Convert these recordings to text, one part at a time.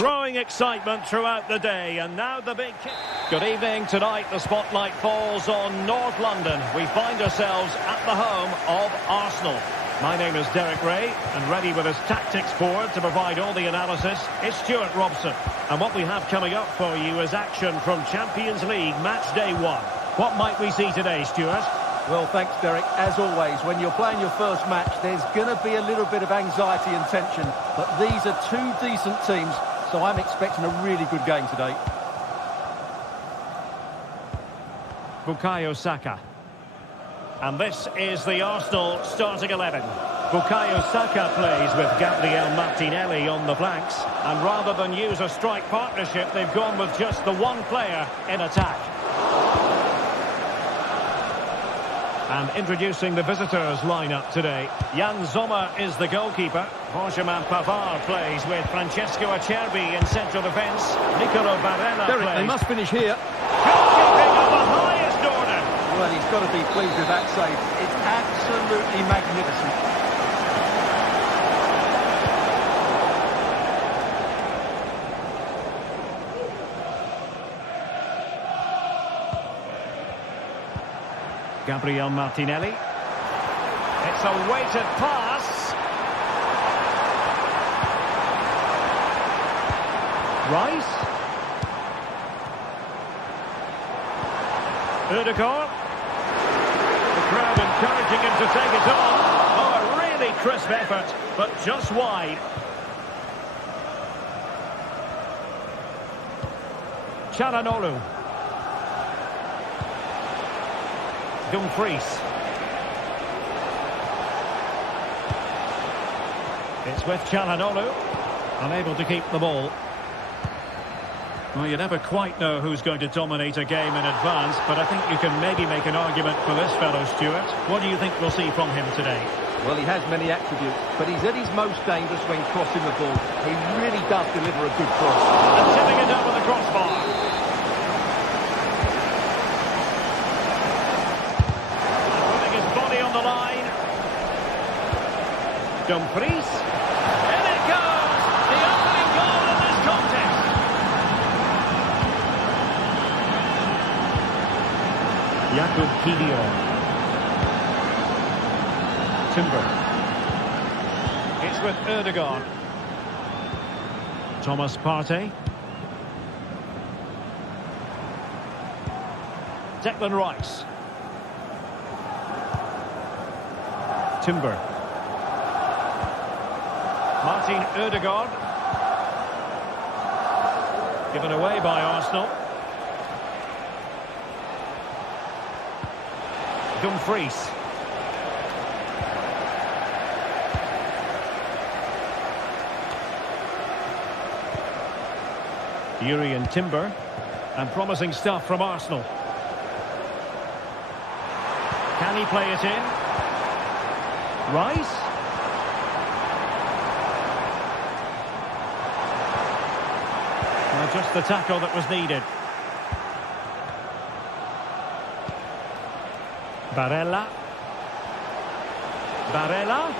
Growing excitement throughout the day, and now the big kick. Good evening. Tonight the spotlight falls on North London. We find ourselves at the home of Arsenal. My name is Derek Ray, and ready with his tactics board to provide all the analysis is Stuart Robson. And what we have coming up for you is action from Champions League match day 1. What might we see today, Stuart? Well, thanks, Derek. As always, when you're playing your first match, there's going to be a little bit of anxiety and tension. But these are two decent teams, so I'm expecting a really good game today. Bukayo Saka. And this is the Arsenal starting 11. Bukayo Saka plays with Gabriel Martinelli on the flanks. And rather than use a strike partnership, they've gone with just the one player in attack. And introducing the visitors lineup today. Jan Sommer is the goalkeeper. Benjamin Pavard plays with Francesco Acerbi in central defence. Nicolo Barella Derek, plays. they must finish here. Goalkeeping of the highest order. Well, he's got to be pleased with that save. It's absolutely magnificent. Gabriel Martinelli. It's a weighted pass. Rice. Ødegaard. The crowd encouraging him to take it on. Oh, a really crisp effort, but just wide. Çalhanoğlu. Dumfries. It's with Çalhanoğlu, unable to keep the ball. Well, you never quite know who's going to dominate a game in advance, but I think you can maybe make an argument for this fellow, Stuart. What do you think we'll see from him today? Well, he has many attributes, but he's at his most dangerous when crossing the ball. He really does deliver a good cross. And tipping it over the crossbar. Dumfries. In it goes! The opening goal in this contest. Jakub Kiwior. Timber. It's with Ødegaard. Thomas Partey. Declan Rice. Timber. Martin Ødegaard. Given away by Arsenal. Dumfries. Urian Timber. And promising stuff from Arsenal. Can he play it in? Rice. Just the tackle that was needed. Barella. Barella.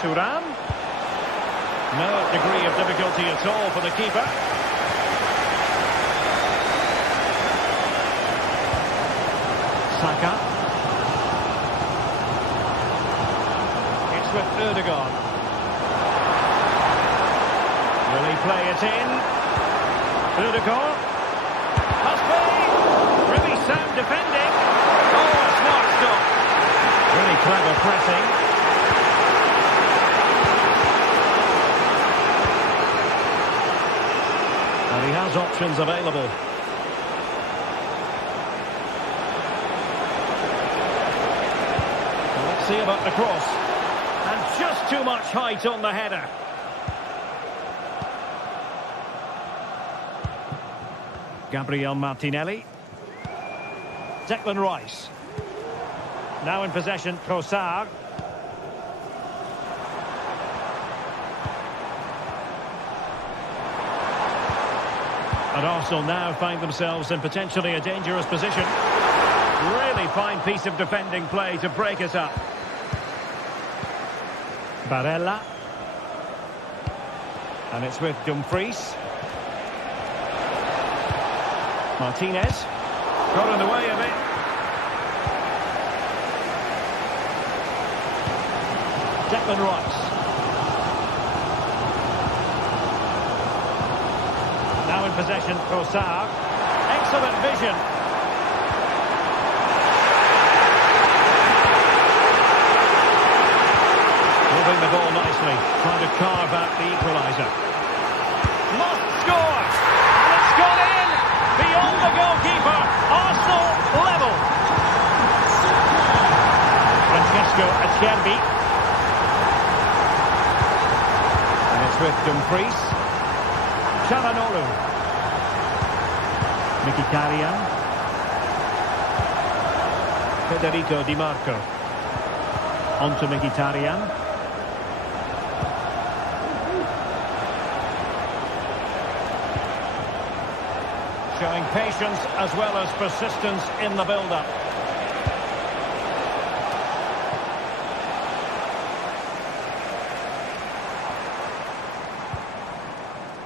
Thuram. No degree of difficulty at all for the keeper. Saka. It's with Ødegaard. Will he play it in? Ødegaard. Must be. Really sound defending. Oh, a smart stop. Really clever pressing. And he has options available. Well, let's see about the cross. And just too much height on the header. Gabriel Martinelli. Declan Rice. Now in possession, Trossard. And Arsenal now find themselves in potentially a dangerous position. Really fine piece of defending play to break it up. Barella. And it's with Dumfries. Martinez. Got in the way of it. Declan Rice. Now in possession, Trossard. Excellent vision. Moving the ball nicely, trying to carve out the equaliser. Must score! And it's gone in! Beyond the goalkeeper. Arsenal level. Francesco Acerbi. And it's with Dumfries. Çalhanoğlu. Mkhitaryan. Federico Di Marco. On to Mkhitaryan. Showing patience as well as persistence in the build-up.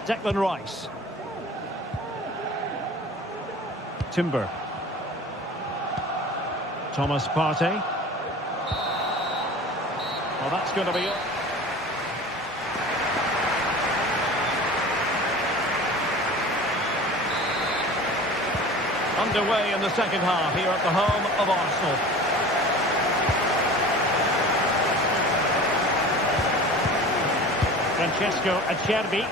Declan Rice. Timber. Thomas Partey. Well, that's going to be it. Underway in the second half here at the home of Arsenal. Francesco Acerbi.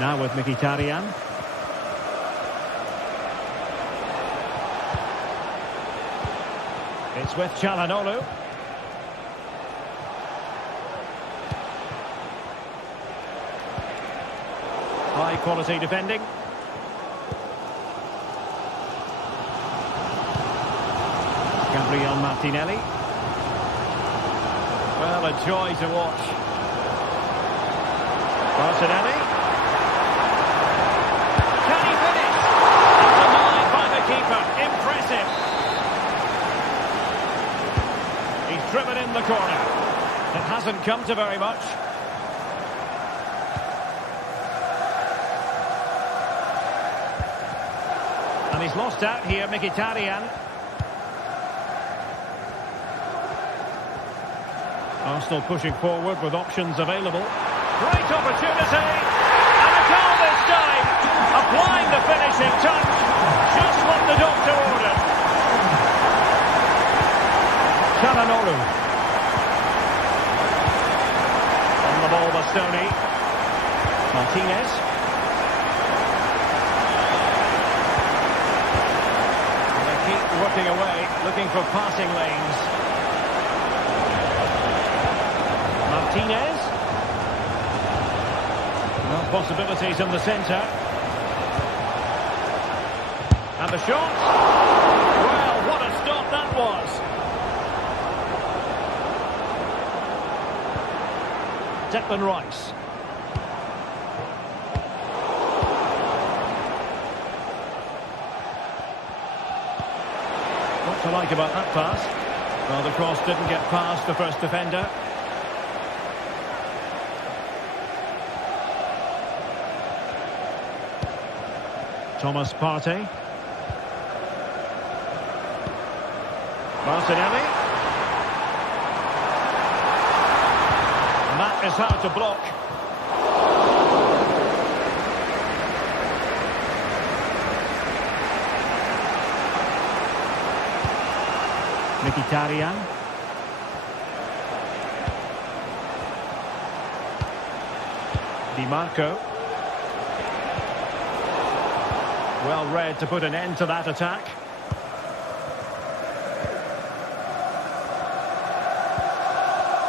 Now with Mkhitaryan. It's with Çalhanoğlu. High quality defending. Gabriel Martinelli. Well, a joy to watch. Martinelli. Can he finish? That's denied by the keeper. Impressive. He's driven in the corner. It hasn't come to very much. And he's lost out here, Mkhitaryan. Arsenal pushing forward with options available. Great opportunity. And a goal this time. Applying the finishing touch. Just what the doctor ordered. Çalhanoğlu. On the ball, Bastoni. Martinez. And they keep working away, looking for passing lanes. Martinez. No possibilities in the centre. And the shot. Well, what a stop that was. Declan Rice. What to like about that pass? Well, the cross didn't get past the first defender. Thomas Partey. Martinelli. And that is hard to block. Mkhitaryan. Di Marco. Well read to put an end to that attack.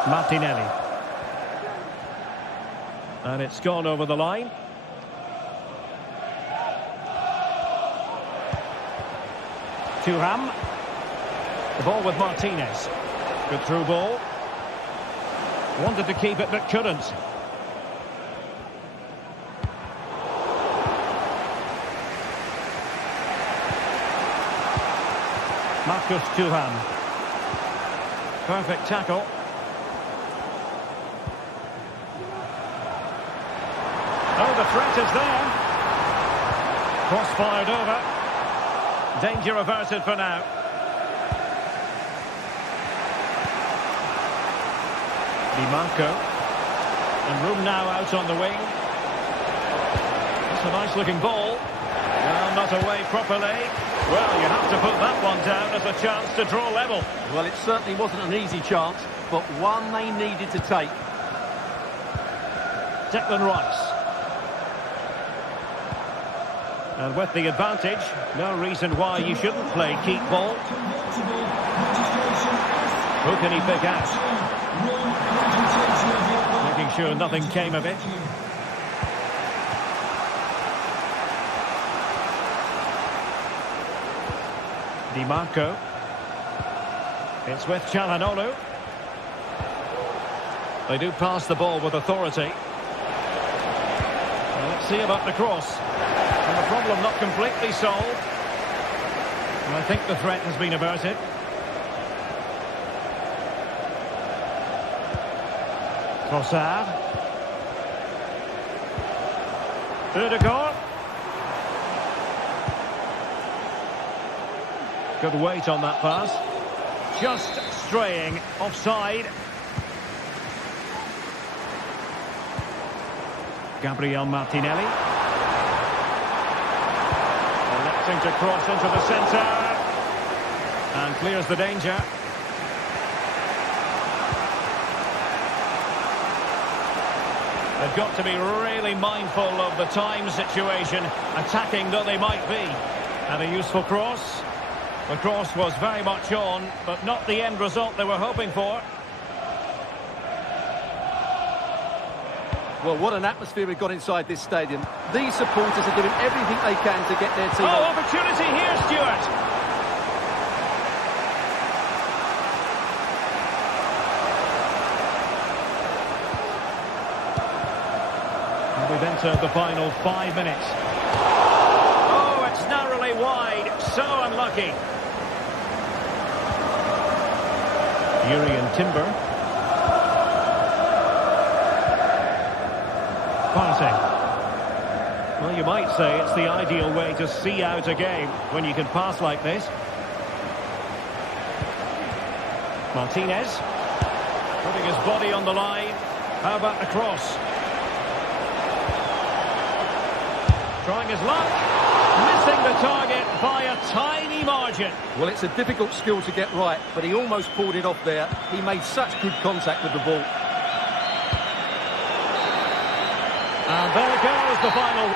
Martinelli. And it's gone over the line. Thuram. The ball with Martinez. Good through ball. Wanted to keep it but couldn't. Marcus Thuram. the threat is there. Cross fired over. Danger averted for now. Di Marco. And room now out on the wing. That's a nice looking ball. Well, not away properly. Well, you have to put that one down as a chance to draw level. Well, it certainly wasn't an easy chance, but one they needed to take. Declan Rice. And with the advantage, no reason why you shouldn't play keep ball. Who can he pick out? Making sure nothing came of it. Di Marco. It's with Çalhanoğlu. They do pass the ball with authority. Well, let's see about the cross. And the problem not completely solved. And I think the threat has been averted. Trossard. Ødegaard. Good weight on that pass. Just straying offside. Gabriel Martinelli. Electing to cross into the centre. And clears the danger. They've got to be really mindful of the time situation, attacking though they might be. And a useful cross. The cross was very much on, but not the end result they were hoping for. Well, what an atmosphere we've got inside this stadium. These supporters are doing everything they can to get their team. Oh, opportunity here, Stuart. And we've entered the final 5 minutes. Oh, it's narrowly wide. So unlucky. Urian Timber. Passing. Well, you might say it's the ideal way to see out a game when you can pass like this. Martinez. Putting his body on the line. How about the cross? Trying his luck. Missing the target by a tiny margin. Well, it's a difficult skill to get right, but he almost pulled it off there. He made such good contact with the ball. And there it goes, the final.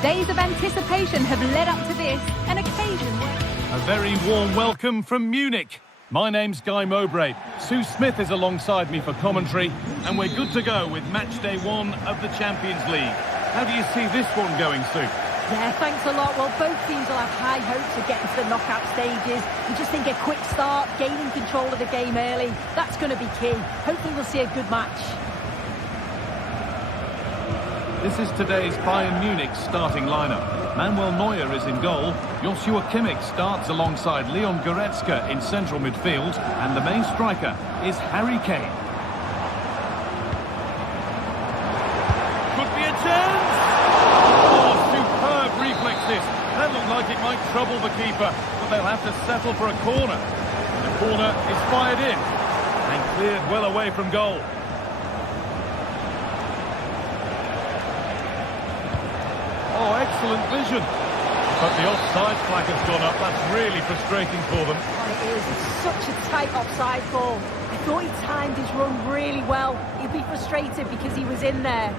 Days of anticipation have led up to this, an occasion where... A very warm welcome from Munich. My name's Guy Mowbray. Sue Smith is alongside me for commentary, and we're good to go with match day 1 of the Champions League. How do you see this one going, Sue? Yeah, thanks a lot. Well, both teams will have high hopes of getting to the knockout stages. We just think a quick start, gaining control of the game early, that's going to be key. Hopefully we'll see a good match. This is today's Bayern Munich starting lineup. Manuel Neuer is in goal. Joshua Kimmich starts alongside Leon Goretzka in central midfield. And the main striker is Harry Kane. Could be a chance! Oh, superb reflexes. That looked like it might trouble the keeper, but they'll have to settle for a corner. The corner is fired in and cleared well away from goal. Oh, excellent vision. But the offside flag has gone up. That's really frustrating for them. Oh, it is. It's such a tight offside ball. I thought he timed his run really well. He'd be frustrated because he was in there.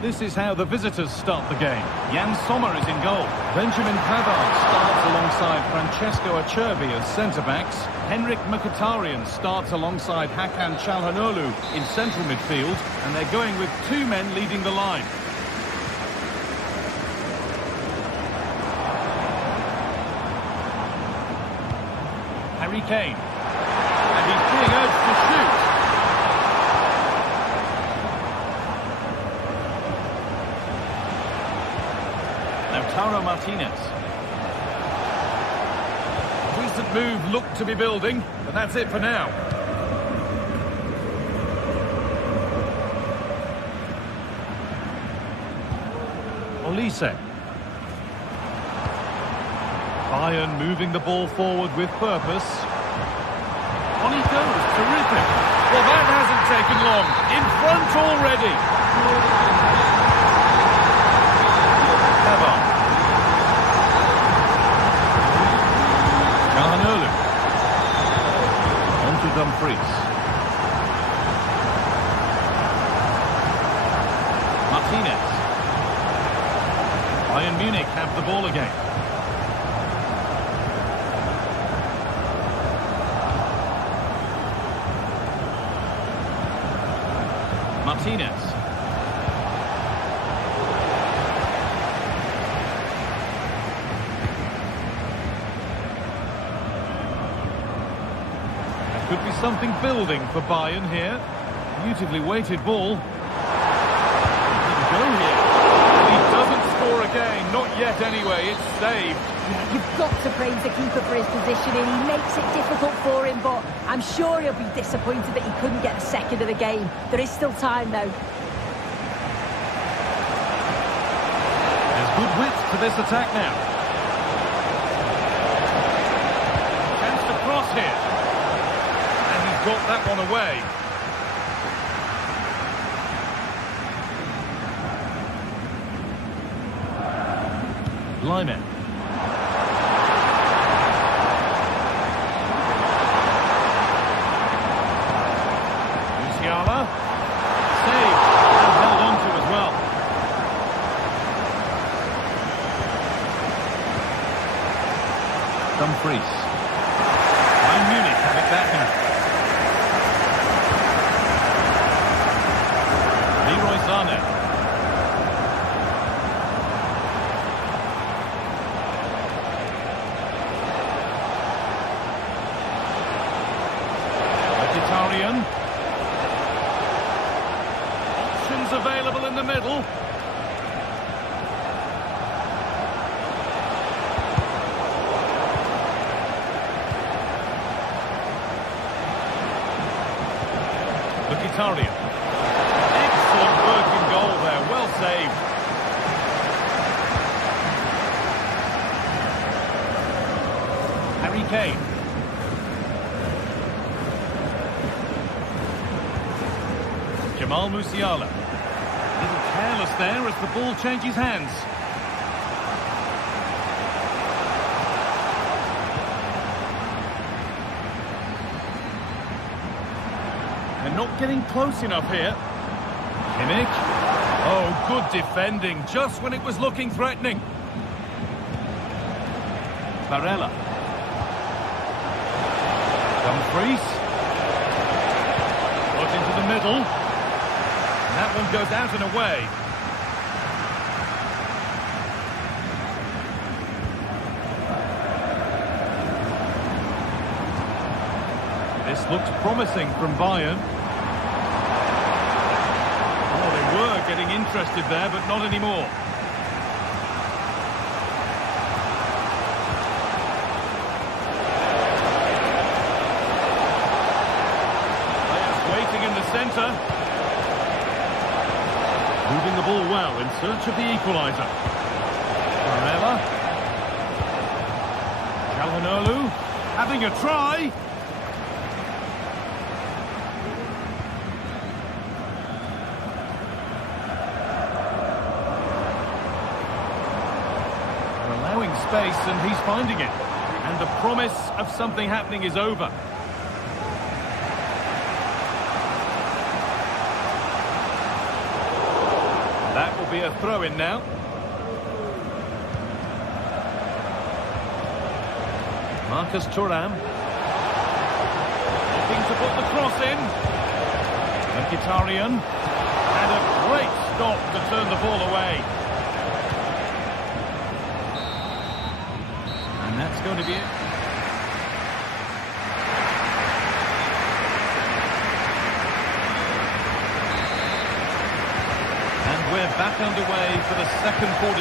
This is how the visitors start the game. Jan Sommer is in goal. Benjamin Pavard starts alongside Francesco Acerbi as centre-backs. Henrik Mkhitaryan starts alongside Hakan Çalhanoğlu in central midfield. And they're going with two men leading the line. Harry Kane. And he's being urged to shoot. Lautaro Martinez. Recent move looked to be building, but that's it for now. Olise. Bayern moving the ball forward with purpose. On he goes, terrific. Well, that hasn't taken long. In front already. Pavard. Çalhanoğlu. On to Dumfries. Martinez. Bayern Munich have the ball again. Martinez. There could be something building for Bayern here. Beautifully weighted ball. Didn't go here. He doesn't score again. Not yet anyway. It's saved. Yeah, you've got to praise the keeper for his positioning. He makes it difficult for him, but I'm sure he'll be disappointed that he couldn't get a second of the game. There is still time, though. There's good width to this attack now. Chance to cross here. And he's got that one away. Lyman. Musiala. Saved and held on to as well. Dumfries. Bayern Munich have it back now. Leroy Sané. Mkhitaryan. Options available in the middle. Mkhitaryan. Excellent work in goal there, well saved. Harry Kane. Jamal Musiala. A little careless there as the ball changes hands. They're not getting close enough here. Kimmich. Oh, good defending, just when it was looking threatening. Barella. Dumfries. Put into the middle. that one goes out and away. This looks promising from Bayern. Oh, they were getting interested there, but not anymore. Players waiting in the centre. Moving the ball well in search of the equaliser. Barella. Calhanoglu having a try. Space, and he's finding it, and the promise of something happening is over. That will be a throw-in now. Marcus Thuram looking to put the cross in. Mkhitaryan, and a great stop to turn the ball away. That's going to be it. And we're back underway for the second 45.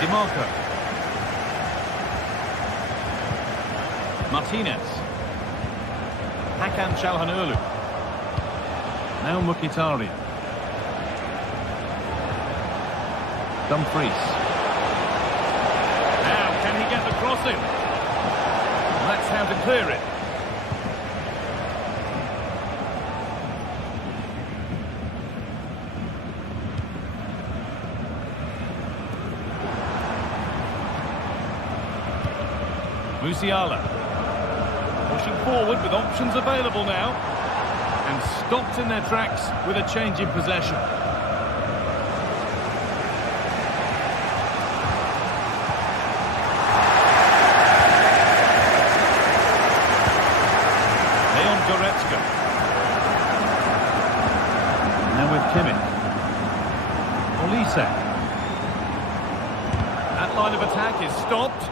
DiMarco. Martinez. Hakan Çalhanoğlu. Now Mkhitaryan. Dumfries. Now, can he get the cross in? That's how to clear it. Musiala. Pushing forward with options available now. And stopped in their tracks with a change in possession. Now with Kimmich. Olise. That line of attack is stopped.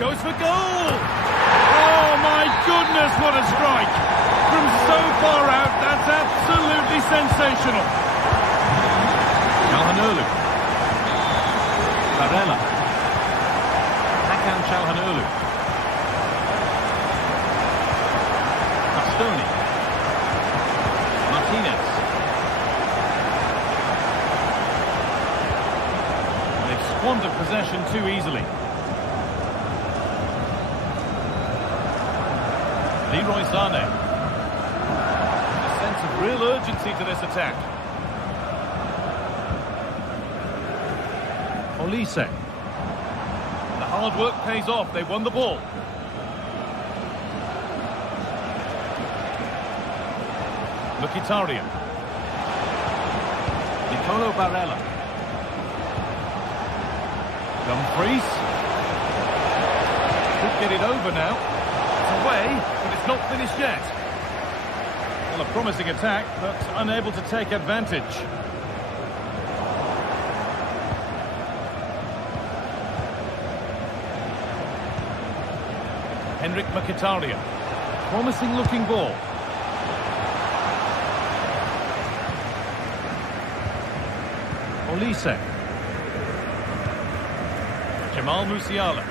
Goes for goal! Oh my goodness, what a strike! From so far out, that's absolutely sensational. Çalhanoğlu. Barella. Hakan Çalhanoğlu. Martinez. They've squandered possession too easily. Leroy Sané. A sense of real urgency to this attack. Olise. The hard work pays off. They won the ball. Mkhitaryan. Nicolo Barella. Dumfries. Could get it over now. It's away, but it's not finished yet. Well, a promising attack, but unable to take advantage. Henrik Mkhitaryan. Promising looking ball. Olise. Jamal Musiala.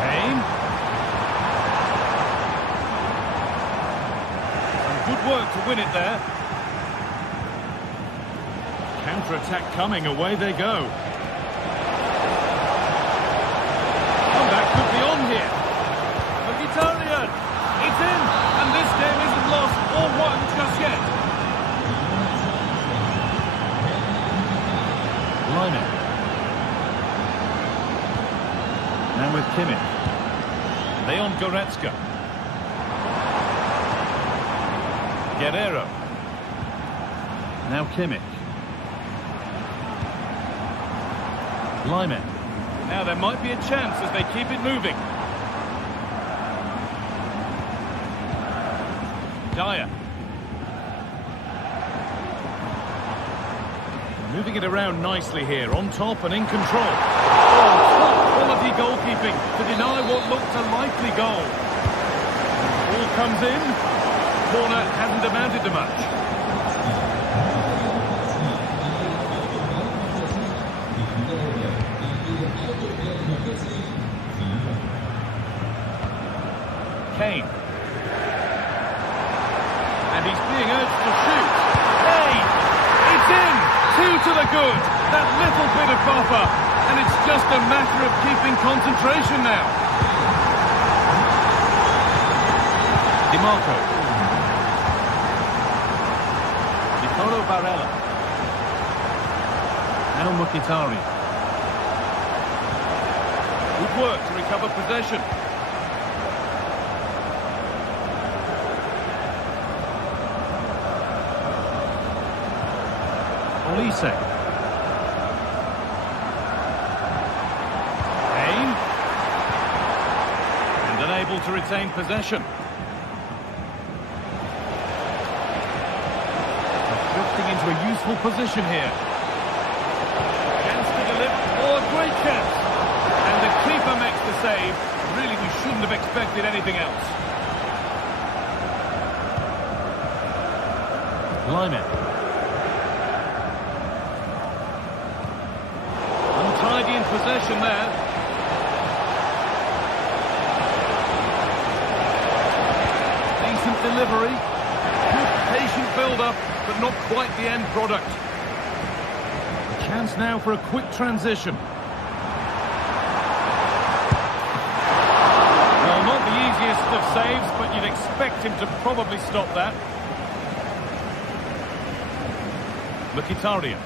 Kane. Some good work to win it there. Counter-attack coming, away they go. Oh, that could be on here. Mkhitaryan. It's in, and this game isn't lost or won just yet. Now with Kimmich. Leon Goretzka. Guerrero. Now Kimmich. Lyman. Now there might be a chance as they keep it moving. Dyer. Moving it around nicely here, on top and in control. Oh, top quality goalkeeping to deny what looked a likely goal. Ball comes in. Corner hasn't amounted to much. Kane. And he's being urged to shoot. Hey! It's in! 2 to the good. That little bit of buffer. And it's just a matter of keeping concentration now. DiMarco. Nicolo Barella. Now Mkhitaryan. Good work to recover possession. Olise. Kane. And unable to retain possession. Drifting into a useful position here. Chance to deliver. Oh, a great chance. And the keeper makes the save. Really, we shouldn't have expected anything else. Lyman. Untidy in possession there. Decent delivery. Good patient build-up, but not quite the end product. A chance now for a quick transition. Well, not the easiest of saves, but you'd expect him to probably stop that. Mkhitaryan.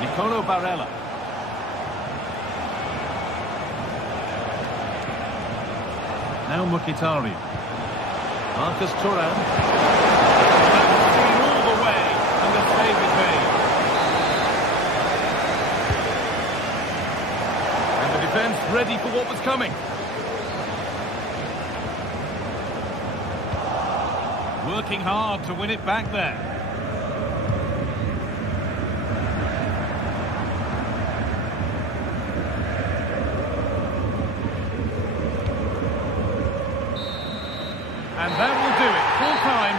Nicolo Barella. Now Mkhitaryan. Marcus Thuram. That's seen all the way, and the save is made. And the defence ready for what was coming. Working hard to win it back there. And that will do it. Full time.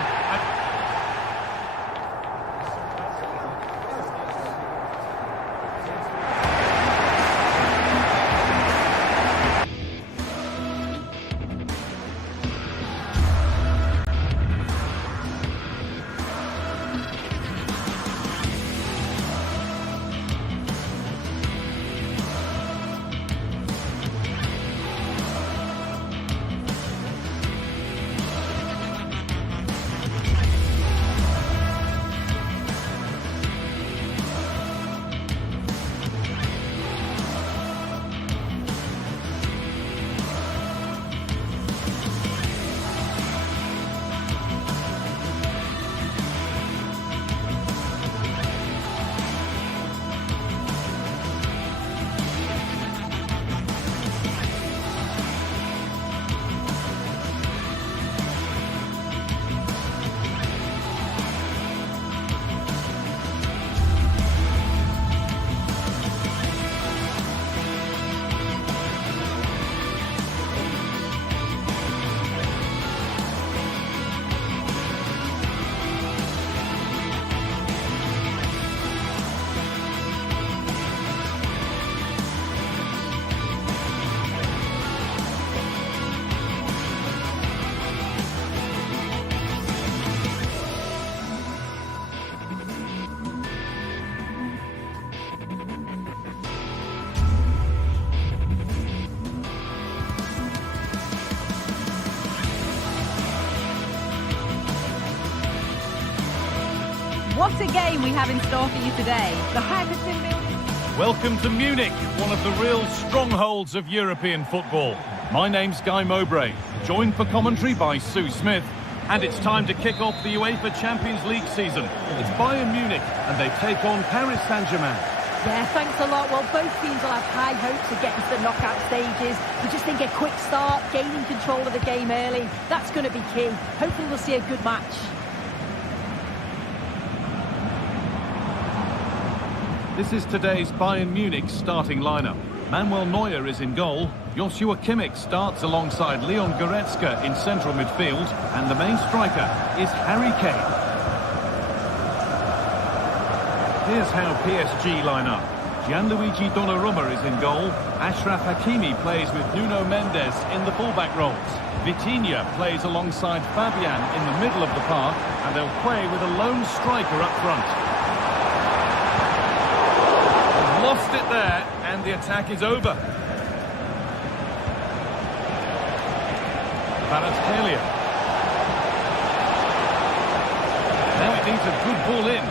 What a game we have in store for you today. The hype has been building. Welcome to Munich, one of the real strongholds of European football. My name's Guy Mowbray, joined for commentary by Sue Smith. And it's time to kick off the UEFA Champions League season. It's Bayern Munich, and they take on Paris Saint-Germain. Yeah, thanks a lot. Well, both teams will have high hopes of getting to the knockout stages. We just think a quick start, gaining control of the game early, that's going to be key. Hopefully we'll see a good match. This is today's Bayern Munich starting lineup. Manuel Neuer is in goal. Joshua Kimmich starts alongside Leon Goretzka in central midfield. And the main striker is Harry Kane. Here's how PSG line up. Gianluigi Donnarumma is in goal. Achraf Hakimi plays with Nuno Mendes in the fullback roles. Vitinha plays alongside Fabian in the middle of the park. And they'll play with a lone striker up front. Lost it there, and the attack is over. Kvaratskhelia. Now it needs a good ball in.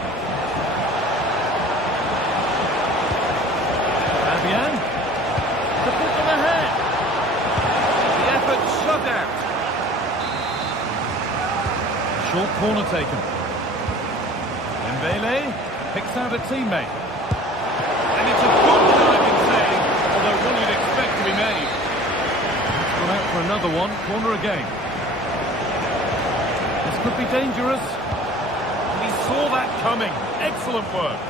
Fabian. To put them ahead. The effort shut out. Short corner taken. Dembele picks out a teammate. And it's a good diving save, although one you'd expect to be made. It's gone out for another one, corner again. This could be dangerous. And he saw that coming. Excellent work.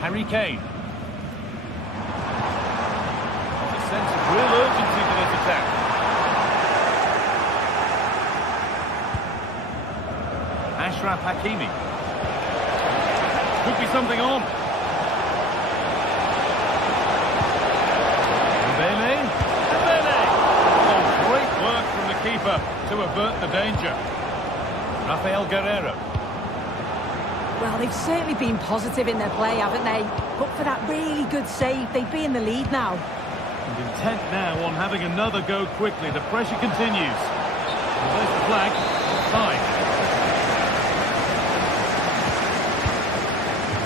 Harry Kane. There's a sense of real urgency to this attack. Achraf Hakimi. Could be something on. Dembele. Oh, great work from the keeper to avert the danger. Rafael Guerreiro. Well, they've certainly been positive in their play, haven't they? But for that really good save, they'd be in the lead now. And intent now on having another go quickly. The pressure continues. Well, there's the flag. Offside.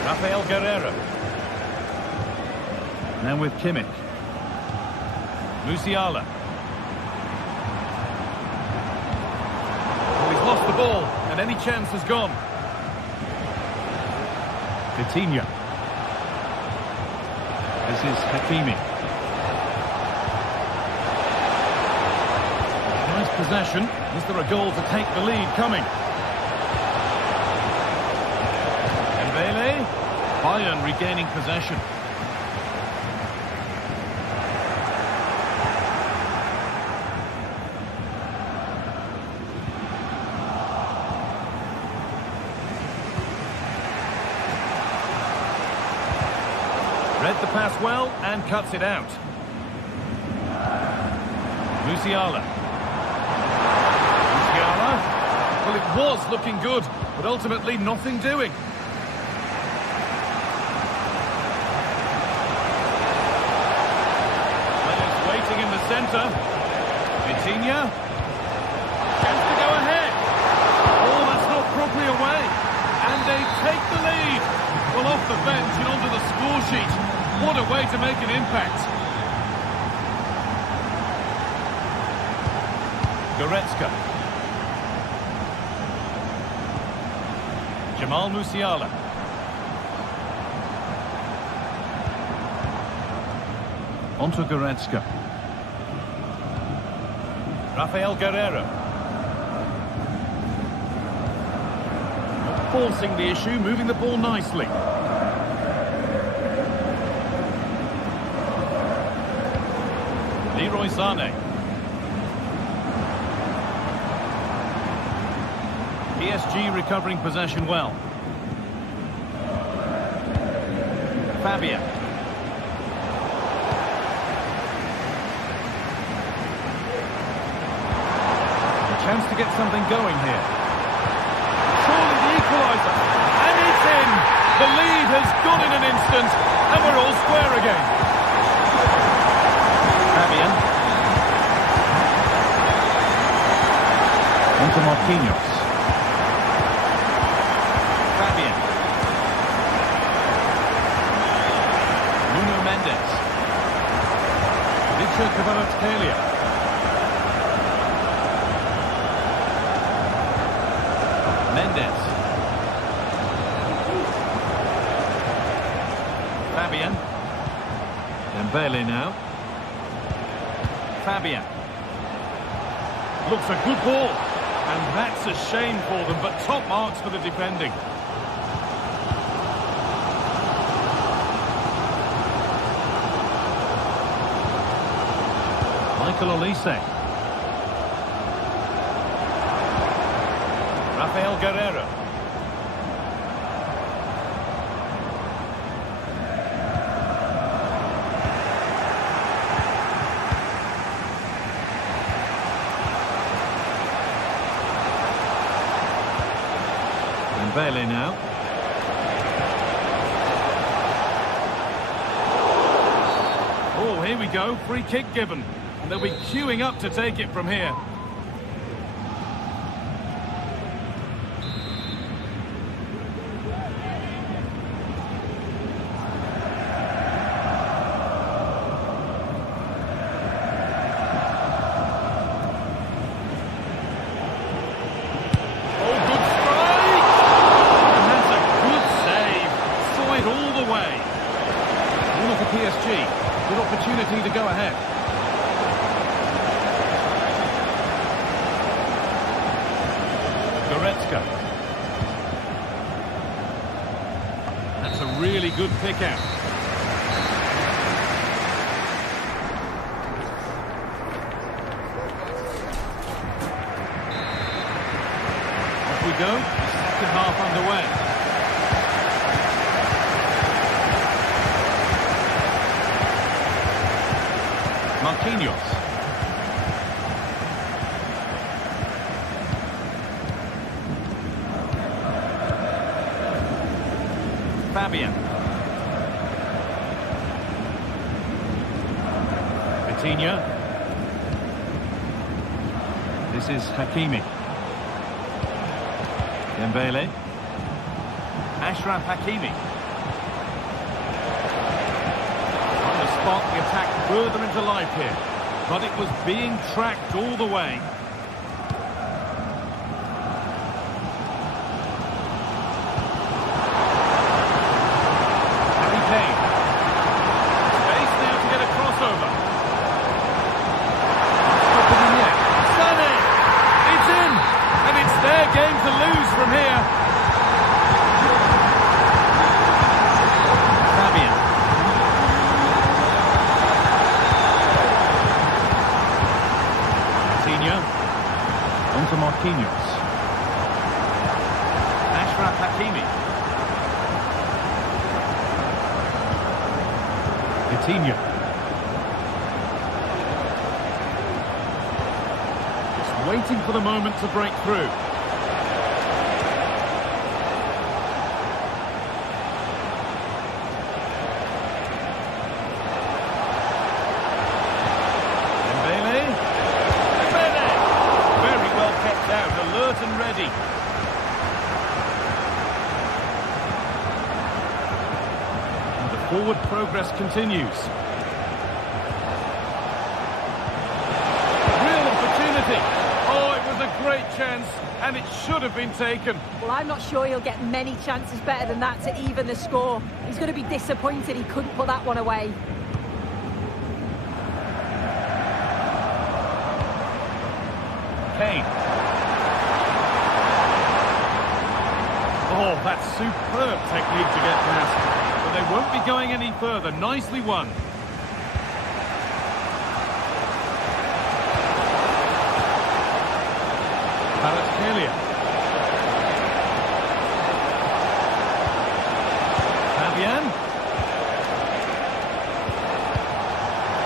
Rafael Guerreiro. Now with Kimmich. Musiala. Oh, he's lost the ball, and any chance has gone. Vitinha. This is Hakimi. Nice possession. Is there a goal to take the lead coming? Dembele. Bayern regaining possession. Read the pass well and cuts it out. Musiala. Well, it was looking good, but ultimately nothing doing. In the centre. Vitinha. Chance to go ahead. Oh, that's not properly away. And they take the lead. Well, off the bench and onto the score sheet. What a way to make an impact. Goretzka. Jamal Musiala. Onto Goretzka. Rafael Guerreiro. Not forcing the issue, moving the ball nicely. Leroy Sané. PSG recovering possession well. Fabian. Chance to get something going here. Surely the equaliser. And it's in! The lead has gone in an instant, and we're all square again. Fabian. Onto Marquinhos. Fabian. Kvaratskhelia. Mendes. Fabian. Dembele now. Fabian. Looks a good ball. And that's a shame for them, but top marks for the defending. Michael Olise. Rafael Guerreiro. Dembele now. Oh, here we go. Free kick given. And they'll be queuing up to take it from here. Oh, good strike! And that's a good save. Saw it all the way. One for PSG. Good opportunity to go ahead. That's a really good pick out. Off we go. Second half underway. Marquinhos. Fabian. Vitinha. This is Hakimi. Dembele. Ashraf Hakimi. On the spot, the attack further into life here. But it was being tracked all the way. Onto Marquinhos. Ashraf Hakimi. Vitinha. Just waiting for the moment to break through. And ready. And the forward progress continues. Real opportunity. Oh, it was a great chance, and it should have been taken. Well, I'm not sure he'll get many chances better than that to even the score. He's going to be disappointed he couldn't put that one away. Kane. Oh, that's superb technique to get past. But they won't be going any further. Nicely won. Kvaratskhelia. Fabian.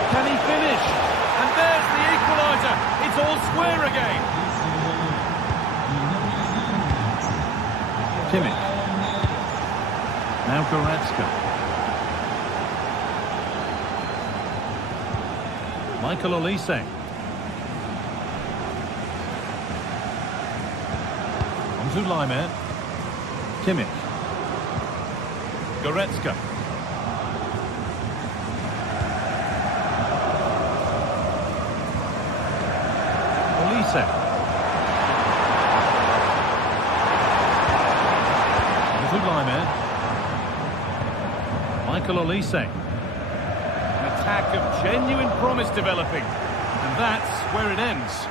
Can he finish? And there's the equaliser. It's all square again. Kimmich. Now Goretzka. Michael Olise. Onto Laimer. Kimmich. Goretzka. Olise. Zulaimer. Michael Olise. An attack of genuine promise developing. And that's where it ends.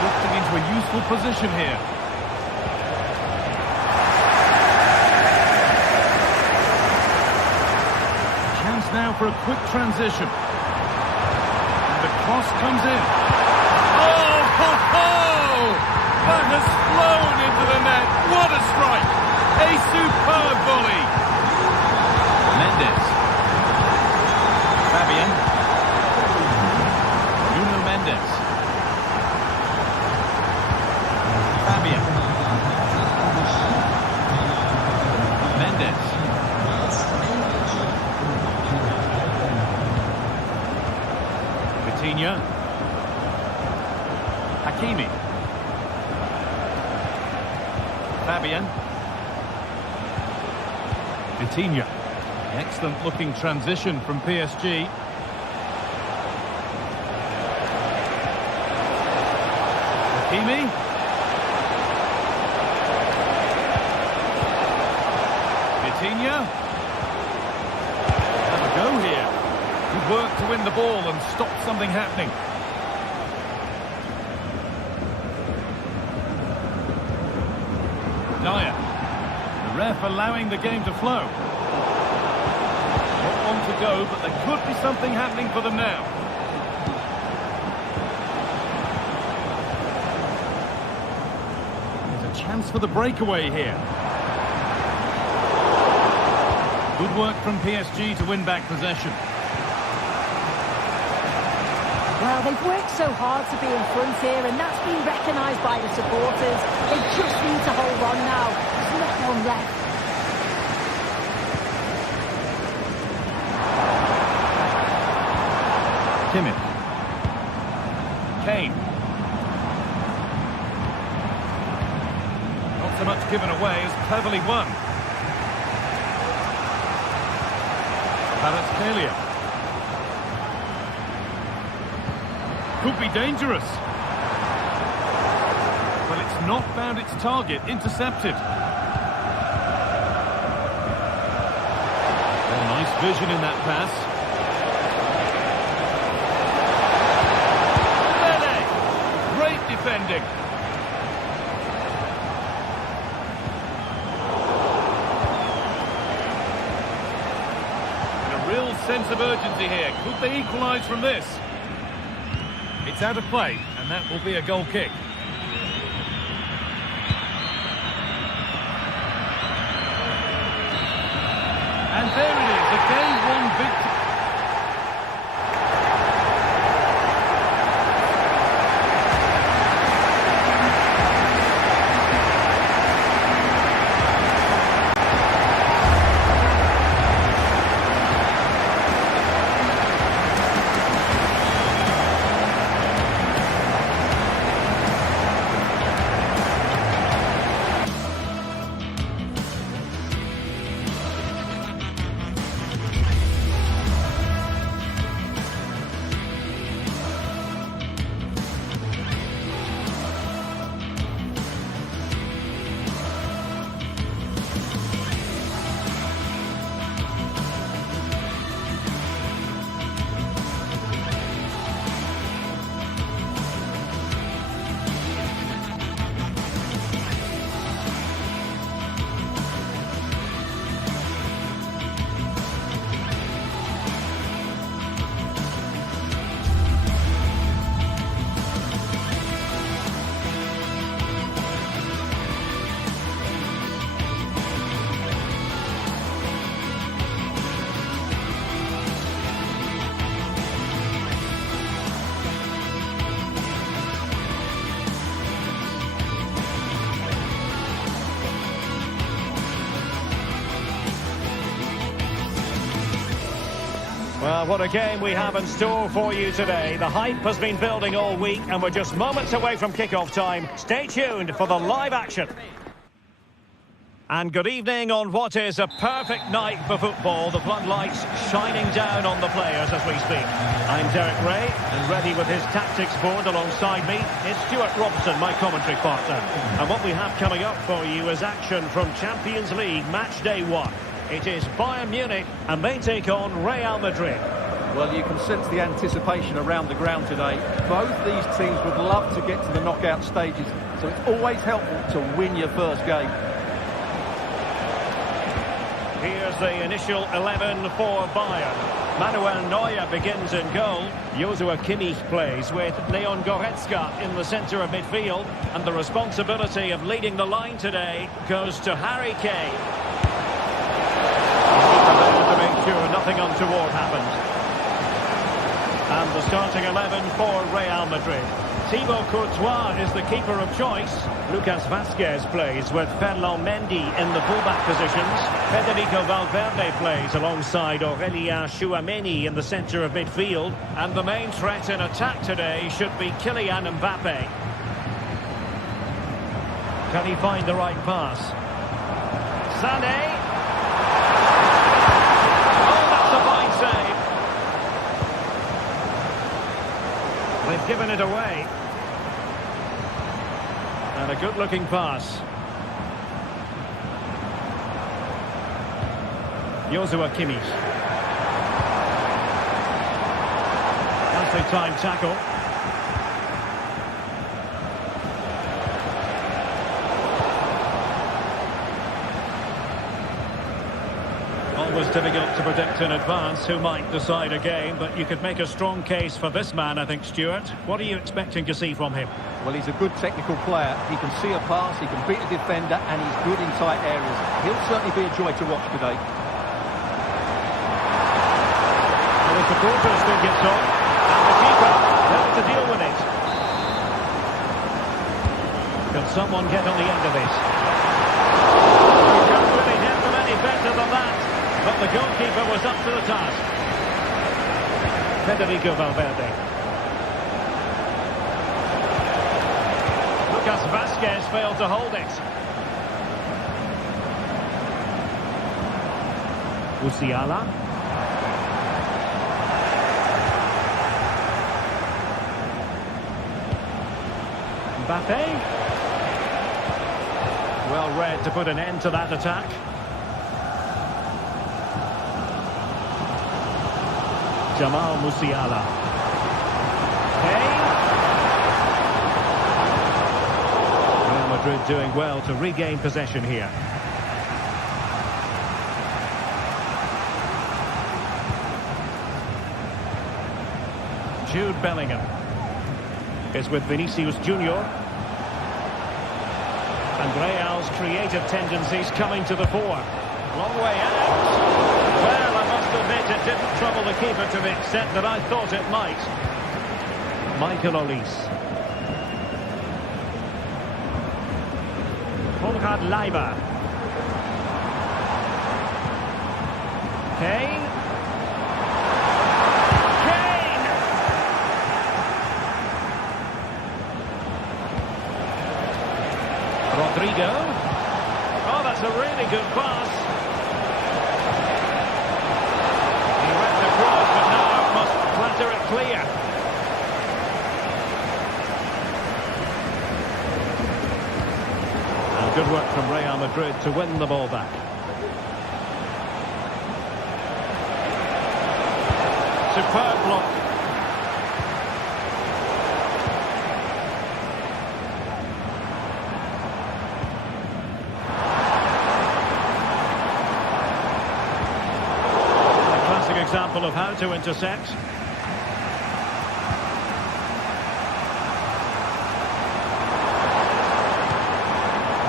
Drifting into a useful position here. Chance now for a quick transition. And the cross comes in. Oh, ho, ho! That has flown into the net. What a strike! A superb volley. Mendes. Fabian. Nuno Mendes. Fabian. Mendes. Coutinho. Hakimi. Fabian. Coutinho. Excellent looking transition from PSG. Hakimi. Coutinho. Have a go here. Good work to win the ball and stop something happening. Dyer. The ref allowing the game to flow. Not long to go, but there could be something happening for them now. There's a chance for the breakaway here. Good work from PSG to win back possession. Well, they've worked so hard to be in front here, and that's been recognised by the supporters. They just need to hold on now. There's not long left. Kimmich. Kane. Not so much given away as cleverly won. Kvaratskhelia. Could be dangerous. Well, it's not found its target. Intercepted. Oh, nice vision in that pass. Great defending. And a real sense of urgency here. Could they equalise from this? It's out of play, and that will be a goal kick. And there it is, a game-won victory. Well, what a game we have in store for you today. The hype has been building all week, and we're just moments away from kick-off time. Stay tuned for the live action. And good evening on what is a perfect night for football. The floodlights shining down on the players as we speak. I'm Derek Ray, and ready with his tactics board alongside me is Stuart Robson, my commentary partner. And what we have coming up for you is action from Champions League match day 1. It is Bayern Munich, and they take on Real Madrid. Well, you can sense the anticipation around the ground today. Both these teams would love to get to the knockout stages, so it's always helpful to win your first game. Here's the initial 11 for Bayern. Manuel Neuer begins in goal. Joshua Kimmich plays with Leon Goretzka in the centre of midfield. And the responsibility of leading the line today goes to Harry Kane. To make sure nothing untoward happens. And the starting 11 for Real Madrid. Thibaut Courtois is the keeper of choice. Lucas Vazquez plays with Ferland Mendy in the fullback positions. Federico Valverde plays alongside Aurelien Tchouameni in the centre of midfield. And the main threat in attack today should be Kylian Mbappe. Can he find the right pass? Sané. Oh, that's a fine save. They've given it away. And a good-looking pass. Joshua Kimmich. Nicely timed tackle. Always difficult to predict in advance who might decide a game, but you could make a strong case for this man, I think, Stuart. What are you expecting to see from him? Well, he's a good technical player. He can see a pass, he can beat a defender, and he's good in tight areas. He'll certainly be a joy to watch today. Well, the supporters think it's on, and the keeper has to deal with it. Can someone get on the end of this? You can't really hit them any better than that. But the goalkeeper was up to the task. Federico Valverde. Lucas Vazquez failed to hold it. Musiala. Mbappe. Well read to put an end to that attack. Jamal Musiala. Kane. Real Madrid doing well to regain possession here. Jude Bellingham is with Vinicius Junior. And Real's creative tendencies coming to the fore. Long way out. Well, I must admit it didn't trouble the keeper to the extent that I thought it might. Michael Olise. Konrad Leiber. Kane. Kane! Rodrigo. Oh, that's a really good pass. Flatter it clear. And good work from Real Madrid to win the ball back. Superb block. A classic example of how to intercept.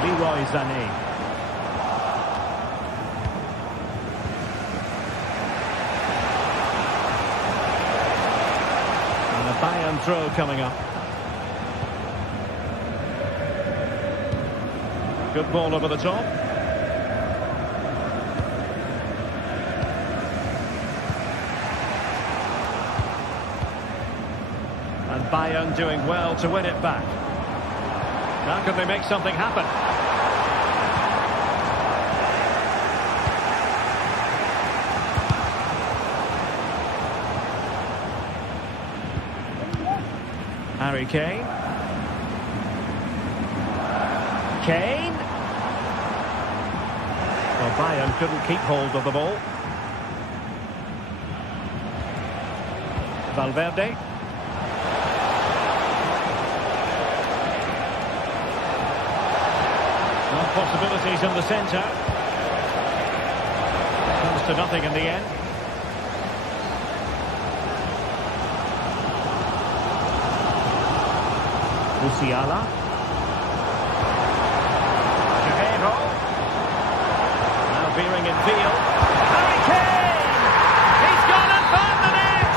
Leroy Sané. And a Bayern throw coming up. Good ball over the top. And Bayern doing well to win it back. Now can they make something happen? Harry Kane. Kane. Well, Bayern couldn't keep hold of the ball. Valverde. No possibilities in the centre. Comes to nothing in the end. Musiala. Guerrero. Now veering in field. Harry Kane! He's gone and found the net!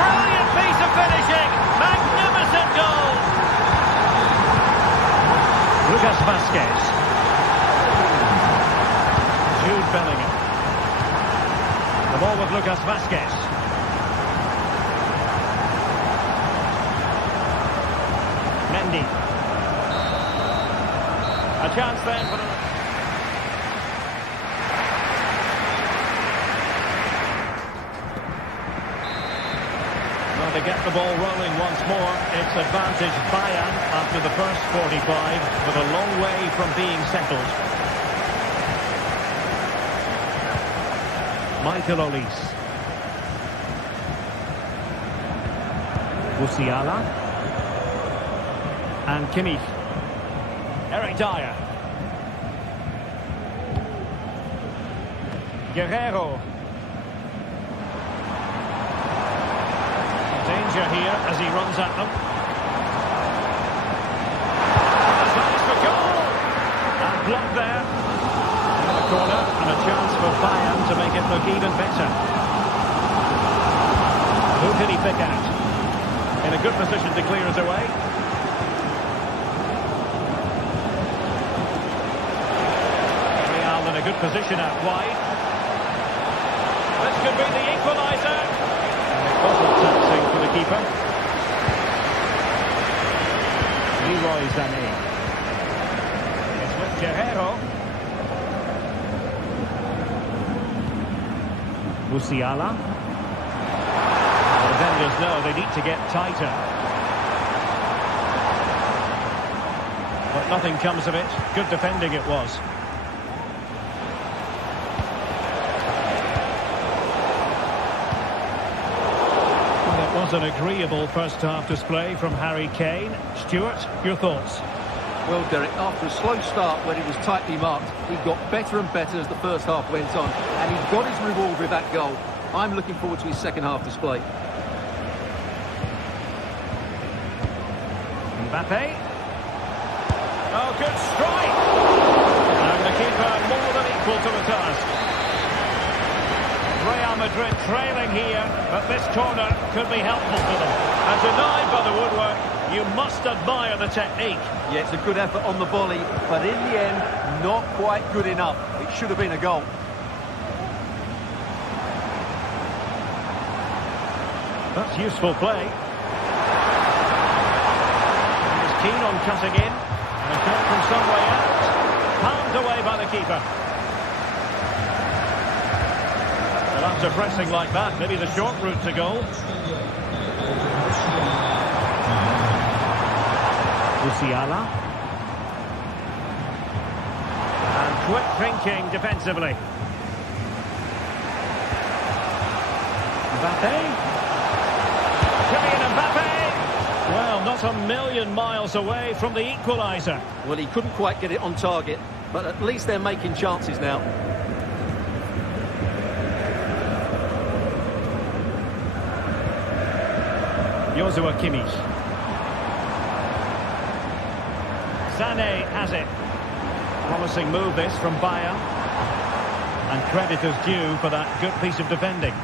Brilliant piece of finishing! Magnificent goal! Lucas Vazquez. Jude Bellingham. The ball with Lucas Vazquez. Mendy. A chance then for the... Well, to get the ball rolling once more, it's advantage Bayern after the first 45, but a long way from being settled. Michael Olise. Musiala. And Kimmich. Eric Dyer. Guerrero. Danger here as he runs at them. Nice for goal! And blocked there. In the corner, and a chance for Bayern to make it look even better. Who can he pick out? In a good position to clear it away. In a good position out wide. This could be the equaliser. And it wasn't taxing for the keeper. Leroy Sané. It's with Guerrero. Musiala. The defenders know they need to get tighter. But nothing comes of it. Good defending it was. Was an agreeable first-half display from Harry Kane. Stuart, your thoughts? Well, Derek, after a slow start when he was tightly marked, he got better and better as the first half went on, and he got his reward with that goal. I'm looking forward to his second-half display. Mbappe. Oh, good strike! And the keeper more than equal to the task. Real Madrid trailing here, but this corner could be helpful for them. And denied by the woodwork, you must admire the technique. Yeah, it's a good effort on the volley, but in the end, not quite good enough. It should have been a goal. That's useful play. He's keen on cutting in. And a shot from some way out. Palmed away by the keeper. After pressing like that, maybe the short route to goal. Musiala. And quick thinking defensively. Mbappe. Kylian Mbappe. Well, not a million miles away from the equaliser. Well, he couldn't quite get it on target, but at least they're making chances now. Joshua Kimmich. Sané has it. Promising move this from Bayern. And credit is due for that good piece of defending.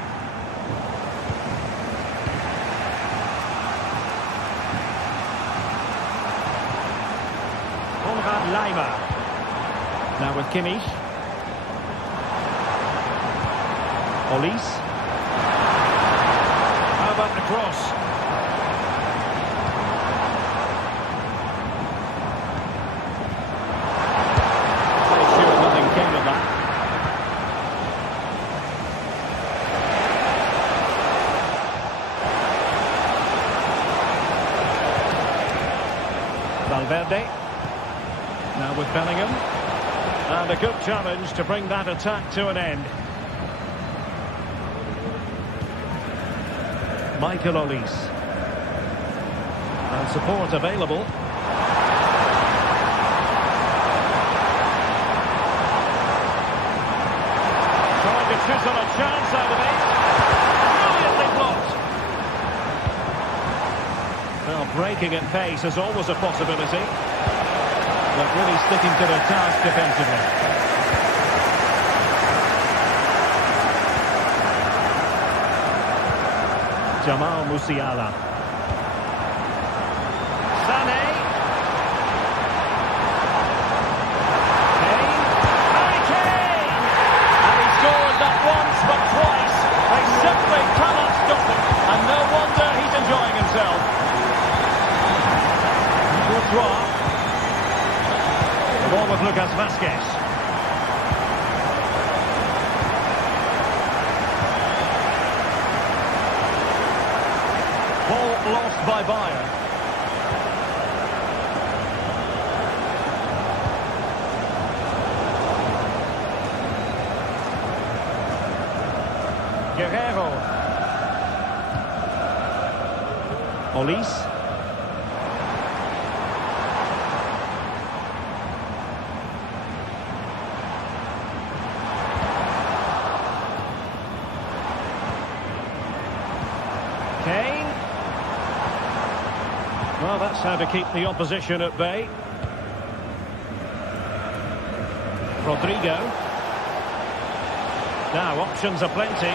Konrad Laimer. Now with Kimmich. Olise. How about the cross? Now with Bellingham. And a good challenge to bring that attack to an end. Michael Olise. And support available. Trying to chisel a chance out of it. Brilliantly blocked. Well, breaking at pace is always a possibility. But really sticking to their task defensively. Jamal Musiala. Sané. Kane. Harry Kane! And he scored not once but twice. They simply cannot stop him. And no wonder he's enjoying himself. Courtois. The ball with Lucas Vazquez. Ball lost by Bayern. Guerrero. Olise. Kane. Well, that's how to keep the opposition at bay. Rodrigo. Now, options are plenty.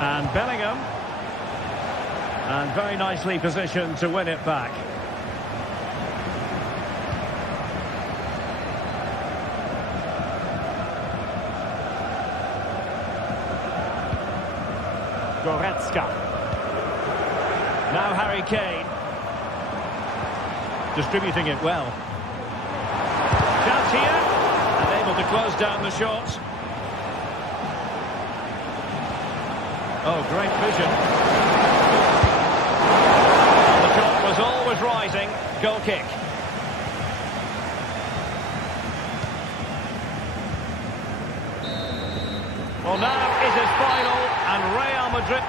And Bellingham. And very nicely positioned to win it back. Goretzka. Now Harry Kane. Distributing it well. Chance here. And able to close down the shots. Oh, great vision. The shot was always rising. Goal kick. Well, now is his final, and Real Madrid...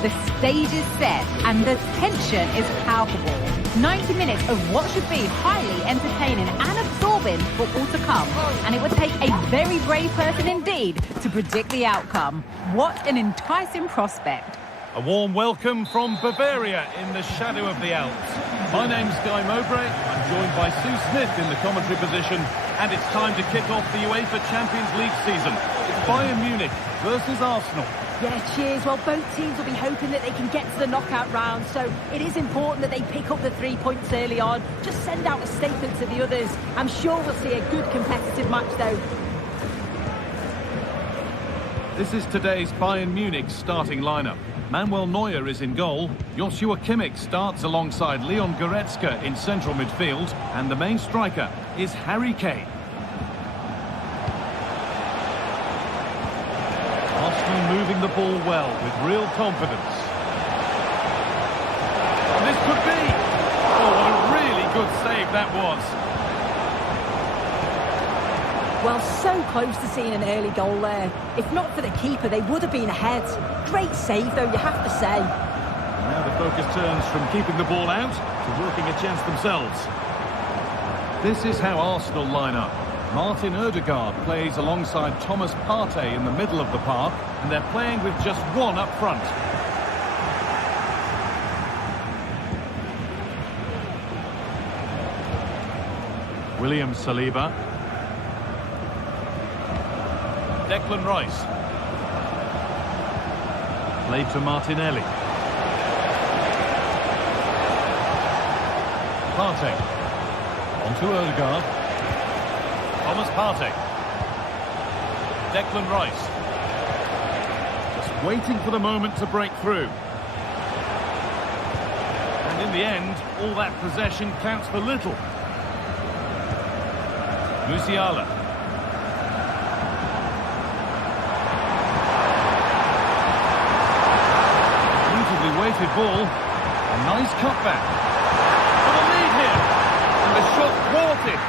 The stage is set and the tension is palpable. 90 minutes of what should be highly entertaining and absorbing football to come. And it would take a very brave person indeed to predict the outcome. What an enticing prospect. A warm welcome from Bavaria in the shadow of the Alps. My name's Guy Mowbray. I'm joined by Sue Smith in the commentary position. And it's time to kick off the UEFA Champions League season. Bayern Munich versus Arsenal. Yeah, cheers. Well, both teams will be hoping that they can get to the knockout round, so it is important that they pick up the 3 points early on. Just send out a statement to the others. I'm sure we'll see a good competitive match, though. This is today's Bayern Munich starting lineup. Manuel Neuer is in goal. Joshua Kimmich starts alongside Leon Goretzka in central midfield. And the main striker is Harry Kane. Arsenal moving the ball well with real confidence. And this could be... Oh, what a really good save that was. Well, so close to seeing an early goal there. If not for the keeper, they would have been ahead. Great save, though, you have to say. Now the focus turns from keeping the ball out to working a chance themselves. This is how Arsenal line up. Martin Ødegaard plays alongside Thomas Partey in the middle of the park, and they're playing with just one up front. William Saliba. Declan Rice. Played to Martinelli. Partey. On to Ødegaard. Thomas Partey. Declan Rice. Just waiting for the moment to break through. And in the end, all that possession counts for little. Musiala. Weighted ball, a nice cutback for the lead here, and the shot thwarted.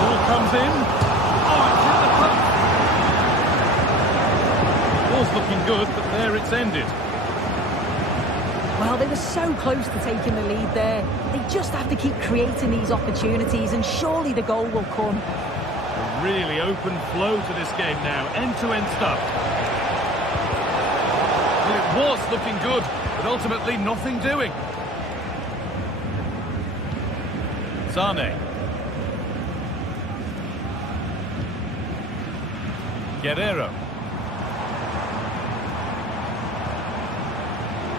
Ball comes in. Oh, it's hit the post. Ball's looking good, but there it's ended. Well, they were so close to taking the lead there. They just have to keep creating these opportunities, and surely the goal will come. A really open flow to this game now, end-to-end stuff. Well, it was looking good, but ultimately nothing doing. Sane. Guerrero.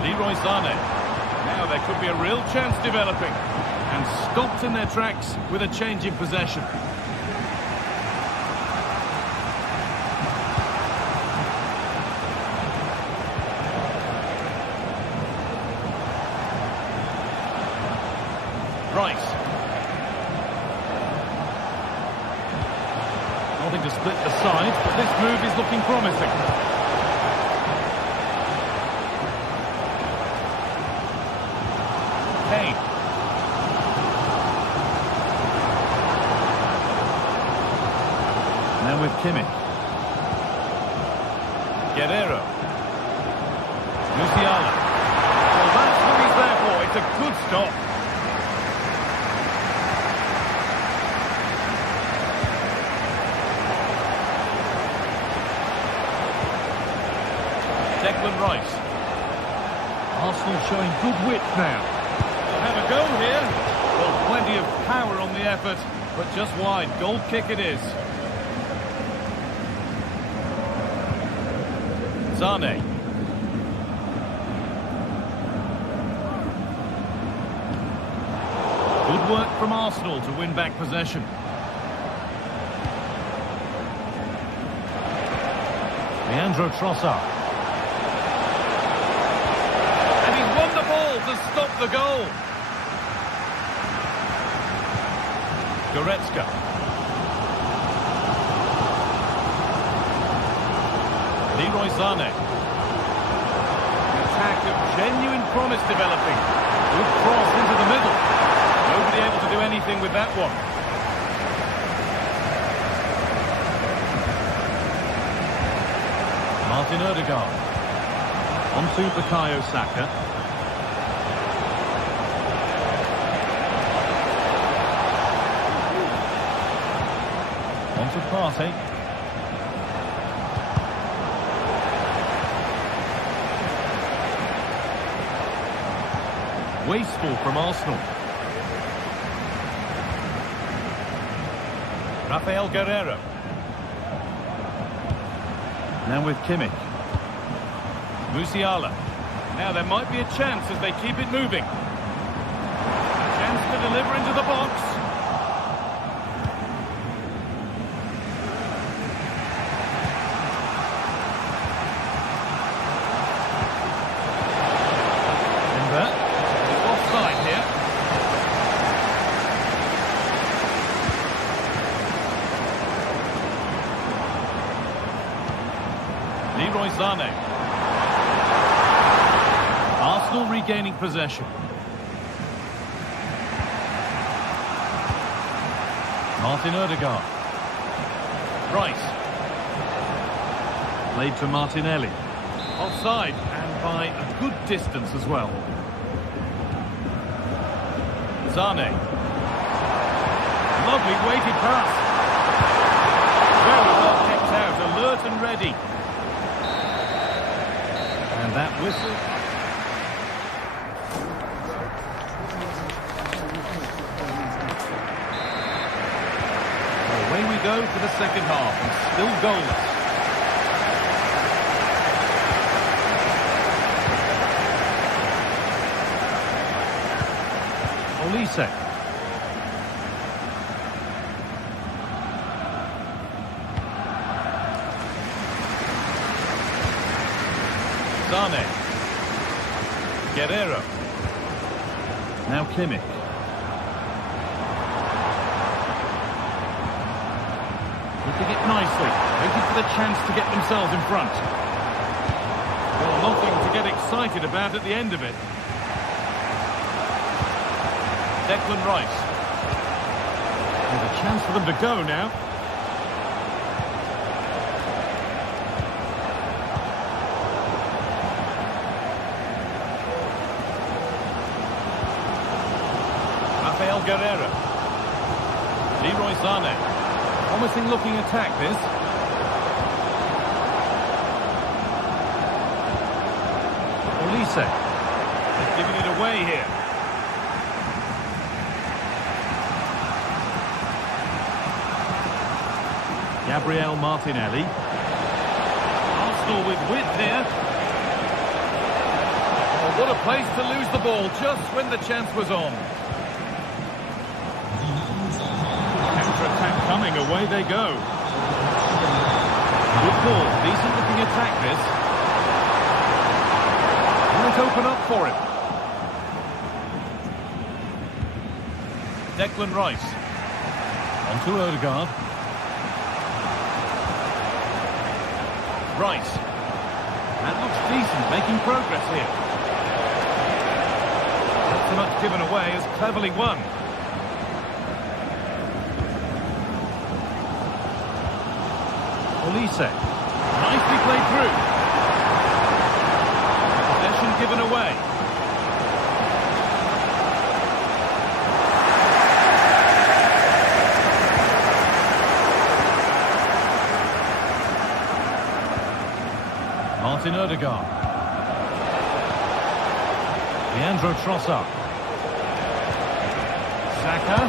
Leroy Sane. Now there could be a real chance developing. And stopped in their tracks with a change in possession. Rice. Nothing to split the sides, but this move is looking promising. Kane. Now with Kimmich. Guerrero. Musiala. Well, that's what he's there for. It's a good stop. Declan Rice. Arsenal showing good width now. They'll have a go here. Well, plenty of power on the effort, but just wide. Goal kick it is. Sane. Good work from Arsenal to win back possession. Leandro Trossard. To stop the goal. Goretzka. Leroy Sane. An attack of genuine promise developing. Good cross into the middle. Nobody able to do anything with that one. Martin Ødegaard. On to Bukayo Saka. On to Partey. Wasteful from Arsenal. Rafael Guerreiro. Now with Kimmich. Musiala. Now there might be a chance as they keep it moving. A chance to deliver into the box. Offside here. Leroy Sané. Arsenal regaining possession. Martin Odegaard. Rice. Played to Martinelli. Offside, and by a good distance as well. Sané. Lovely weighted pass. Very well kept out, alert and ready. And that whistle. Away we go for the second half, and still goalless. Olise. Sané. Guerreiro. Now Kimmich. Keeping it nicely, waiting for the chance to get themselves in front. Well, nothing to get excited about at the end of it. Declan Rice. There's a chance for them to go now. Rafael Guerreiro. Leroy Sané. Promising looking attack this. Olise. They've given it away here. Gabriel Martinelli. Arsenal with width here. Oh, what a place to lose the ball just when the chance was on. Counter-attack coming, away they go. Good ball, decent looking attack this. Will it open up for him? Declan Rice. On to Odegaard. Rice. That looks decent, making progress here. Not so much given away as cleverly won. Olise. Nicely played through. Possession given away. Martin Odegaard. Leandro Trossard. Saka.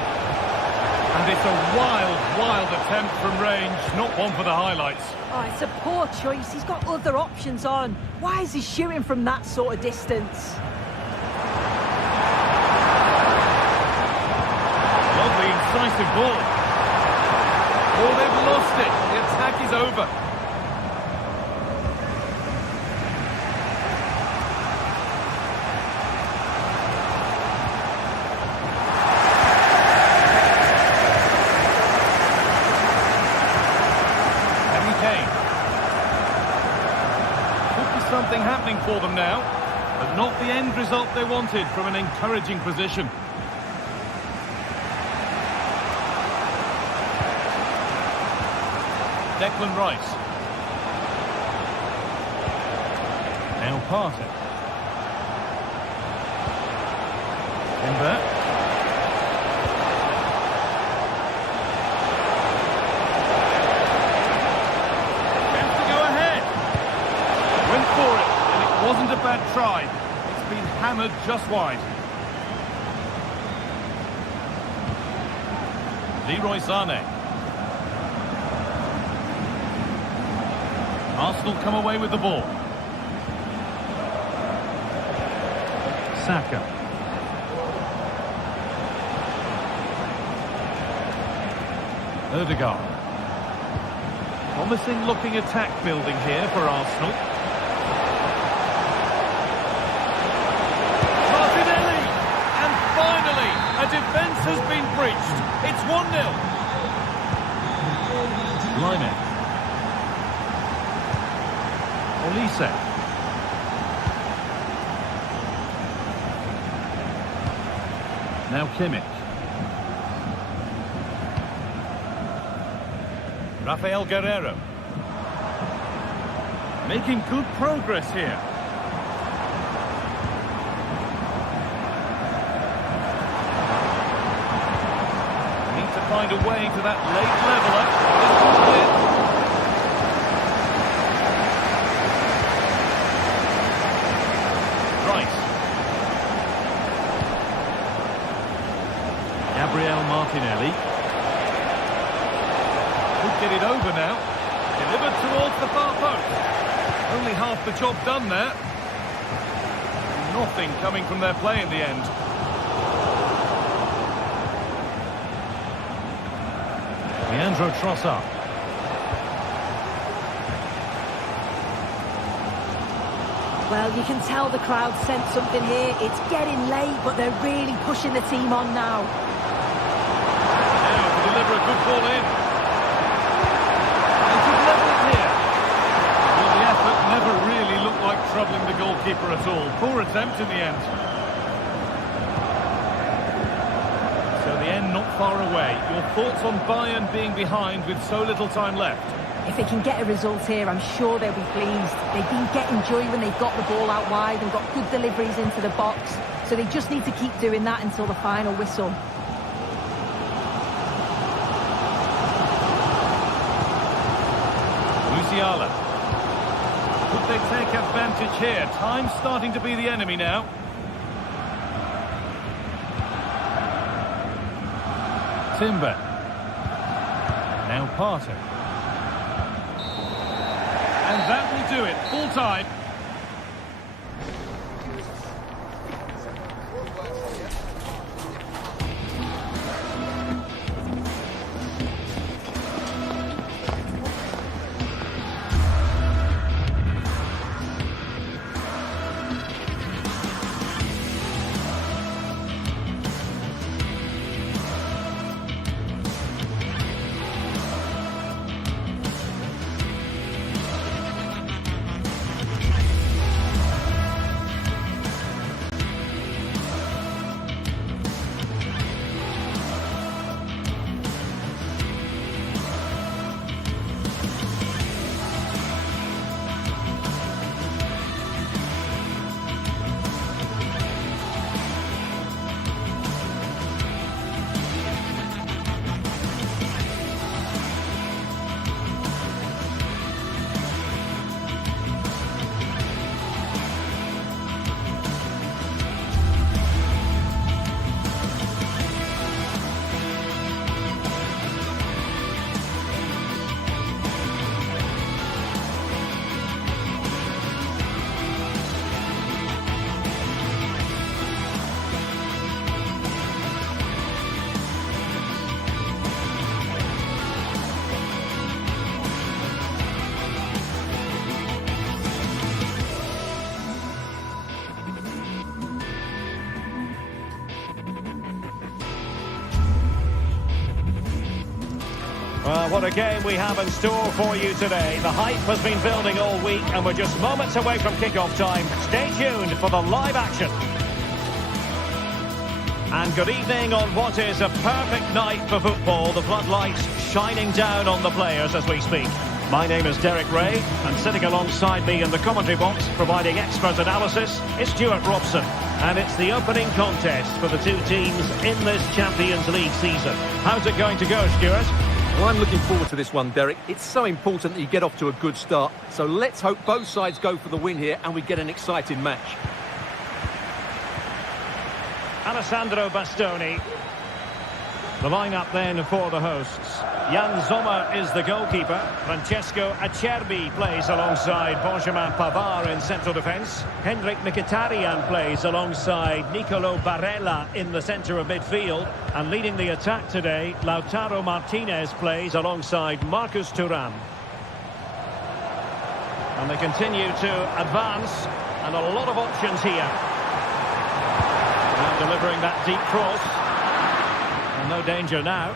And it's a wild, wild attempt from range. Not one for the highlights. Oh, it's a poor choice. He's got other options on. Why is he shooting from that sort of distance? Lovely, incisive ball. Oh, they've lost it. The attack is over. Something happening for them now, but not the end result they wanted from an encouraging position. Declan Rice. Now Partey. Timber. Wasn't a bad try. It's been hammered just wide. Leroy Sané. Arsenal come away with the ball. Saka. Ødegaard. Promising looking attack building here for Arsenal. Martinelli! And finally, a defence has been breached. It's 1-0. Lyman. Olise. Now Kimmich. Rafael Guerreiro. Making good progress here. Need to find a way to that late leveller. Rice. Gabriel Martinelli. Could get it over now. Delivered towards the far post. Only half the job done there. Nothing coming from their play in the end. Leandro Trossard. Well, you can tell the crowd sensed something here. It's getting late, but they're really pushing the team on now. Now to deliver a good ball in. And to level it here. Well, the effort never really looked like troubling the goalkeeper at all. Poor attempt in the end. So the end not far away. Your thoughts on Bayern being behind with so little time left? If they can get a result here, I'm sure they'll be pleased. They've been getting joy when they've got the ball out wide and got good deliveries into the box. So they just need to keep doing that until the final whistle. Musiala. Could they take advantage here? Time's starting to be the enemy now. Timber. Now Partey. And that will do it. Full time. Well, what a game we have in store for you today. The hype has been building all week and we're just moments away from kick-off time. Stay tuned for the live action. And good evening on what is a perfect night for football. The floodlights shining down on the players as we speak. My name is Derek Ray, and sitting alongside me in the commentary box, providing expert analysis, is Stuart Robson. And it's the opening contest for the two teams in this Champions League season. How's it going to go, Stuart? Well, I'm looking forward to this one, Derek. It's so important that you get off to a good start. So let's hope both sides go for the win here and we get an exciting match. Alessandro Bastoni. The lineup then for the hosts. Jan Sommer is the goalkeeper. Francesco Acerbi plays alongside Benjamin Pavard in central defence. Henrik Mkhitaryan plays alongside Nicolo Barella in the centre of midfield. And leading the attack today, Lautaro Martinez plays alongside Marcus Thuram. And they continue to advance, and a lot of options here. And delivering that deep cross. And no danger now.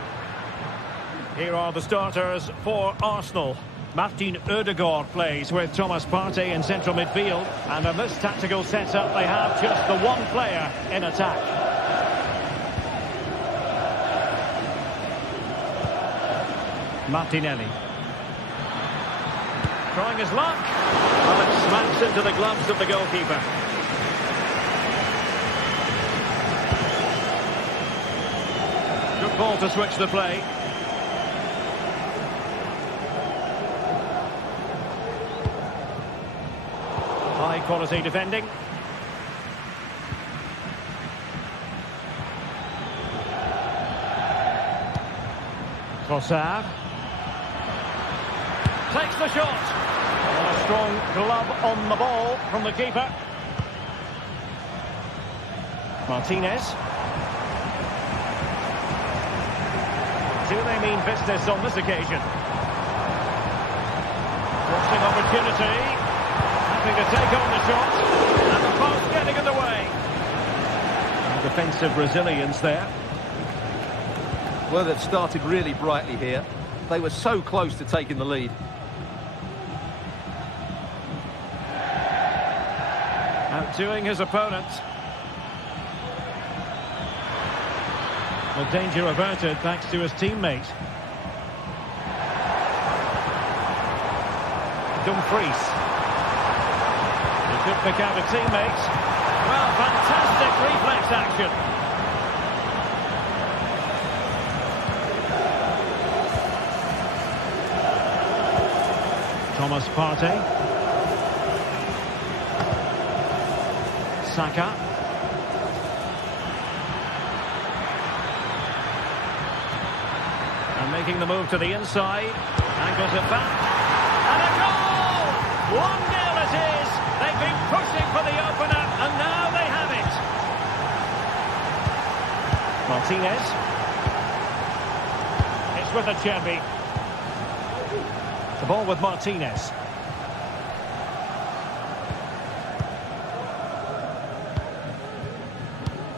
Here are the starters for Arsenal. Martin Ødegaard plays with Thomas Partey in central midfield. And in this tactical setup, they have just the one player in attack. Martinelli. Trying his luck. Well, it smacks into the gloves of the goalkeeper. Good ball to switch the play. High quality defending. Trossard. Takes the shot. And a strong glove on the ball from the keeper. Martinez. Do they mean business on this occasion? Crossing opportunity. Having to take on the shot. And the post getting in the way. Defensive resilience there. Well, they've started really brightly here. They were so close to taking the lead. Outdoing his opponent. The danger averted thanks to his teammate. Dumfries. He could pick out a teammate. Well, fantastic reflex action. Thomas Partey. Saka. And making the move to the inside. Angles it back. And a goal! 1-0 it is. They've been pushing for the opener, and now they have it. Martinez. It's with Acerbi. The ball with Martinez.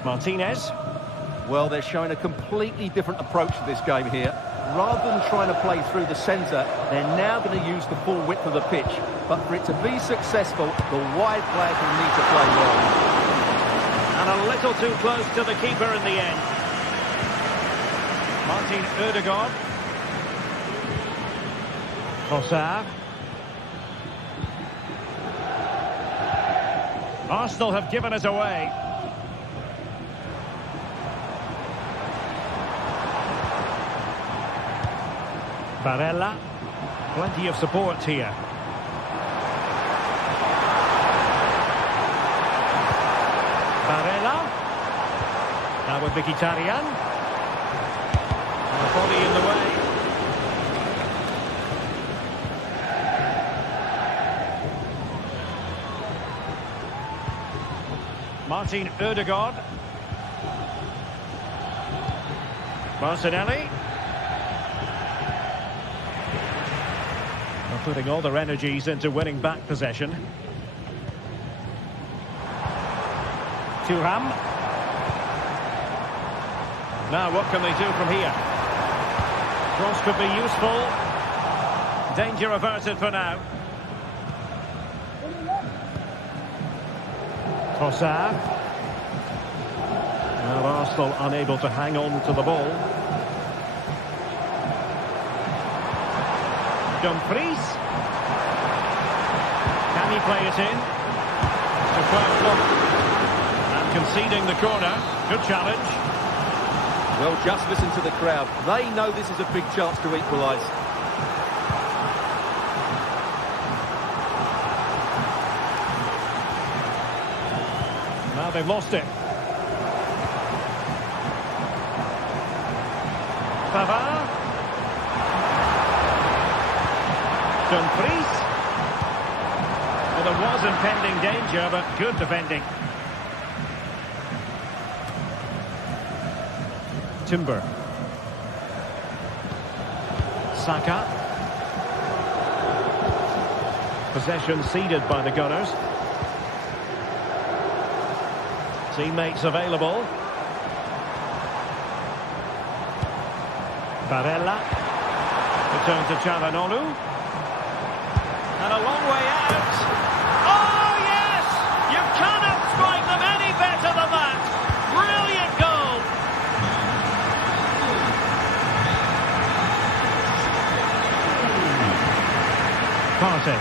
Martinez. Well, they're showing a completely different approach to this game here. Rather than trying to play through the centre, they're now going to use the full width of the pitch. But for it to be successful, the wide players will need to play well. And a little too close to the keeper in the end. Martin Ødegaard. Trossard. Arsenal have given it away. Barella. Plenty of support here. Barella. Now with Mkhitaryan. And the body in the way. Martin Ødegaard. Martinelli. Putting all their energies into winning back possession. Thuram. Now what can they do from here? Cross could be useful. Danger averted for now. Trossard. Now Arsenal unable to hang on to the ball. Dumfries. Can he play it in? Superb block. And conceding the corner. Good challenge. Well, just listen to the crowd. They know this is a big chance to equalise. Now they've lost it. Pavard. Dumfries. Well, there was impending danger, but good defending. Timber. Saka. Possession ceded by the Gunners. Teammates available. Barella. Return to Çalhanoğlu. And a long way out. Oh, yes! You cannot strike them any better than that. Brilliant goal. Partey.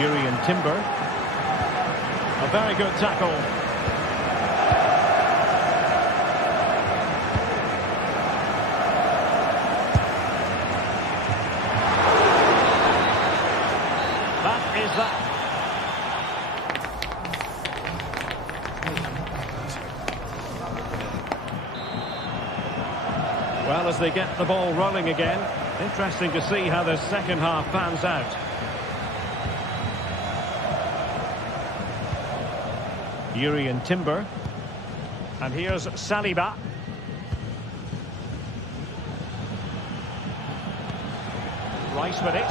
Yuri and Timber. A very good tackle. That is that. Well, as they get the ball rolling again, interesting to see how the second half pans out. Yuri and Timber. And here's Saliba. Rice with it.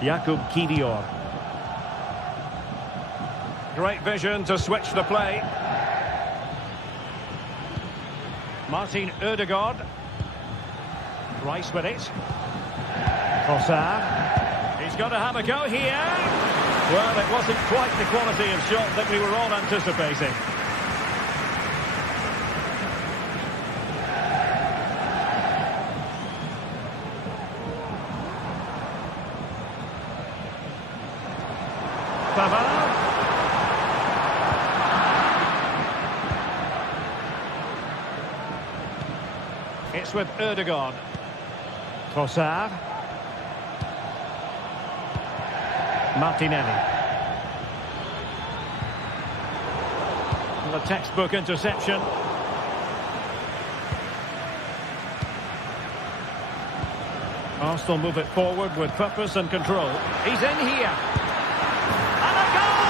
Jakub Kivior. Great vision to switch the play. Martin Ødegaard. Rice with it. Trossard. He's got to have a go here. Well, it wasn't quite the quality of shot that we were all anticipating. Pavard. It's with Ødegaard. Trossard. Martinelli. And a textbook interception. Arsenal move it forward with purpose and control. He's in here. And a goal!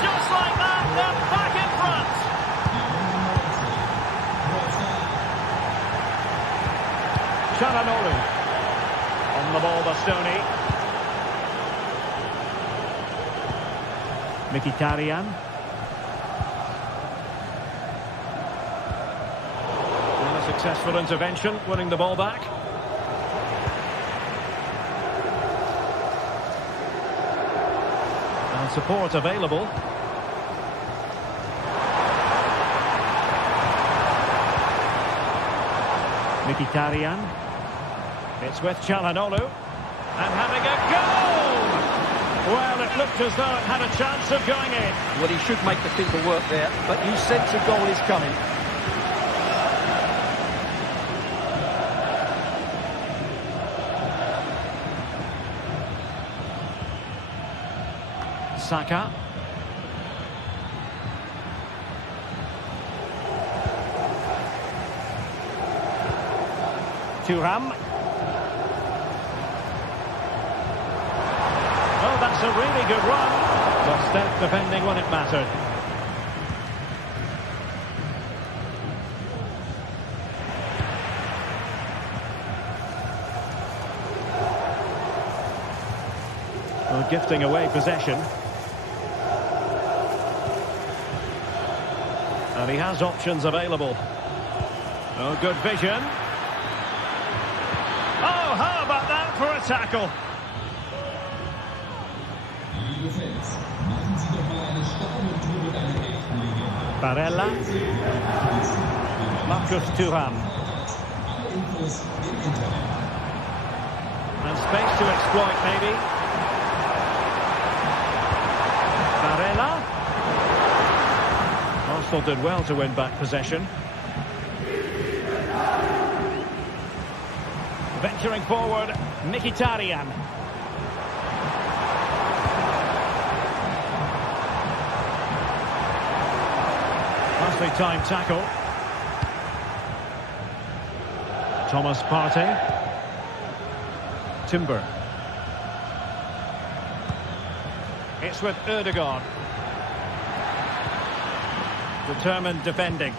Just like that, they're back in front. Çalhanoğlu. On the ball, Bastoni. Mkhitaryan. And a successful intervention, winning the ball back. And support available. Mkhitaryan. It's with Çalhanoğlu. And having a goal! Well, it looked as though it had a chance of going in. Well, he should make the keeper work there, but you sense a goal is coming. Saka. Thuram. Oh, that's a really good run. But Stoke defending when it mattered. Well, gifting away possession. And he has options available. Oh, good vision. Oh, how about that for a tackle? Barella. Marcus Thuram. And space to exploit, maybe. Barella. Arsenal did well to win back possession. Venturing forward, Mkhitaryan. Nicely timed tackle. Thomas Partey. Timber. It's with Ødegaard. Determined defending.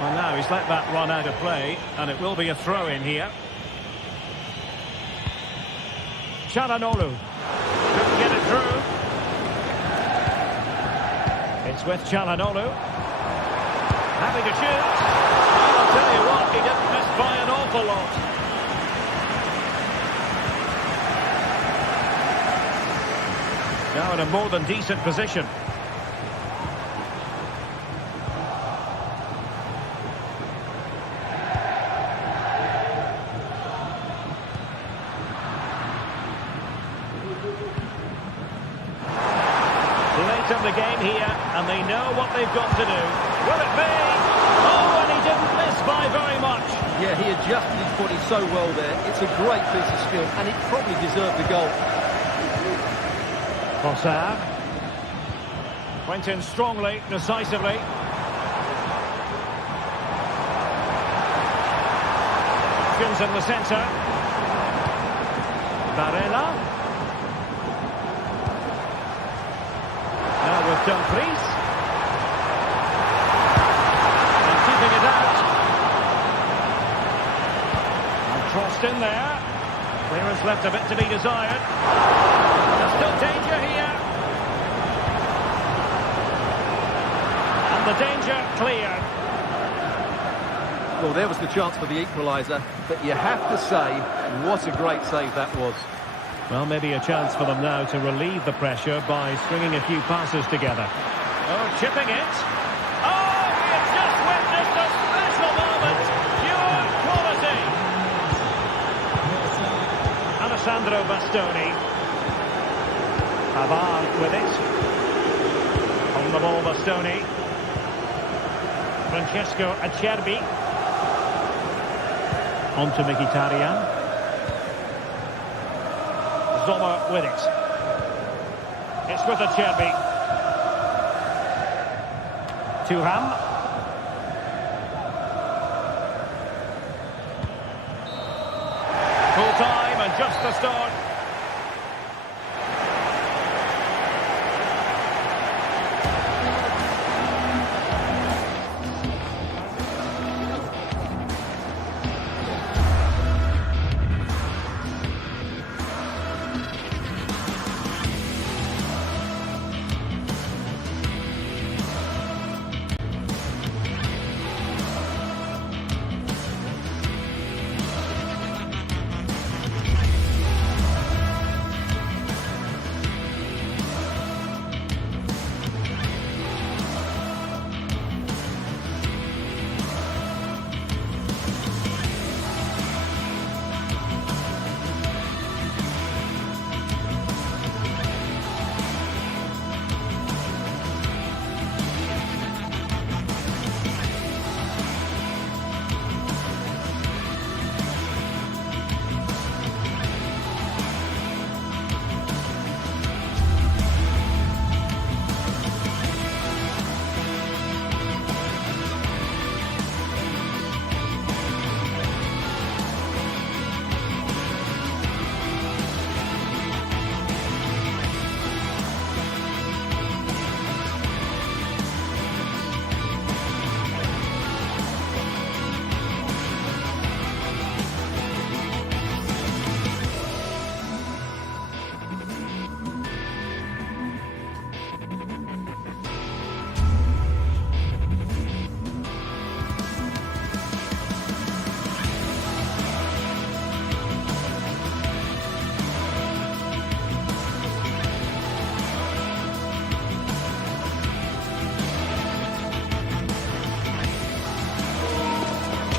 Well, now he's let that run out of play, and it will be a throw in here. Çalhanoğlu couldn't get it through. It's with Çalhanoğlu. Happy to shoot. Well, I'll tell you what, he didn't miss by an awful lot. Now in a more than decent position. Late in the game here, and they know what they've got to do. Will it be? Oh, and he didn't miss by very much. Yeah, he adjusted his body so well there. It's a great piece of skill, and it probably deserved a goal. Trossard went in strongly, decisively. Options in the centre. Barella. Now with Dumfries. And keeping it out. And crossed in there. Clearance left a bit to be desired. There's still danger here. And the danger cleared. Well, there was the chance for the equaliser, but you have to say, what a great save that was. Well, maybe a chance for them now to relieve the pressure by stringing a few passes together. Oh, chipping it. Oh, we have just witnessed a special moment. Pure quality. Alessandro Bastoni. Pavard with it. On the ball, Bastoni. Francesco Acerbi. On to Mkhitaryan. Sommer with it. It's with Acerbi. Thuram. Full time and just the start.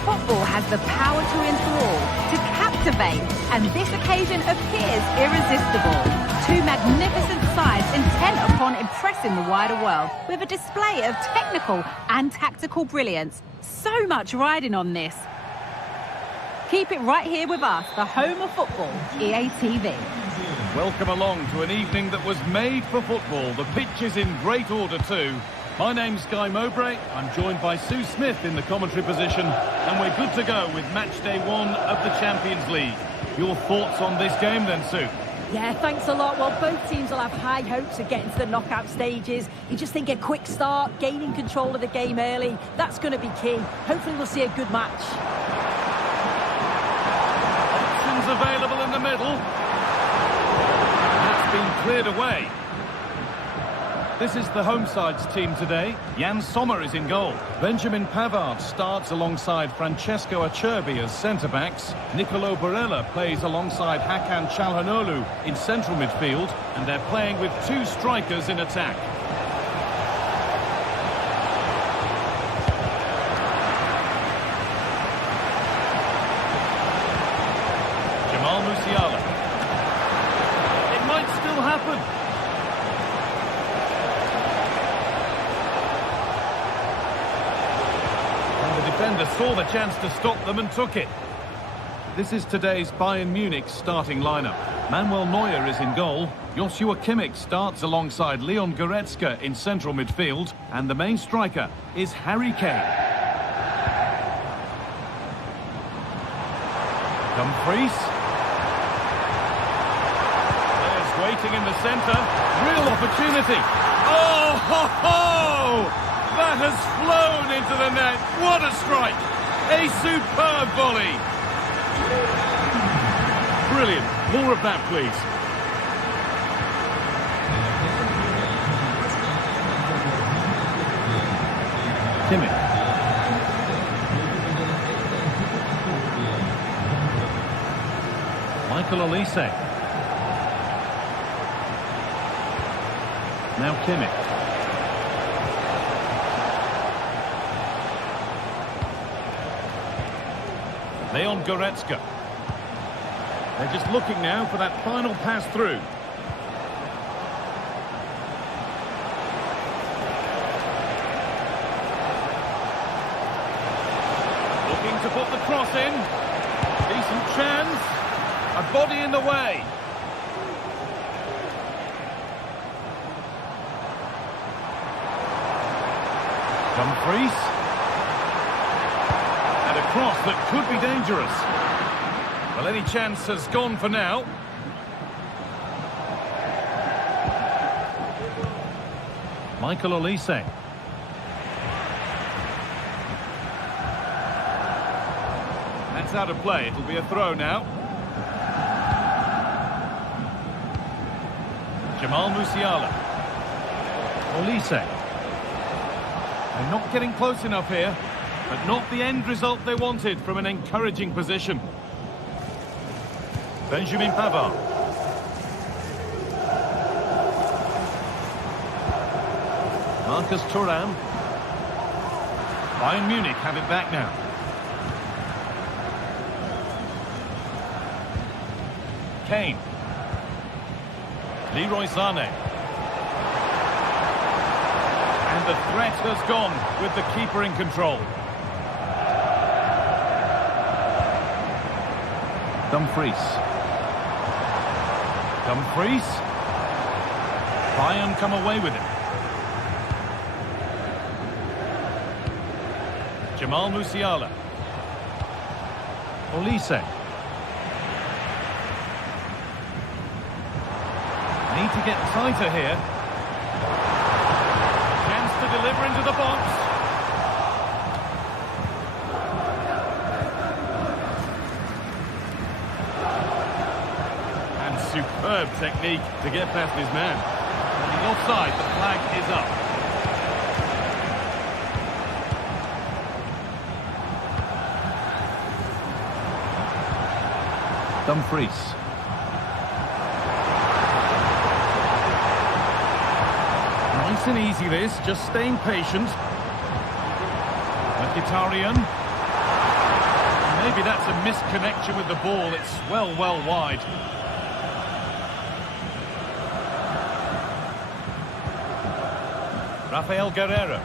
Football has the power to enthrall, to captivate, and this occasion appears irresistible. Two magnificent sides intent upon impressing the wider world with a display of technical and tactical brilliance. So much riding on this. Keep it right here with us, the home of football, EA TV. Welcome along to an evening that was made for football. The pitch is in great order too. My name's Guy Mowbray. I'm joined by Sue Smith in the commentary position, and we're good to go with match day 1 of the Champions League. Your thoughts on this game then, Sue? Yeah, thanks a lot. Well, both teams will have high hopes of getting to the knockout stages. You just think a quick start, gaining control of the game early, that's going to be key. Hopefully we'll see a good match. Options available in the middle. That's been cleared away. This is the home side's team today. Jan Sommer is in goal. Benjamin Pavard starts alongside Francesco Acerbi as centre-backs. Nicolo Barella plays alongside Hakan Çalhanoğlu in central midfield. And they're playing with 2 strikers in attack. Jamal Musiala. It might still happen. Defender saw the chance to stop them and took it. This is today's Bayern Munich starting lineup. Manuel Neuer is in goal. Joshua Kimmich starts alongside Leon Goretzka in central midfield. And the main striker is Harry Kane. Dumfries. There's waiting in the centre. Real opportunity. Oh, ho, ho! That has flown into the net. What a strike! A superb volley. Brilliant. More of that, please. Kimmich. Michael Olise. Now Kimmich. Leon Goretzka. They're just looking now for that final pass through. Looking to put the cross in. Decent chance. A body in the way. Dumfries. Cross that could be dangerous. Well, any chance has gone for now. Michael Olise. That's out of play. It'll be a throw now. Jamal Musiala. Olise. They're not getting close enough here. But not the end result they wanted from an encouraging position. Benjamin Pavard. Marcus Thuram. Bayern Munich have it back now. Kane. Leroy Sané. And the threat has gone with the keeper in control. Dumfries. Dumfries. Bayern come away with it. Jamal Musiala. Olise. Need to get tighter here. Chance to deliver into the box. Superb technique to get past his man. And he's offside, the flag is up. Dumfries. Nice and easy this, just staying patient. Mkhitaryan. Maybe that's a misconnection with the ball, it's well wide. Rafael Guerreiro.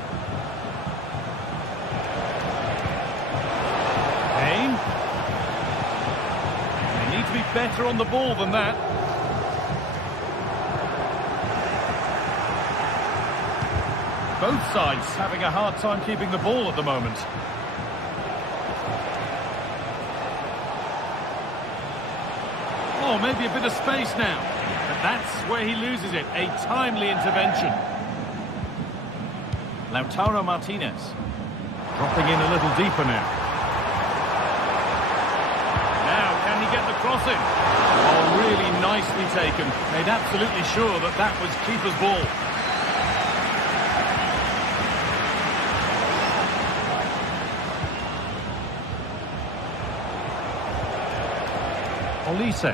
Kane. They need to be better on the ball than that. Both sides having a hard time keeping the ball at the moment. Oh, maybe a bit of space now. But that's where he loses it. A timely intervention. Lautaro Martinez. Dropping in a little deeper now. Now, can he get the crossing? Oh, really nicely taken. Made absolutely sure that that was keeper's ball. Olise.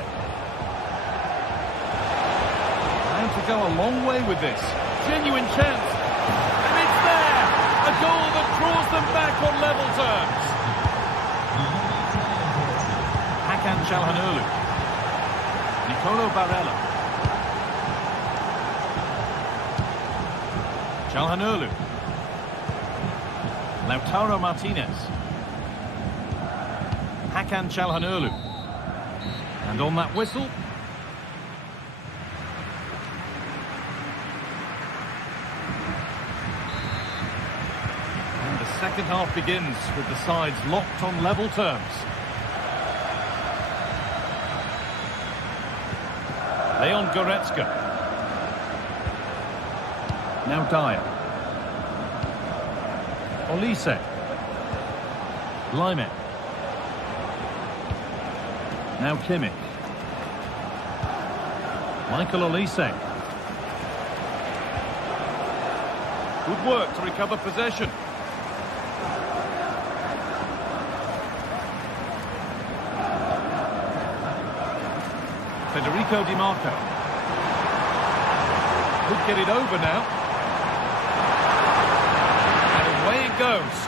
And to go a long way with this. Genuine chance. And it's there! A goal that draws them back on level terms. Hakan Çalhanoğlu. Nicolo Barella. Çalhanoğlu. Lautaro Martinez. Hakan Çalhanoğlu. And on that whistle. And the second half begins with the sides locked on level terms. Leon Goretzka. Now Dyer. Olise. Lyman. Now Kimmich. Michael Olise. Good work to recover possession. Federico Di Marco. Could get it over now. And away it goes.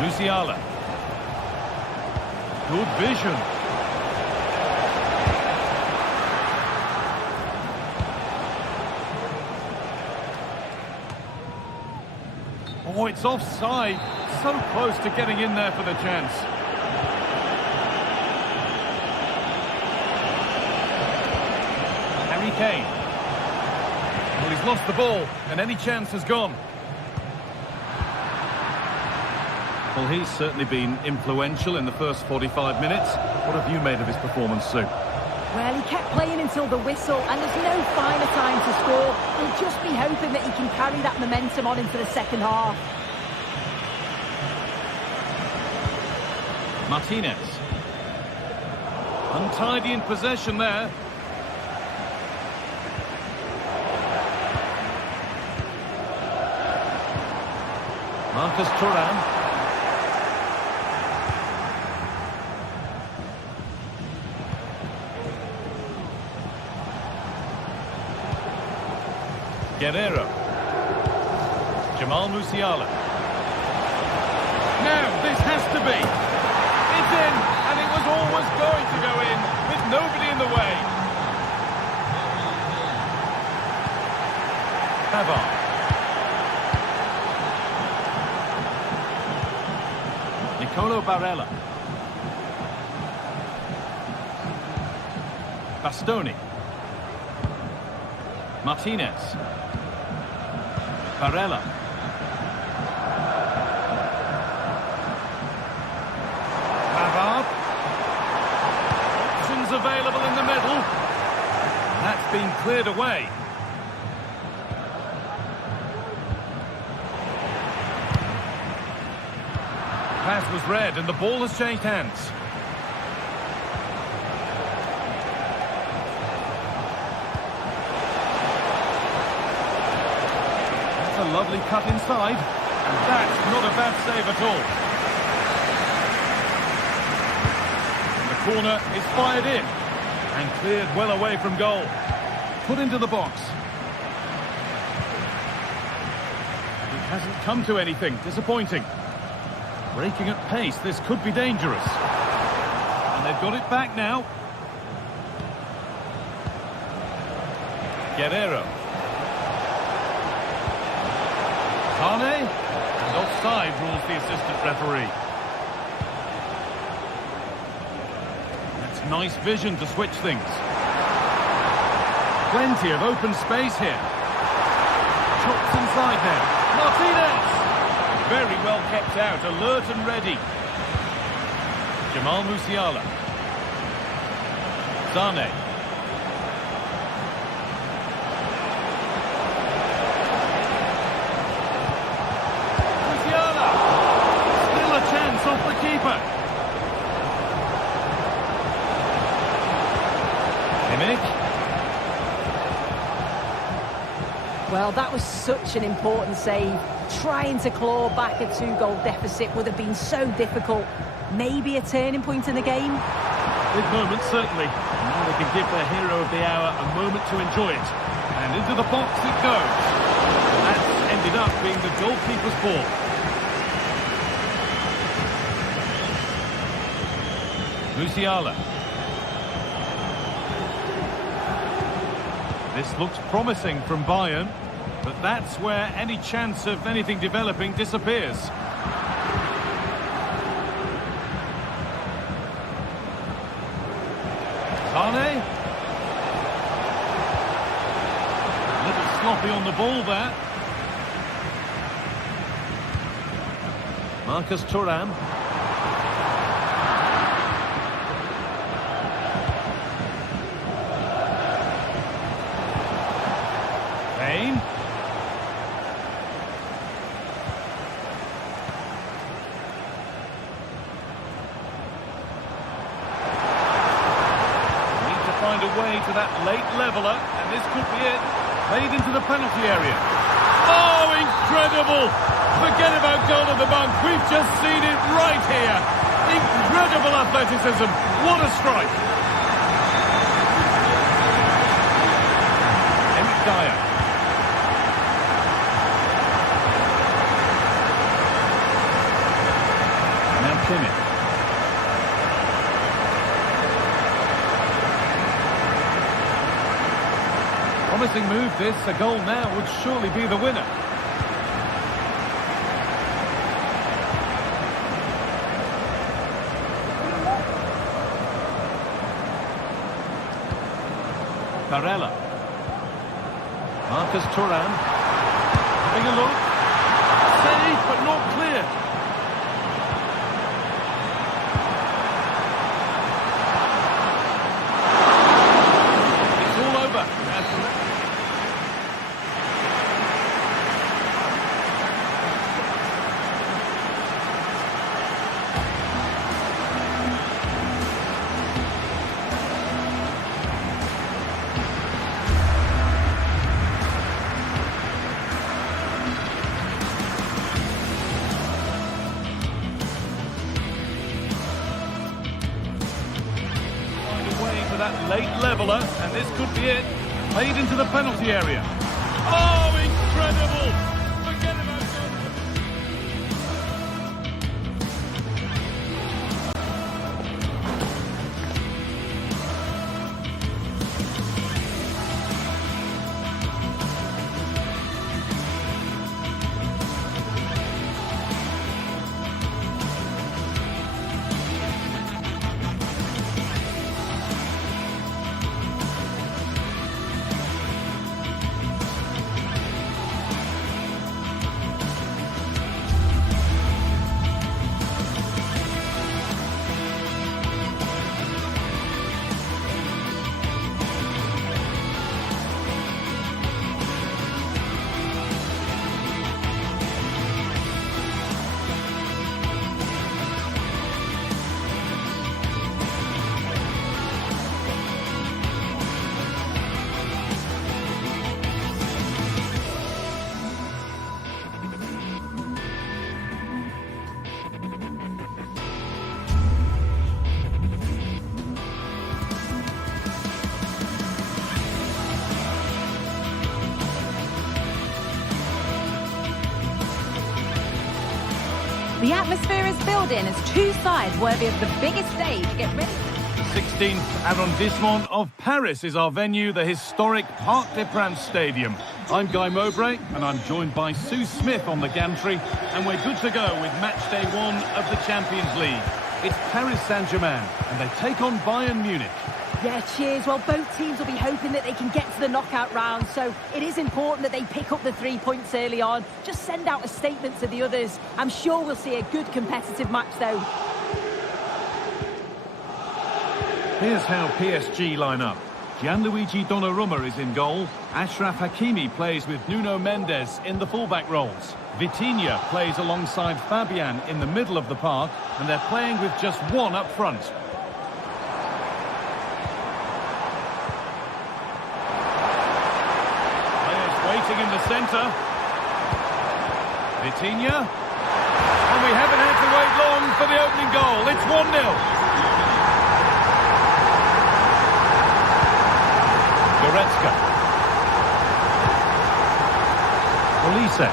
Musiala. Good vision. Oh, it's offside. So close to getting in there for the chance. Harry Kane. Well, he's lost the ball, and any chance has gone. Well, he's certainly been influential in the first 45 minutes. What have you made of his performance, Sue? Well, he kept playing until the whistle, and there's no finer time to score. He'll just be hoping that he can carry that momentum on into the second half. Martinez. Untidy in possession there. Marcus Thuram. Guerrero. Jamal Musiala. Now, this has to be. It's in, and it was always going to go in, with nobody in the way. Pavard. Nicolo Barella. Bastoni. Martinez. Barella. Pavard. Options available in the middle. That's been cleared away. Pass was read and the ball has changed hands. A lovely cut inside, and that's not a bad save at all. And the corner is fired in and cleared well away from goal. Put into the box. It hasn't come to anything. Disappointing. Breaking at pace, this could be dangerous. And they've got it back now. Guerrero. Kane, and offside rules the assistant referee. That's nice vision to switch things. Plenty of open space here. Chops inside there. Martinez! Very well kept out, alert and ready. Jamal Musiala. Sane. Musiala! Still a chance off the keeper. Kimmich. Well, that was such an important save. Trying to claw back a 2-goal deficit would have been so difficult. Maybe a turning point in the game. Big moment, certainly. Now they can give their hero of the hour a moment to enjoy it. And into the box it goes. That's ended up being the goalkeeper's ball. Musiala. This looks promising from Bayern, but that's where any chance of anything developing disappears. Sane. A little sloppy on the ball there. Marcus Thuram. Kane. Find a way to that late leveller, and this could be it. Played into the penalty area. Oh, incredible! Forget about goal of the month. We've just seen it right here. Incredible athleticism. What a strike! Eric Dyer. Now Kimmich. Promising move this, a goal now would surely be the winner. Barella. Marcus Thuram. Having a look. Save, but not clear. It's all over. That late leveller, and this could be it. Played into the penalty area. Oh, incredible! Forget about The atmosphere is building as two sides worthy of the biggest stage get ready. The 16th arrondissement of Paris is our venue, the historic Parc des Princes Stadium. I'm Guy Mowbray, and I'm joined by Sue Smith on the gantry, and we're good to go with match day 1 of the Champions League. It's Paris Saint-Germain, and they take on Bayern Munich. Yeah, cheers. Well, both teams will be hoping that they can get to the knockout round, so it is important that they pick up the 3 points early on. Just send out a statement to the others. I'm sure we'll see a good competitive match, though. Here's how PSG line up. Gianluigi Donnarumma is in goal. Achraf Hakimi plays with Nuno Mendes in the fullback roles. Vitinha plays alongside Fabian in the middle of the park, and they're playing with just one up front. Players waiting in the centre. Vitinha. And we haven't had to wait long for the opening goal. It's 1-0. Goretzka. Olise.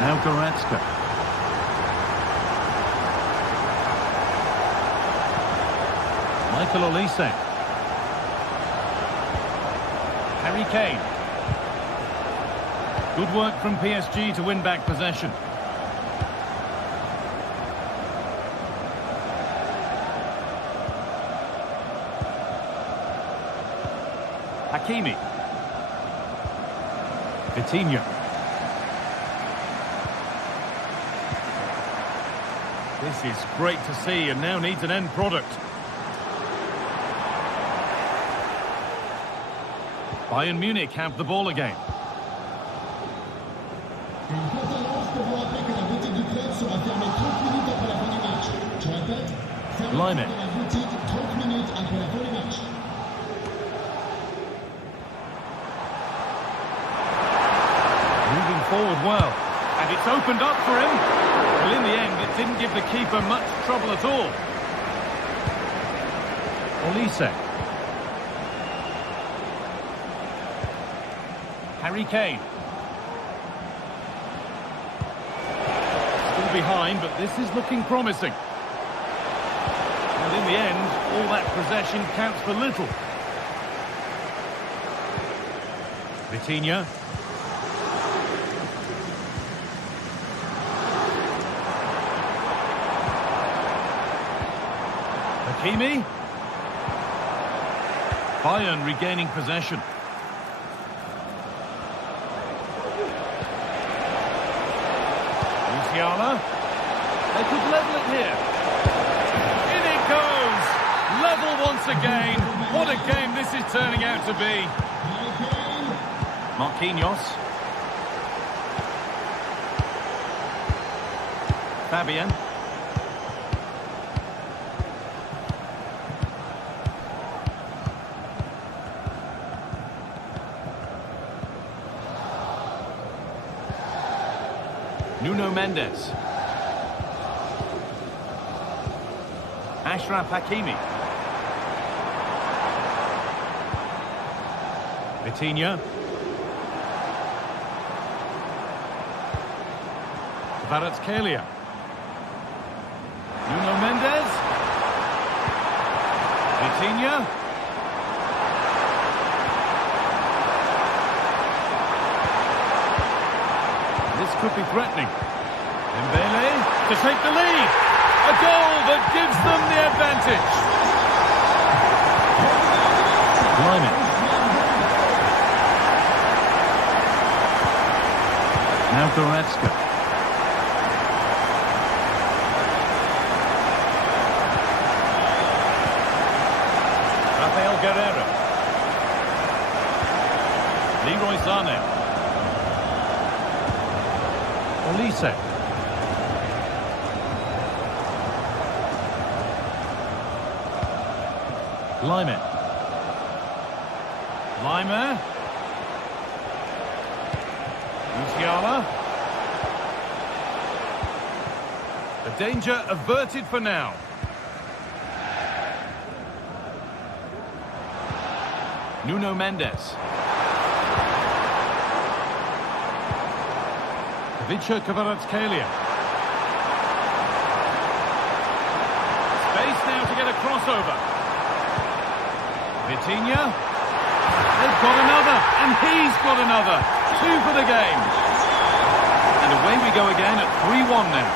Now Goretzka. Michael Olise. Harry Kane. Good work from PSG to win back possession. Hakimi. Vitinha. This is great to see and now needs an end product. Bayern Munich have the ball again. Line. Forward well, and it's opened up for him. Well, in the end, it didn't give the keeper much trouble at all. Olise. Harry Kane. Still behind, but this is looking promising. And in the end, all that possession counts for little. Vitinha. Hakimi. Bayern regaining possession. Musiala. They could level it here. In it goes! Level once again. What a game this is turning out to be. Marquinhos. Fabian. Nuno Mendes. Achraf Hakimi. Vitinha. Kvaratskhelia. Nuno Mendes. Vitinha. This could be threatening. Dembele to take the lead. A goal that gives them the advantage. Blimey. Now Goretzka. Rafael Guerreiro. Leroy Sané. Olise. Lime. Musiala. The danger averted for now. Nuno Mendes. Kvaratskhelia. Space now to get a crossover. Vitinha. They've got another, and he's got another. 2 for the game. And away we go again at 3-1 now.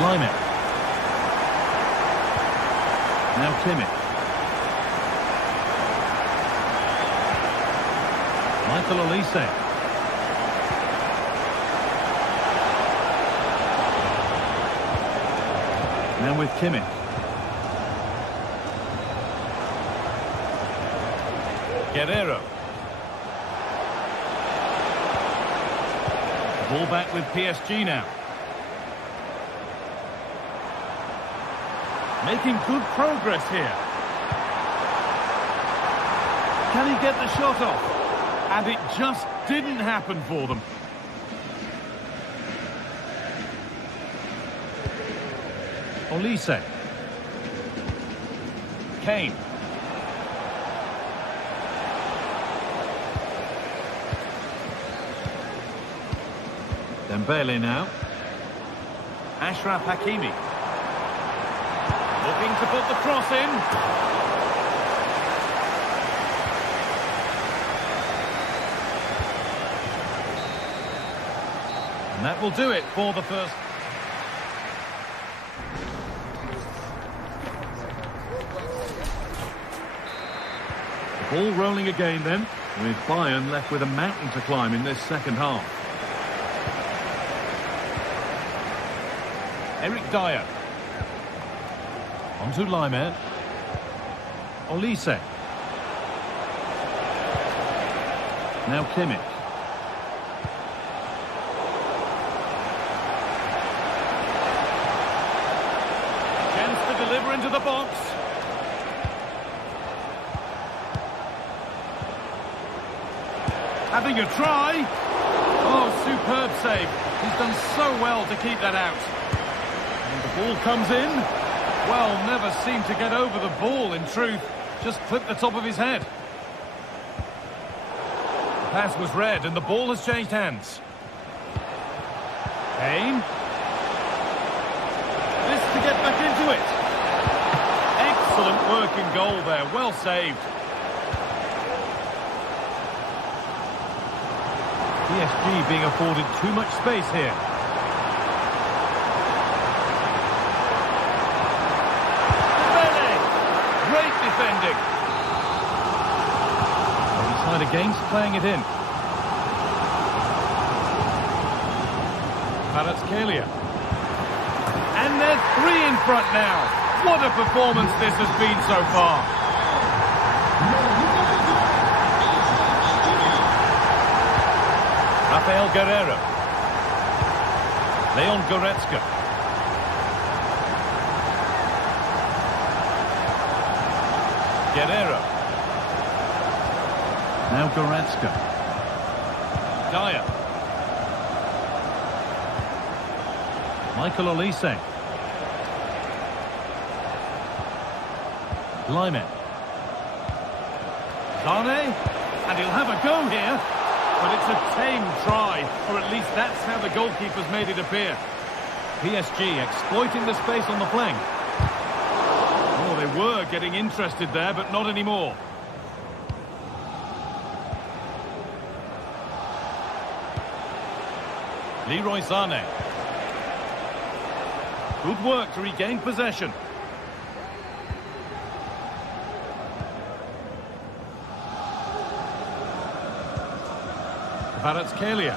Lyman. Now Kimmich. Michael Olise. Now with Kimmich. Guerrero. Ball back with PSG now. Making good progress here. Can he get the shot off? And it just didn't happen for them. Olise. Kane. Dembele now. Ashraf Hakimi. Looking to put the cross in. And that will do it for the first. The ball rolling again then, with Bayern left with a mountain to climb in this second half. Eric Dyer. On to Lyman. Olise. Now Kimmich. Chance to deliver into the box. Having a try. Oh, superb save. He's done so well to keep that out. And the ball comes in. Well, never seemed to get over the ball, in truth. Just clipped the top of his head. The pass was read, and the ball has changed hands. Kane. This to get back into it. Excellent work in goal there. Well saved. PSG being afforded too much space here. Great defending. They decide against playing it in. Kvaratskhelia. And they're three in front now. What a performance this has been so far. Rafael Guerrero. Leon Goretzka. Guerrero. Now Goretzka. Dyer. Michael Olise. Lyman. Zane. And he'll have a go here. But it's a tame try, or at least that's how the goalkeeper's made it appear. PSG exploiting the space on the flank. Oh, they were getting interested there, but not anymore. Leroy Sané. Good work to regain possession. Kvaratskhelia.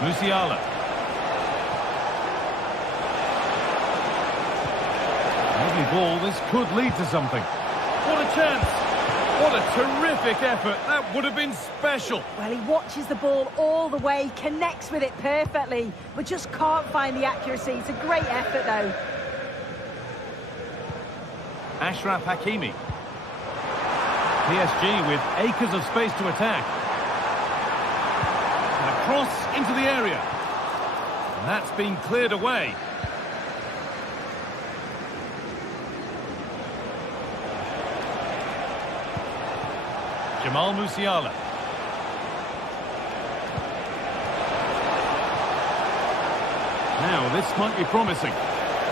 Musiala. Lovely ball, this could lead to something. What a chance! What a terrific effort, that would have been special. Well, he watches the ball all the way, connects with it perfectly, but just can't find the accuracy. It's a great effort though. Ashraf Hakimi. PSG with acres of space to attack. And a cross into the area. And that's been cleared away. Jamal Musiala. Now, this might be promising.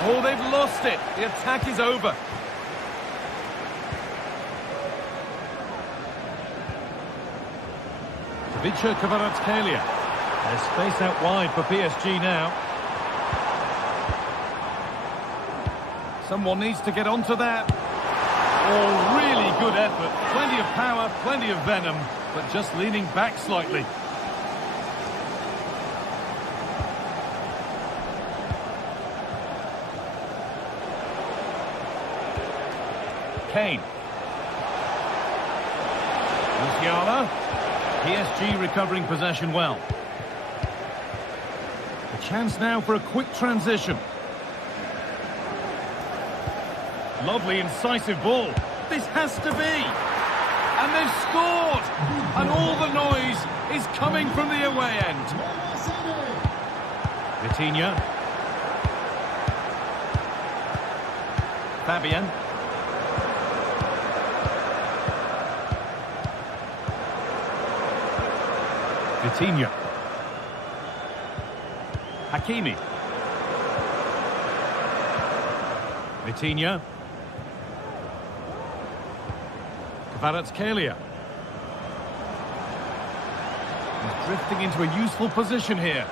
Oh, they've lost it. The attack is over. Kvaratskhelia. There's space out wide for PSG now. Someone needs to get onto that. Oh, really good effort. Plenty of power, plenty of venom, but just leaning back slightly. Kane. Musiala. PSG recovering possession well. A chance now for a quick transition. Lovely, incisive ball. This has to be. And they've scored. And all the noise is coming from the away end. Vitinha. Fabian. Vitinha. Hakimi. Vitinha. Kvaratskhelia. He's drifting into a useful position here.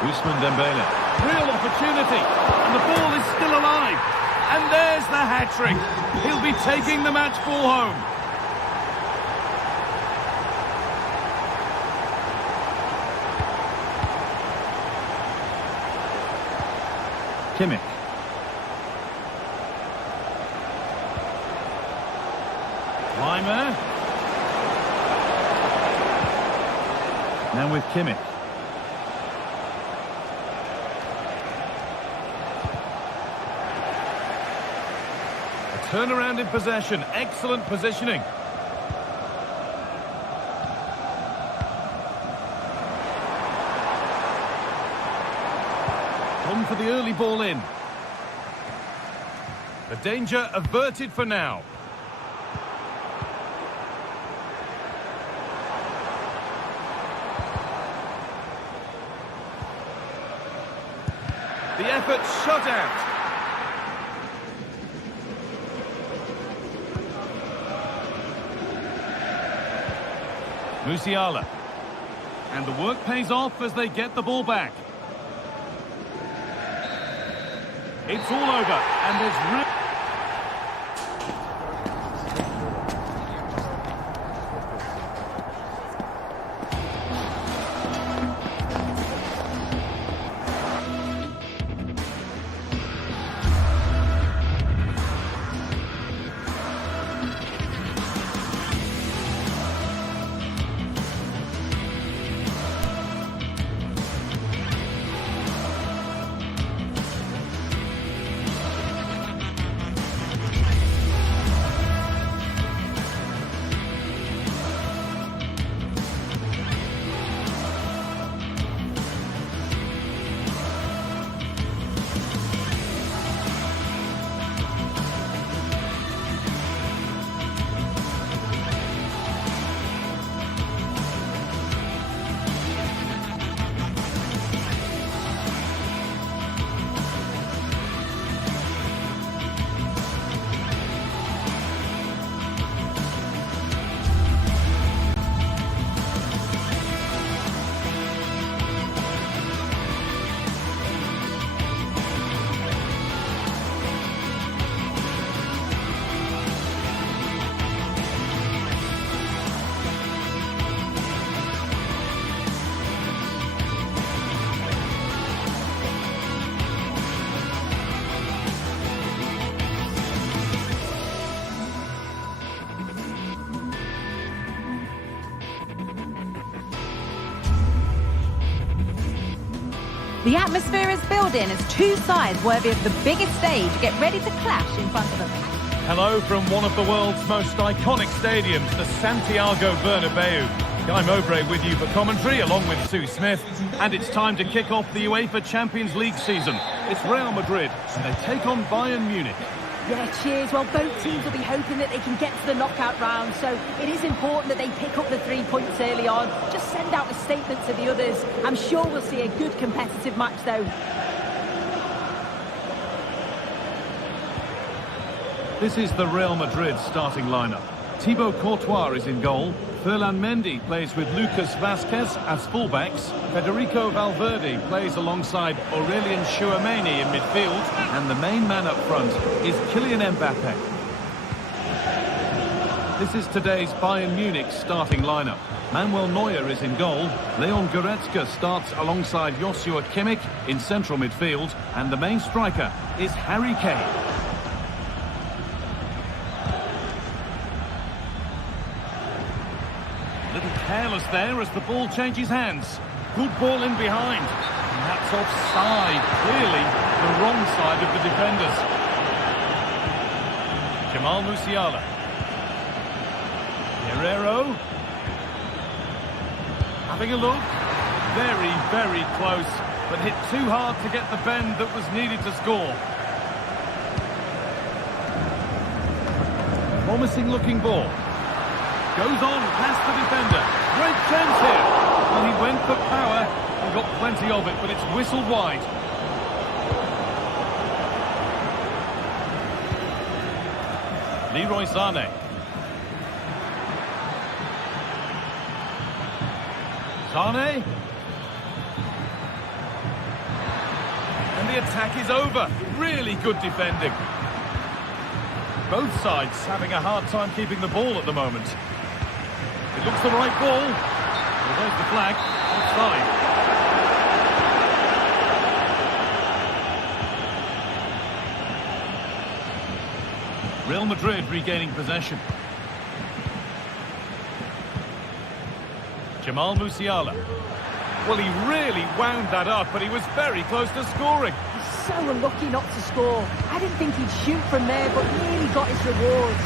Ousmane Dembele. Real opportunity. And the ball is still alive. And there's the hat-trick. He'll be taking the match ball home. Kimmich. Leimer. Now with Kimmich. Turnaround in possession. Excellent positioning. Come for the early ball in. The danger averted for now. The effort shut out. Musiala. And the work pays off as they get the ball back. It's all over, and there's... The atmosphere is building as two sides worthy of the biggest stage get ready to clash in front of a... Hello from one of the world's most iconic stadiums, the Santiago Bernabeu. Guy Mowbray with you for commentary, along with Sue Smith. And it's time to kick off the UEFA Champions League season. It's Real Madrid, and they take on Bayern Munich. Yeah, cheers. Well, both teams will be hoping that they can get to the knockout round, so it is important that they pick up the 3 points early on. Just send out a statement to the others. I'm sure we'll see a good competitive match, though. This is the Real Madrid starting lineup. Thibaut Courtois is in goal. Ferland Mendy plays with Lucas Vazquez as fullbacks. Federico Valverde plays alongside Aurelien Tchouameni in midfield. And the main man up front is Kylian Mbappe. This is today's Bayern Munich starting lineup. Manuel Neuer is in goal. Leon Goretzka starts alongside Joshua Kimmich in central midfield. And the main striker is Harry Kane. Careless there as the ball changes hands. Good ball in behind. And that's offside. Clearly the wrong side of the defenders. Jamal Musiala. Guerrero. Having a look. Very, very close. But hit too hard to get the bend that was needed to score. Promising looking ball. Goes on past the defender. Great chance here. Well, he went for power and got plenty of it, but it's whistled wide. Leroy Sané. Sané. And the attack is over. Really good defending. Both sides having a hard time keeping the ball at the moment. It looks the right ball. Well, there's the flag. Offside. Real Madrid regaining possession. Jamal Musiala. Well, he really wound that up, but he was very close to scoring. He's so unlucky not to score. I didn't think he'd shoot from there, but really got his rewards.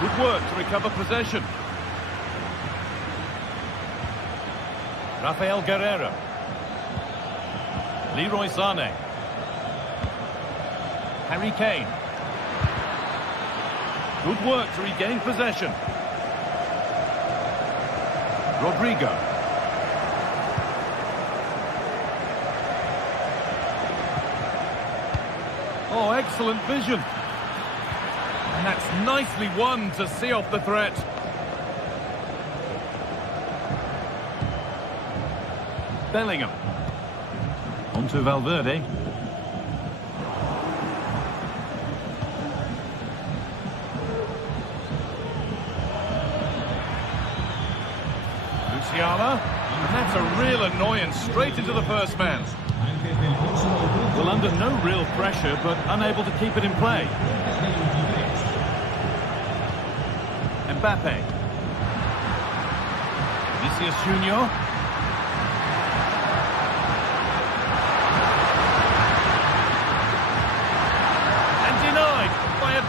Good work to recover possession. Rafael Guerrero. Leroy Sané. Harry Kane. Good work to regain possession. Rodrigo. Oh, excellent vision. And that's nicely won to see off the threat. Bellingham. On to Valverde. Musiala. And that's a real annoyance straight into the first man. Well, under no real pressure, but unable to keep it in play. Mbappe. Vinicius Junior.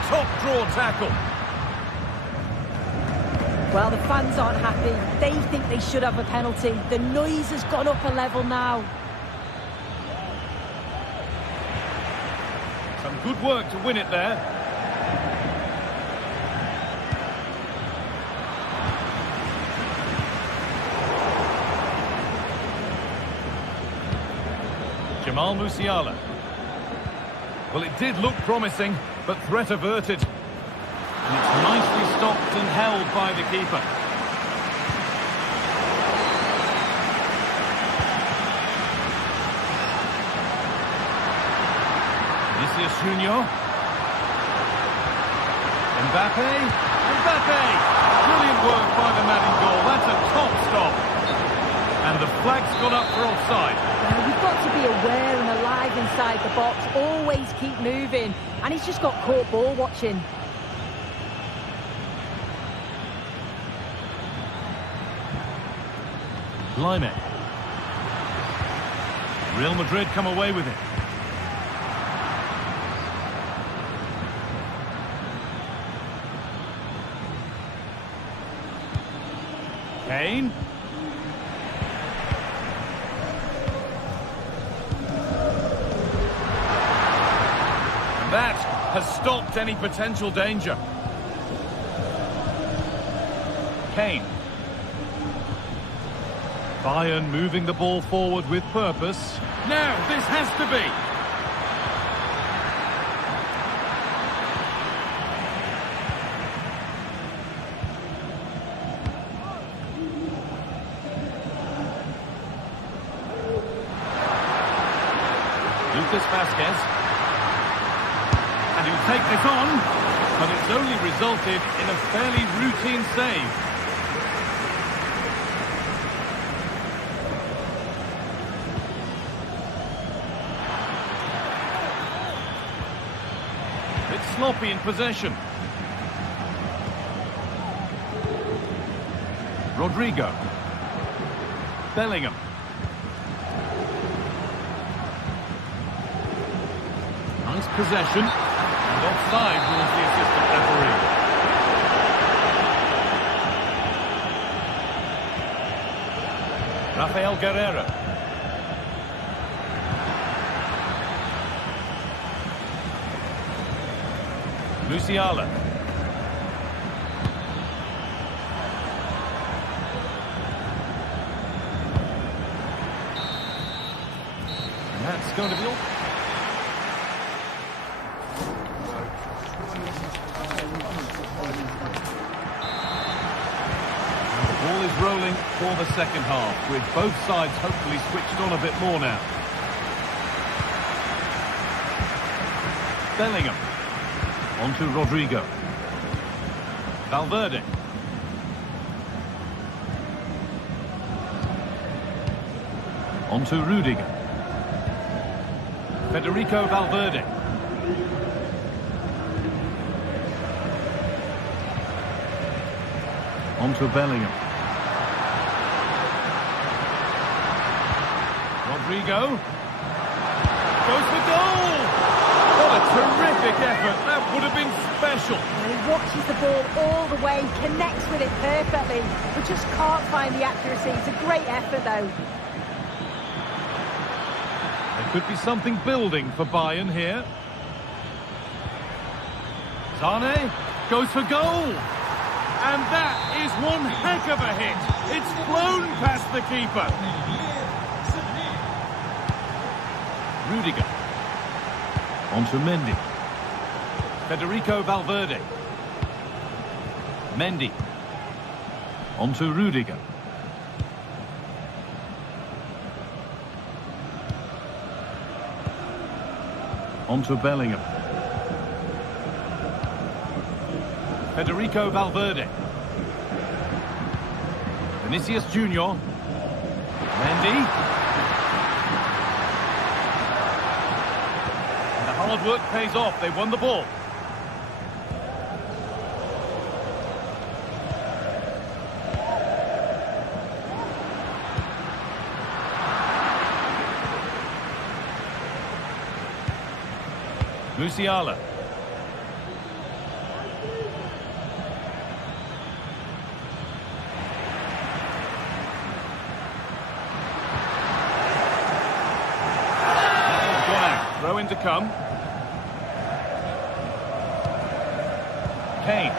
Top draw tackle. Well, the fans aren't happy. They think they should have a penalty. The noise has gone up a level now. Some good work to win it there. Jamal Musiala. Well, it did look promising, but threat averted. And it's nicely stopped and held by the keeper. Vinicius Junior. Mbappe. Mbappe! Brilliant work by the man in goal. That's a top stop. And the flag's gone up for offside. Well, you've got to be aware and alive inside the box. Always keep moving. And he's just got caught ball watching. Lime. Real Madrid come away with it. Kane. And that has stopped any potential danger. Kane. Bayern moving the ball forward with purpose. Now, this has to be. Lucas Vasquez. And he'll take this on, but it's only resulted in a fairly routine save. Sloppy in possession. Rodrigo. Bellingham. Nice possession. And offside rules the assistant referee. Rafael Guerreiro. Musiala. And that's going to be all. And the ball is rolling for the second half, with both sides hopefully switched on a bit more now. Bellingham. On to Rodrigo. Valverde. On to Rudiger. Federico Valverde. On to Bellingham. Rodrigo. Goes for goal! What a terrific effort. That would have been special. He watches the ball all the way, connects with it perfectly, but just can't find the accuracy. It's a great effort, though. There could be something building for Bayern here. Sane goes for goal. And that is one heck of a hit. It's flown past the keeper. Rudiger. On to Mendy. Federico Valverde. Mendy. On to Rudiger. On to Bellingham. Federico Valverde. Vinicius Junior. Mendy. Hard work pays off. They won the ball. Musiala. Throw in to come. Kane.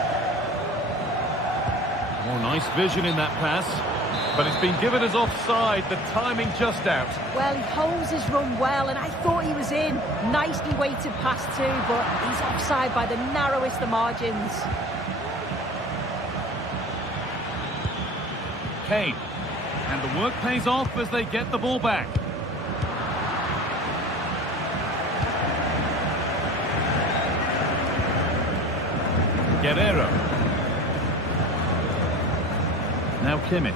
Oh, nice vision in that pass, but it's been given as offside. The timing just out. Well, he holds his run well, and I thought he was in. Nicely weighted pass too, but he's offside by the narrowest of margins. Kane. And the work pays off as they get the ball back. Guerreiro. Now Kimmich.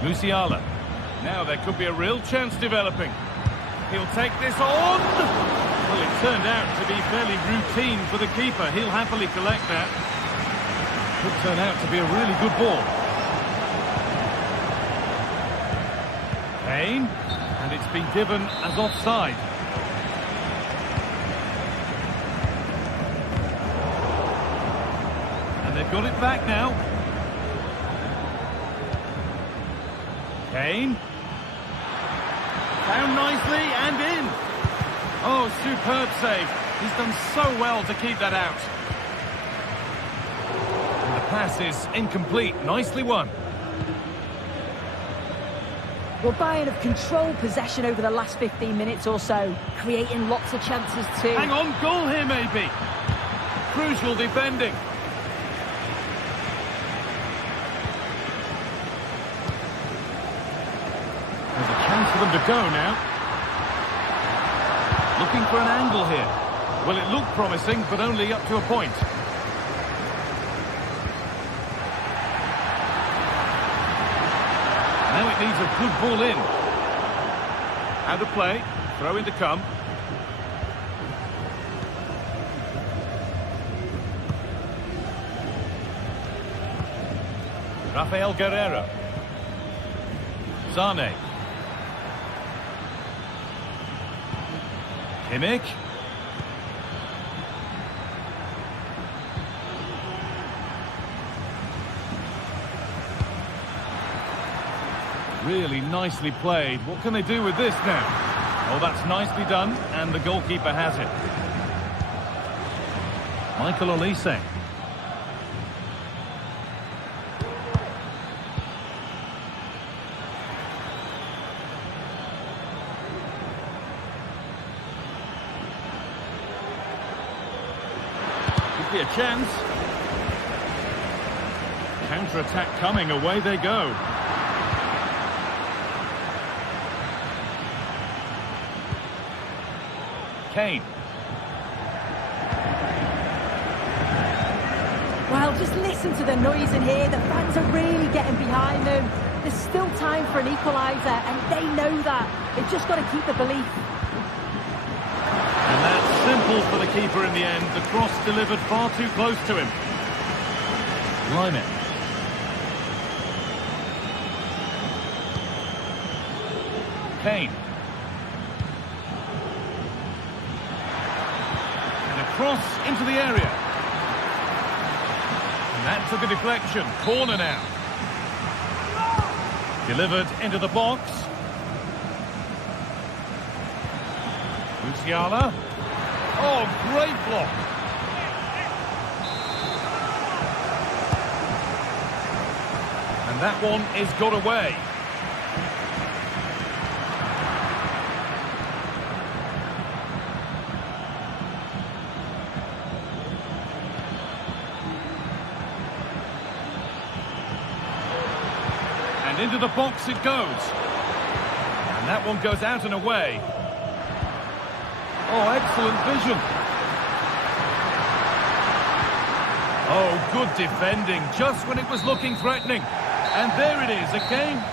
Musiala. Now there could be a real chance developing. He'll take this on. Well, it turned out to be fairly routine for the keeper. He'll happily collect that. Could turn out to be a really good ball. Kane. And it's been given as offside. They've got it back now. Kane. Down nicely and in. Oh, superb save. He's done so well to keep that out. And the pass is incomplete. Nicely won. Well, Bayern have controlled possession over the last 15 minutes or so, creating lots of chances too. Hang on, goal here maybe. Crucial defending. There's a chance for them to go now. Looking for an angle here. Well, it looked promising, but only up to a point. Now it needs a good ball in. Out of play. Throw in to come. Rafael Guerreiro. Zane. Kimmich. Really nicely played. What can they do with this now? Oh, that's nicely done, and the goalkeeper has it. Michael Olise. Could be a chance. Counter-attack coming, away they go. Kane. Well, just listen to the noise in here. The fans are really getting behind them. There's still time for an equaliser, and they know that. They've just got to keep the belief. And that's simple for the keeper in the end. The cross delivered far too close to him. Lyman. Kane. Cross into the area. And that took a deflection. Corner now. Delivered into the box. Musiala. Oh, great block. And that one is got away. Into the box it goes. And that one goes out and away. Oh, excellent vision. Oh, good defending, just when it was looking threatening. And there it is, again.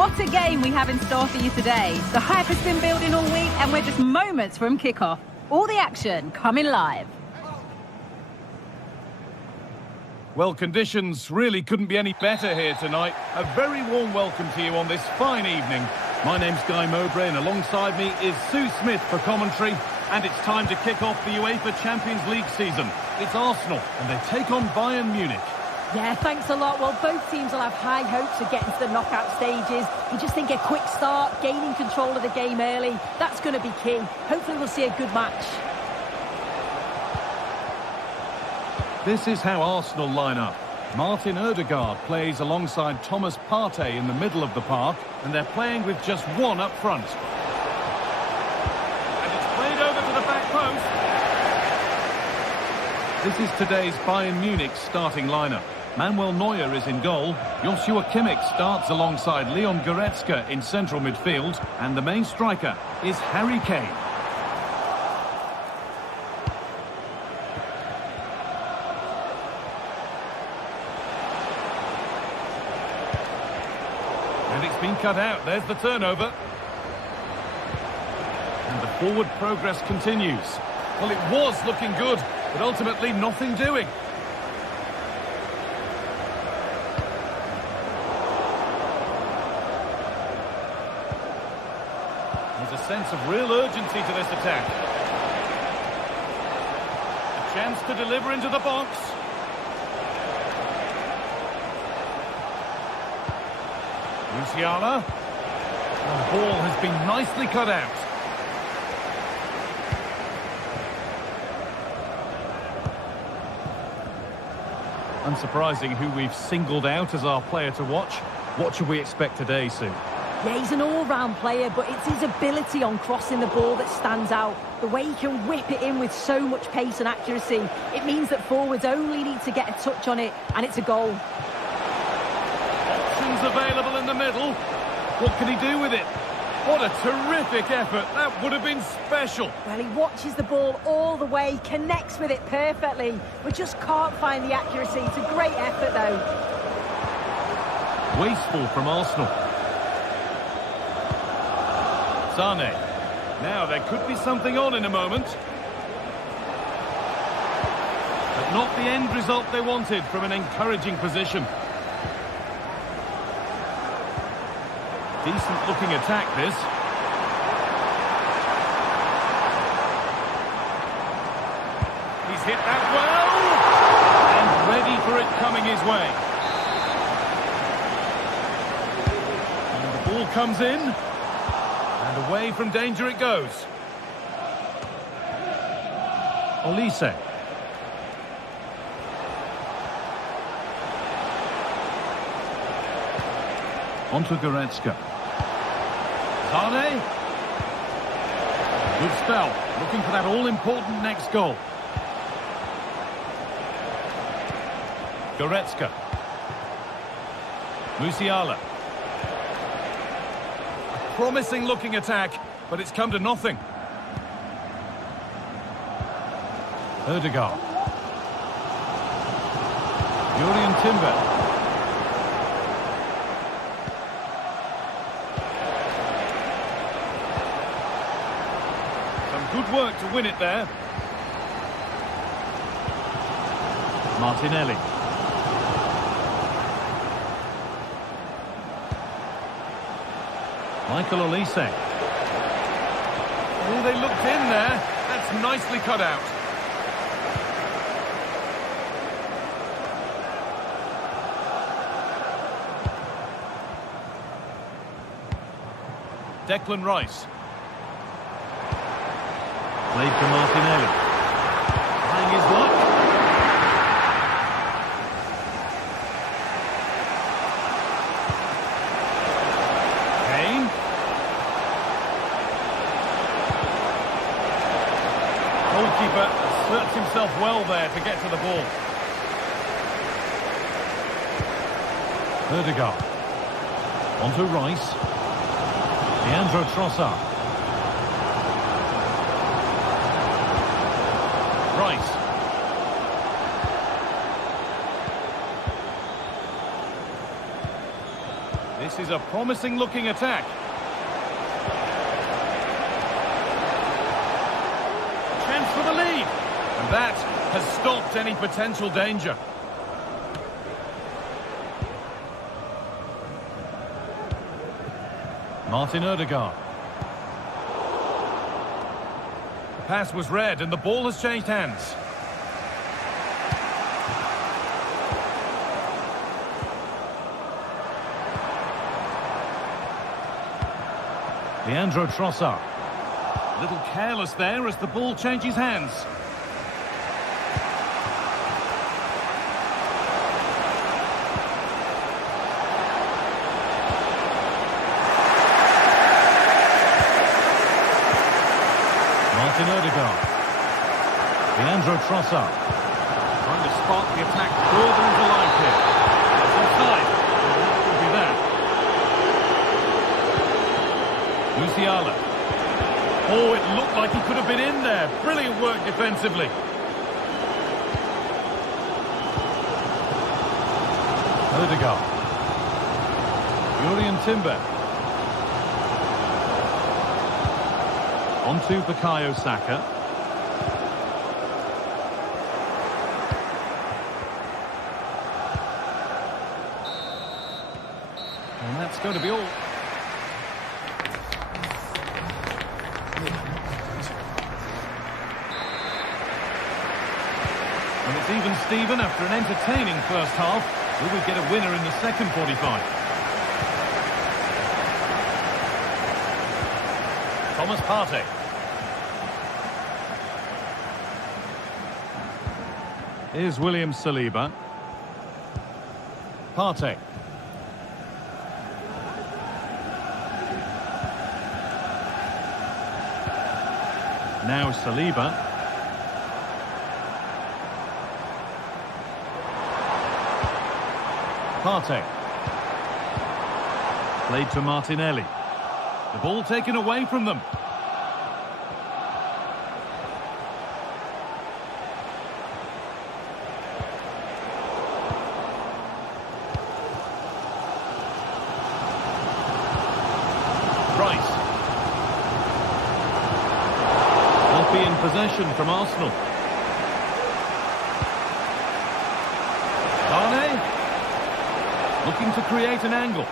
What a game we have in store for you today. The hype has been building all week and we're just moments from kickoff. All the action coming live. Well, conditions really couldn't be any better here tonight. A very warm welcome to you on this fine evening. My name's Guy Mowbray, and alongside me is Sue Smith for commentary. And it's time to kick off the UEFA Champions League season. It's Arsenal, and they take on Bayern Munich. Yeah, thanks a lot. Well, both teams will have high hopes of getting to the knockout stages. You just think a quick start, gaining control of the game early, that's going to be key. Hopefully we'll see a good match. This is how Arsenal line up. Martin Ødegaard plays alongside Thomas Partey in the middle of the park, and they're playing with just one up front. And it's played over to the back post. This is today's Bayern Munich starting lineup. Manuel Neuer is in goal. Joshua Kimmich starts alongside Leon Goretzka in central midfield, and the main striker is Harry Kane. And it's been cut out. There's the turnover. And the forward progress continues. Well, it was looking good, but ultimately nothing doing. There's a sense of real urgency to this attack. A chance to deliver into the box. Musiala. The ball has been nicely cut out. Unsurprising who we've singled out as our player to watch. What should we expect today, Sue? Yeah, he's an all-round player, but it's his ability on crossing the ball that stands out. The way he can whip it in with so much pace and accuracy. It means that forwards only need to get a touch on it, and it's a goal. Options available in the middle. What can he do with it? What a terrific effort. That would have been special. Well, he watches the ball all the way, connects with it perfectly, but just can't find the accuracy. It's a great effort, though. Wasteful from Arsenal. Sane. Now, there could be something on in a moment. But not the end result they wanted from an encouraging position. Decent looking attack, this. He's hit that well! And ready for it coming his way. And the ball comes in. And away from danger it goes. Olise. Onto Goretzka. Sane. Good spell. Looking for that all-important next goal. Goretzka. Musiala. Promising looking attack, but it's come to nothing. Ødegaard. Jurien Timber. Some good work to win it there. Martinelli. Michael Olise. Oh, they looked in there. That's nicely cut out. Declan Rice. Played for Martinelli. Trying his luck. Goalkeeper asserts himself well there to get to the ball. Ødegaard. Onto Rice. Leandro Trossard. Rice. This is a promising looking attack. For the lead, and that has stopped any potential danger. Martin Ødegaard. The pass was read and the ball has changed hands. Leandro Trossard. A little careless there as the ball changes hands. Martin Ødegaard. Leandro Trossard. Trying to spark the attack further into life here. It's offside. That will be that. Musiala. Oh, it looked like he could have been in there. Brilliant work defensively. Ødegaard. Jurriën Timber. On to Bukayo Saka. And that's going to be all. And it's even Steven after an entertaining first half. Will we get a winner in the second 45? Thomas Partey. Here's William Saliba. Partey. Now Saliba. Partey. Played to Martinelli. The ball taken away from them. Rice. Will be in possession from Arsenal. Sane. Looking to create an angle.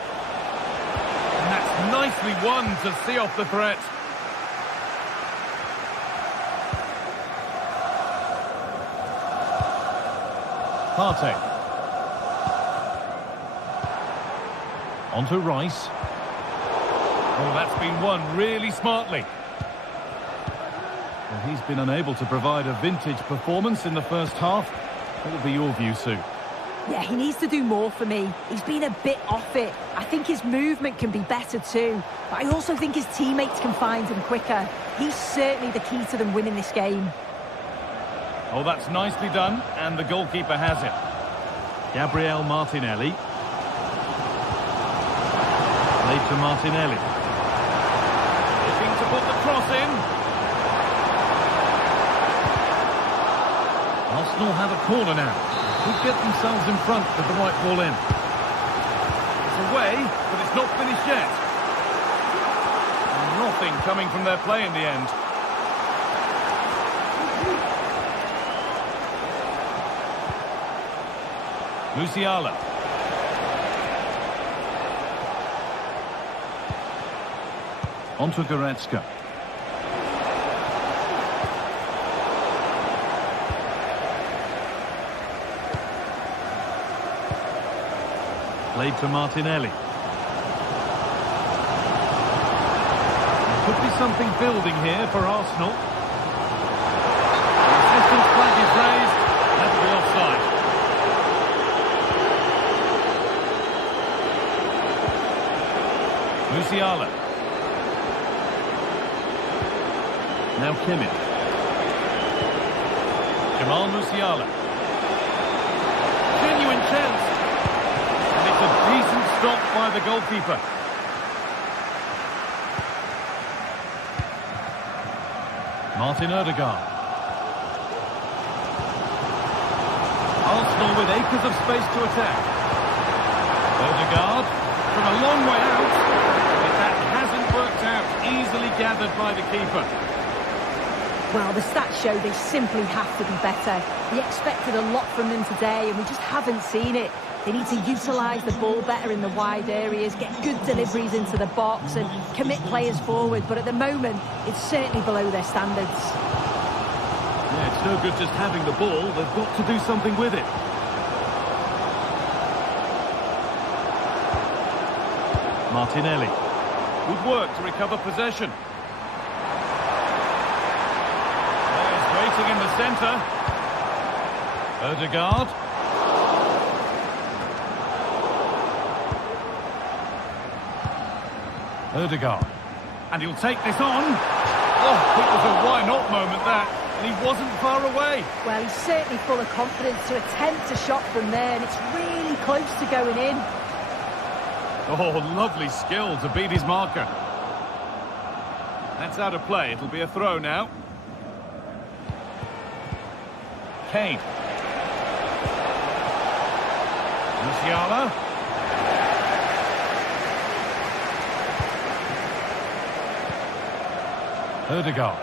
And that's nicely won to see off the threat. Partey. On to Rice. Oh, that's been won really smartly. Well, he's been unable to provide a vintage performance in the first half. What will be your view, Sue? Yeah, he needs to do more for me. He's been a bit off it. I think his movement can be better too. But I also think his teammates can find him quicker. He's certainly the key to them winning this game. Oh, that's nicely done, and the goalkeeper has it. Gabriel Martinelli. Played to Martinelli. Looking to put the cross in. Arsenal have a corner now. Could get themselves in front with the right ball in. It's away, but it's not finished yet. And nothing coming from their play in the end. Musiala. On to Goretzka. Played to Martinelli. There could be something building here for Arsenal. The assistant's flag is raised. That'll be offside. Musiala. Now Kimmich. Jamal Musiala. Genuine chance. And it's a decent stop by the goalkeeper. Martin Ødegaard. Arsenal with acres of space to attack. Ødegaard from a long way out. But that hasn't worked out. Easily gathered by the keeper. Well, the stats show they simply have to be better. We expected a lot from them today, and we just haven't seen it. They need to utilise the ball better in the wide areas, get good deliveries into the box and commit players forward. But at the moment, it's certainly below their standards. Yeah, it's no good just having the ball. They've got to do something with it. Martinelli. Good work to recover possession. Players waiting in the centre. Odegaard. Odegaard. And he'll take this on. Oh, it was a why-not moment, that. And he wasn't far away. Well, he's certainly full of confidence to attempt a shot from there, and it's really close to going in. Oh, lovely skill to beat his marker. That's out of play. It'll be a throw now. Kane. Musiala. Odegaard.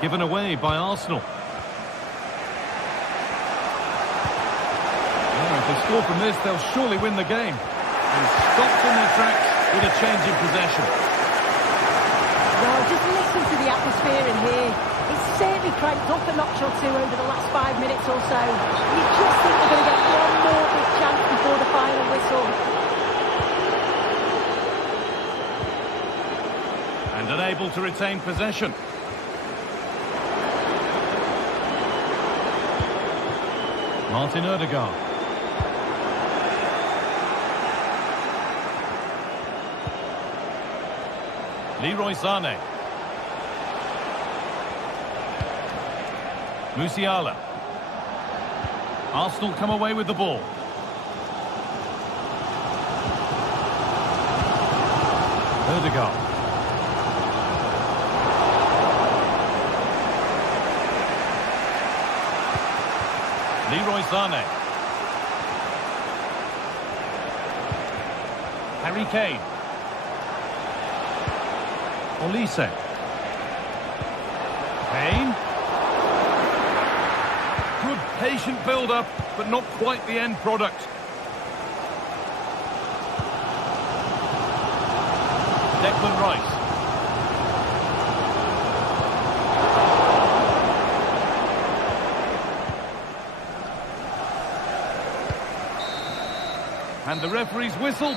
Given away by Arsenal. If they score from this, they'll surely win the game. And stopped in their tracks with a change in possession. Well, just listen to the atmosphere in here. It's certainly cranked up a notch or two over the last 5 minutes or so. You just think they're going to get one more big chance before the final whistle. And unable to retain possession. Martin Odegaard. Leroy Sané. Musiala. Arsenal come away with the ball. Odegaard. Leroy Sané. Harry Kane. Olise. Kane. Good patient build-up, but not quite the end product. Declan Rice. And the referee's whistle.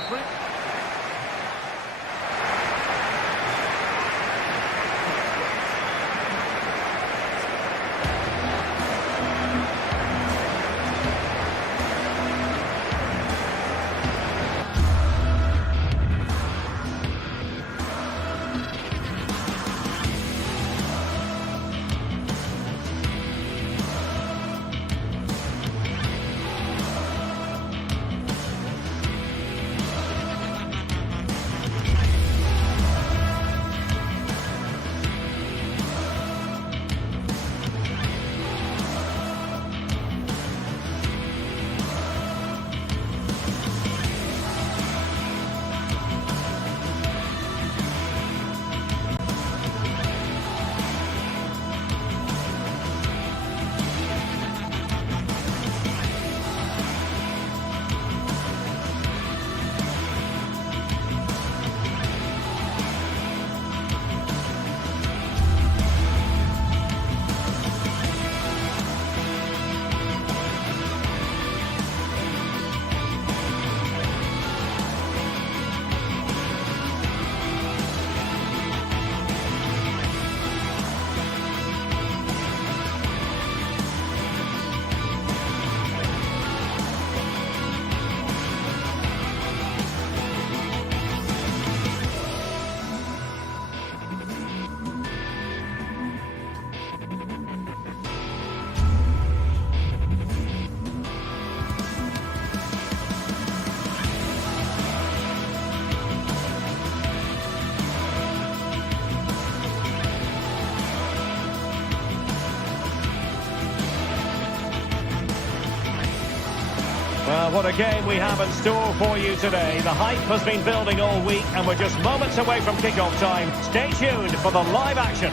Well, what a game we have in store for you today. The hype has been building all week, and we're just moments away from kickoff time. Stay tuned for the live action.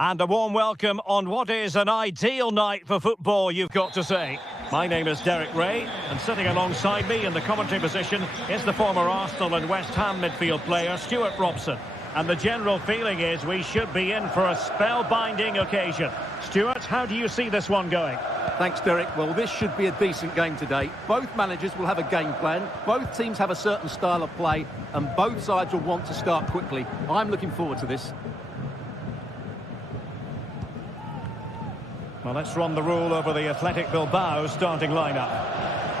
And a warm welcome on what is an ideal night for football, you've got to say. My name is Derek Ray, and sitting alongside me in the commentary position is the former Arsenal and West Ham midfield player, Stuart Robson. And the general feeling is we should be in for a spellbinding occasion. Stuart, how do you see this one going? Thanks, Derek. Well, this should be a decent game today. Both managers will have a game plan. Both teams have a certain style of play, and both sides will want to start quickly. I'm looking forward to this. Well, let's run the rule over the Athletic Bilbao starting lineup.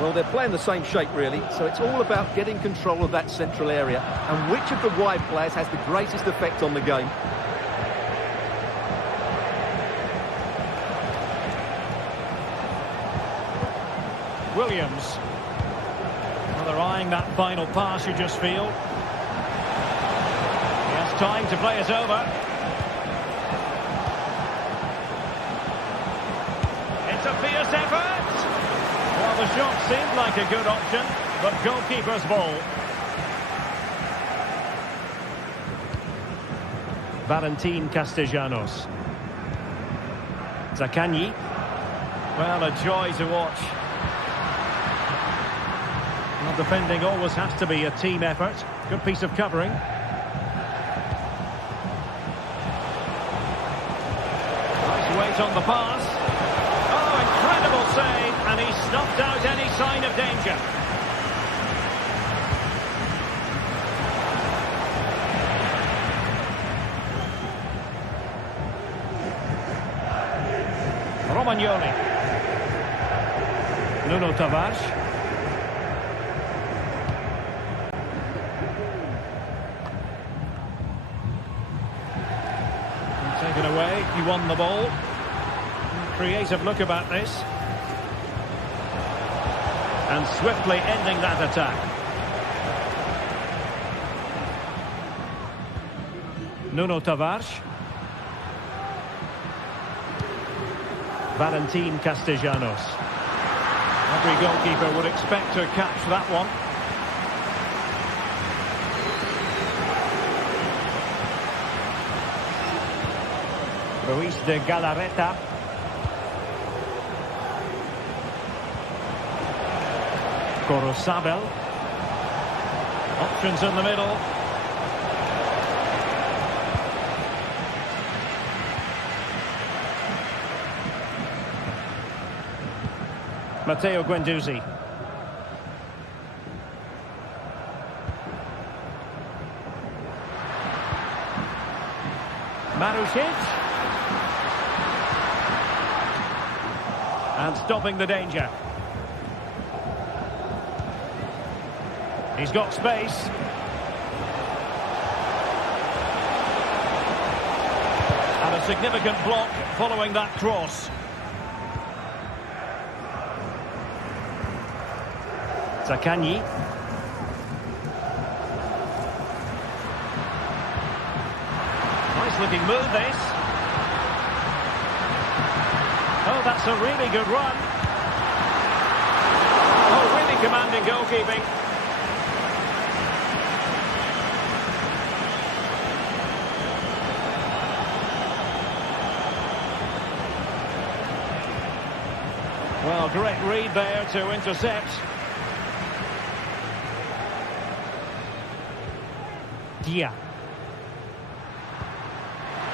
Well, they're playing the same shape, really, so it's all about getting control of that central area and which of the wide players has the greatest effect on the game. Williams. Well, they're eyeing that final pass, you just feel. He has time to play it over. It's a fierce effort. Well, the shot seemed like a good option, but goalkeeper's ball. Valentin Castellanos. Zaccagni. Well, a joy to watch. Well, defending always has to be a team effort. Good piece of covering. Nice weight on the pass. Incredible save, and he snuffed out any sign of danger. Romagnoli. Nuno Tavares. And taken away, he won the ball. Creative look about this. And swiftly ending that attack. Nuno Tavares. Valentin Castellanos. Every goalkeeper would expect to catch that one. Ruiz de Galarreta. Corozabel. Options in the middle. Matteo Guendouzi. Marusic. And stopping the danger. He's got space. And a significant block following that cross. Zaccagni. Nice looking move, this. Oh, that's a really good run. Oh, really commanding goalkeeping. Well, great read there to intercept. Dia.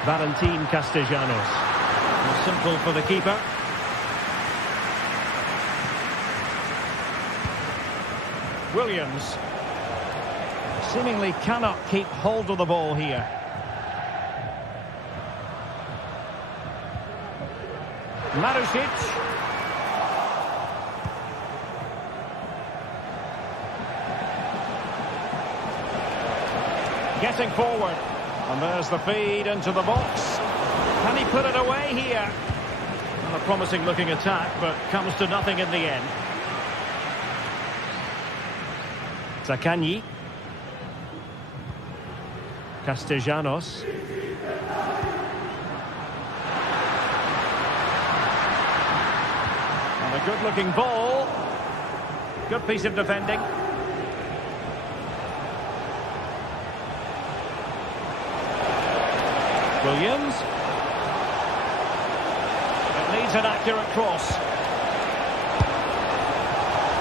Valentin Castellanos. Simple for the keeper. Williams. Seemingly cannot keep hold of the ball here. Marusic. Getting forward. And there's the feed into the box. Can he put it away here? Well, a promising looking attack, but comes to nothing in the end. Zaccagni. Castellanos. And a good looking ball. Good piece of defending. Williams. It needs an accurate cross.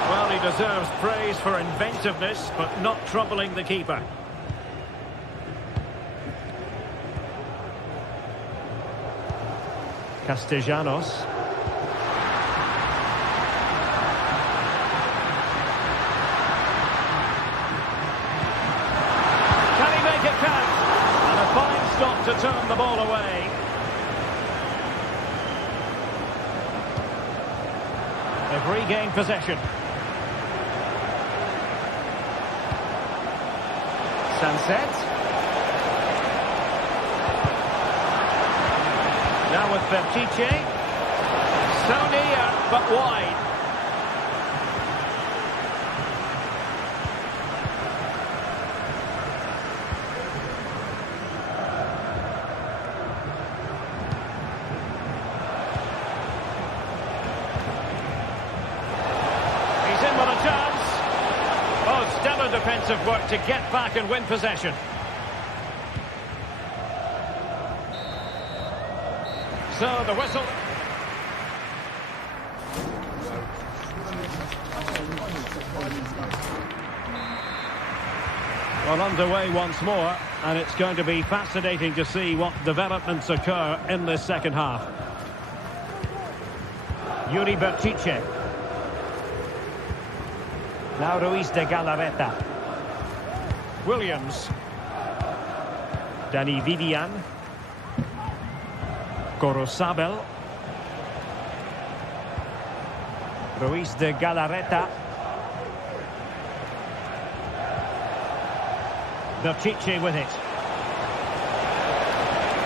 Well, he deserves praise for inventiveness, but not troubling the keeper. Castellanos. Can he make it count? And a fine stop to turn the ball away. They've regained possession. Sunset. Now with Bertice. So near, but wide. He's in with a chance. Oh, stellar defensive work to get back and win possession. So the whistle. Well, underway once more, and it's going to be fascinating to see what developments occur in this second half. Yuri Bertice. Now Ruiz de Galarreta. Williams. Dani Vivian. Corosabel. Ruiz de Galarreta. Bertice with it.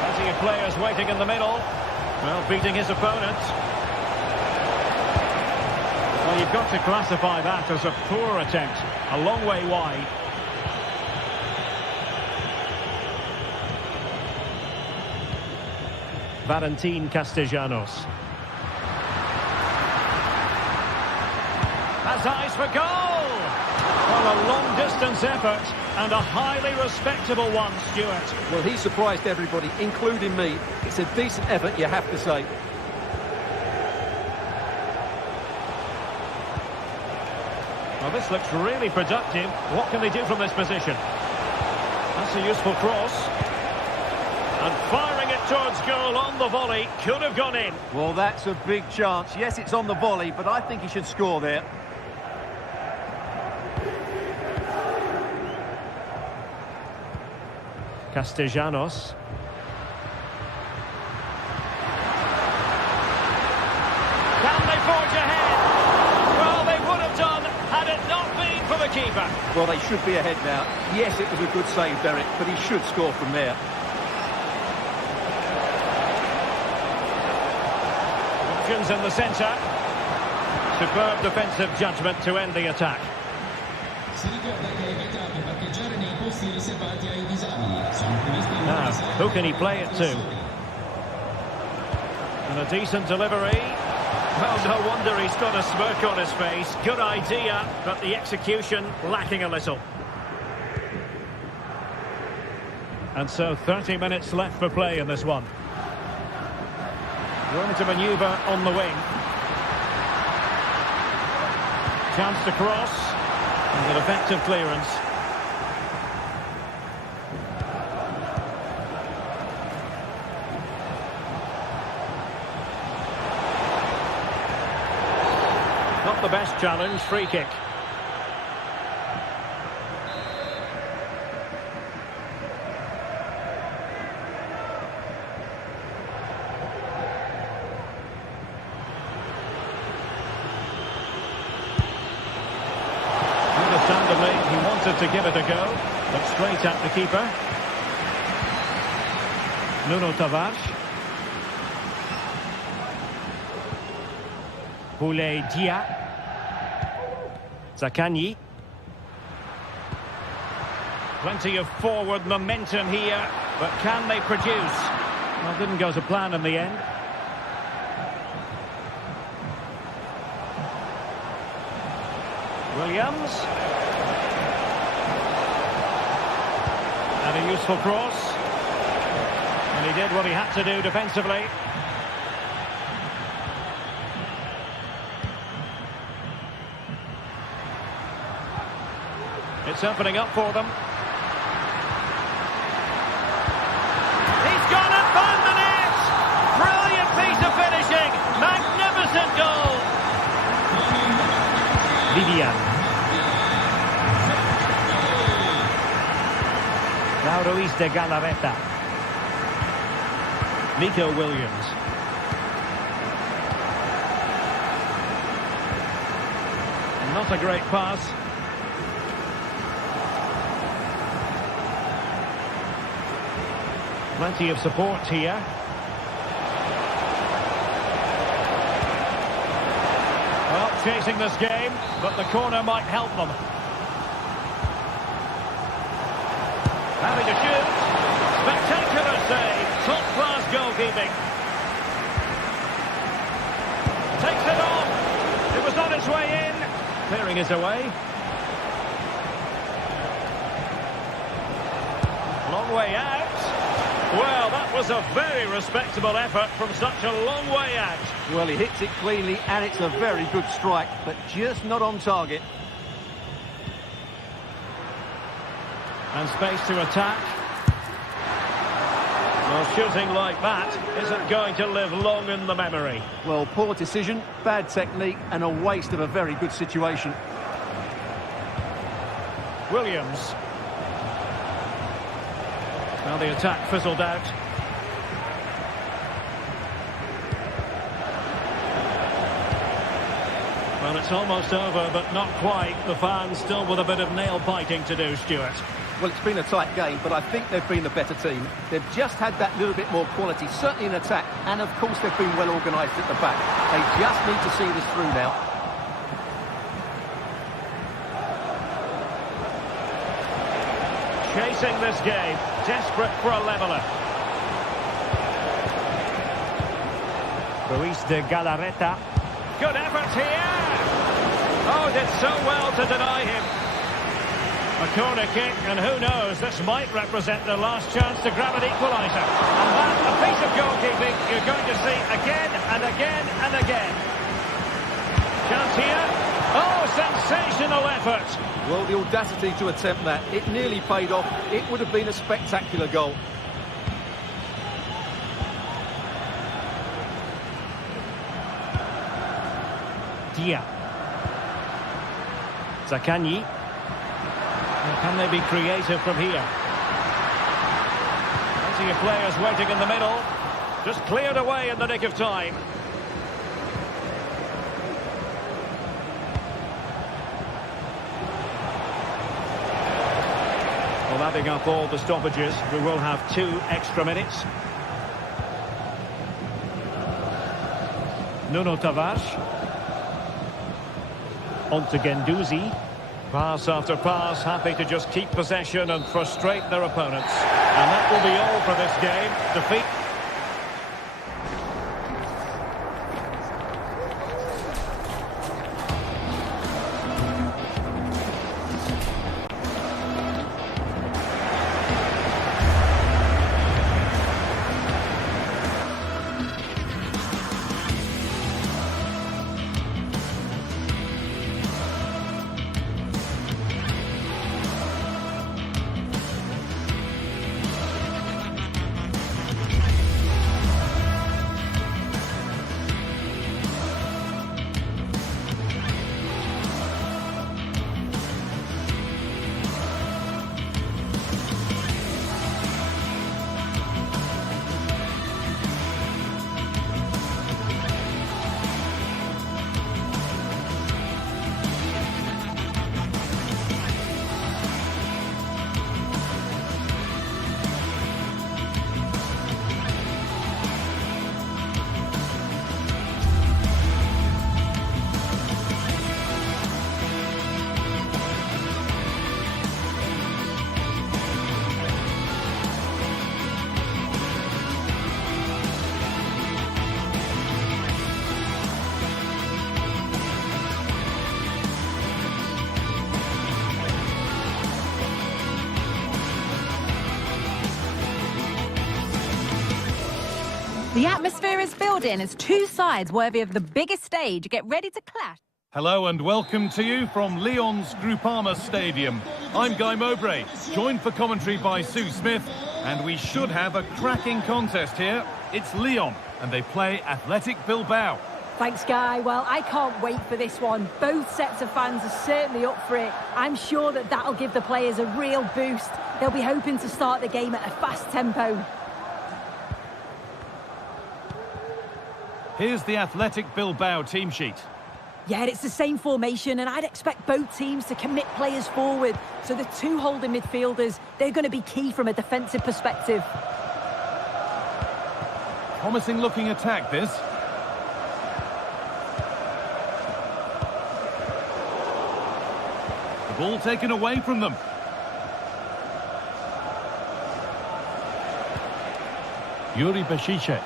Plenty of players waiting in the middle. Well, beating his opponent. Well, you've got to classify that as a poor attempt. A long way wide. Valentin Castellanos. Has eyes for goal! Well, a long-distance effort and a highly respectable one, Stuart. Well, he surprised everybody, including me. It's a decent effort, you have to say. Well, this looks really productive. What can they do from this position? That's a useful cross. And firing it towards goal on the volley. Could have gone in. Well, that's a big chance. Yes, it's on the volley, but I think he should score there. Castellanos. Can they forge ahead? Well, they would have done had it not been for the keeper. Well, they should be ahead now. Yes, it was a good save, Derek, but he should score from there. Options in the centre. Superb defensive judgment to end the attack. Now, who can he play it to? And a decent delivery. Well, no wonder he's got a smirk on his face. Good idea, but the execution lacking a little. And so 30 minutes left for play in this one. Room to manoeuvre on the wing. Chance to cross. And an effective clearance. Not the best challenge, free kick. Understandably, he wanted to give it a go, but straight at the keeper. Nuno Tavares. Boulay Dia. Zaccagni. Plenty of forward momentum here, but can they produce? Well, didn't go to plan in the end. Williams. And a useful cross. And he did what he had to do defensively. It's opening up for them. He's gone and found the net! Brilliant piece of finishing! Magnificent goal! Vivian. Now Ruiz de Galarreta. Nico Williams. Not a great pass. Plenty of support here. Well, chasing this game, but the corner might help them. Having to shoot. Spectacular save. Top-class goalkeeping. Takes it on. It was on its way in. Clearing it away. Long way out. Well, that was a very respectable effort from such a long way out. Well, he hits it cleanly, and it's a very good strike, but just not on target. And space to attack. Well, shooting like that isn't going to live long in the memory. Well, poor decision, bad technique, and a waste of a very good situation. Williams. Now the attack fizzled out. Well, it's almost over, but not quite. The fans still with a bit of nail-biting to do, Stuart. Well, it's been a tight game, but I think they've been the better team. They've just had that little bit more quality, certainly in attack, and of course they've been well organised at the back. They just need to see this through now. Chasing this game, desperate for a leveller. Ruiz de Galarreta. Good effort here! Oh, did so well to deny him. A corner kick, and who knows, this might represent the last chance to grab an equaliser. And that's a piece of goalkeeping you're going to see again and again and again. Chance here. Oh, sensational effort. Well, the audacity to attempt that, it nearly paid off. It would have been a spectacular goal. Dia. Zaccagni. Can they be creative from here? Plenty of players waiting in the middle. Just cleared away in the nick of time. Well, adding up all the stoppages, we will have 2 extra minutes. Nuno Tavares. On to Guendouzi. Pass after pass, happy to just keep possession and frustrate their opponents. And that will be all for this game. Defeat. The atmosphere is building as two sides worthy of the biggest stage get ready to clash. Hello and welcome to you from Lyon's Groupama Stadium. I'm Guy Mowbray, joined for commentary by Sue Smith, and we should have a cracking contest here. It's Lyon, and they play Athletic Bilbao. Thanks, Guy. Well, I can't wait for this one. Both sets of fans are certainly up for it. I'm sure that that'll give the players a real boost. They'll be hoping to start the game at a fast tempo. Here's the Athletic Bilbao team sheet. Yeah, it's the same formation, and I'd expect both teams to commit players forward. So the two holding midfielders, they're going to be key from a defensive perspective. Promising looking attack, this. The ball taken away from them. Yuri Bashice.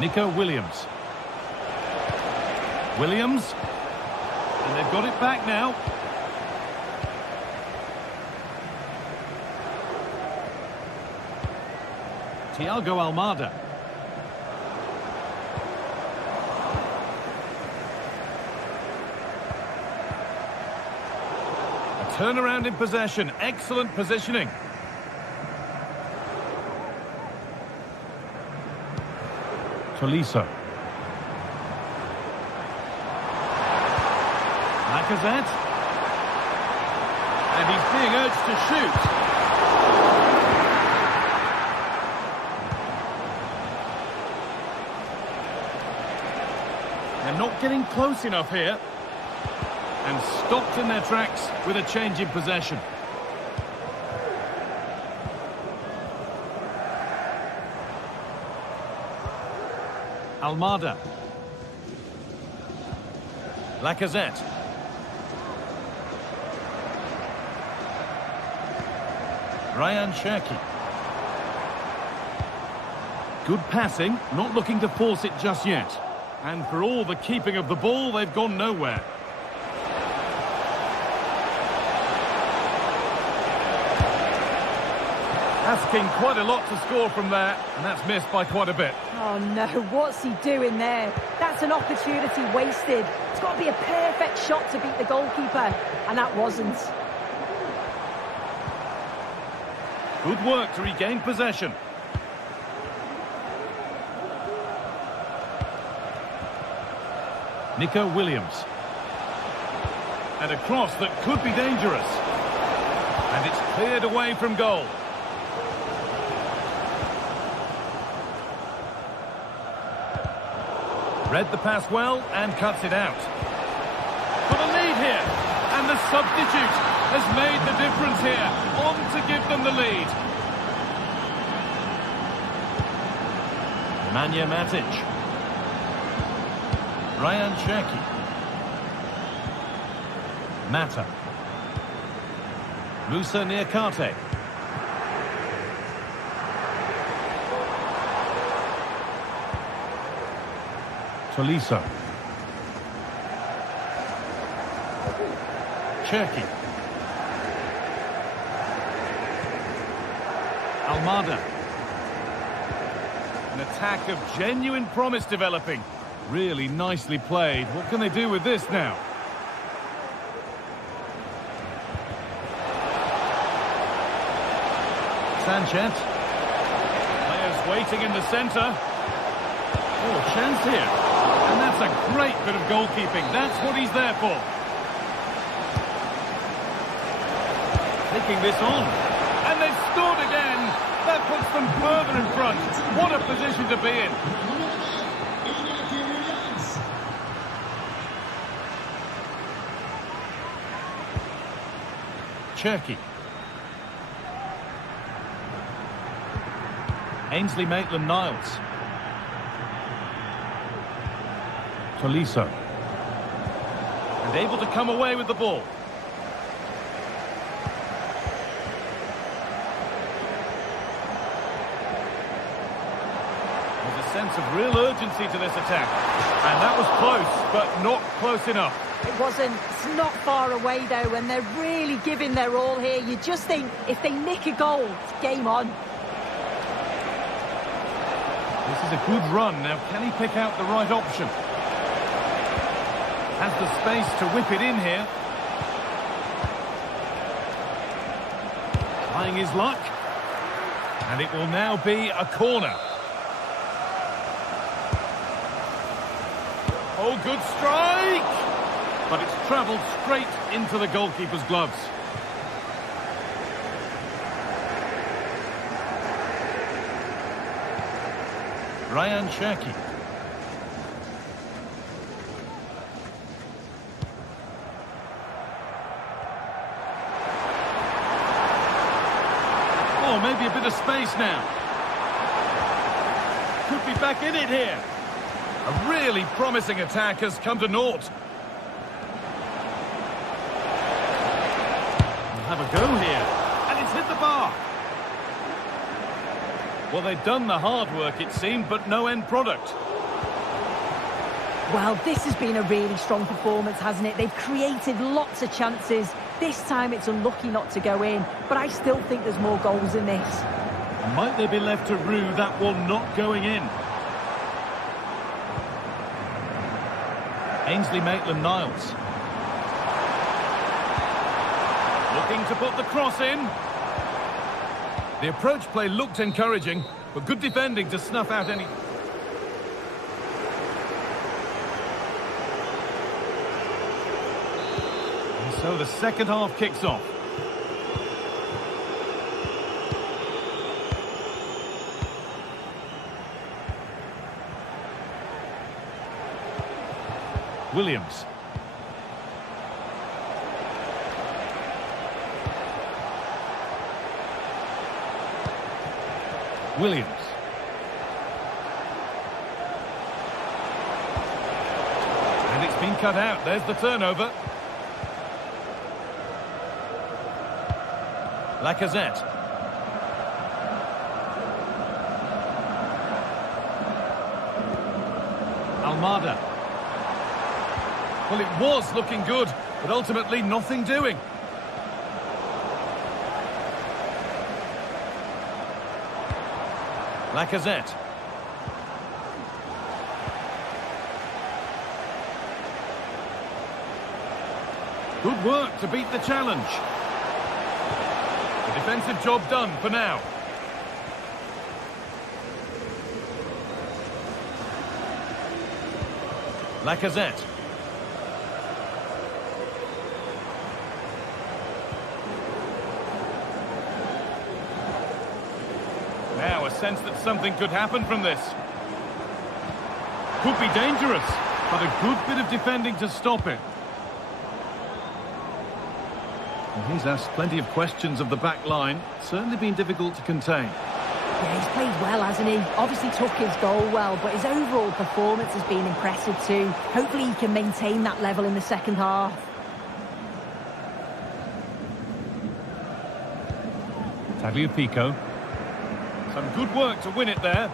Nico Williams. Williams. And they've got it back now. Thiago Almada. A turnaround in possession. Excellent positioning. Tolisso. Lacazette. And he's being urged to shoot. They're not getting close enough here. And stopped in their tracks with a change in possession. Almada. Lacazette. Ryan Cherki. Good passing, not looking to force it just yet. And for all the keeping of the ball, they've gone nowhere. Asking quite a lot to score from there, and that's missed by quite a bit. Oh no, what's he doing there? That's an opportunity wasted. It's got to be a perfect shot to beat the goalkeeper, and that wasn't. Good work to regain possession. Nico Williams. And a cross that could be dangerous. And it's cleared away from goal. Read the pass well and cuts it out. For the lead here. And the substitute has made the difference here. On to give them the lead. Nemanja Matic. Ryan Cherki. Mata. Musa Niakate. Tolisso. Cherki. Almada. An attack of genuine promise developing. Really nicely played. What can they do with this now? Sanchez. Players waiting in the centre. Oh, chance here. And that's a great bit of goalkeeping. That's what he's there for. Taking this on. And they've scored again. That puts them further in front. What a position to be in. Cherki. Ainsley Maitland-Niles. Tolisso. And able to come away with the ball. There's a sense of real urgency to this attack. And that was close, but not close enough. It wasn't. It's not far away, though, and they're really giving their all here. You just think if they nick a goal, it's game on. This is a good run. Now, can he pick out the right option? Has the space to whip it in here. Trying his luck. And it will now be a corner. Oh, good strike! But it's travelled straight into the goalkeeper's gloves. Ryan Cherki. Oh, maybe a bit of space now. Could be back in it here. A really promising attack has come to naught. We'll have a go here. And it's hit the bar. Well, they've done the hard work, it seemed, but no end product. Well, this has been a really strong performance, hasn't it? They've created lots of chances. This time it's unlucky not to go in, but I still think there's more goals in this. Might they be left to rue that one not going in? Ainsley Maitland-Niles. Looking to put the cross in. The approach play looked encouraging, but good defending to snuff out any... And so the second half kicks off. Williams. Williams. And it's been cut out. There's the turnover. Lacazette. Almada. Well, it was looking good, but ultimately nothing doing. Lacazette. Good work to beat the challenge. The defensive job done for now. Lacazette. Now a sense that something could happen from this. Could be dangerous, but a good bit of defending to stop it. And he's asked plenty of questions of the back line. Certainly been difficult to contain. Yeah, he's played well, hasn't he? Obviously took his goal well, but his overall performance has been impressive too. Hopefully he can maintain that level in the second half. Tagliafico. Some good work to win it there.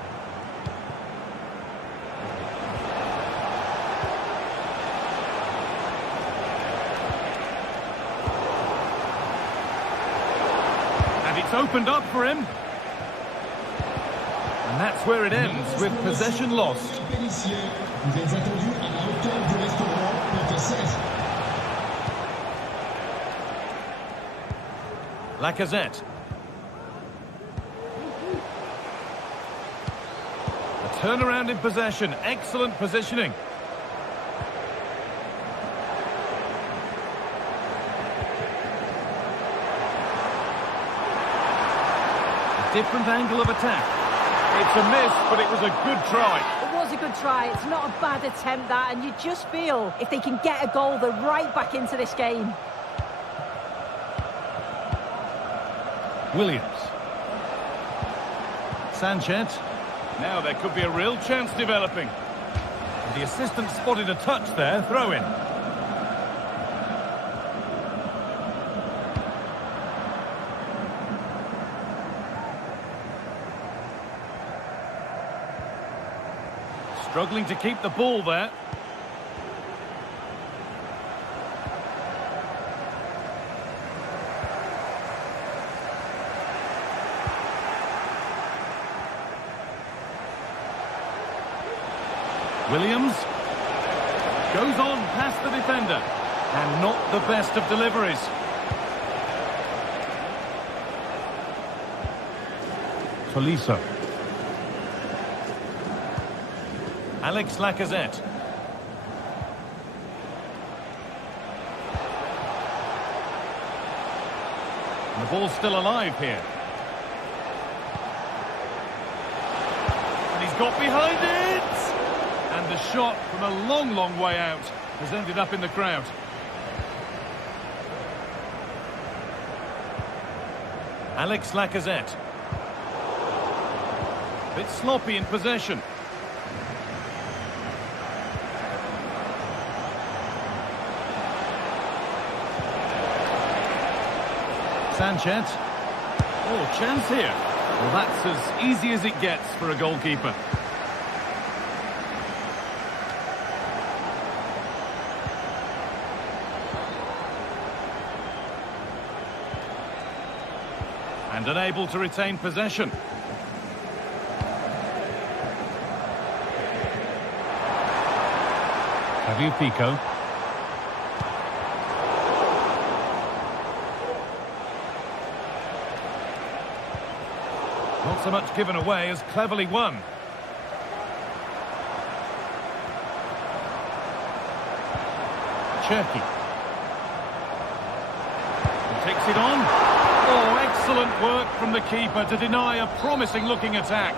And it's opened up for him. And that's where it ends, with possession lost. Lacazette. A turnaround in possession. Excellent positioning. A different angle of attack. It's a miss, but it was a good try. It was a good try. It's not a bad attempt, that, and you just feel if they can get a goal, they're right back into this game. Williams. Sanchez. Now there could be a real chance developing. The assistant spotted a touch there, throw in. Struggling to keep the ball there. Williams goes on past the defender, and not the best of deliveries. Tolisso. Alex Lacazette. And the ball's still alive here. And he's got behind it! And the shot from a long, long way out has ended up in the crowd. Alex Lacazette. Bit sloppy in possession. Sanchez. Oh, chance here. Well, that's as easy as it gets for a goalkeeper. And unable to retain possession. Javier Pico. Not so much given away as cleverly won. Cherky. Takes it on. Oh, excellent work from the keeper to deny a promising-looking attack.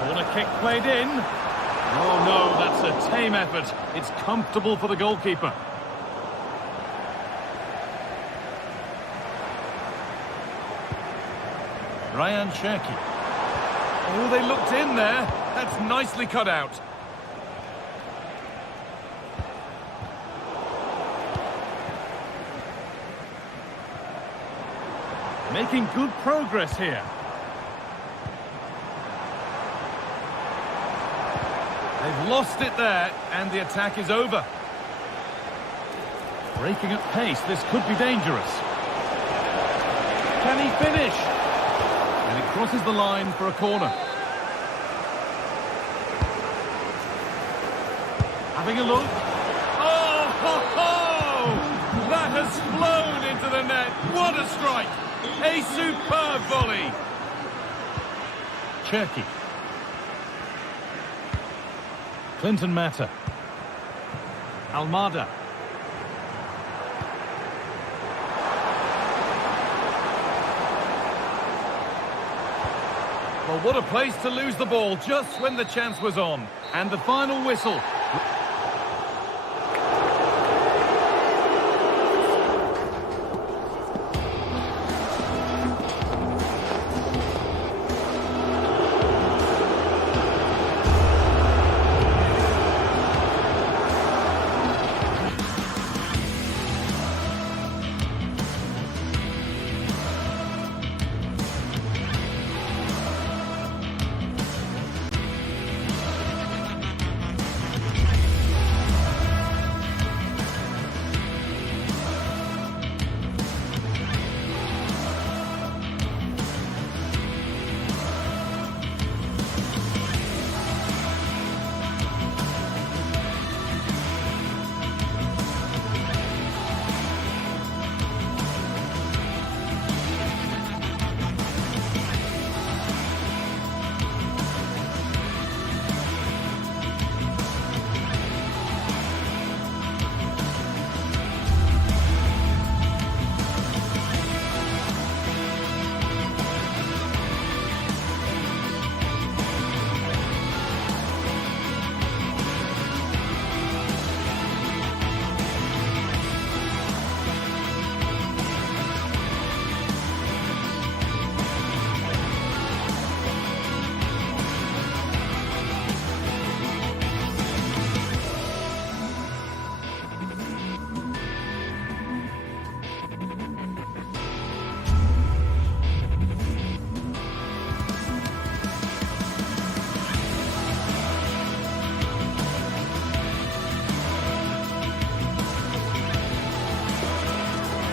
Corner kick played in. Oh, no, that's a tame effort. It's comfortable for the goalkeeper. Ryan Cherky. Oh, they looked in there. That's nicely cut out. Making good progress here. They've lost it there, and the attack is over. Breaking at pace, this could be dangerous. Can he finish? And it crosses the line for a corner. Having a look. Oh, ho, ho! That has flown into the net. What a strike! A superb volley. Cherky. Clinton Mata. Almada. Well, what a place to lose the ball just when the chance was on. And the final whistle.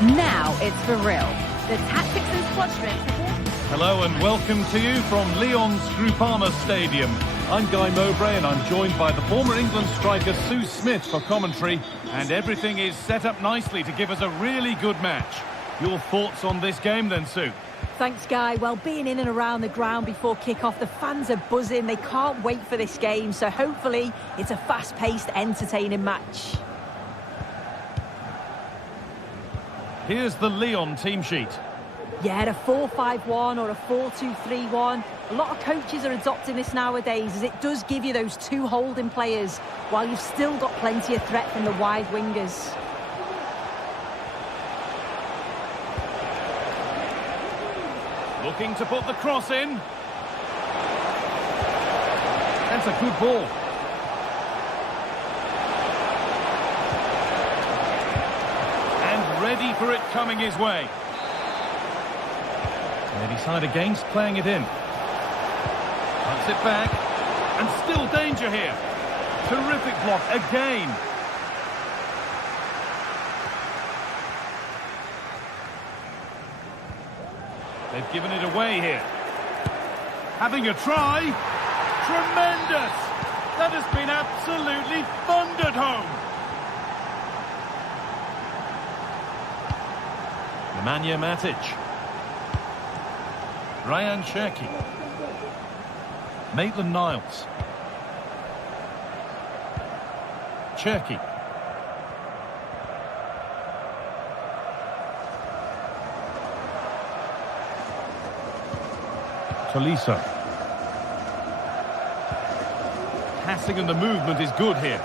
Now it's for real. The tactics and squad strength. Hello and welcome to you from Lyon's Groupama Stadium. I'm Guy Mowbray and I'm joined by the former England striker Sue Smith for commentary. And everything is set up nicely to give us a really good match. Your thoughts on this game then, Sue? Thanks, Guy. Well, being in and around the ground before kick-off, the fans are buzzing. They can't wait for this game. So hopefully it's a fast-paced, entertaining match. Here's the Lyon team sheet. Yeah, a 4-5-1 or a 4-2-3-1. A lot of coaches are adopting this nowadays, as it does give you those two holding players, while you've still got plenty of threat from the wide wingers. Looking to put the cross in. That's a good ball. And ready for it coming his way. They decide against playing it in. Puts it back. And still danger here. Terrific block again. They've given it away here. Having a try. Tremendous. That has been absolutely thundered home. Nemanja Matic. Ryan Cherki. Maitland-Niles. Cherki. Tolisso. Passing and the movement is good here.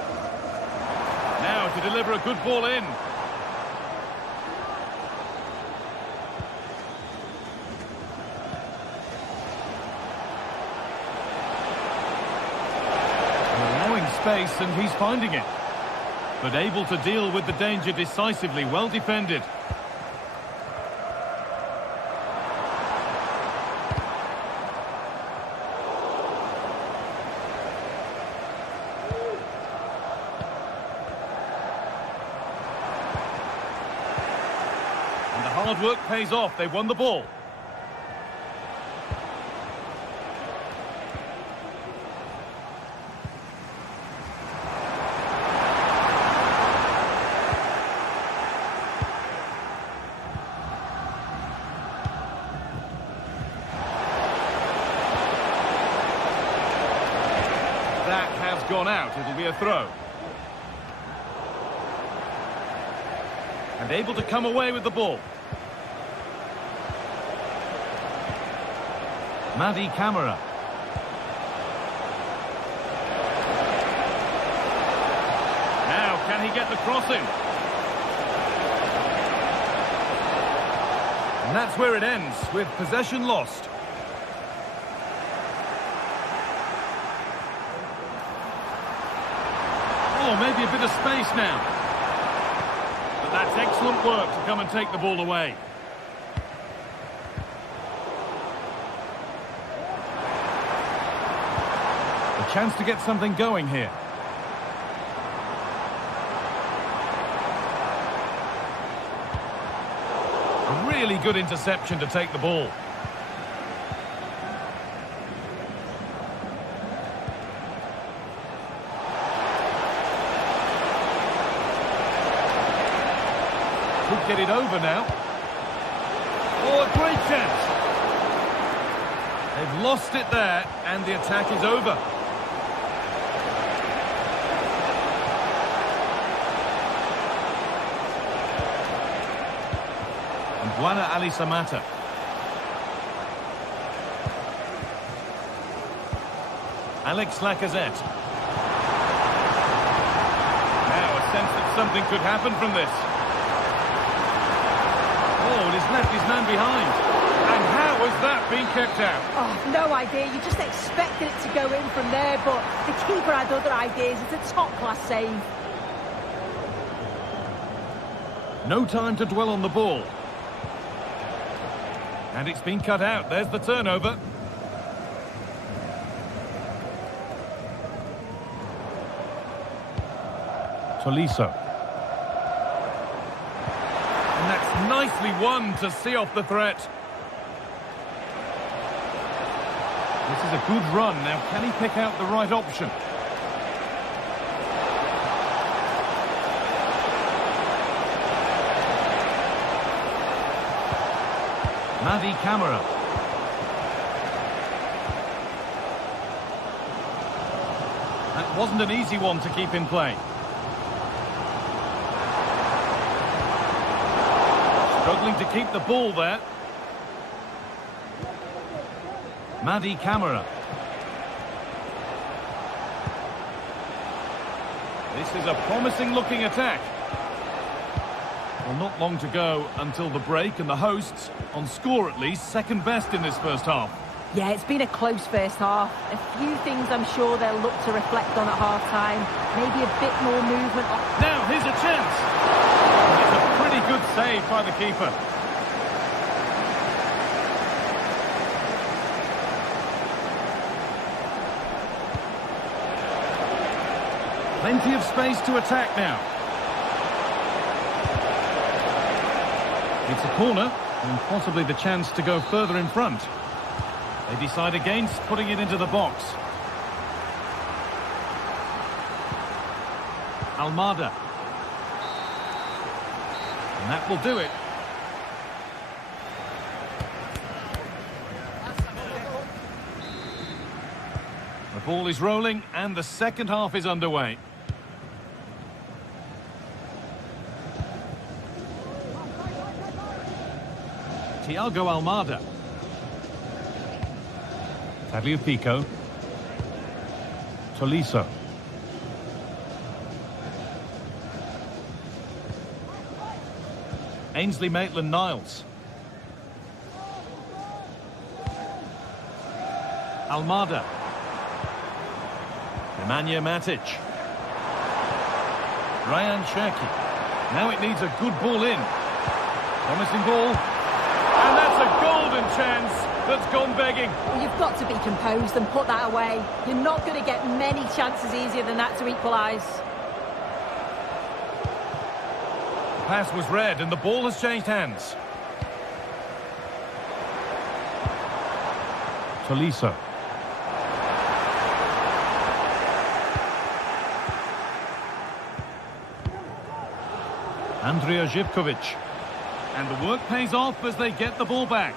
Now to deliver a good ball in. Allowing space and he's finding it. But able to deal with the danger decisively, well defended. Hard work pays off. They won the ball. That has gone out. It'll be a throw. And able to come away with the ball. Madi Camara. Now, can he get the cross in? And that's where it ends, with possession lost. Oh, maybe a bit of space now. But that's excellent work to come and take the ball away. Chance to get something going here. A really good interception to take the ball. Could get it over now. Oh, a great chance. They've lost it there, and the attack is over. Juana Ali Samata. Alex Lacazette. Now a sense that something could happen from this. Oh, and he's left his man behind. And how has that been kept out? Oh, no idea. You just expected it to go in from there, but the keeper had other ideas. It's a top-class save. No time to dwell on the ball. And it's been cut out. There's the turnover. Tolisso. And that's nicely won to see off the threat. This is a good run. Now, can he pick out the right option? Madi Camara. That wasn't an easy one to keep in play. Struggling to keep the ball there. Madi Camara. This is a promising looking attack. Well, not long to go until the break, and the hosts, on score at least, second best in this first half. Yeah, it's been a close first half. A few things I'm sure they'll look to reflect on at half-time. Maybe a bit more movement. Now, here's a chance. It's a pretty good save by the keeper. Plenty of space to attack now. It's a corner, and possibly the chance to go further in front. They decide against putting it into the box. Almada. And that will do it. The ball is rolling, and the second half is underway. Thiago Almada. Tagliafico. Tolisso. Ainsley Maitland-Niles. Almada. Nemanja Matic. Ryan Cherki. Now it needs a good ball in. Promising ball. And that's a golden chance that's gone begging. Well, you've got to be composed and put that away. You're not going to get many chances easier than that to equalise. The pass was read and the ball has changed hands. Tolisso. Andrija Živković. And the work pays off as they get the ball back.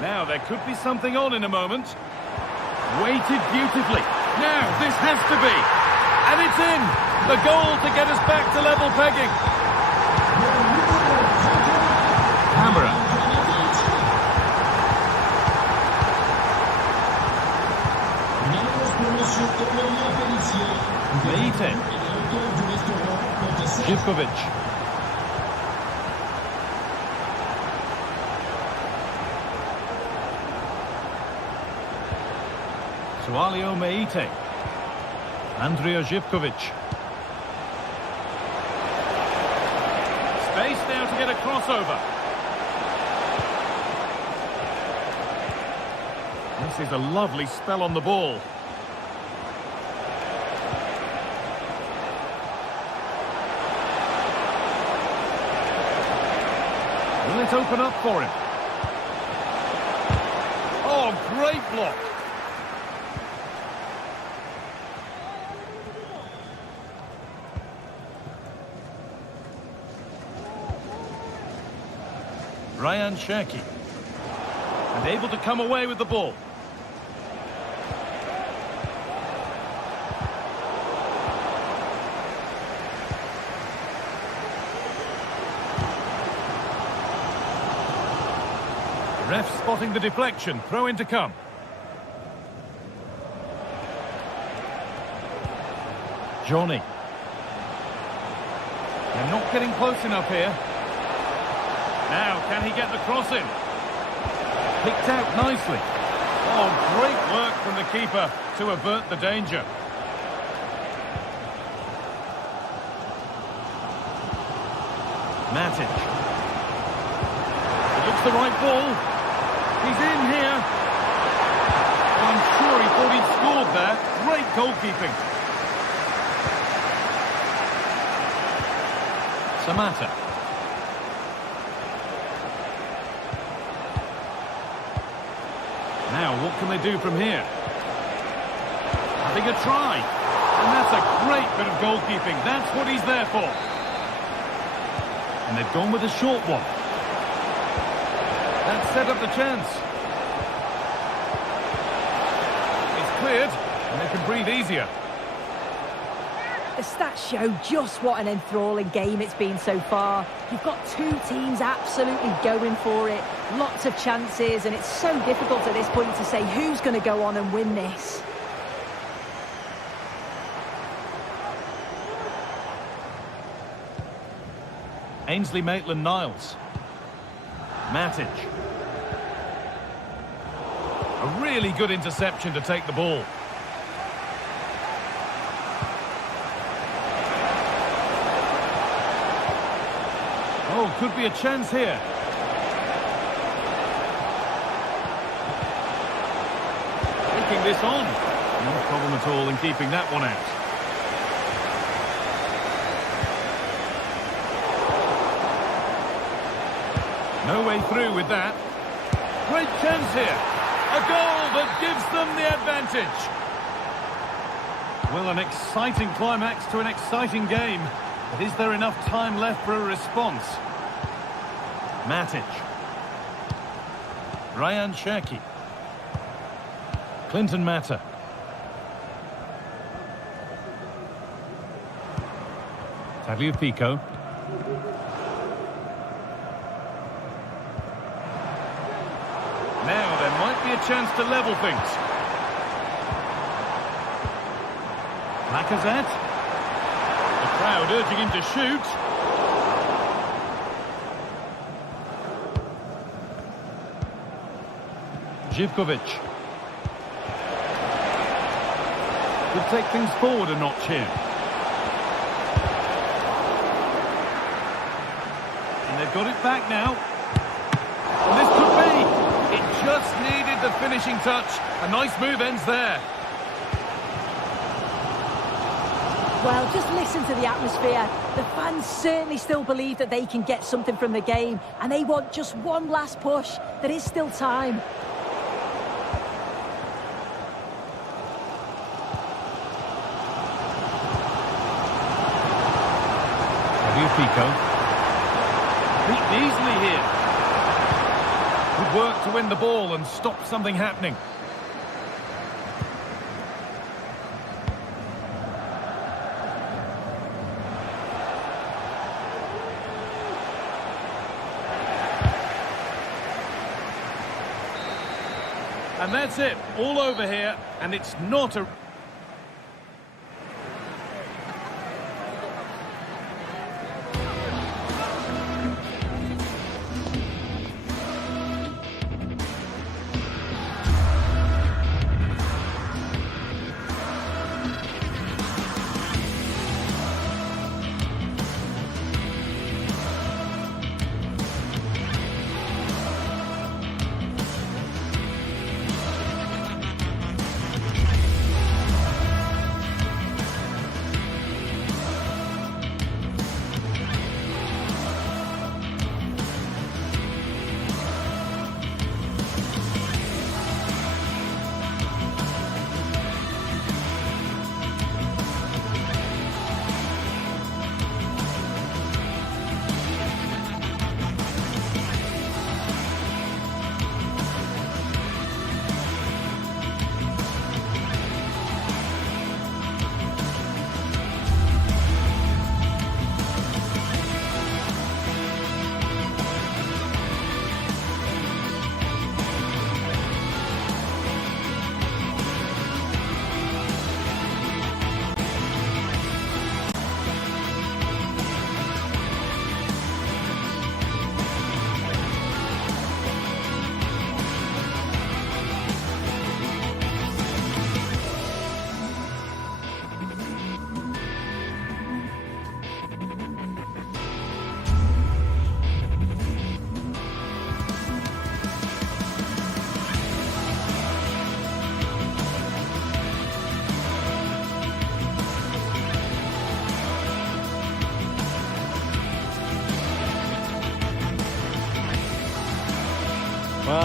Now, there could be something on in a moment. Weighted beautifully. Now, this has to be. And it's in. The goal to get us back to level pegging. Camara. Meite. Živković. Sualio Meite. Andrija Živković. Space now to get a crossover. This is a lovely spell on the ball. Will it open up for him? Oh, great block. Ryan Cherki. And able to come away with the ball. Ref spotting the deflection. Throw in to come. Johnny. They're not getting close enough here. Now, can he get the cross in? Picked out nicely. Oh, great work from the keeper to avert the danger. Matic. It looks the right ball. He's in here. Oh, I'm sure he thought he'd scored there. Great goalkeeping. Samatta. Now, what can they do from here? Having a try. And that's a great bit of goalkeeping. That's what he's there for. And they've gone with a short one. That set up the chance. It's cleared, and they can breathe easier. The stats show just what an enthralling game it's been so far. You've got two teams absolutely going for it. Lots of chances, and it's so difficult at this point to say who's going to go on and win this. Ainsley Maitland-Niles. Matic. A really good interception to take the ball. Oh, could be a chance here. Taking this on. No problem at all in keeping that one out. No way through with that. Great chance here. A goal that gives them the advantage. Well, an exciting climax to an exciting game. But is there enough time left for a response? Matic. Ryan Cherki. Clinton Mata. Tagliafico. Now there might be a chance to level things. Lacazette. The crowd urging him to shoot. Živkovic. Could take things forward a notch here. And they've got it back now. And this could be. It just needed the finishing touch. A nice move ends there. Well, just listen to the atmosphere. The fans certainly still believe that they can get something from the game, and they want just one last push. There is still time. Tagliafico. Beaten easily here. Good work to win the ball and stop something happening. And that's it, all over here, and it's not a...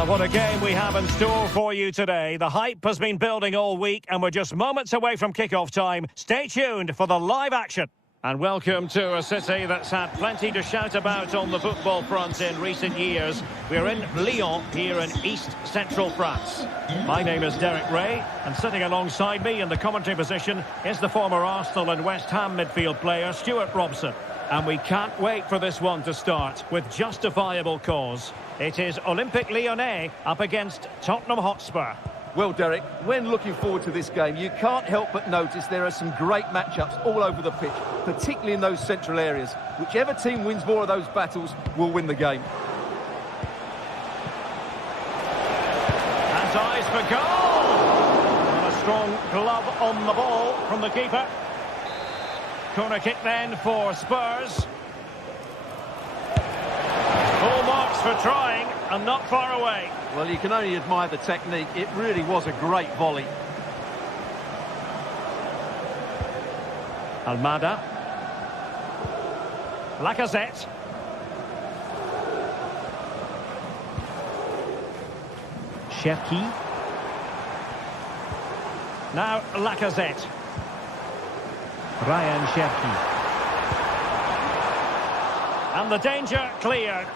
What a game we have in store for you today. The hype has been building all week and we're just moments away from kick-off time. Stay tuned for the live action. And welcome to a city that's had plenty to shout about on the football front in recent years. We're in Lyon, here in east-central France. My name is Derek Ray, and sitting alongside me in the commentary position is the former Arsenal and West Ham midfield player, Stuart Robson. And we can't wait for this one to start, with justifiable cause. It is Olympique Lyonnais up against Tottenham Hotspur. Well, Derek, when looking forward to this game, you can't help but notice there are some great matchups all over the pitch, particularly in those central areas. Whichever team wins more of those battles will win the game. And eyes for goal! And a strong glove on the ball from the keeper. Corner kick then for Spurs. Full marks for trying and not far away. Well, you can only admire the technique. It really was a great volley. Almada. Lacazette. Cherki. Now Lacazette. Ryan Cherki. And the danger cleared.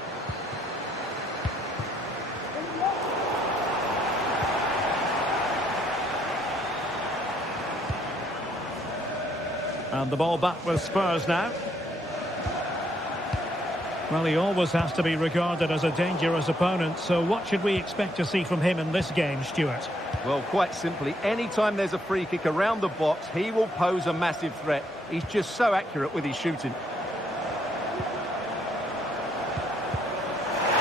And the ball back with Spurs now. Well, he always has to be regarded as a dangerous opponent, so what should we expect to see from him in this game, Stuart? Well, quite simply, anytime there's a free kick around the box, he will pose a massive threat. He's just so accurate with his shooting.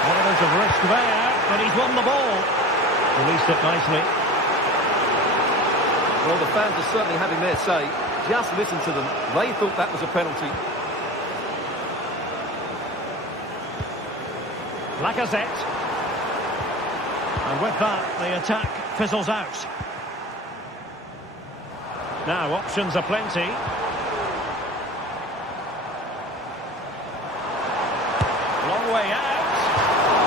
Well, there's a risk there, but he's won the ball. Released it nicely. Well, the fans are certainly having their say. Just listen to them. They thought that was a penalty. Lacazette. And with that, the attack fizzles out. Now, options are plenty. Long way out.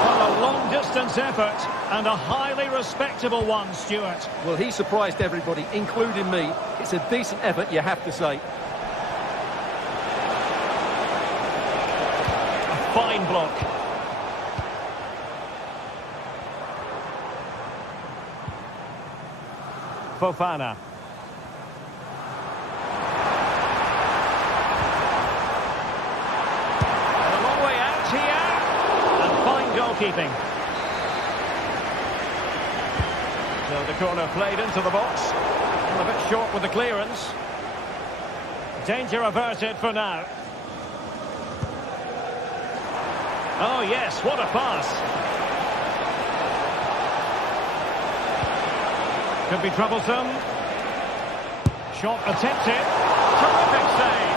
Well, a long-distance effort and a highly respectable one, Stuart. Well, he surprised everybody, including me. It's a decent effort, you have to say. A fine block. Fofana. And a long way out here. And fine goalkeeping. So the corner played into the box. A bit short with the clearance. Danger averted for now. Oh yes, what a pass. Could be troublesome. Shot attempted. Terrific save.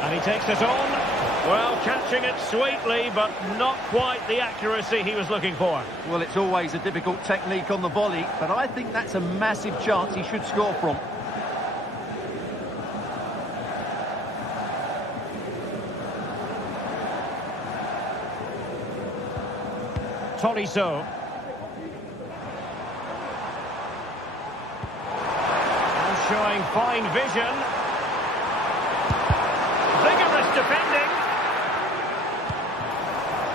And he takes it on. Well, catching it sweetly, but not quite the accuracy he was looking for. Well, it's always a difficult technique on the volley, but I think that's a massive chance he should score from. Tolisso. And showing fine vision. Vigorous defending.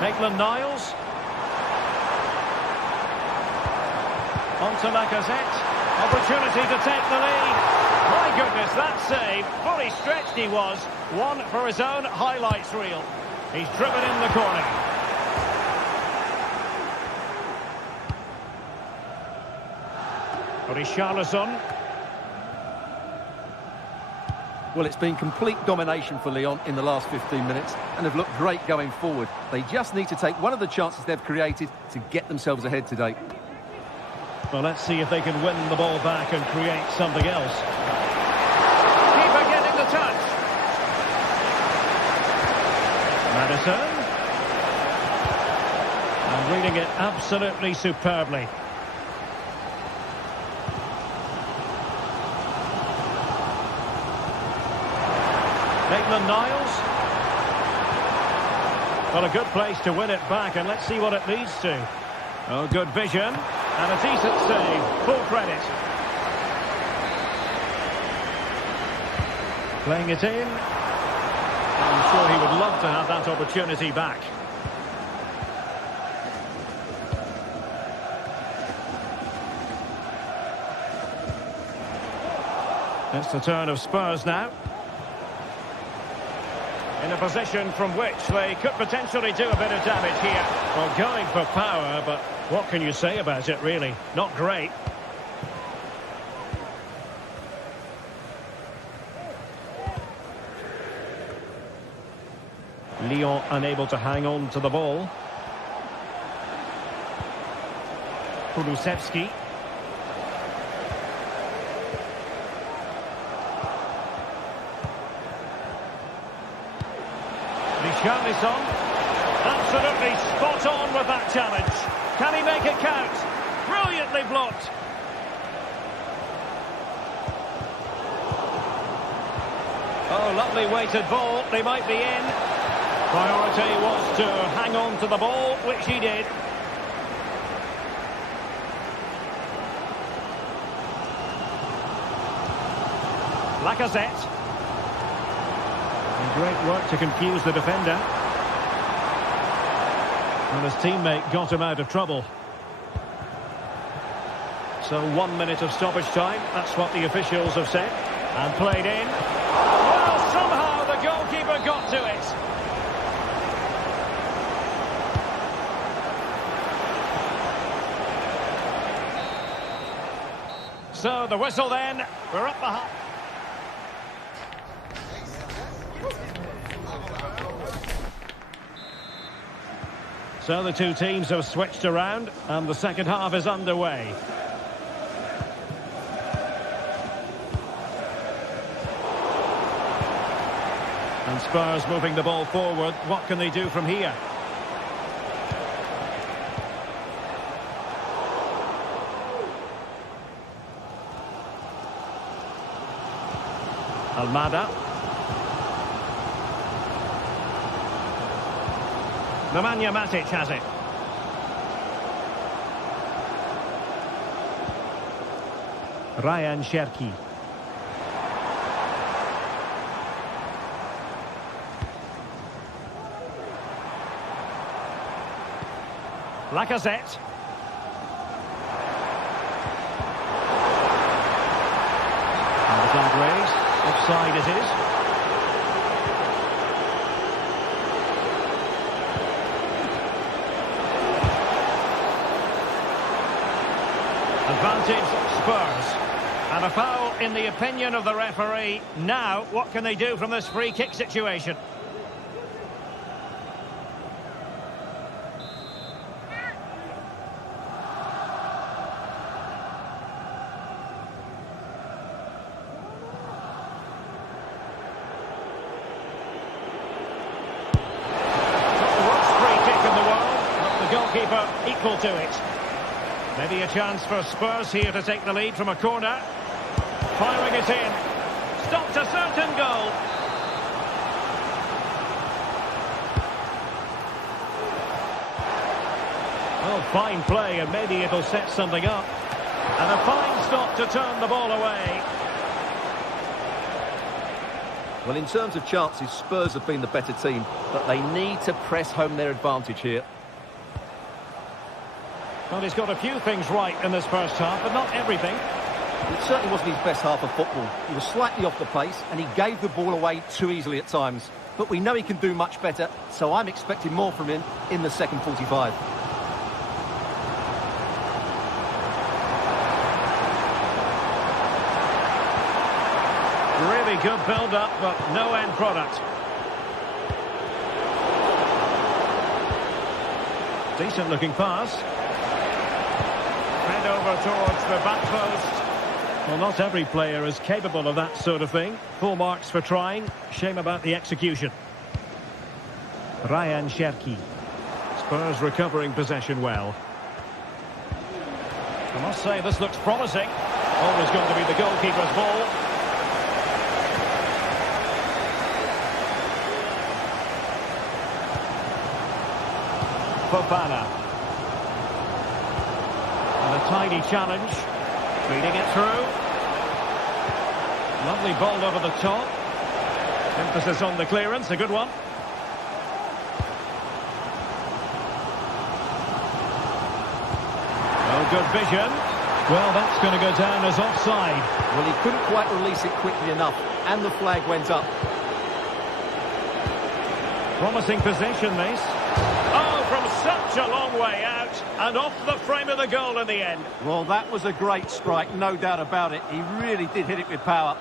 Maitland-Niles. On to Lacazette. Opportunity to take the lead. My goodness, that save. Fully stretched he was. One for his own highlights reel. He's driven in the corner. Richarlison. Well, it's been complete domination for Lyon in the last 15 minutes and have looked great going forward. They just need to take one of the chances they've created to get themselves ahead today. Well, let's see if they can win the ball back and create something else. Keeper getting the touch. Maddison. And reading it absolutely superbly. Maitland-Niles. Well, a good place to win it back, and let's see what it leads to. Oh, good vision, and a decent save. Full credit. Playing it in. I'm sure he would love to have that opportunity back. It's the turn of Spurs now. In a position from which they could potentially do a bit of damage here. Well, going for power, but what can you say about it, really? Not great. Lyon unable to hang on to the ball. Kulusevski. Richarlison, absolutely spot on with that challenge. Can he make it count? Brilliantly blocked. Oh, lovely weighted ball. They might be in. Priority was to hang on to the ball, which he did. Lacazette. And great work to confuse the defender. And his teammate got him out of trouble. So 1 minute of stoppage time. That's what the officials have said. And played in. Well, somehow the goalkeeper got to it. So the whistle then. We're up the half. So the two teams have switched around and the second half is underway. And Spurs moving the ball forward. What can they do from here? Almada. Nemanja Matic has it. Ryan Cherki. Lacazette. And the flag raised. Offside it is. Advantage Spurs. And a foul in the opinion of the referee. Now, what can they do from this free kick situation? Goalkeeper equal to it. Maybe a chance for Spurs here to take the lead from a corner. Firing it in. Stopped a certain goal. Oh, fine play, and maybe it'll set something up. And a fine stop to turn the ball away. Well, in terms of chances, Spurs have been the better team, but they need to press home their advantage here. Well, he's got a few things right in this first half, but not everything. It certainly wasn't his best half of football. He was slightly off the pace, and he gave the ball away too easily at times. But we know he can do much better, so I'm expecting more from him in the second 45. Really good build-up, but no end product. Decent-looking pass. Head over towards the back post. Well, not every player is capable of that sort of thing. Full marks for trying. Shame about the execution. Ryan Cherki. Spurs recovering possession well. I must say, this looks promising. Always going to be the goalkeeper's ball. Fofana. And a tiny challenge. Feeding it through. Lovely ball over the top. Emphasis on the clearance, a good one. Oh, good vision. Well, that's going to go down as offside. Well, he couldn't quite release it quickly enough, and the flag went up. Promising possession, this. Oh, from such a long way out, and off the frame of the goal in the end. Well, that was a great strike, no doubt about it. He really did hit it with power.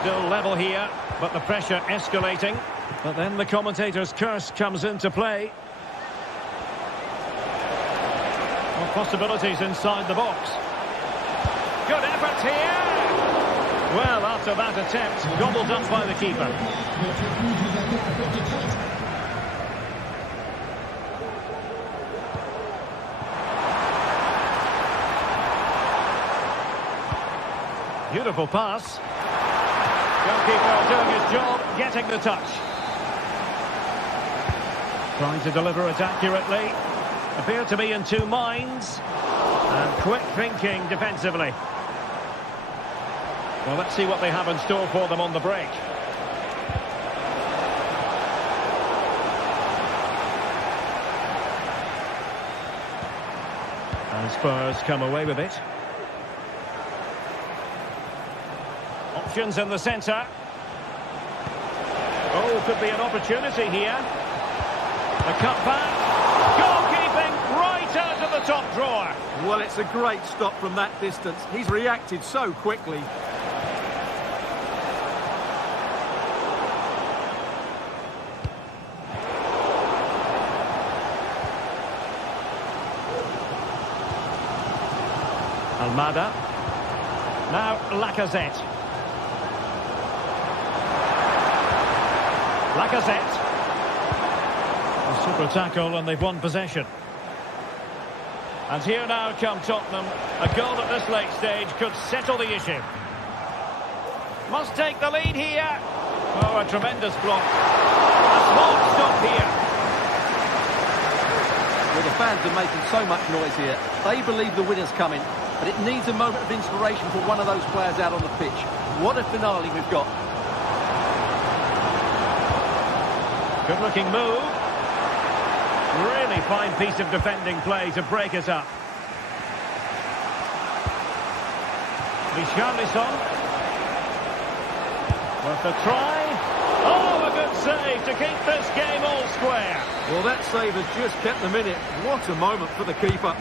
Still level here, but the pressure escalating. But then the commentator's curse comes into play. Well, possibilities inside the box. Good effort here. Well, after that attempt, gobbled up by the keeper. Beautiful pass. Goalkeeper doing his job, getting the touch. Trying to deliver it accurately. Appear to be in two minds. And quick thinking defensively. Well, let's see what they have in store for them on the break. And Spurs come away with it. Options in the centre. Oh, could be an opportunity here. A cutback. Goalkeeping right out of the top drawer. Well, it's a great stop from that distance. He's reacted so quickly. Almada. Now Lacazette. Lacazette. A super tackle and they've won possession. And here now come Tottenham. A goal at this late stage could settle the issue. Must take the lead here. Oh, a tremendous block. A small stop here. Well, the fans are making so much noise here. They believe the winner's coming, but it needs a moment of inspiration for one of those players out on the pitch. What a finale we've got. Good looking move. Really fine piece of defending play to break it up. Richarlison. Worth a try. Oh, a good save to keep this game all square. Well, that save has just kept them in it. What a moment for the keeper.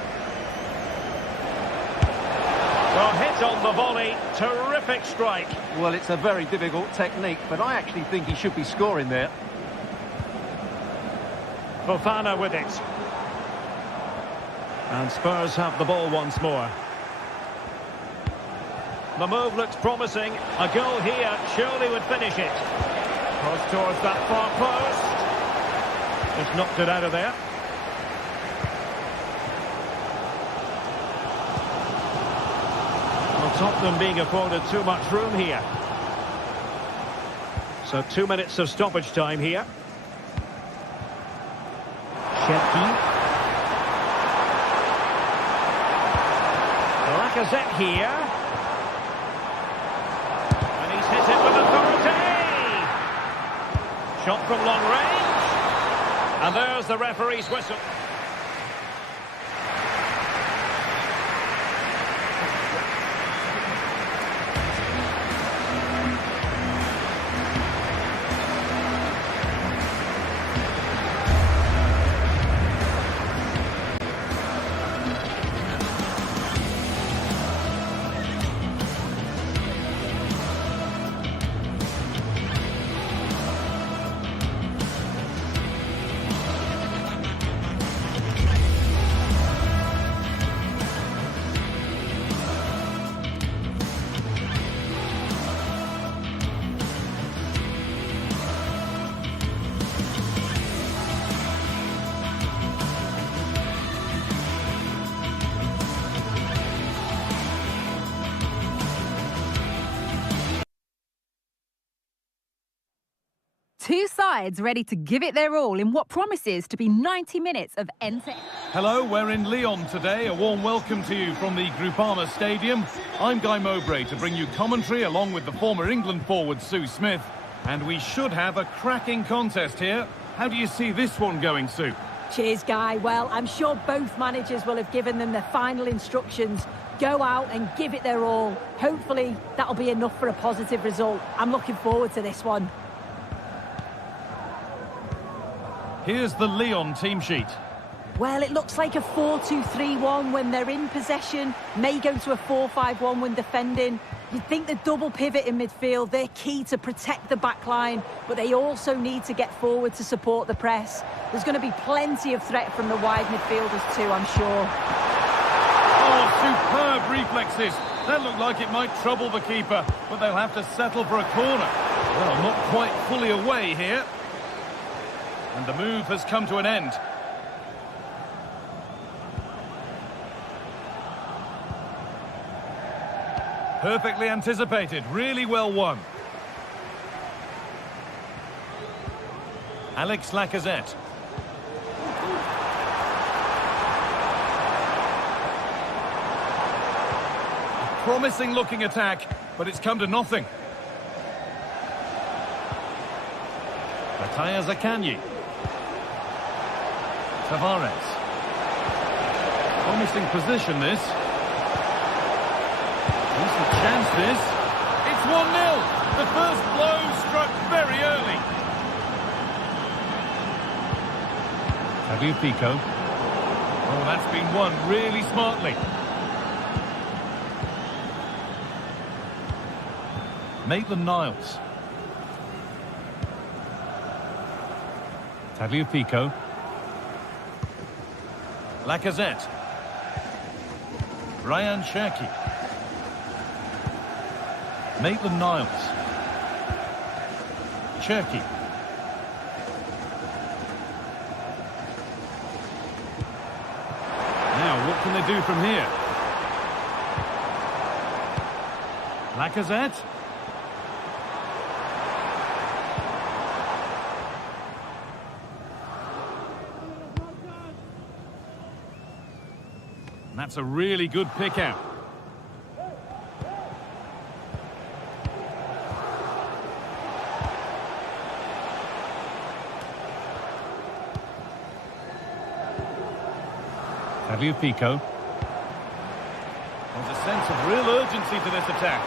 Well, hit on the volley. Terrific strike. Well, it's a very difficult technique, but I actually think he should be scoring there. Fofana with it. And Spurs have the ball once more. The move looks promising. A goal here surely would finish it. Cross towards that far post. Just knocked it out of there. Well, Tottenham being afforded too much room here. So 2 minutes of stoppage time here. Lacazette here. And he's hit it with authority. Shot from long range. And there's the referee's whistle. Two sides ready to give it their all in what promises to be 90 minutes of end-to-end. Hello, we're in Lyon today. A warm welcome to you from the Groupama Stadium. I'm Guy Mowbray to bring you commentary along with the former England forward Sue Smith. And we should have a cracking contest here. How do you see this one going, Sue? Cheers, Guy. Well, I'm sure both managers will have given them their final instructions. Go out and give it their all. Hopefully, that'll be enough for a positive result. I'm looking forward to this one. Here's the Lyon team sheet. Well, it looks like a 4-2-3-1 when they're in possession. May go to a 4-5-1 when defending. You'd think the double pivot in midfield, they're key to protect the back line, but they also need to get forward to support the press. There's going to be plenty of threat from the wide midfielders too, I'm sure. Oh, superb reflexes. That looked like it might trouble the keeper, but they'll have to settle for a corner. Well, not quite fully away here. And the move has come to an end. Perfectly anticipated, really well won. Alex Lacazette. A promising looking attack, but it's come to nothing. Mattia Zaccagni. Tavares. Promising position this. Decent chances. It's 1-0. The first blow struck very early. Tagliafico. Oh, that's been won really smartly. Maitland-Niles. Tagliafico. Lacazette. Ryan Cherki. Maitland-Niles. Cherki. Now, what can they do from here? Lacazette. That's a really good pick out. Tagliafico. There's a sense of real urgency to this attack.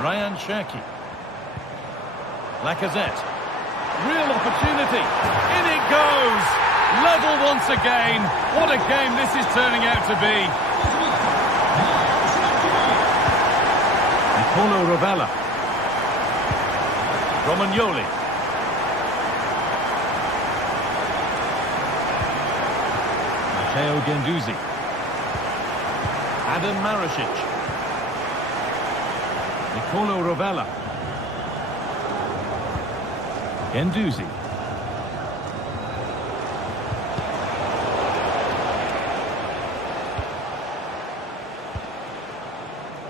Ryan Cherki. Lacazette. Real opportunity. In it goes. Level once again. What a game this is turning out to be. Nicolo Rovella. Romagnoli. Matteo Guendouzi. Adam Marasic. Nicolo Rovella. Guendouzi.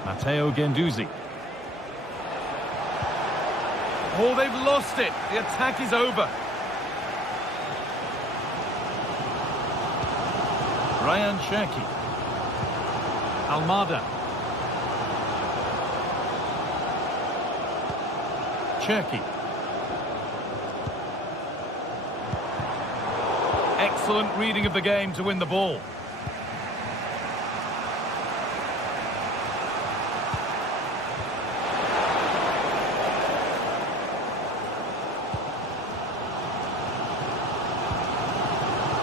Matteo Guendouzi. Oh, they've lost it. The attack is over. Ryan Cherki. Almada. Cherki. Excellent reading of the game to win the ball.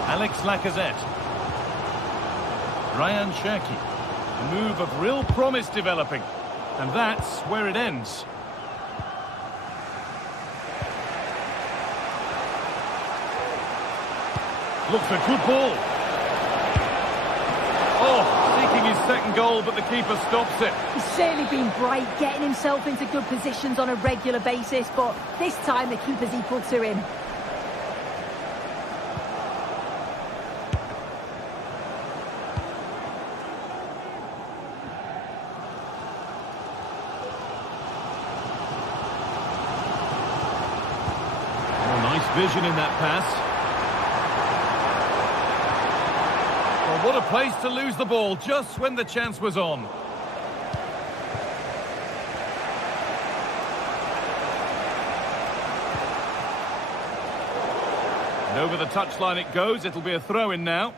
Alex Lacazette. Ryan Cherki. A move of real promise developing. And that's where it ends. Looks a good ball. Oh, seeking his second goal, but the keeper stops it. He's certainly been bright, getting himself into good positions on a regular basis, but this time the keeper's equal to him. vision in that pass. Well, what a place to lose the ball just when the chance was on. And over the touchline it goes. It'll be a throw-in now.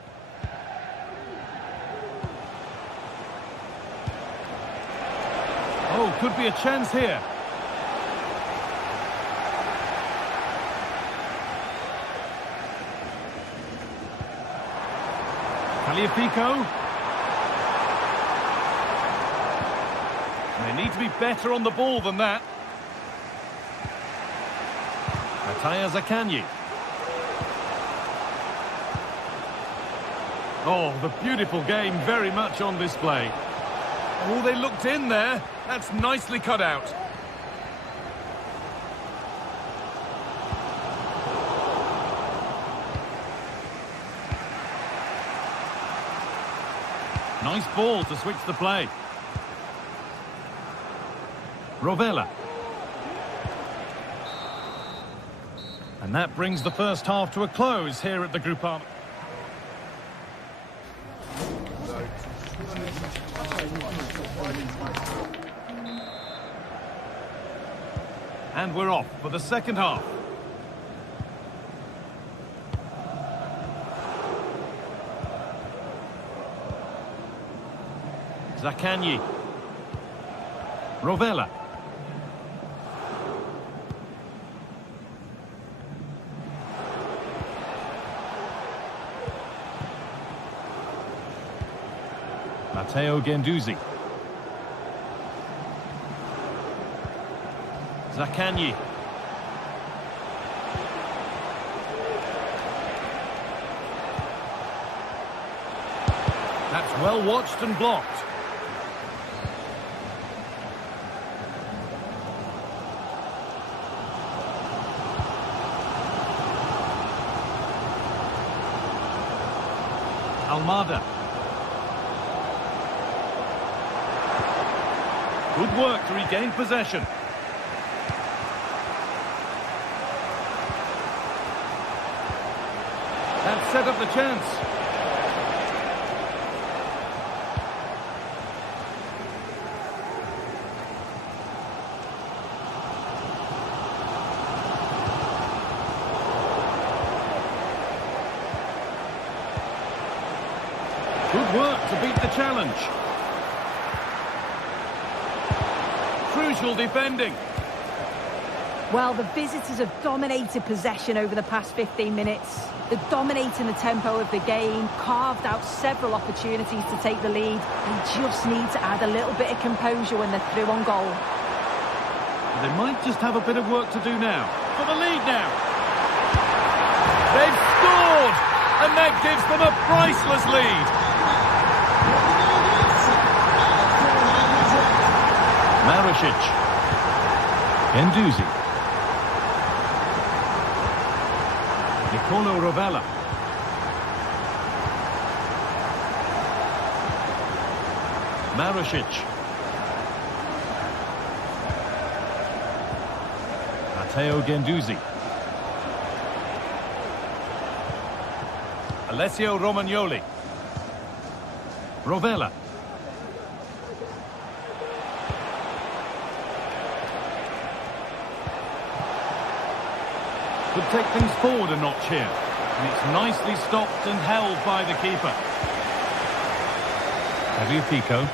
Oh, could be a chance here. Tagliafico. They need to be better on the ball than that. Mattia Zaccagni. Oh, the beautiful game very much on display. Oh, they looked in there. That's nicely cut out. Nice ball to switch the play. Rovella. And that brings the first half to a close here at the Groupama. And we're off for the second half. Zaccagni. Rovella. Matteo Guendouzi. Zaccagni. That's well watched and blocked. Almada. Good work to regain possession. That set up the chance. Good work to beat the challenge. Crucial defending. Well, the visitors have dominated possession over the past 15 minutes. They're dominating the tempo of the game, carved out several opportunities to take the lead. They just need to add a little bit of composure when they're through on goal. They might just have a bit of work to do now. For the lead now. They've scored! And that gives them a priceless lead. Maricic. Guendouzi. Nicolo Rovella. Maricic. Matteo Guendouzi. Alessio Romagnoli. Rovella. Could take things forward a notch here. And it's nicely stopped and held by the keeper. Tagliafico.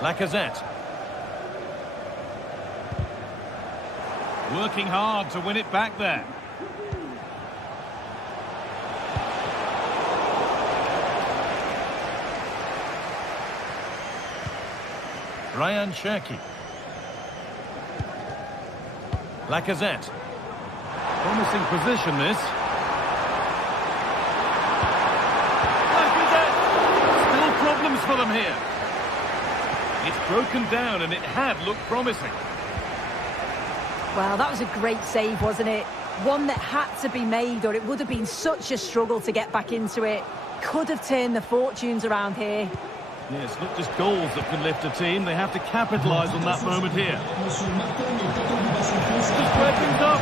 Lacazette. Working hard to win it back there. Ryan Cherki. Lacazette. Promising position, this. Lacazette! Still problems for them here. It's broken down and it had looked promising. Well, that was a great save, wasn't it? One that had to be made or it would have been such a struggle to get back into it. Could have turned the fortunes around here. Yeah, it's not just goals that can lift a team. They have to capitalise on that moment here. Just square things up.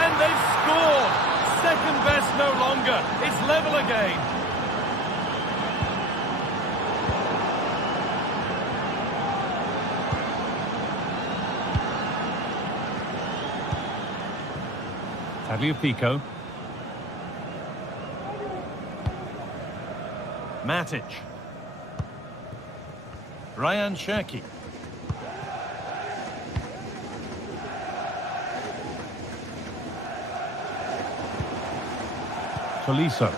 And they've scored. Second best no longer. It's level again. Tagliafico. Matic. Ryan Cherki. Tolisso.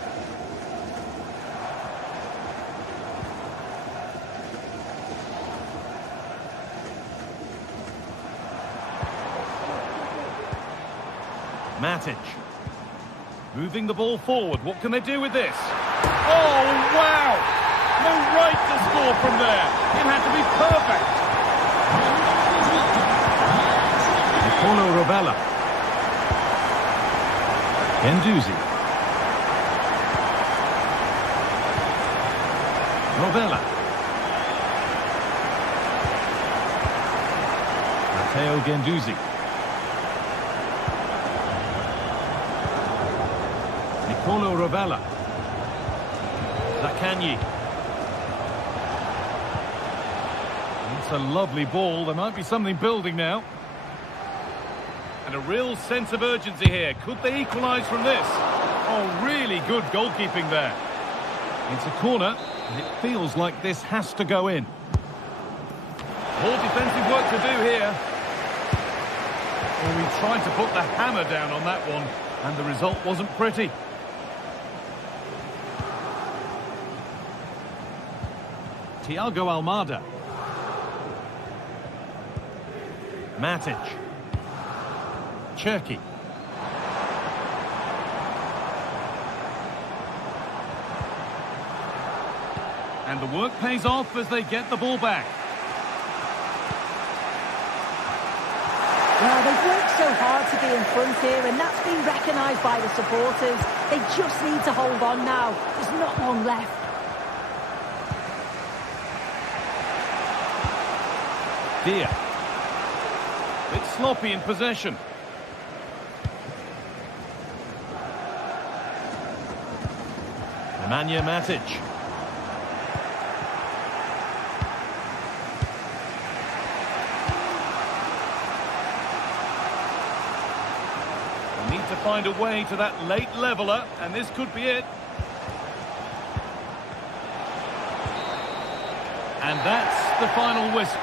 Matic. Moving the ball forward. What can they do with this? Oh, wow! No right to score from there. It had to be perfect. Nicolo Rovella. Guendouzi. Rovella. Matteo Guendouzi. Nicolo Rovella. Zaccagni. It's a lovely ball. There might be something building now. And a real sense of urgency here. Could they equalise from this? Oh, really good goalkeeping there. It's a corner, and it feels like this has to go in. More defensive work to do here. Well, we tried to put the hammer down on that one, and the result wasn't pretty. Thiago Almada. Matic. Cherki. And the work pays off as they get the ball back. Well, they've worked so hard to be in front here, and that's been recognised by the supporters. They just need to hold on now. There's not long left. Dia. Bit sloppy in possession. Nemanja Matic. They need to find a way to that late leveller, and this could be it. And that's the final whistle.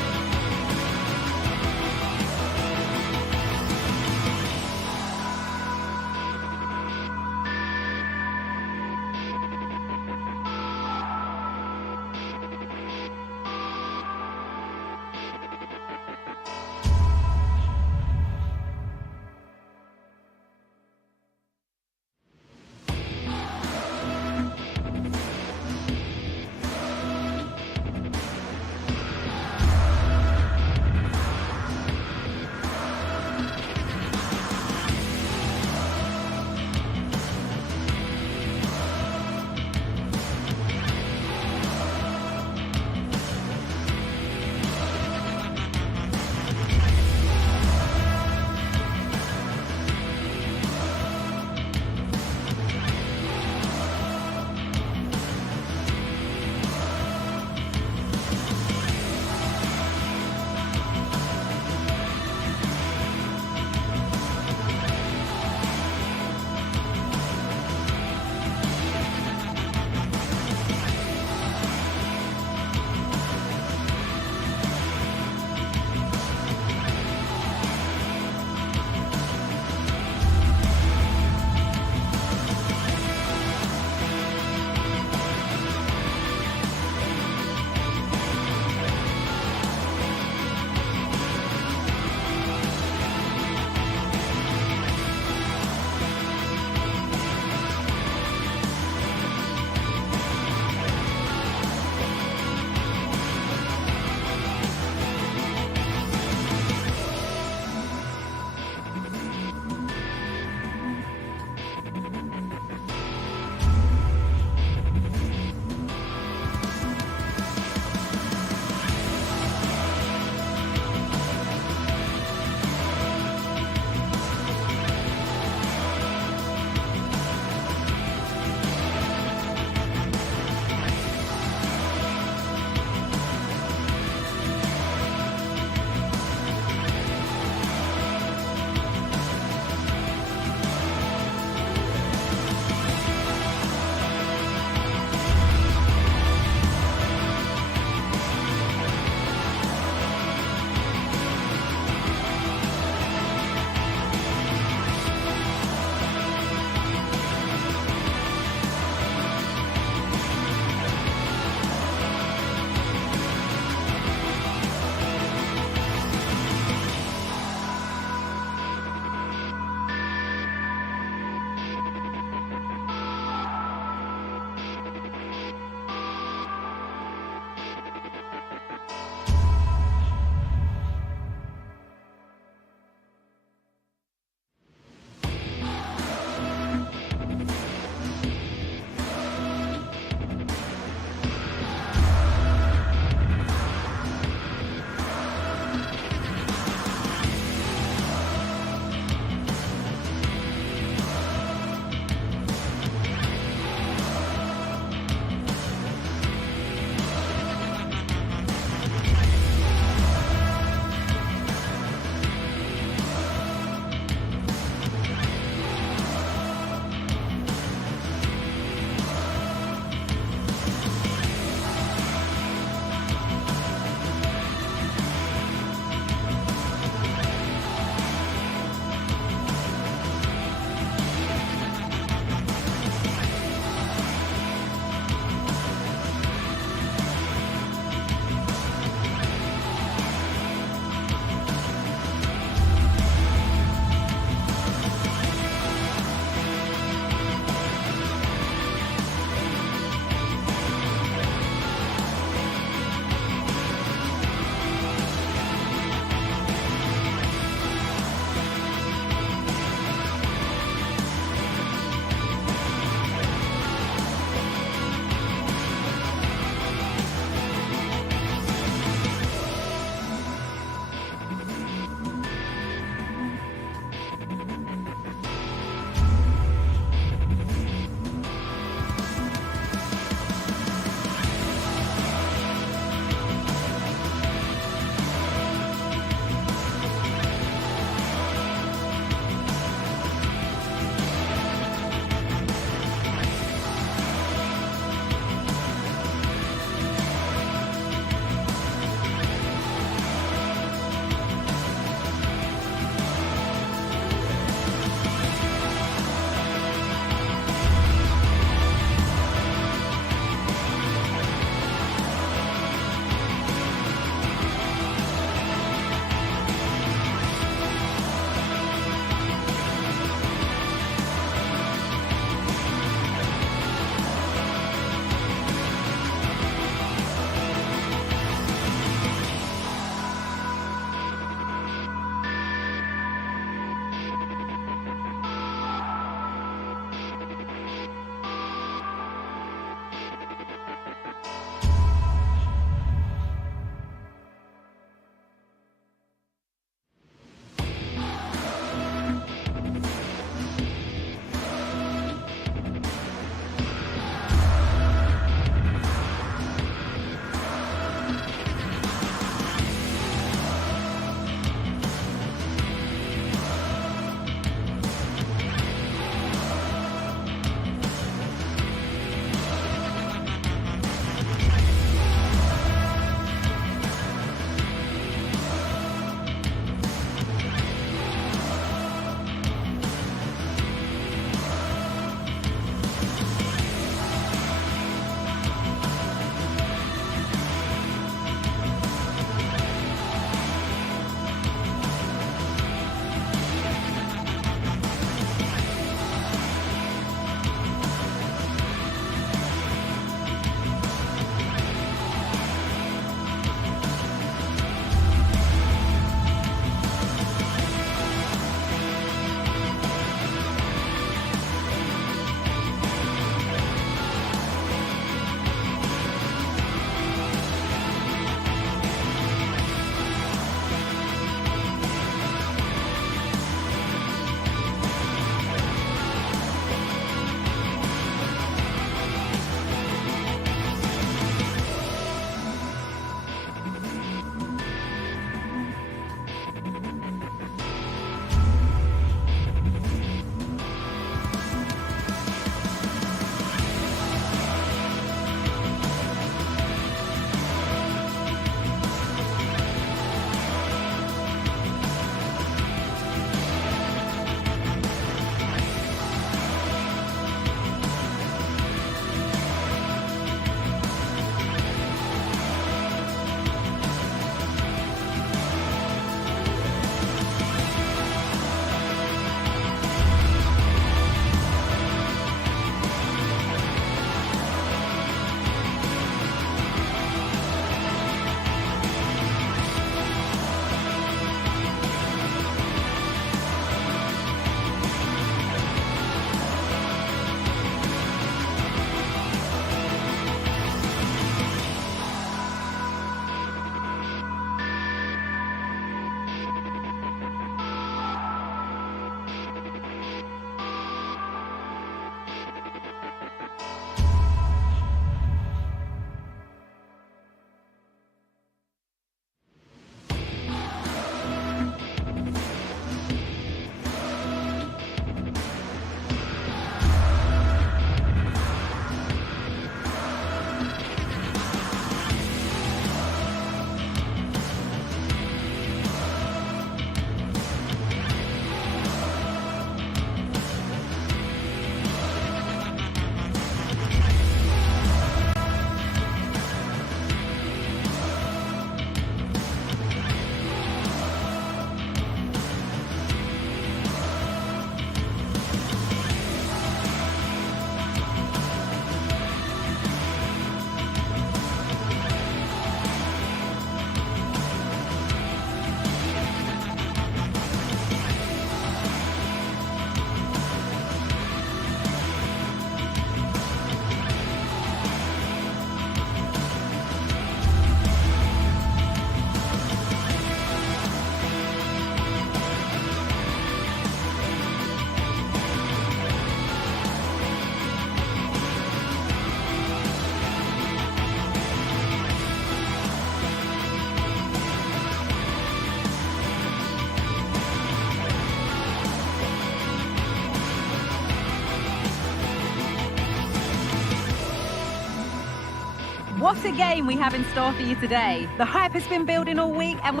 a game we have in store for you today. The hype has been building all week and...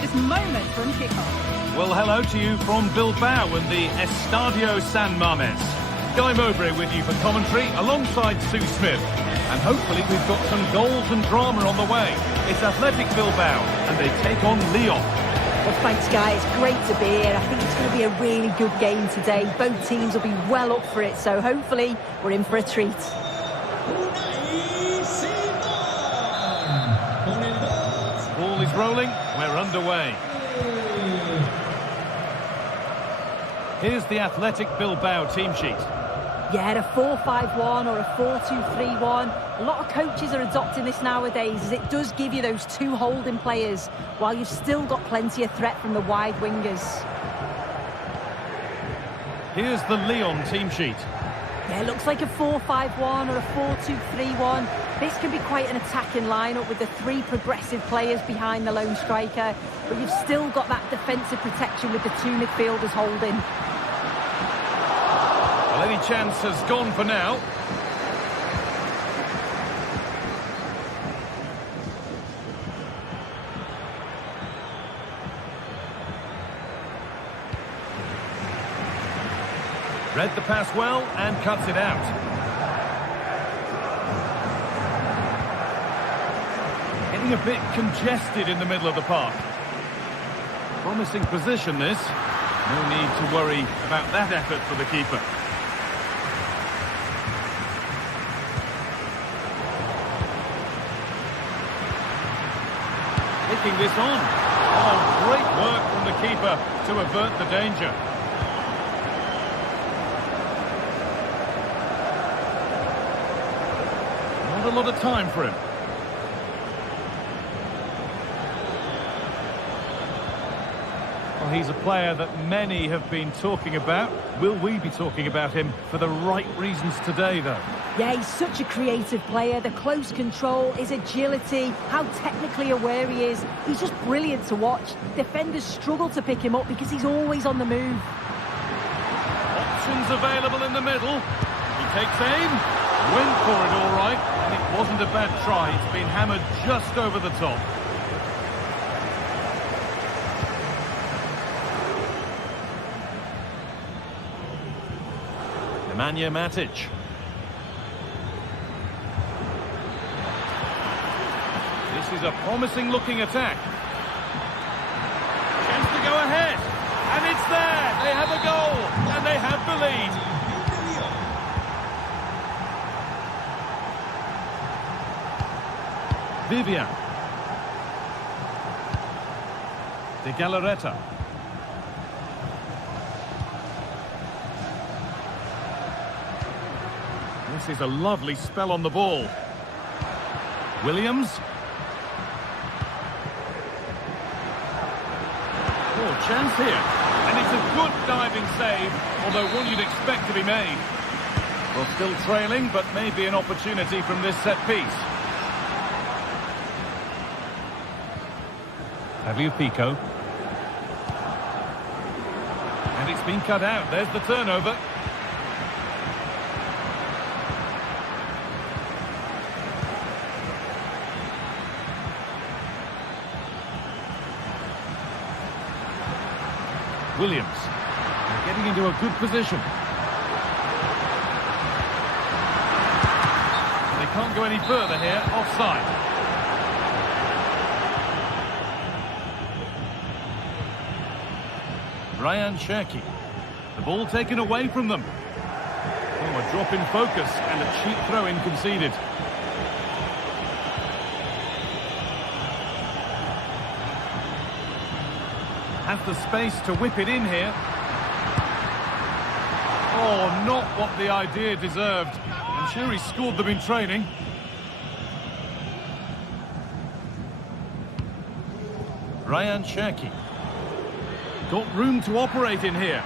just moments from kickoff. Well, hello to you from Bilbao and the Estadio San Mames. Guy Mowbray with you for commentary alongside Sue Smith. And hopefully we've got some goals and drama on the way. It's Athletic Bilbao and they take on Lyon. Well, thanks, Guy. It's great to be here. I think it's going to be a really good game today. Both teams will be well up for it, so hopefully we're in for a treat. Ball is rolling. We're underway. Here's the Athletic Bilbao team sheet. Yeah, a 4-5-1 or a 4-2-3-1. A lot of coaches are adopting this nowadays as it does give you those two holding players while you've still got plenty of threat from the wide wingers. Here's the Lyon team sheet. Yeah, it looks like a 4-5-1 or a 4-2-3-1. This can be quite an attacking lineup with the three progressive players behind the lone striker, but you've still got that defensive protection with the two midfielders holding. Well, any chance has gone for now. Read the pass well and cuts it out. Getting a bit congested in the middle of the park. Promising position this. No need to worry about that effort for the keeper. Taking this on. Oh, great work from the keeper to avert the danger. Not a lot of time for him. Well, he's a player that many have been talking about. Will we be talking about him for the right reasons today, though? Yeah, he's such a creative player. The close control, his agility, how technically aware he is. He's just brilliant to watch. Defenders struggle to pick him up because he's always on the move. Options available in the middle. He takes aim. Went for it all right, and it wasn't a bad try. It's been hammered just over the top. Nemanja Matic. This is a promising looking attack. Chance to go ahead, and it's there. They have a goal, and they have the lead. Vivian. De Galarreta. This is a lovely spell on the ball. Williams. Oh, chance here. And it's a good diving save, although one you'd expect to be made. Well, still trailing, but maybe an opportunity from this set piece. Pico. And it's been cut out. There's the turnover. Williams. Getting into a good position. They can't go any further here. Offside. Ryan Cherki. The ball taken away from them. Oh, a drop in focus and a cheap throw-in conceded. Has the space to whip it in here. Oh, not what the idea deserved. I'm sure he scored them in training. Ryan Cherki. Got room to operate in here.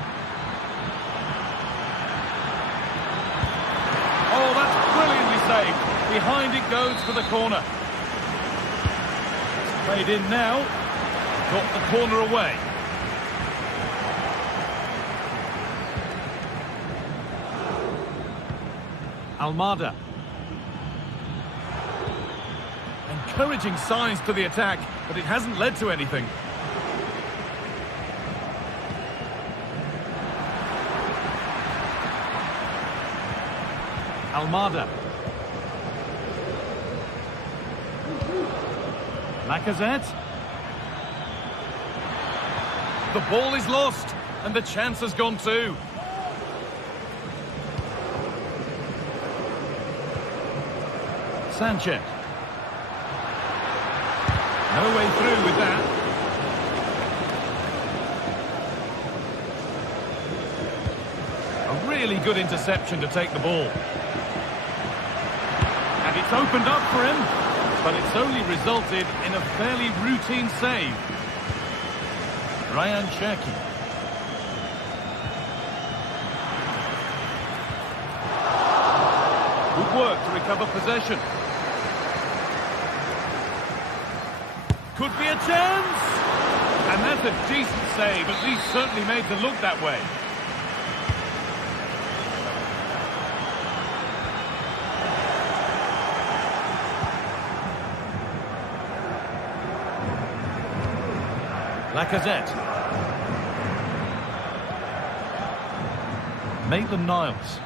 Oh, that's brilliantly saved. Behind it goes for the corner. It's played in now. Got the corner away. Almada. Encouraging signs to the attack, but it hasn't led to anything. Almada. Lacazette. The ball is lost, and the chance has gone too. Sanchez. No way through with that. A really good interception to take the ball. And it's opened up for him, but it's only resulted in a fairly routine save. Ryan Cherki. Good work to recover possession. Could be a chance! And that's a decent save, at least certainly made to look that way. Lacazette. Maitland-Niles.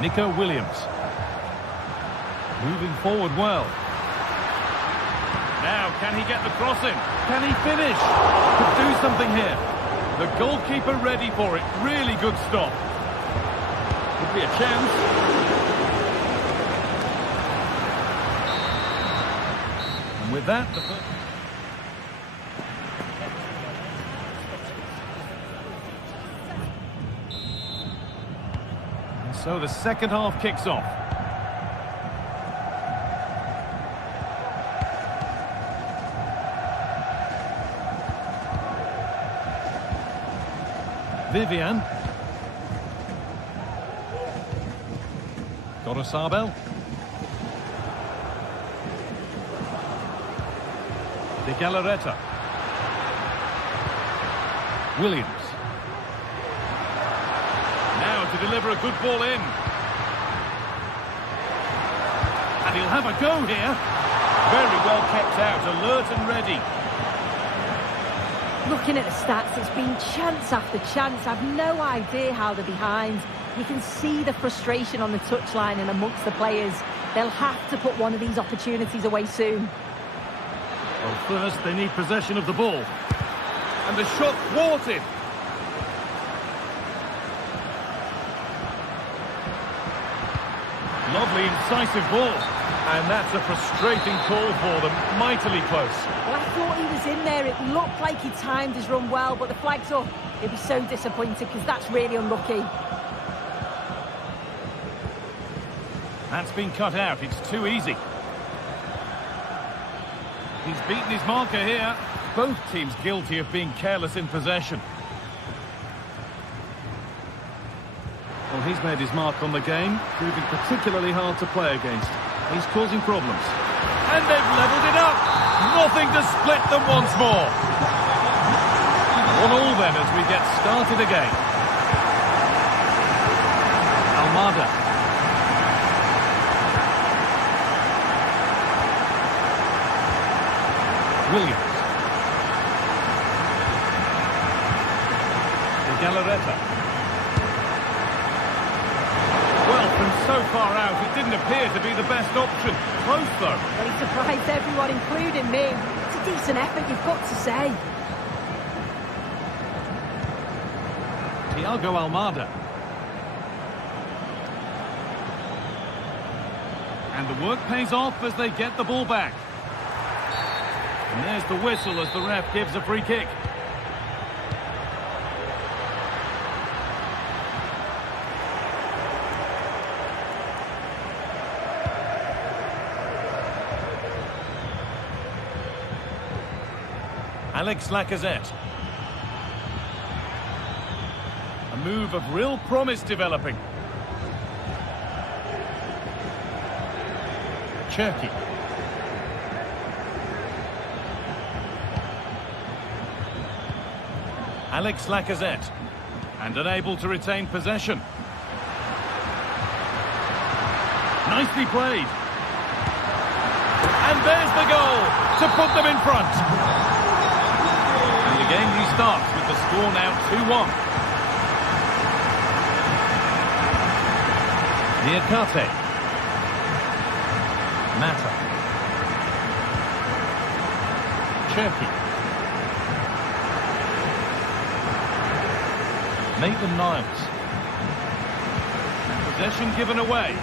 Nico Williams. Moving forward well. Now, can he get the crossing? Can he finish? Could do something here. The goalkeeper ready for it. Really good stop. Could be a chance. And with that, so the second half kicks off. Vivian. Gorosabel. De Galarreta. Williams. Now to deliver a good ball in. And he'll have a go here. Very well kept out, alert and ready. Looking at the stats, it's been chance after chance. I've no idea how they're behind. You can see the frustration on the touchline and amongst the players. They'll have to put one of these opportunities away soon. Well, first they need possession of the ball. And the shot thwarted. Lovely, incisive ball. And that's a frustrating call for them. Mightily close. Well, I thought he was in there. It looked like he timed his run well, but the flag's up. He'll be so disappointed because that's really unlucky. That's been cut out. It's too easy. He's beaten his marker here. Both teams guilty of being careless in possession. Well, he's made his mark on the game, proving particularly hard to play against. He's causing problems. And they've levelled it up. Nothing to split them once more. 1-1 then as we get started again. Almada. Williams. De Galarreta. Well, from so far out, it didn't appear to be the best option. Close, though. Well, he surprised everyone, including me. It's a decent effort, you've got to say. Thiago Almada. And the work pays off as they get the ball back. And there's the whistle as the ref gives a free kick. Alex Lacazette. A move of real promise developing. Cherky. Alex Lacazette. And unable to retain possession. Nicely played. And there's the goal to put them in front. And the game restarts with the score now 2-1. Niakate. Mata. Cherky. Maitland-Niles. Possession given away.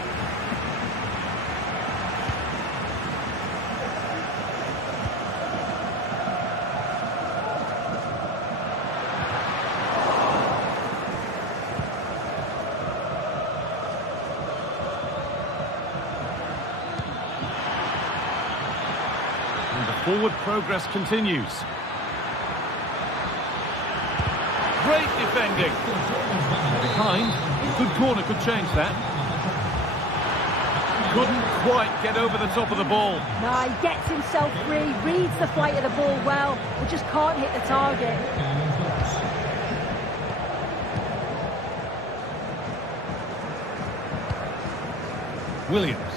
And the forward progress continues. Great defending. Behind. Good corner could change that. Couldn't quite get over the top of the ball. No, he gets himself free, reads the flight of the ball well, but just can't hit the target. Williams.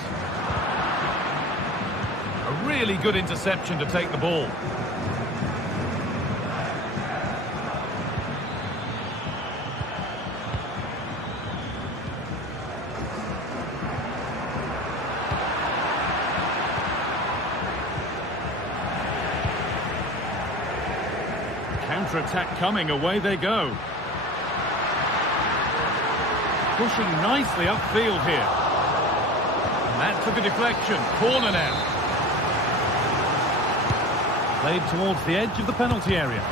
A really good interception to take the ball. Counter-attack coming, away they go. Pushing nicely upfield here. And that took a deflection, corner now. Played towards the edge of the penalty area.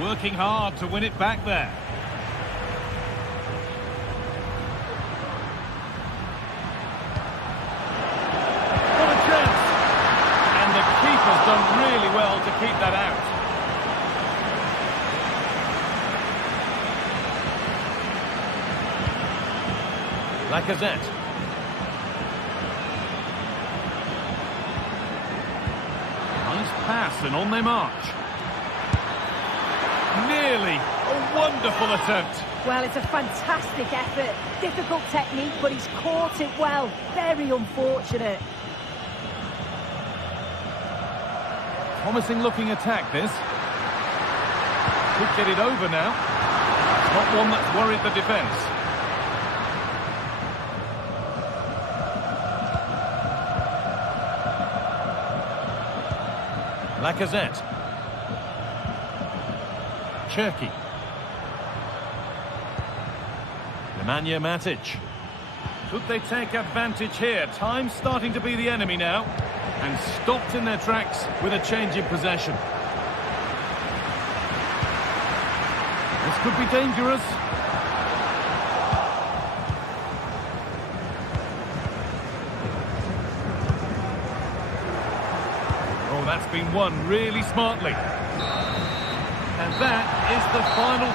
Working hard to win it back there. Done really well to keep that out. Lacazette. Nice pass and on they march. Nearly a wonderful attempt. Well, it's a fantastic effort. Difficult technique, but he's caught it well. Very unfortunate. Promising looking attack, this. Could get it over now. Not one that's worried the defence. Lacazette. Cherky. Nemanja Matic. Could they take advantage here? Time's starting to be the enemy now. And stopped in their tracks with a change in possession. This could be dangerous. Oh, that's been won really smartly. And that is the final.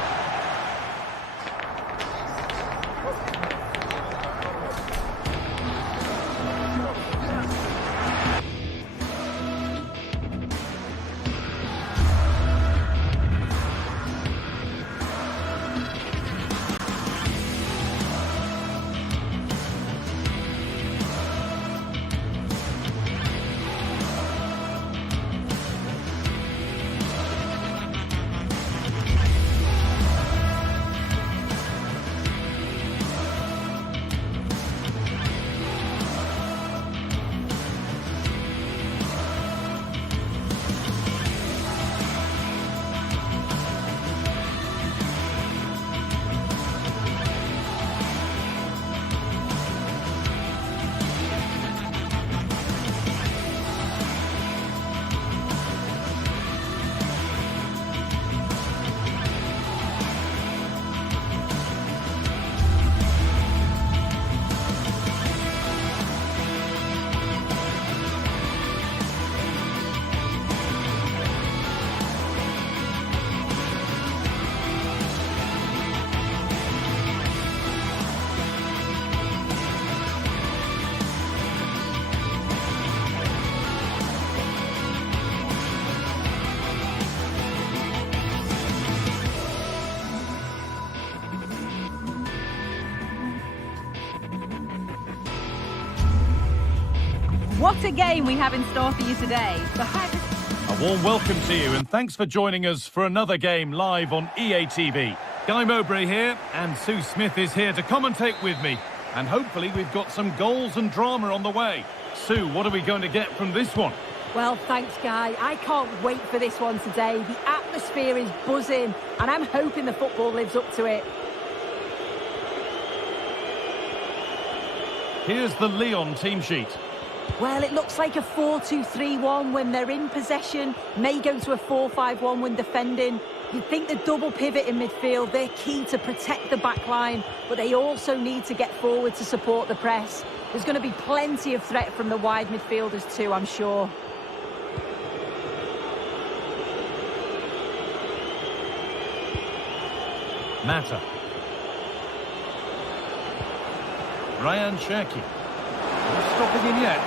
What a game we have in store for you today. A warm welcome to you and thanks for joining us for another game live on EA TV. Guy Mowbray here and Sue Smith is here to commentate with me. And hopefully we've got some goals and drama on the way. Sue, what are we going to get from this one? Well, thanks, Guy. I can't wait for this one today. The atmosphere is buzzing, and I'm hoping the football lives up to it. Here's the Lyon team sheet. Well, it looks like a 4-2-3-1 when they're in possession. May go to a 4-5-1 when defending. You'd think the double pivot in midfield, they're key to protect the back line, but they also need to get forward to support the press. There's going to be plenty of threat from the wide midfielders too, I'm sure. Mata. Ryan Cherki. Not stopping him yet.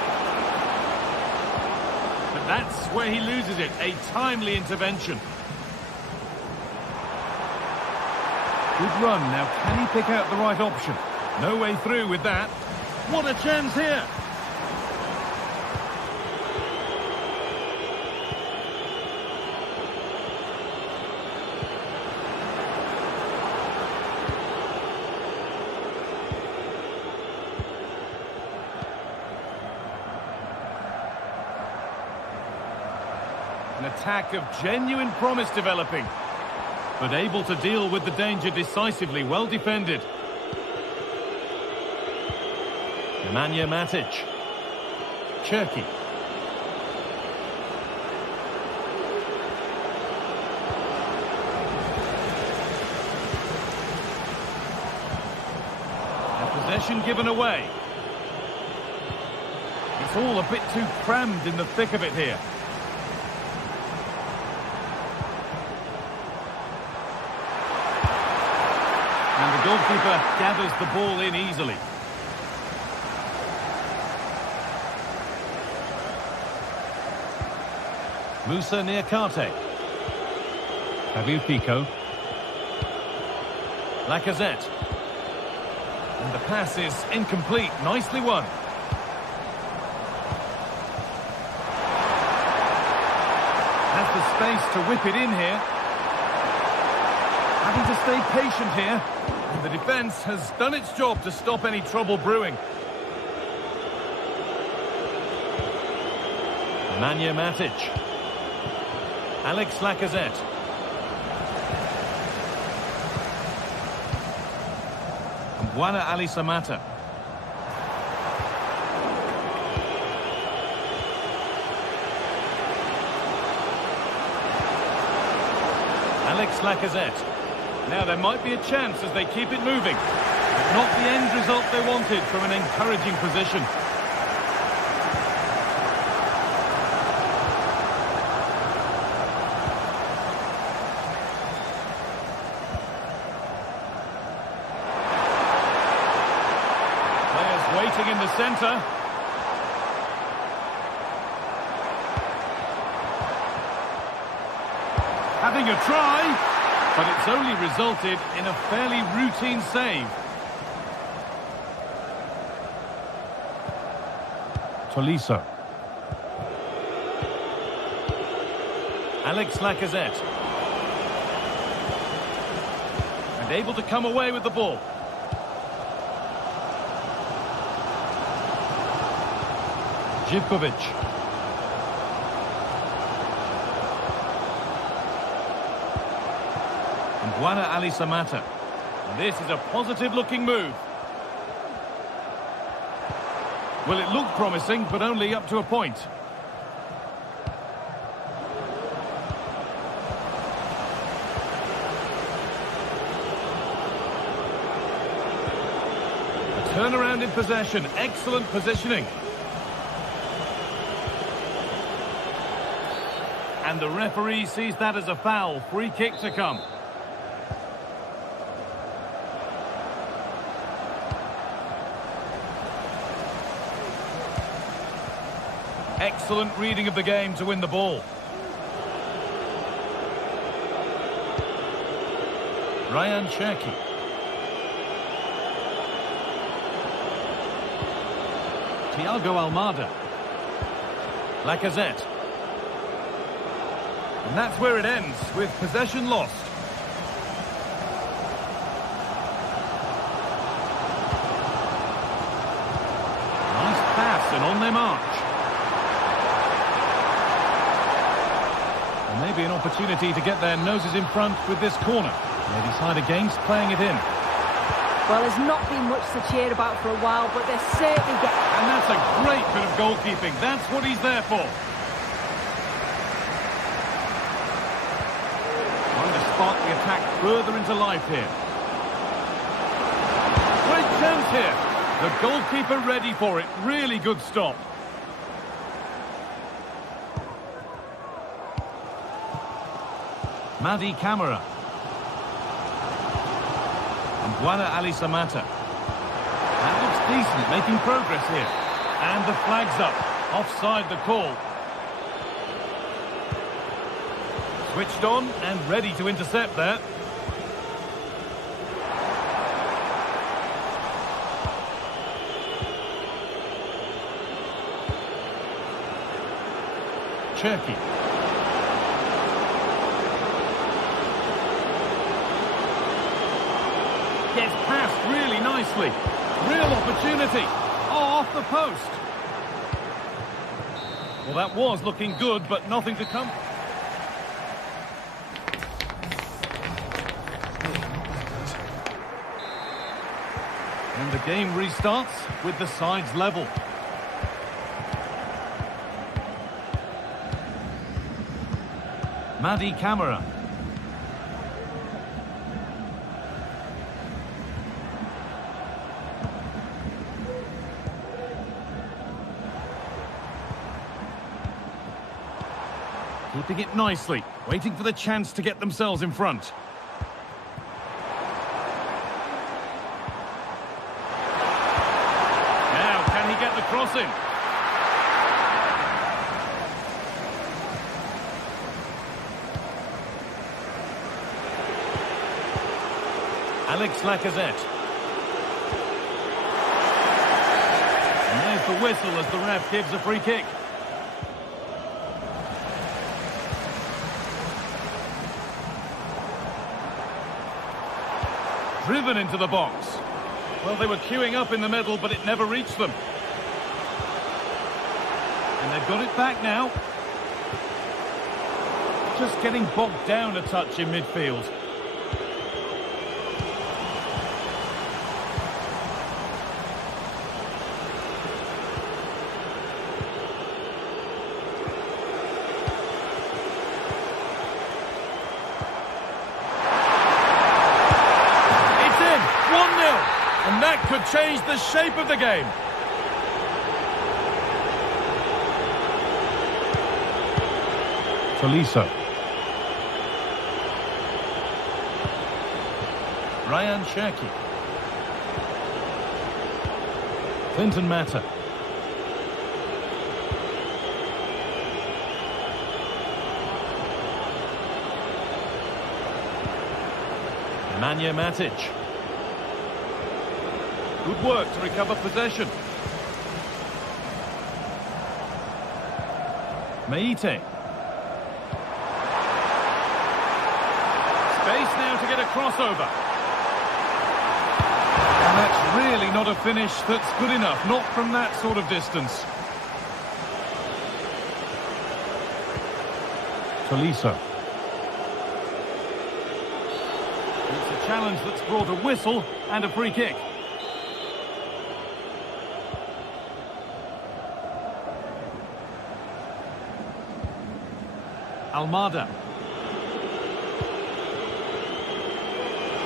But that's where he loses it. A timely intervention. Good run. Now, can he pick out the right option? No way through with that. What a chance here. An attack of genuine promise developing, but able to deal with the danger decisively. Well defended. Nemanja Matic. Cherki. And possession given away. It's all a bit too crammed in the thick of it here. And the goalkeeper gathers the ball in easily. Moussa Niakate. Fabio Pico. Lacazette. And the pass is incomplete. Nicely won. Has the space to whip it in here. Having to stay patient here. And the defence has done its job to stop any trouble brewing. Nemanja Matic. Alex Lacazette. And Bwana Ali Samata. Alex Lacazette. Now there might be a chance as they keep it moving. But not the end result they wanted from an encouraging position. Players waiting in the centre. Having a try. But it's only resulted in a fairly routine save. Tolisso. Alex Lacazette. And able to come away with the ball. Živković. And Bwana Ali Samata. And this is a positive-looking move. Well, it looked promising, but only up to a point. A turnaround in possession. Excellent positioning. And the referee sees that as a foul. Free kick to come. Excellent reading of the game to win the ball. Ryan Cherki. Thiago Almada. Lacazette. And that's where it ends, with possession lost. Nice pass, and on their march. And maybe an opportunity to get their noses in front with this corner. They decide against playing it in. Well, there's not been much to cheer about for a while, but they're certainly getting... And that's a great bit of goalkeeping. That's what he's there for. Trying to spark the attack further into life here. Great chance here. The goalkeeper ready for it. Really good stop. Madi Camara. And Guana Ali Samata. That looks decent, making progress here. And the flag's up. Offside the call. Switched on and ready to intercept that. Cherki. Gets past really nicely. Real opportunity. Oh, off the post. Well, that was looking good, but nothing to come. And the game restarts with the sides level. Madi Camara. Keeping it nicely, waiting for the chance to get themselves in front. Now, can he get the cross in? Alex Lacazette. And there's the whistle as the ref gives a free kick. Driven into the box. Well, they were queuing up in the middle, but it never reached them. And they've got it back now. Just getting bogged down a touch in midfield. And that could change the shape of the game. Tolisso. Ryan Cherki. Clinton Mata. Nemanja Matic. Good work to recover possession. Meite. Space now to get a crossover. And that's really not a finish that's good enough, not from that sort of distance. Tolisso. It's a challenge that's brought a whistle and a free kick. Almada.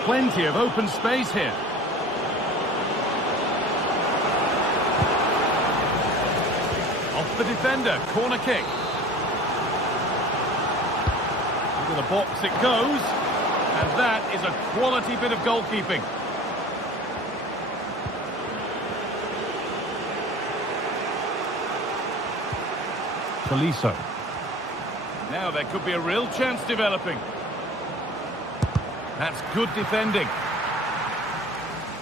Plenty of open space here. Off the defender, corner kick. Into the box it goes. And that is a quality bit of goalkeeping. Tolisso. Now there could be a real chance developing. That's good defending.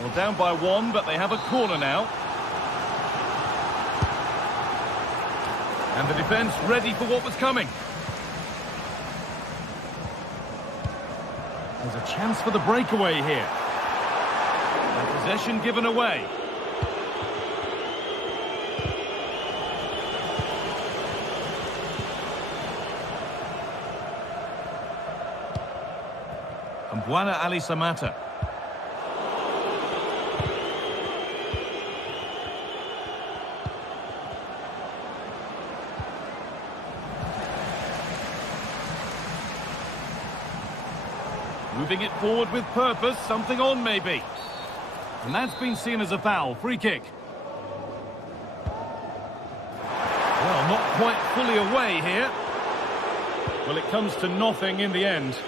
Well, down by one, but they have a corner now. And the defence ready for what was coming. There's a chance for the breakaway here. And possession given away. And Buana Ali Samata. Moving it forward with purpose, something on maybe. And that's been seen as a foul, free kick. Well, not quite fully away here. Well, it comes to nothing in the end.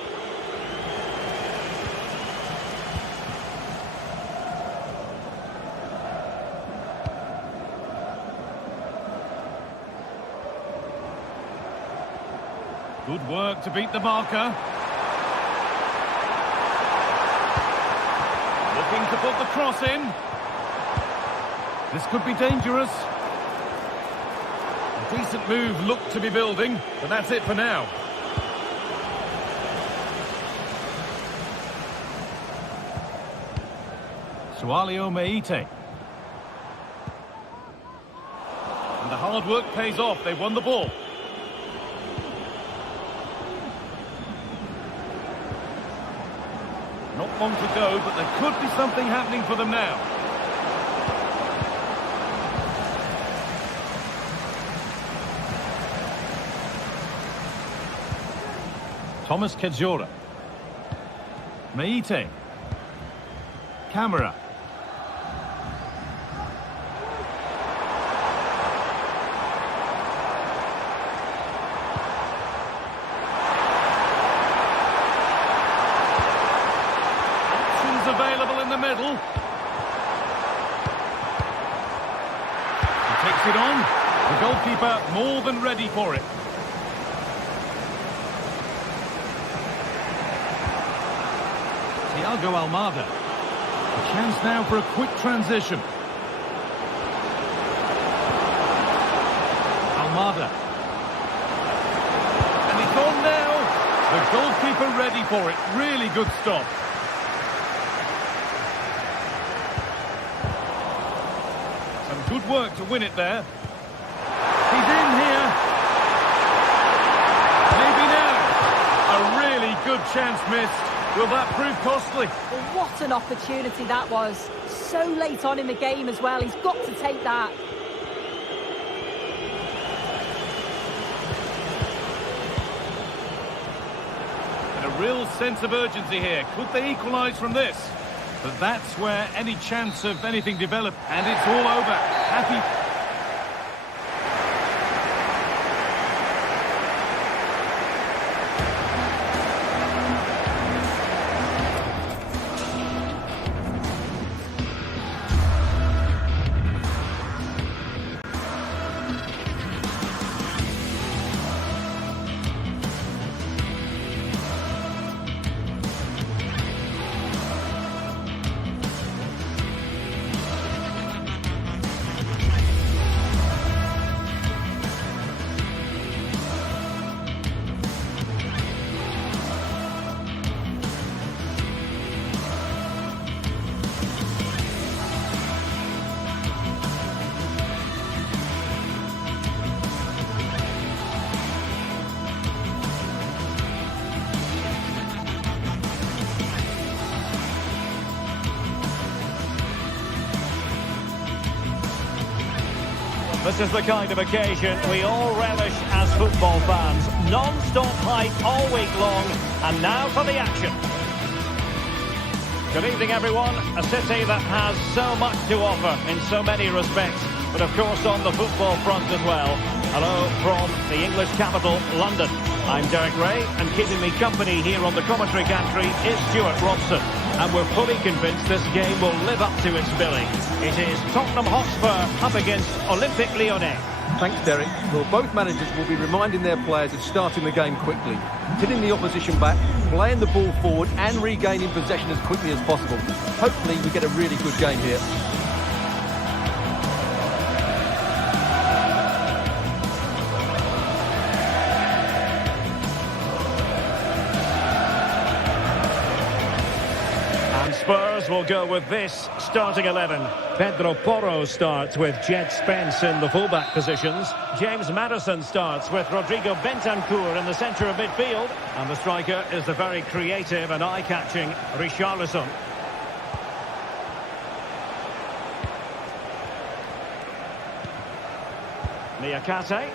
Good work to beat the marker. Looking to put the cross in. This could be dangerous. A decent move looked to be building, but that's it for now. Sualio Meite. And the hard work pays off. They won the ball. Not long to go, but there could be something happening for them now. Thomas Kedzora. Meite. Camera. Available in the middle. He takes it on. The goalkeeper more than ready for it. Thiago Almada. A chance now for a quick transition. Almada. And he's on now. The goalkeeper ready for it. Really good stop. Good work to win it there. He's in here. Maybe now. A really good chance missed. Will that prove costly? Well, what an opportunity that was. So late on in the game as well. He's got to take that. And a real sense of urgency here. Could they equalise from this? But that's where any chance of anything developed, and it's all over. Happy. This is the kind of occasion we all relish as football fans. Non-stop hype all week long, and now for the action. Good evening, everyone. A city that has so much to offer in so many respects, but of course on the football front as well. Hello from the English capital, London. I'm Derek Ray, and keeping me company here on the commentary gantry is Stuart Robson. And we're fully convinced this game will live up to its billing. It is Tottenham Hotspur up against Olympique Lyonnais. Thanks, Derek. Well, both managers will be reminding their players of starting the game quickly, pinning the opposition back, playing the ball forward and regaining possession as quickly as possible. Hopefully we get a really good game here. And Spurs will go with this starting 11. Pedro Porro starts with Jed Spence in the fullback positions. James Maddison starts with Rodrigo Bentancur in the centre of midfield. And the striker is the very creative and eye-catching Richarlison. Niakate.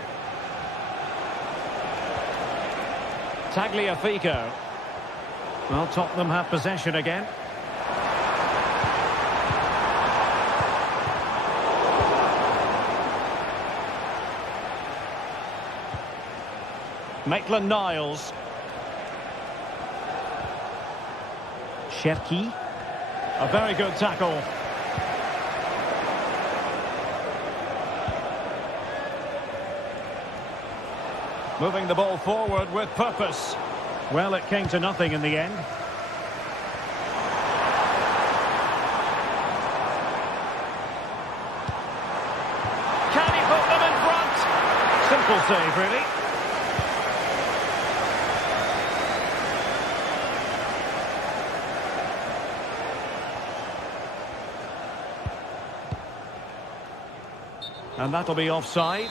Tagliafico. Well, Tottenham have possession again. Maitland-Niles. Cherki. A very good tackle. Moving the ball forward with purpose. Well, it came to nothing in the end. Can he put them in front? Simple save, really. And that'll be offside.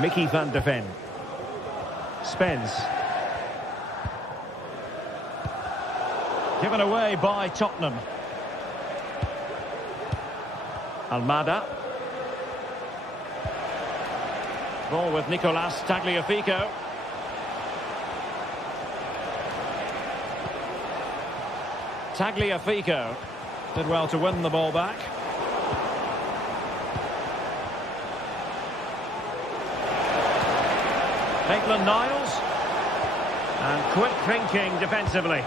Mickey van de Ven. Spence. Given away by Tottenham. Almada. Ball with Nicolas Tagliafico. Tagliafico did well to win the ball back. Maitland-Niles. And quick thinking defensively.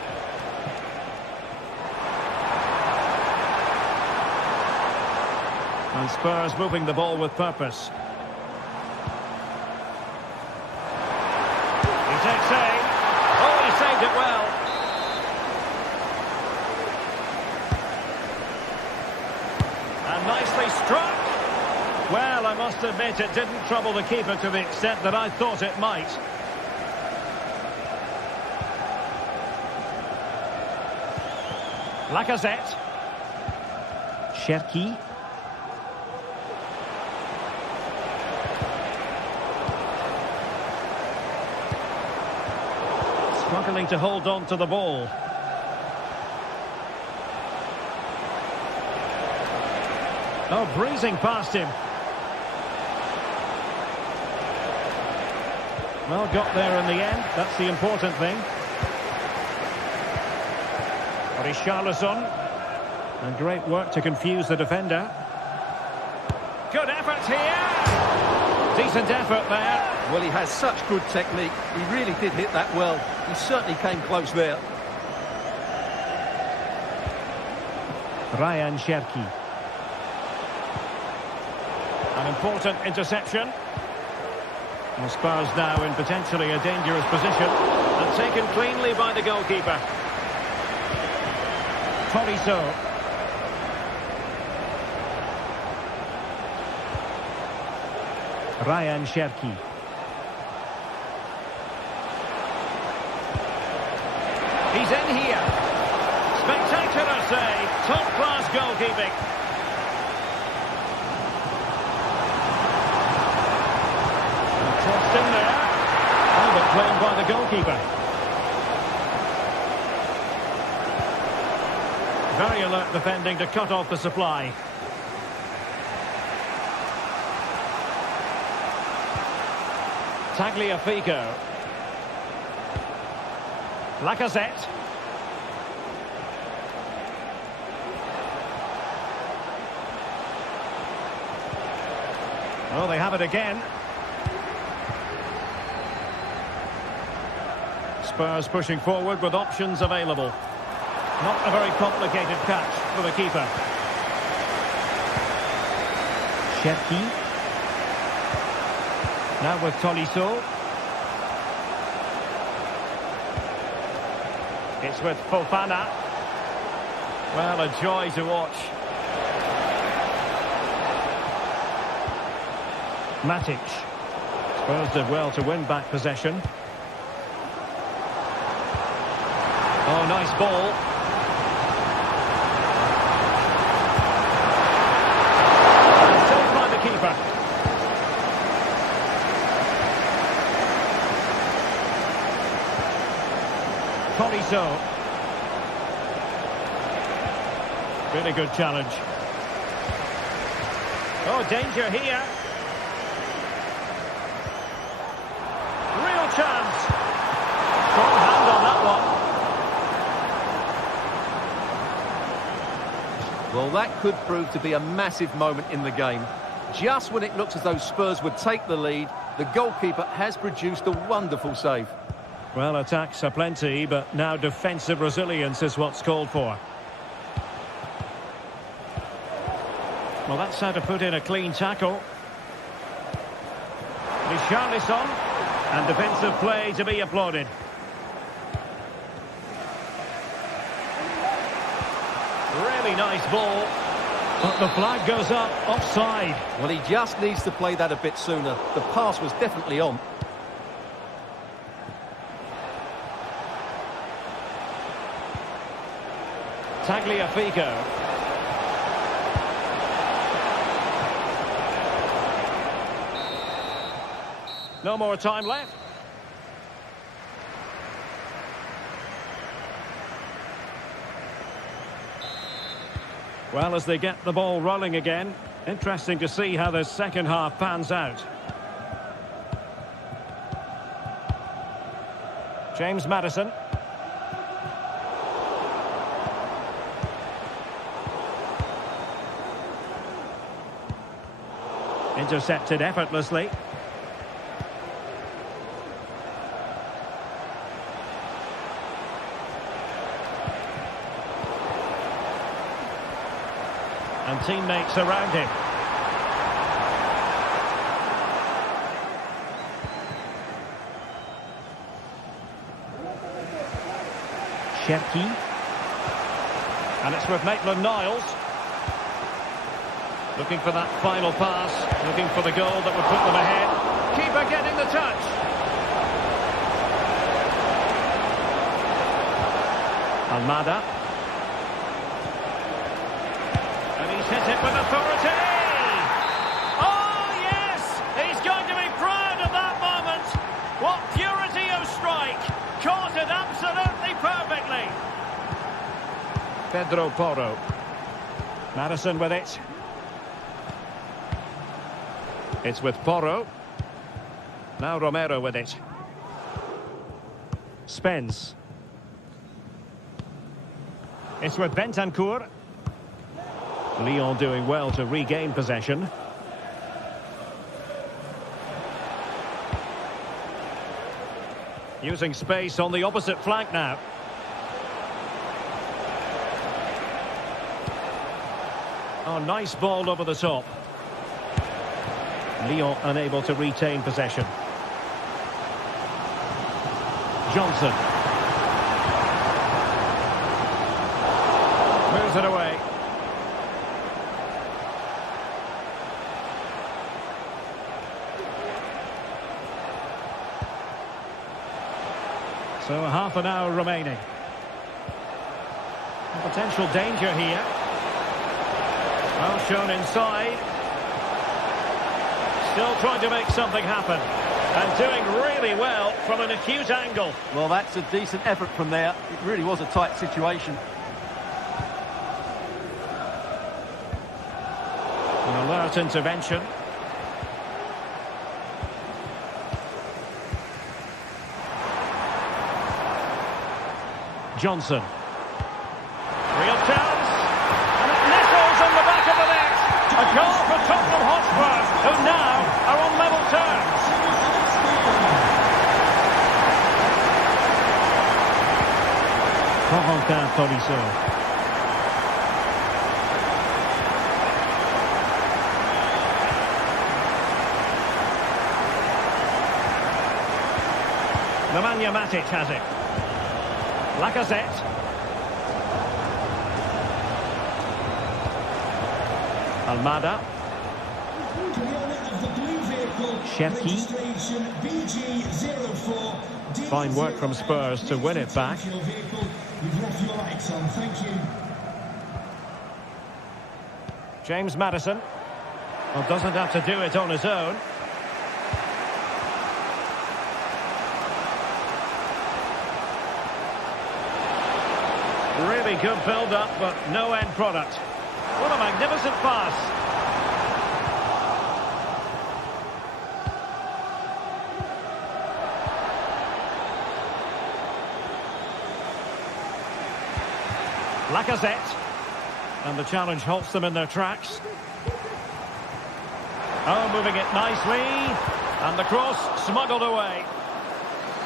And Spurs moving the ball with purpose. He takes aim. Oh, he saved it well. And nicely struck. Well, I must admit it didn't trouble the keeper to the extent that I thought it might. Lacazette. Cherki. Struggling to hold on to the ball. Oh, breezing past him. Well, got there in the end. That's the important thing. Richarlison. And great work to confuse the defender. Good effort here. Decent effort there. Well, he has such good technique. He really did hit that well. He certainly came close there. Ryan Cherki. An important interception. And Spurs now in potentially a dangerous position. And taken cleanly by the goalkeeper. Tolisso. Ryan Cherki. He's in here. Spectacular save. Top-class goalkeeping. Tossed in there. Oh, but claimed by the goalkeeper. Very alert defending to cut off the supply. Tagliafico. Lacazette. Well, they have it again. Spurs pushing forward with options available. Not a very complicated catch for the keeper. Cherki. Now with Tolisso. It's with Fofana. Well, a joy to watch. Matic. Spurs did well to win back possession. Oh, nice ball. Saved by the keeper. Corizo. Really good challenge. Oh, danger here. Real chance. Strong hand on that one. Well, that could prove to be a massive moment in the game. Just when it looks as though Spurs would take the lead, the goalkeeper has produced a wonderful save. Well, attacks are plenty, but now defensive resilience is what's called for. Well, that's how to put in a clean tackle. Richarlison, and defensive play to be applauded. Really nice ball. But the flag goes up, offside. Well, he just needs to play that a bit sooner. The pass was definitely on. Tagliafico. No more time left. Well, as they get the ball rolling again, interesting to see how the second half pans out. James Maddison. Intercepted effortlessly. And teammates around him. Shepke. And it's with Maitland-Niles. Looking for that final pass. Looking for the goal that would put them ahead. Keeper getting the touch. Almada. And he's hit it with authority. Oh, yes! He's going to be proud of that moment. What purity of strike. Caught it absolutely perfectly. Pedro Porro. Maddison with it. It's with Porro. Now Romero with it. Spence. It's with Bentancur. Lyon doing well to regain possession. Using space on the opposite flank now. Oh, nice ball over the top. Lyon unable to retain possession. Johnson. Moves it away. So half an hour remaining. Potential danger here. Well shown inside. Still trying to make something happen. And doing really well from an acute angle. Well, that's a decent effort from there. It really was a tight situation. An alert intervention. Johnson. Real chance. And it nestles on the back of the net. A goal for Tottenham Hotspur, who now are on level terms. Corentin Tolisso. Nemanja Matic has it. Lacazette. Almada. Shepke. Fine work from Spurs to win it back. You've left your lights on, thank you. James Maddison. Well, doesn't have to do it on his own. Really good build-up, but no end product. What a magnificent pass. Lacazette. And the challenge halts them in their tracks. Oh, moving it nicely. And the cross smuggled away.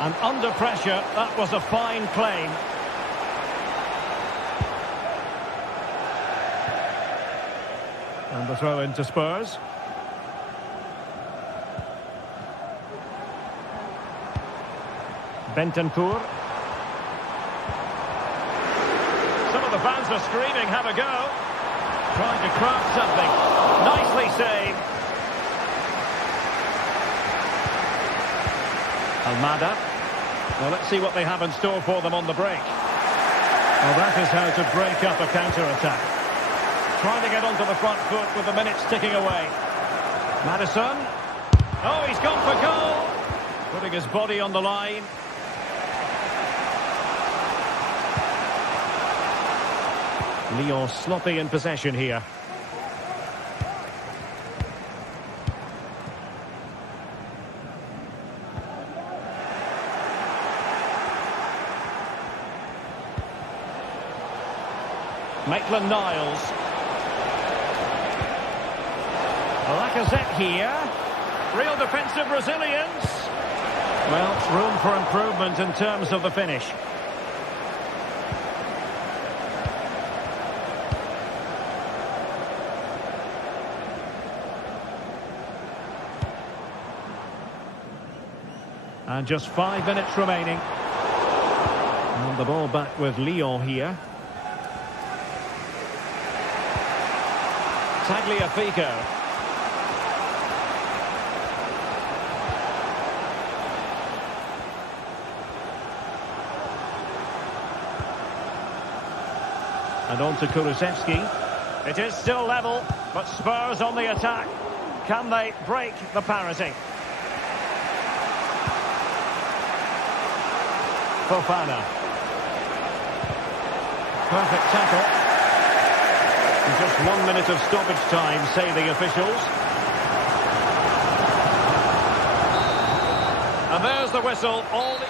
And under pressure, that was a fine claim. And the throw into Spurs. Bentancur. Some of the fans are screaming, have a go. Trying to craft something. Nicely saved. Almada. Well, let's see what they have in store for them on the break. Well, that is how to break up a counter-attack. Trying to get onto the front foot with the minutes ticking away. Maddison. Oh, he's gone for goal. Putting his body on the line. Lyon sloppy in possession here. Maitland-Niles. Lacazette here. Real defensive resilience. Well, room for improvement in terms of the finish. And just 5 minutes remaining. And the ball back with Lyon here. Tagliafico. And on to Kulusevski. It is still level, but Spurs on the attack. Can they break the parity? Fofana. Perfect tackle. Just 1 minute of stoppage time, say the officials. And there's the whistle. All the...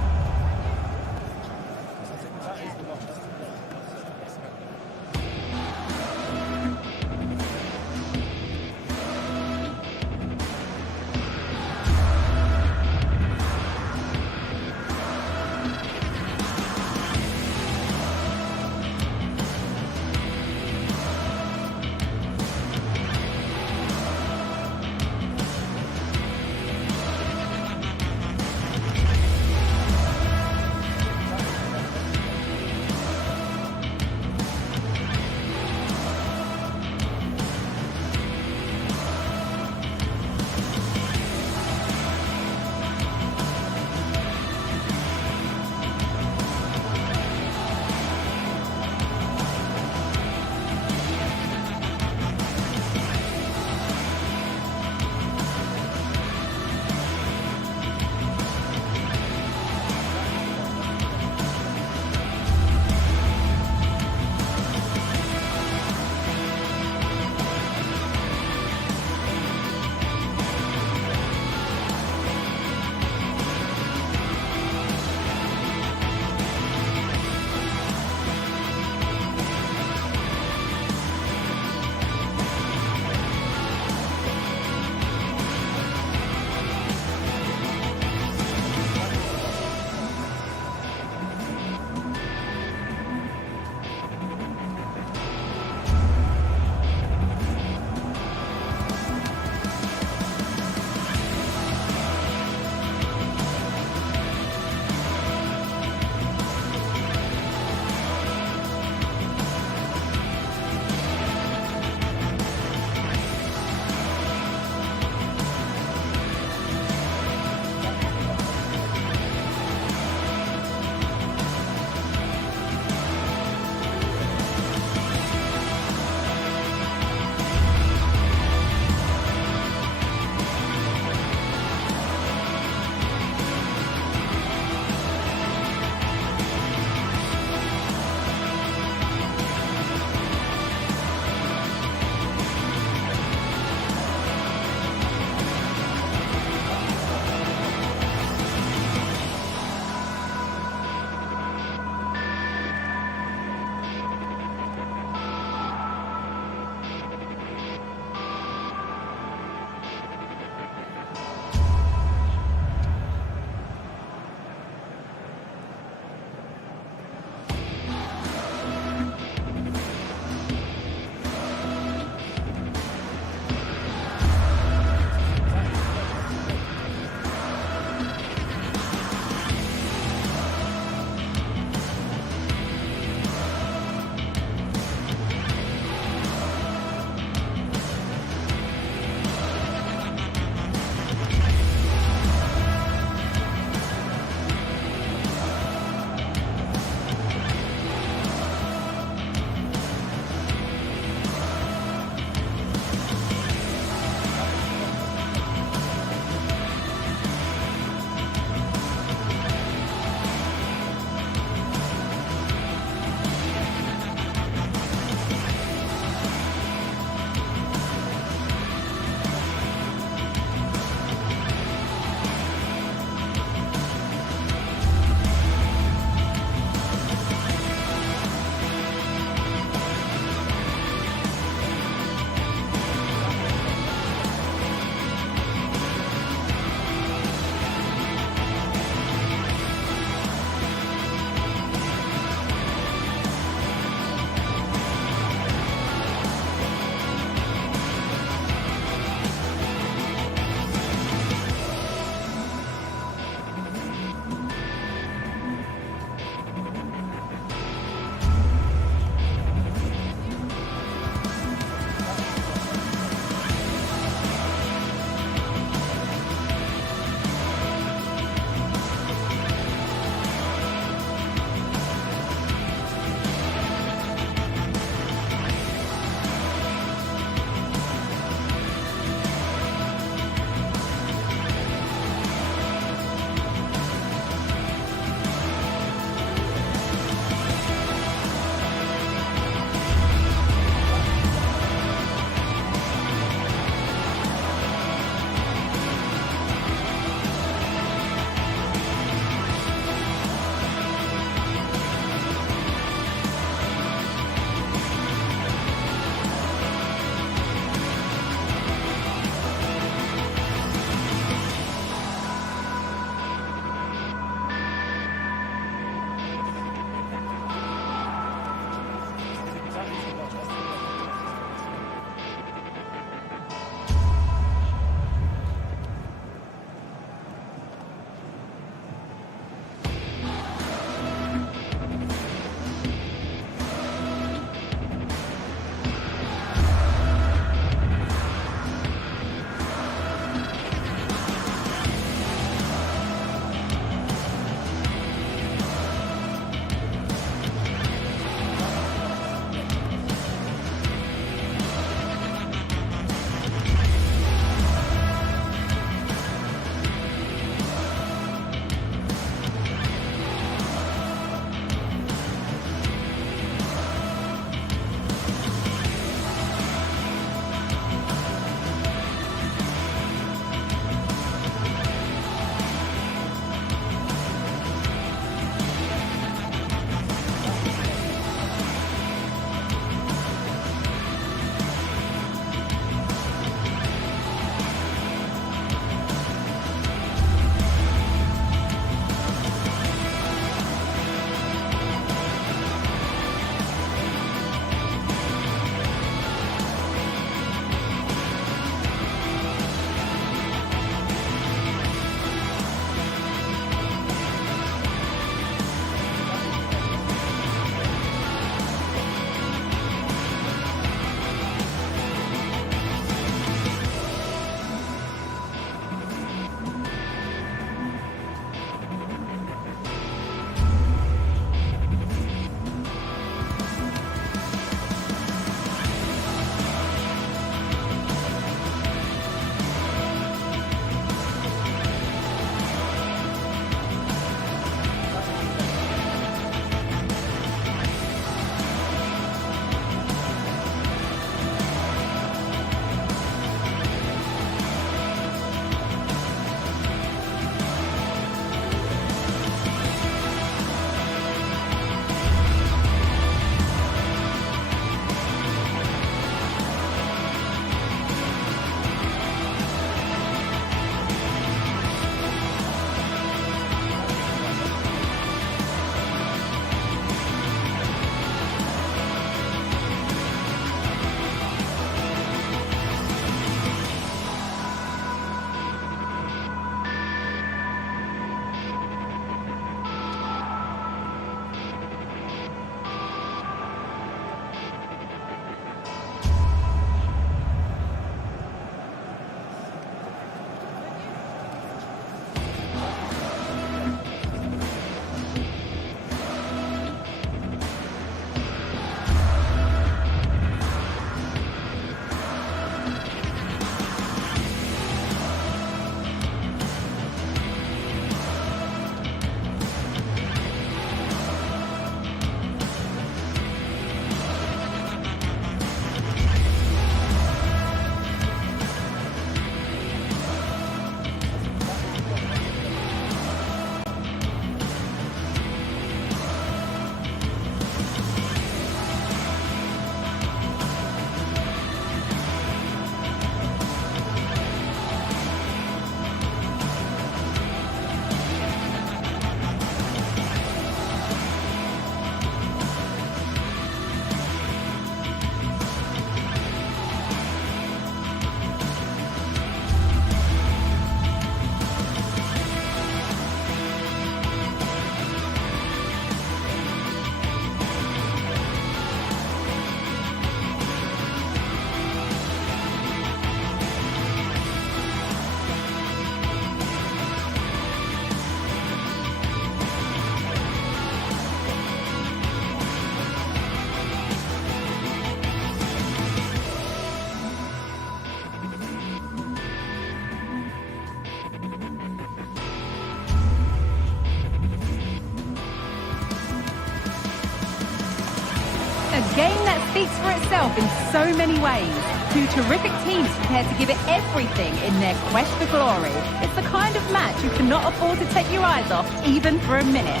A game that speaks for itself in so many ways. Two terrific teams prepared to give it everything in their quest for glory. It's the kind of match you cannot afford to take your eyes off, even for a minute.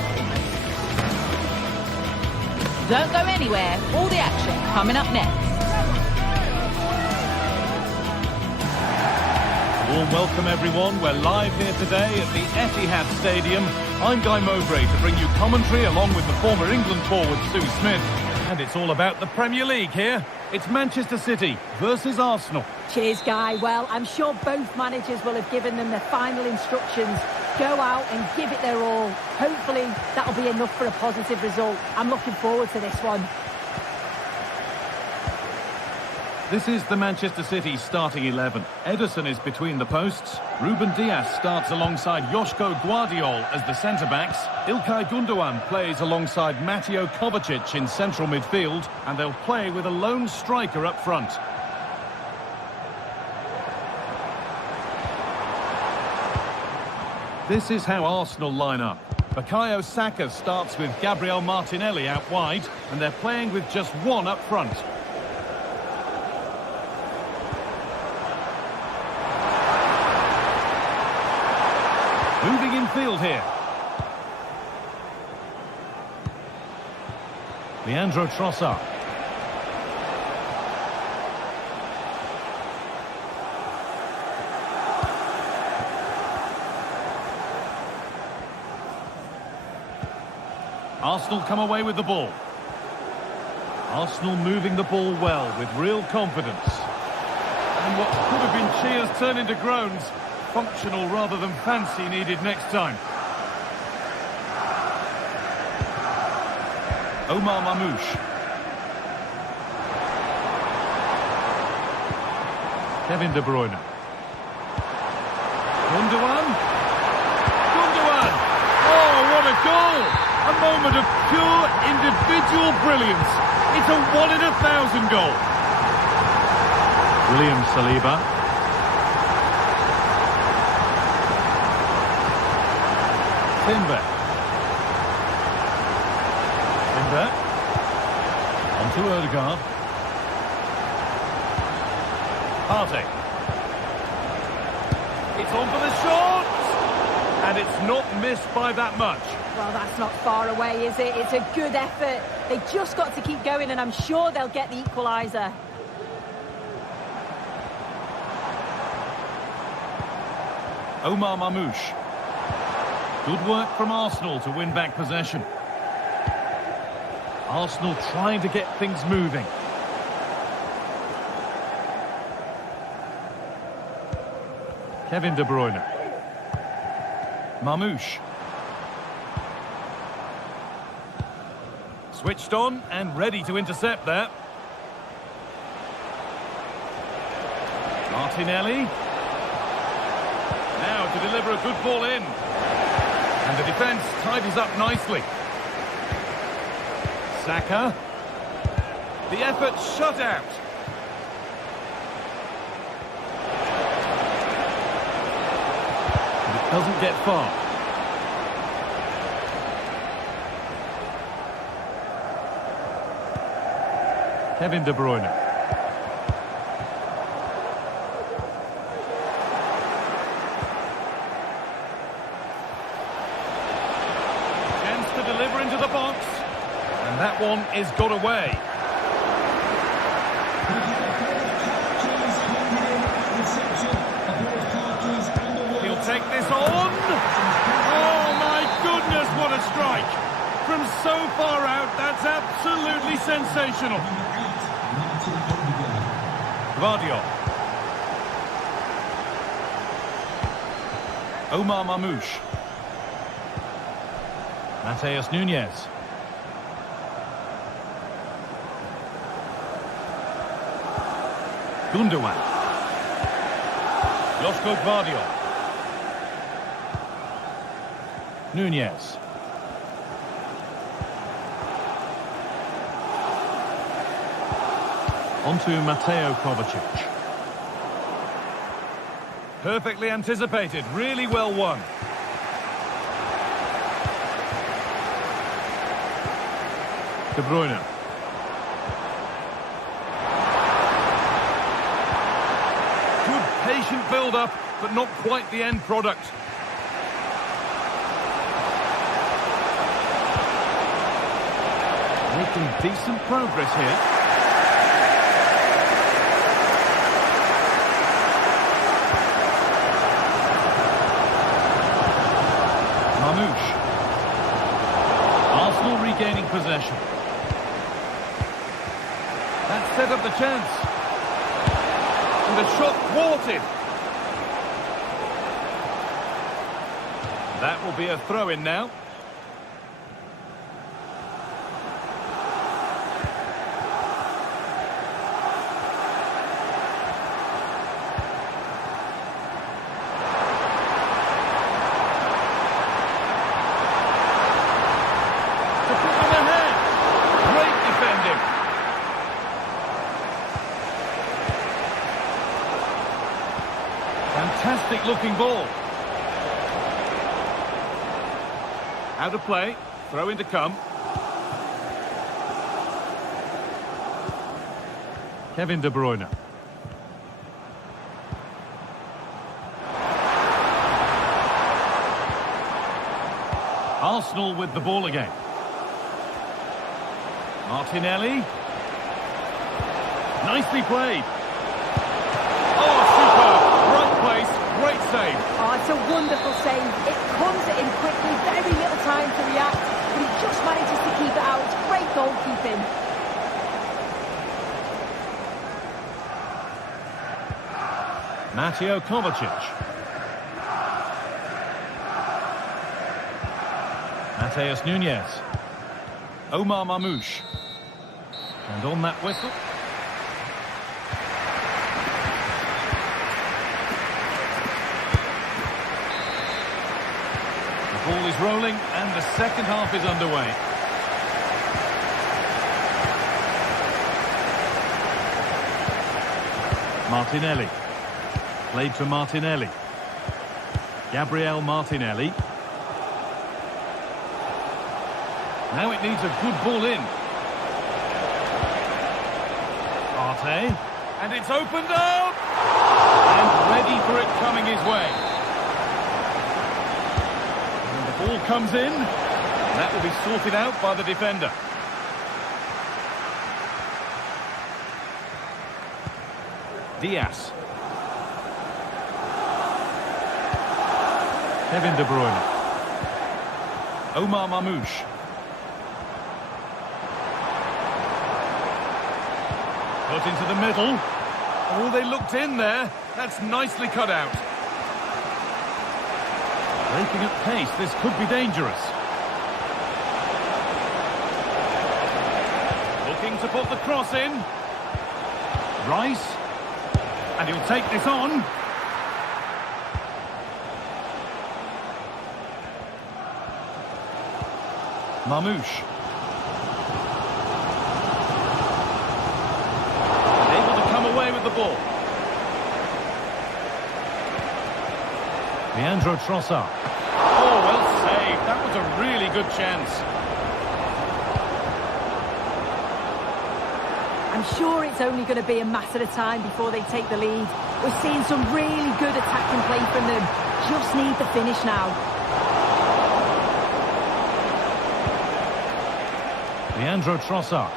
Don't go anywhere. All the action coming up next. Warm welcome, everyone. We're live here today at the Etihad Stadium. I'm Guy Mowbray to bring you commentary along with the former England forward Sue Smith. And it's all about the Premier League here. It's Manchester City versus Arsenal. Cheers, Guy. Well, I'm sure both managers will have given them the final instructions. Go out and give it their all. Hopefully, that'll be enough for a positive result. I'm looking forward to this one. This is the Manchester City starting 11. Ederson is between the posts. Ruben Dias starts alongside Joško Guardiol as the centre-backs. İlkay Gundogan plays alongside Mateo Kovacic in central midfield, and they'll play with a lone striker up front. This is how Arsenal line up. Bukayo Saka starts with Gabriel Martinelli out wide, and they're playing with just one up front. Moving in field here. Leandro Trossard. Arsenal come away with the ball. Arsenal moving the ball well with real confidence. And what could have been cheers turn into groans. Functional rather than fancy needed next time. Omar Mamouche. Kevin De Bruyne. Gundogan. Gundogan! Oh, what a goal! A moment of pure individual brilliance. It's a 1 in 1,000 goal. William Saliba. Timber. Onto Odegaard. Partey. It's on for the shot! And it's not missed by that much. Well, that's not far away, is it? It's a good effort. They just got to keep going, and I'm sure they'll get the equaliser. Omar Mamouche. Good work from Arsenal to win back possession. Arsenal trying to get things moving. Kevin De Bruyne. Mamouche. Switched on and ready to intercept there. Martinelli. Now to deliver a good ball in. And the defence tidies up nicely. Saka. The effort shut out. But it doesn't get far. Kevin De Bruyne. Deliver into the box, and that one is got away. He'll take this on. Oh my goodness, what a strike! From so far out, that's absolutely sensational. Guardiol. Omar Mamouche. Mateus Nunes. Gundogan. Joško Guardiol. Nunes. Onto Mateo Kovacic. Perfectly anticipated, really well won. De Bruyne. Patient build-up, but not quite the end product. Making decent progress here. Mamouche. Arsenal regaining possession. That set up the chance. And the shot thwarted. That will be a throw-in now. Fantastic looking ball. Out of play. Throw in to come. Kevin De Bruyne. Arsenal with the ball again. Martinelli. Nicely played. Oh, superb. Right place, great save. Oh, it's a wonderful save. It comes in quickly, very little time to react, but he just manages to keep it out. It's great goalkeeping. Mateo Kovacic. Mateus Nunes. Omar Mamouche. And on that whistle. The ball is rolling and the second half is underway. Martinelli. Played to Martinelli. Gabriel Martinelli. Now it needs a good ball in. Arte. And it's opened up! And ready for it coming his way. And the ball comes in. That will be sorted out by the defender. Diaz. Kevin De Bruyne. Omar Mamouche. Put into the middle. Oh, they looked in there. That's nicely cut out. Breaking at pace, this could be dangerous. Looking to put the cross in. Rice. And he'll take this on. Mamouche. Able to come away with the ball. Leandro Trossard. Oh, well saved. That was a really good chance. I'm sure it's only going to be a matter of time before they take the lead. We're seeing some really good attacking play from them. Just need the finish now. Leandro Trossard.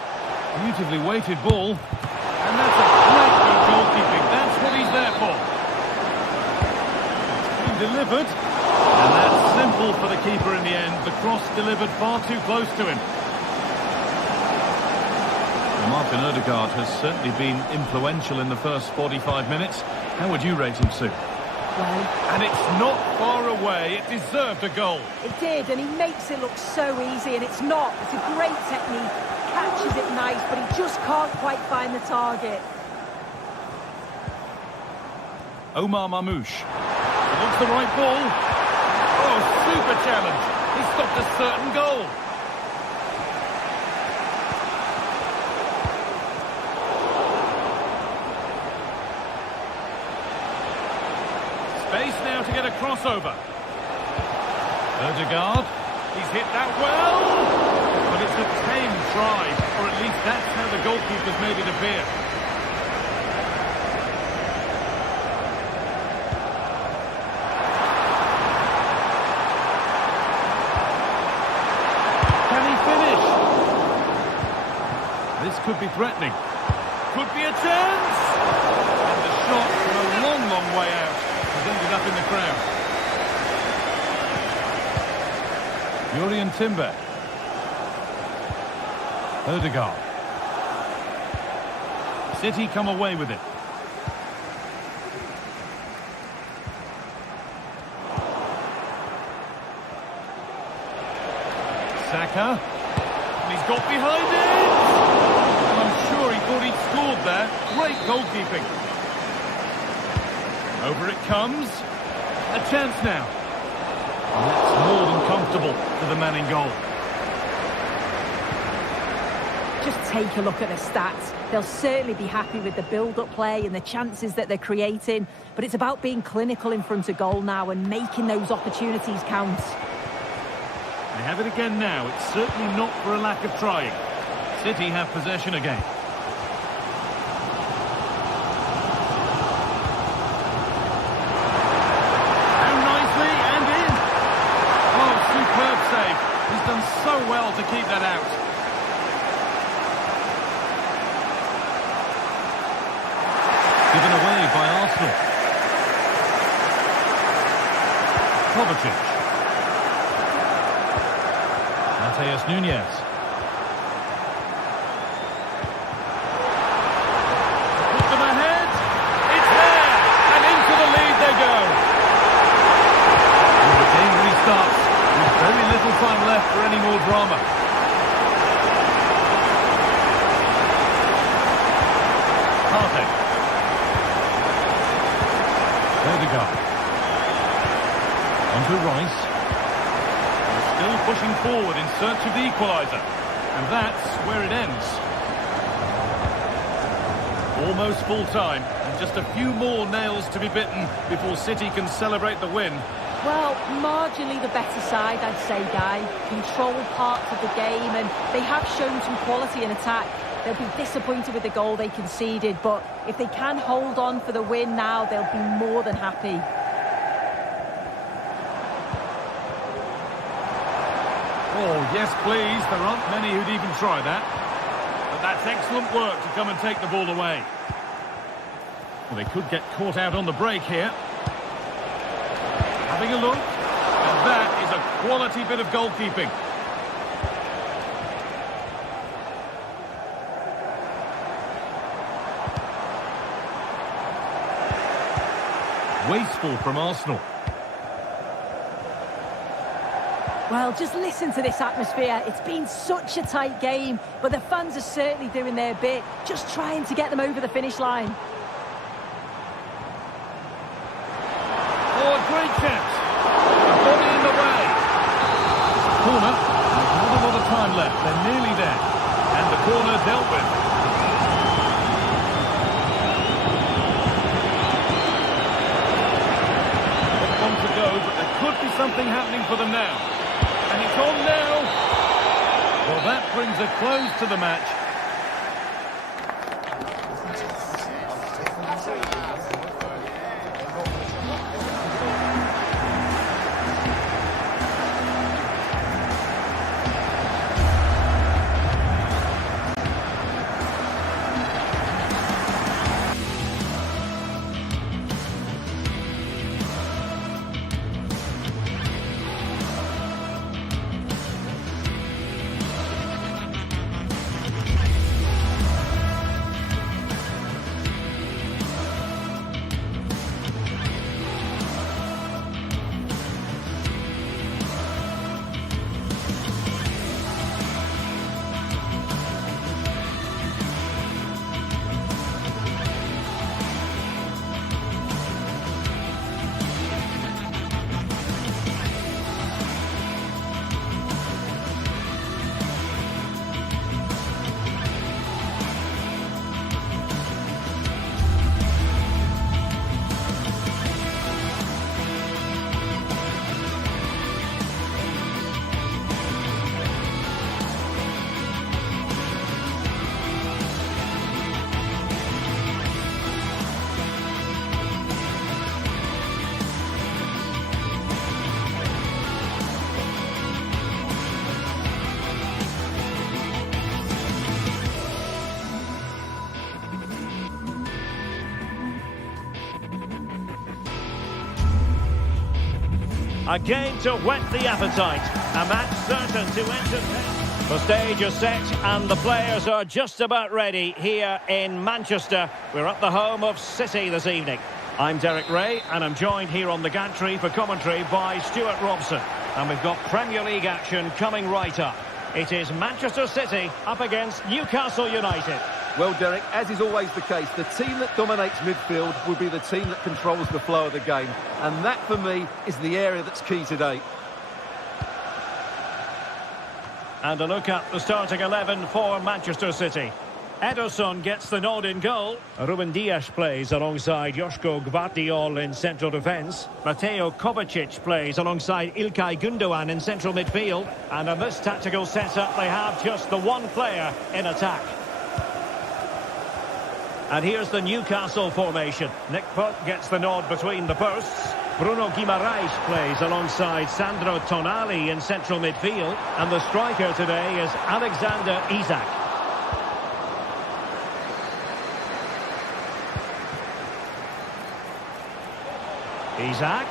Beautifully weighted ball. And that's a great bit of goalkeeping. That's what he's there for. It's been delivered. And that's simple for the keeper in the end. The cross delivered far too close to him. Martin Odegaard has certainly been influential in the first 45 minutes. How would you rate him, Sue? Well, and it's not far away. It deserved a goal. It did, and he makes it look so easy, and it's not. It's a great technique. Catches it nice, but he just can't quite find the target. Omar Mamouche. Looks the right ball. Oh, super challenge. He stopped a certain goal. Space now to get a crossover. Odegaard. He's hit that well. But it's a tame try, or at least that's how the goalkeeper's made it appear. could be threatening. Could be a chance! And the shot from a long, long way out has ended up in the crowd. Jurrien Timber. Odegaard. City come away with it. Saka. And he's got behind it! And I'm sure he thought he'd scored there. Great goalkeeping. Over it comes. A chance now. And that's more than comfortable for the man in goal. Just take a look at the stats. They'll certainly be happy with the build-up play and the chances that they're creating. But it's about being clinical in front of goal now and making those opportunities count. They have it again now. It's certainly not for a lack of trying. City have possession again. Down nicely and in. Oh, superb save. He's done so well to keep that out. Given away by Arsenal. Kovacic. Mateus Nunes. Put them ahead. It's there. And into the lead they go. And the game restarts with very little time left for any more drama. Partey. Odegaard. On to Rice. Still pushing forward in search of the equaliser. And that's where it ends. Almost full time, and just a few more nails to be bitten before City can celebrate the win. Well, marginally the better side, I'd say, Guy. Control parts of the game, and they have shown some quality in attack. They'll be disappointed with the goal they conceded, but if they can hold on for the win now, they'll be more than happy. Oh, yes, please. There aren't many who'd even try that. But that's excellent work to come and take the ball away. Well, they could get caught out on the break here. Having a look. And that is a quality bit of goalkeeping. Wasteful from Arsenal. Well, just listen to this atmosphere. It's been such a tight game, but the fans are certainly doing their bit, just trying to get them over the finish line. Oh, a great catch. A body in the way. Corner. There's not a lot of time left. They're nearly there. And the corner dealt with. Not long to go, but there could be something happening for them now. And it's on now. Well, that brings a close to the match. A game to whet the appetite. A match certain to entertain. The stage is set and the players are just about ready here in Manchester. We're at the home of City this evening. I'm Derek Ray and I'm joined here on the gantry for commentary by Stuart Robson. And we've got Premier League action coming right up. It is Manchester City up against Newcastle United. Well, Derek, as is always the case, the team that dominates midfield will be the team that controls the flow of the game. And that, for me, is the area that's key today. And a look at the starting 11 for Manchester City. Ederson gets the nod in goal. Ruben Dias plays alongside Joško Gvardiol in central defence. Mateo Kovacic plays alongside Ilkay Gundogan in central midfield. And in this tactical setup, they have just the one player in attack. And here's the Newcastle formation. Nick Pope gets the nod between the posts. Bruno Guimaraes plays alongside Sandro Tonali in central midfield. And the striker today is Alexander Isak. Isak.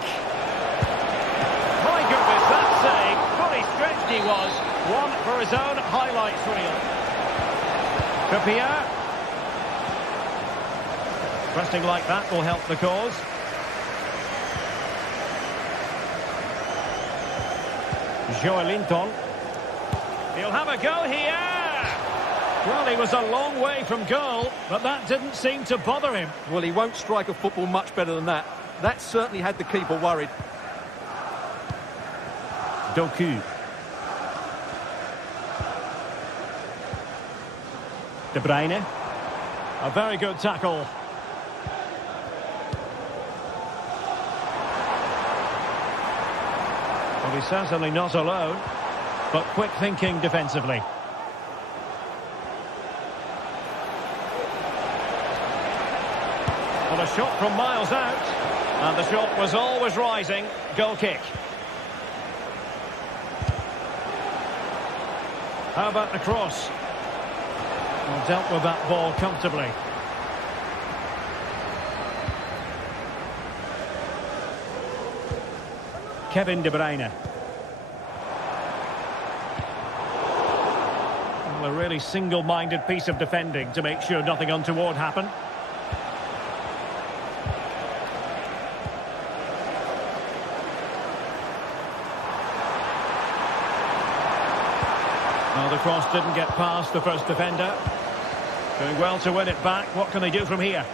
My goodness, that save. Fully stretched he was. One for his own highlights reel. Trippier. Resting like that will help the cause. Joelinton. He'll have a go here. Well, he was a long way from goal, but that didn't seem to bother him. Well, he won't strike a football much better than that. That certainly had the keeper worried. Doku. De Bruyne. A very good tackle. Well, he's certainly not alone, but quick thinking defensively. Well, a shot from miles out, and the shot was always rising. Goal kick. How about the cross? Well, dealt with that ball comfortably. Kevin De Bruyne. Well, a really single-minded piece of defending to make sure nothing untoward happened. Well, the cross didn't get past the first defender. Doing well to win it back. What can they do from here?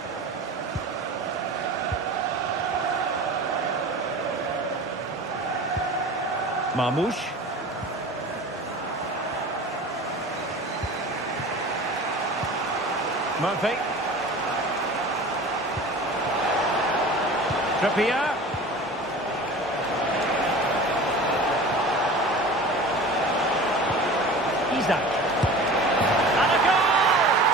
Marmoush. Murphy. Trippier. Isak. And a goal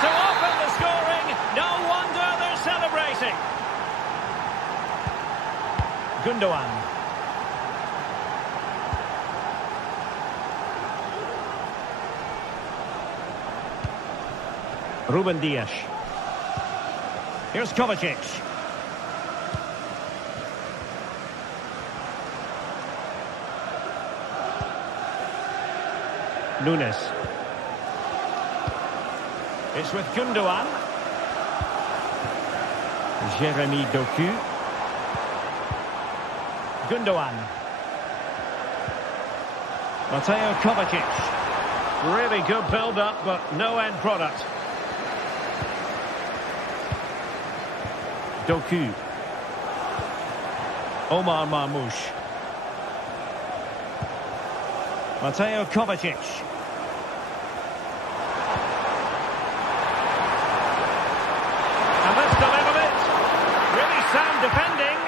to open the scoring. No wonder they're celebrating. Gundogan. Ruben Dias. Here's Kovacic. Nunes. It's with Gundogan. Jeremy Doku. Gundogan. Mateo Kovacic. Really good build-up, but no end product. Doku. Omar Marmoush. Mateo Kovacic. And this delivered it. Really sound defending.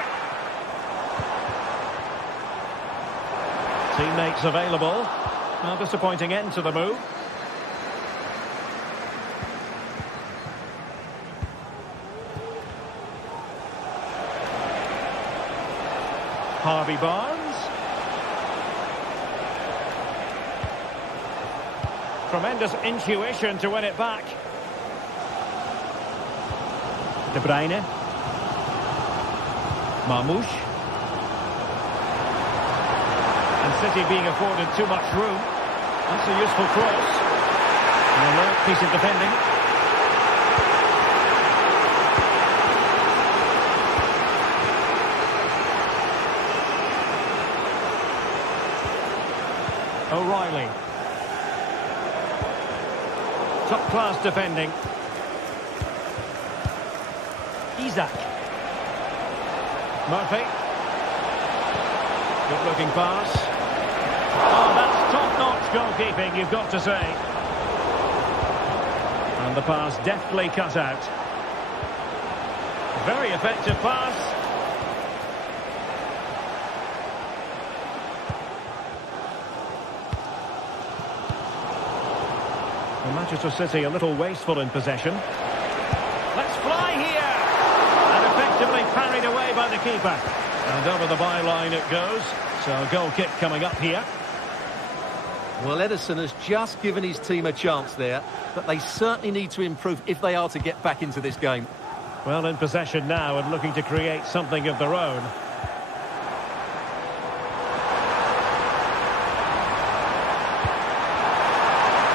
Teammates available. Well, disappointing end to the move. Harvey Barnes. Tremendous intuition to win it back. De Bruyne. Marmoush. And City being afforded too much room. That's a useful cross. An alert piece of defending. O'Reilly. Top-class defending. Isak. Murphy. Good-looking pass. Oh, that's top-notch goalkeeping, you've got to say. And the pass deftly cut out. Very effective pass. Manchester City a little wasteful in possession. Let's fly here! And effectively parried away by the keeper. And over the byline it goes. So a goal kick coming up here. Well, Ederson has just given his team a chance there, but they certainly need to improve if they are to get back into this game. Well, in possession now and looking to create something of their own.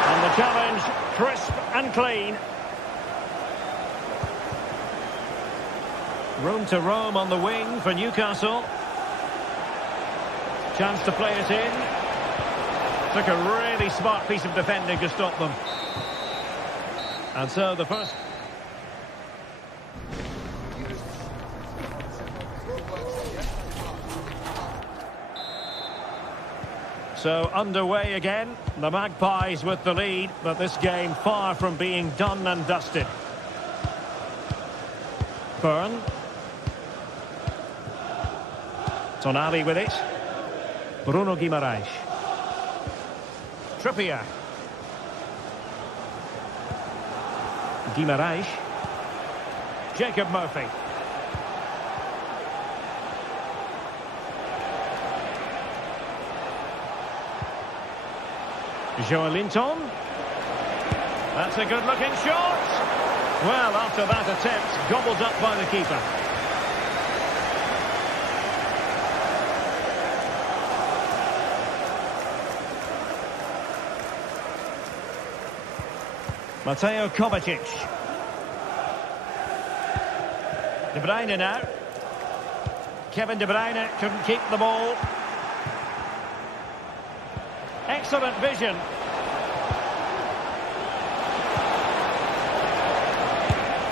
And the challenge, crisp and clean. Room to roam on the wing for Newcastle. Chance to play it in. Took a really smart piece of defending to stop them. And so the first... So underway again. The Magpies with the lead, but this game far from being done and dusted. Byrne. Tonali with it. Bruno Guimaraes. Trippier. Guimaraes. Jacob Murphy. Joelinton. That's a good-looking shot. Well, after that attempt, gobbled up by the keeper. Mateo Kovacic. De Bruyne now. Kevin De Bruyne couldn't keep the ball. Excellent vision.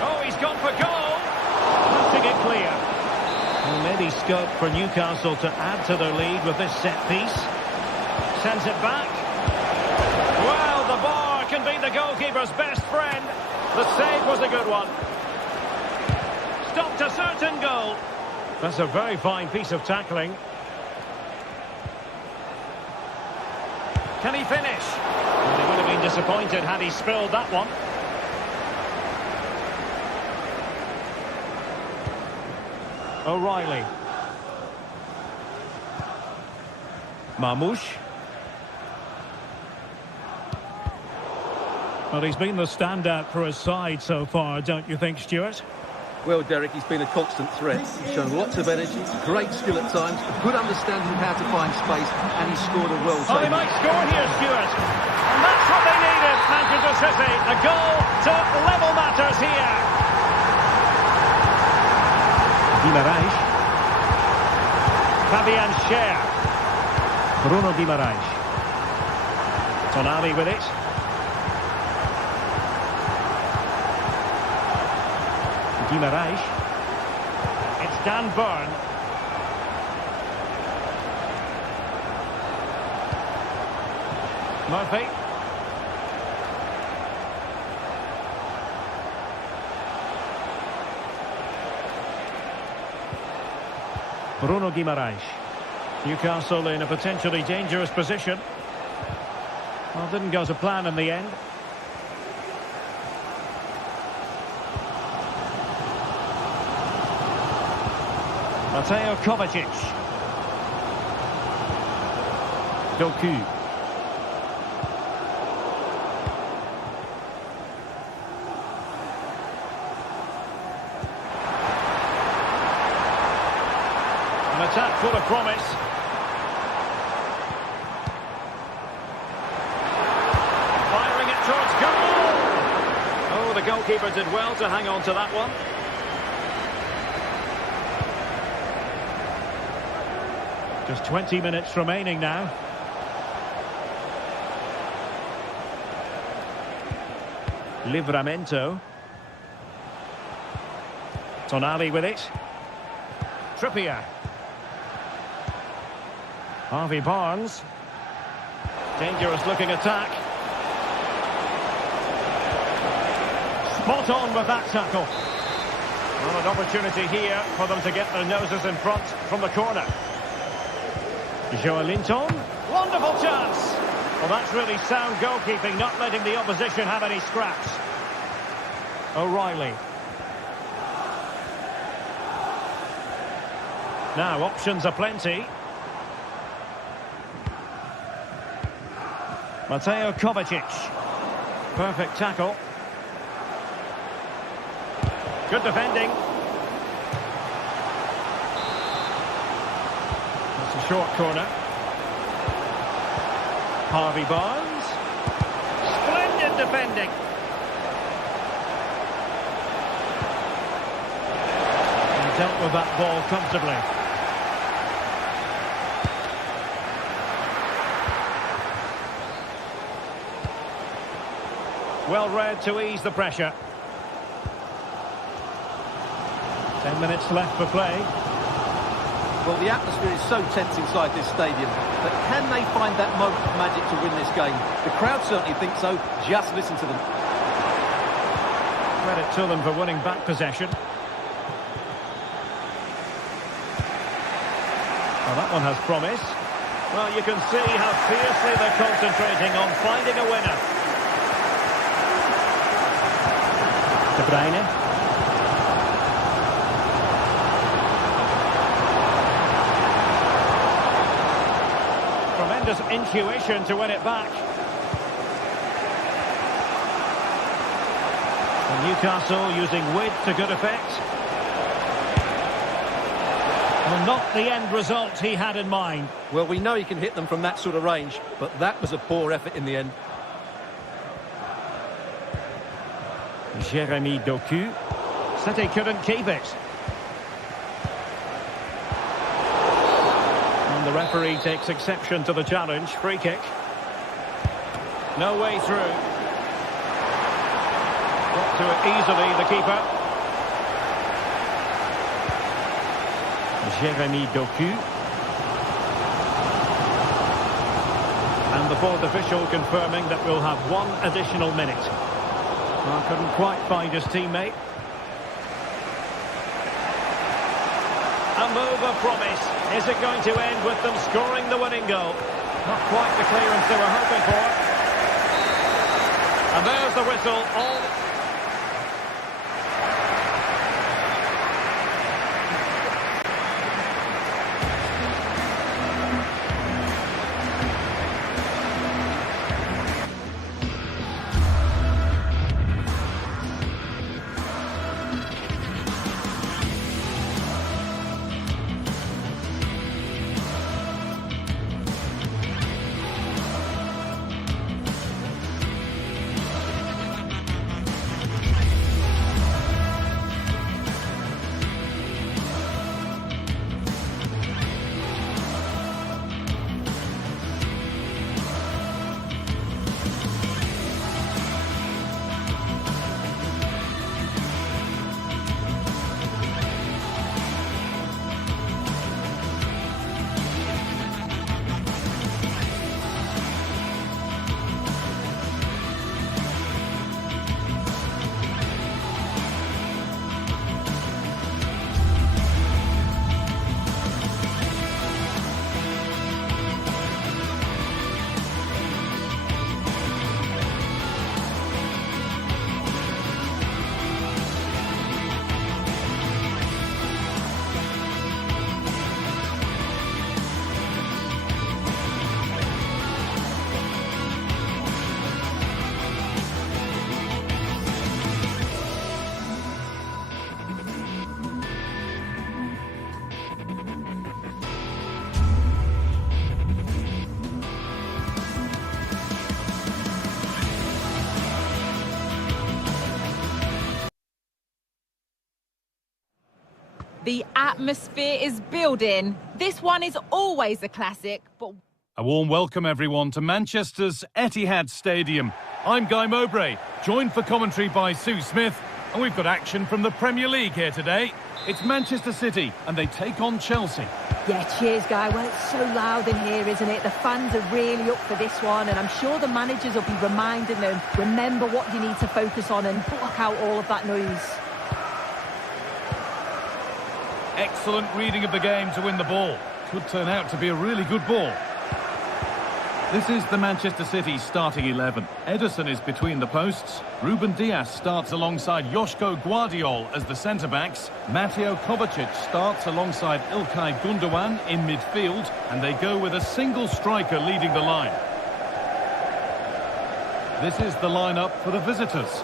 Oh, he's gone for goal. Putting it clear. Well, maybe scope for Newcastle to add to their lead with this set piece. Sends it back. Well, the bar can be the goalkeeper's best friend. The save was a good one. Stopped a certain goal. That's a very fine piece of tackling. Can he finish? Well, he would have been disappointed had he spilled that one. O'Reilly. Marmoush. Well, he's been the standout for his side so far, don't you think, Stuart? Well, Derek, he's been a constant threat. He's shown lots of energy, great skill at times, good understanding of how to find space, and he scored a well-saved. Oh, he might score here, Stuart. And that's what they needed, Manchester City. A goal to level matters here. Guimaraes. Fabian Schär. Bruno Guimaraes. Tonali with it. Guimaraes. It's Dan Byrne. Murphy. Bruno Guimaraes. Newcastle in a potentially dangerous position. Well, didn't go to plan in the end. Mateo Kovacic. Doku. An attack full of promise. keeper did well to hang on to that one. Just 20 minutes remaining now. Livramento. Tonali with it. Trippier. Harvey Barnes. Dangerous looking attack. Spot on with that tackle. Well, an opportunity here for them to get their noses in front from the corner. Joelinton. Wonderful chance. Well, that's really sound goalkeeping, not letting the opposition have any scraps. O'Reilly. Now, options are plenty. Mateo Kovacic. Perfect tackle. Good defending. That's a short corner. Harvey Barnes. Splendid defending. And dealt with that ball comfortably. Well read to ease the pressure. 10 minutes left for play. Well, the atmosphere is so tense inside this stadium, but can they find that moment of magic to win this game? The crowd certainly think so. Just listen to them. Credit to them for winning back possession. Well, that one has promise. Well, you can see how fiercely they're concentrating on finding a winner. De Bruyne. Tremendous intuition to win it back. And Newcastle using width to good effect. Well, not the end result he had in mind. Well, we know he can hit them from that sort of range, but that was a poor effort in the end. Jeremy Doku. City couldn't keep it. And the referee takes exception to the challenge. Free kick. No way through. Got to it easily, the keeper. Jeremy Doku. And the fourth official confirming that we'll have one additional minute. Well, couldn't quite find his teammate. A move of promise. Is it going to end with them scoring the winning goal? Not quite the clearance they were hoping for. And there's the whistle. All The atmosphere is building. This one is always a classic, but... A warm welcome, everyone, to Manchester's Etihad Stadium. I'm Guy Mowbray, joined for commentary by Sue Smith, and we've got action from the Premier League here today. It's Manchester City, and they take on Chelsea. Yeah, cheers, Guy. Well, it's so loud in here, isn't it? The fans are really up for this one, and I'm sure the managers will be reminding them, remember what you need to focus on and block out all of that noise. Excellent reading of the game to win the ball. Could turn out to be a really good ball. This is the Manchester City starting 11. Ederson is between the posts. Ruben Dias starts alongside Joško Guardiol as the centre-backs. Mateo Kovacic starts alongside Ilkay Gundogan in midfield. And they go with a single striker leading the line. This is the lineup for the visitors.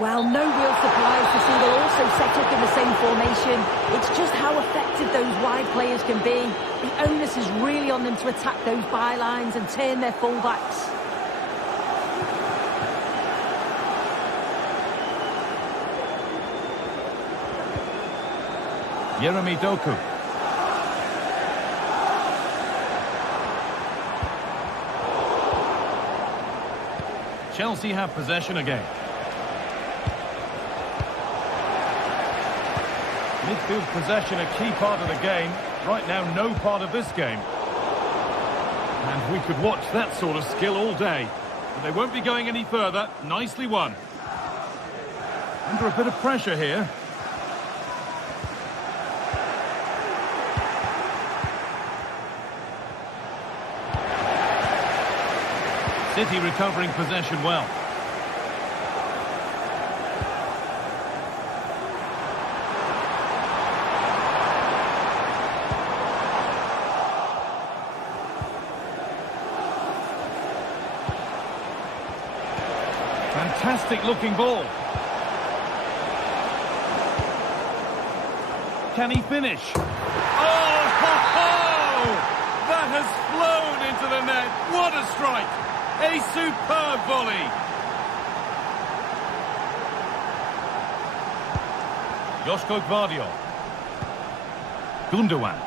Well, no real surprise to see they're also set up in the same formation. It's just how effective those wide players can be. The onus is really on them to attack those bylines and turn their fullbacks. Jeremy Doku. Chelsea have possession again. Midfield possession, a key part of the game. Right now, no part of this game. And we could watch that sort of skill all day. But they won't be going any further. Nicely won. Under a bit of pressure here. City recovering possession well. Fantastic looking ball. Can he finish? Oh, ho, ho! That has flown into the net. What a strike! A superb volley. Joško Guardiol. Gundogan.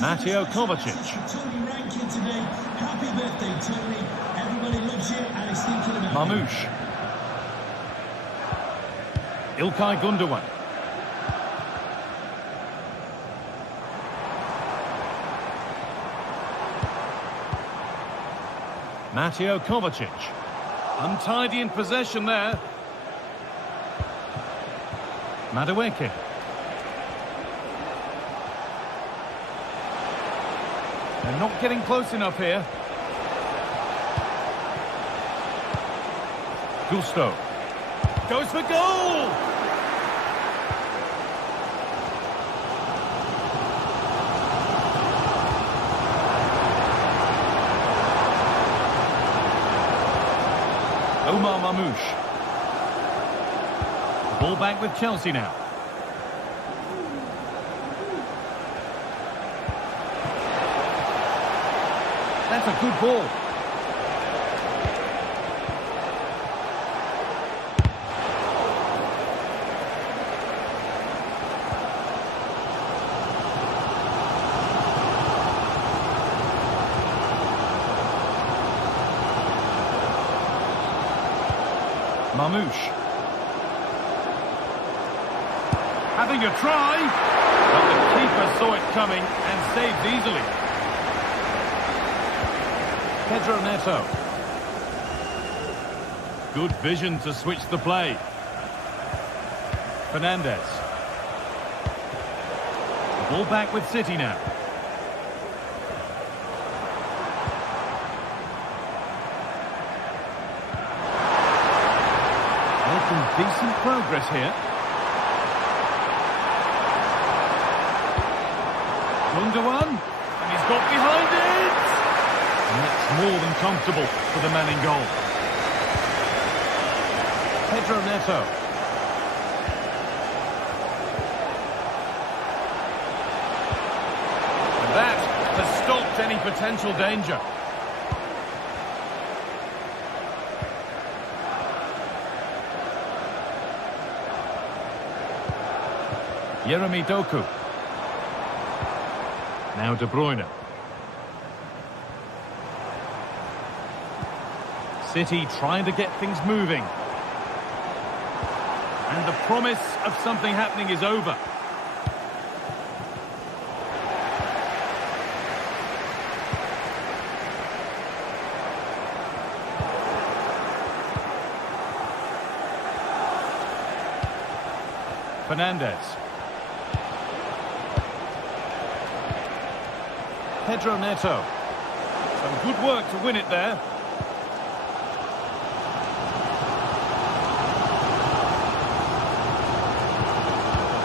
Mateo Kovacic. Happy birthday, Tony. Everybody loves you and is thinking about Mamouche. Ilkay Gundogan. Mateo Kovacic. Untidy in possession there. Madueke. They're not getting close enough here. Gusto. Goes for goal! Omar Mamouche. Ball back with Chelsea now. That's a good ball. Mamouche. Having a try. But the keeper saw it coming and saved easily. Pedro Neto. Good vision to switch the play. Fernandez. Ball back with City now. Making decent progress here. Gundogan. And he's got behind it. And that's more than comfortable for the man in goal. Pedro Neto. And that has stopped any potential danger. Yeremy Doku. Now De Bruyne. City trying to get things moving. And the promise of something happening is over. Fernandez. Pedro Neto. Some good work to win it there.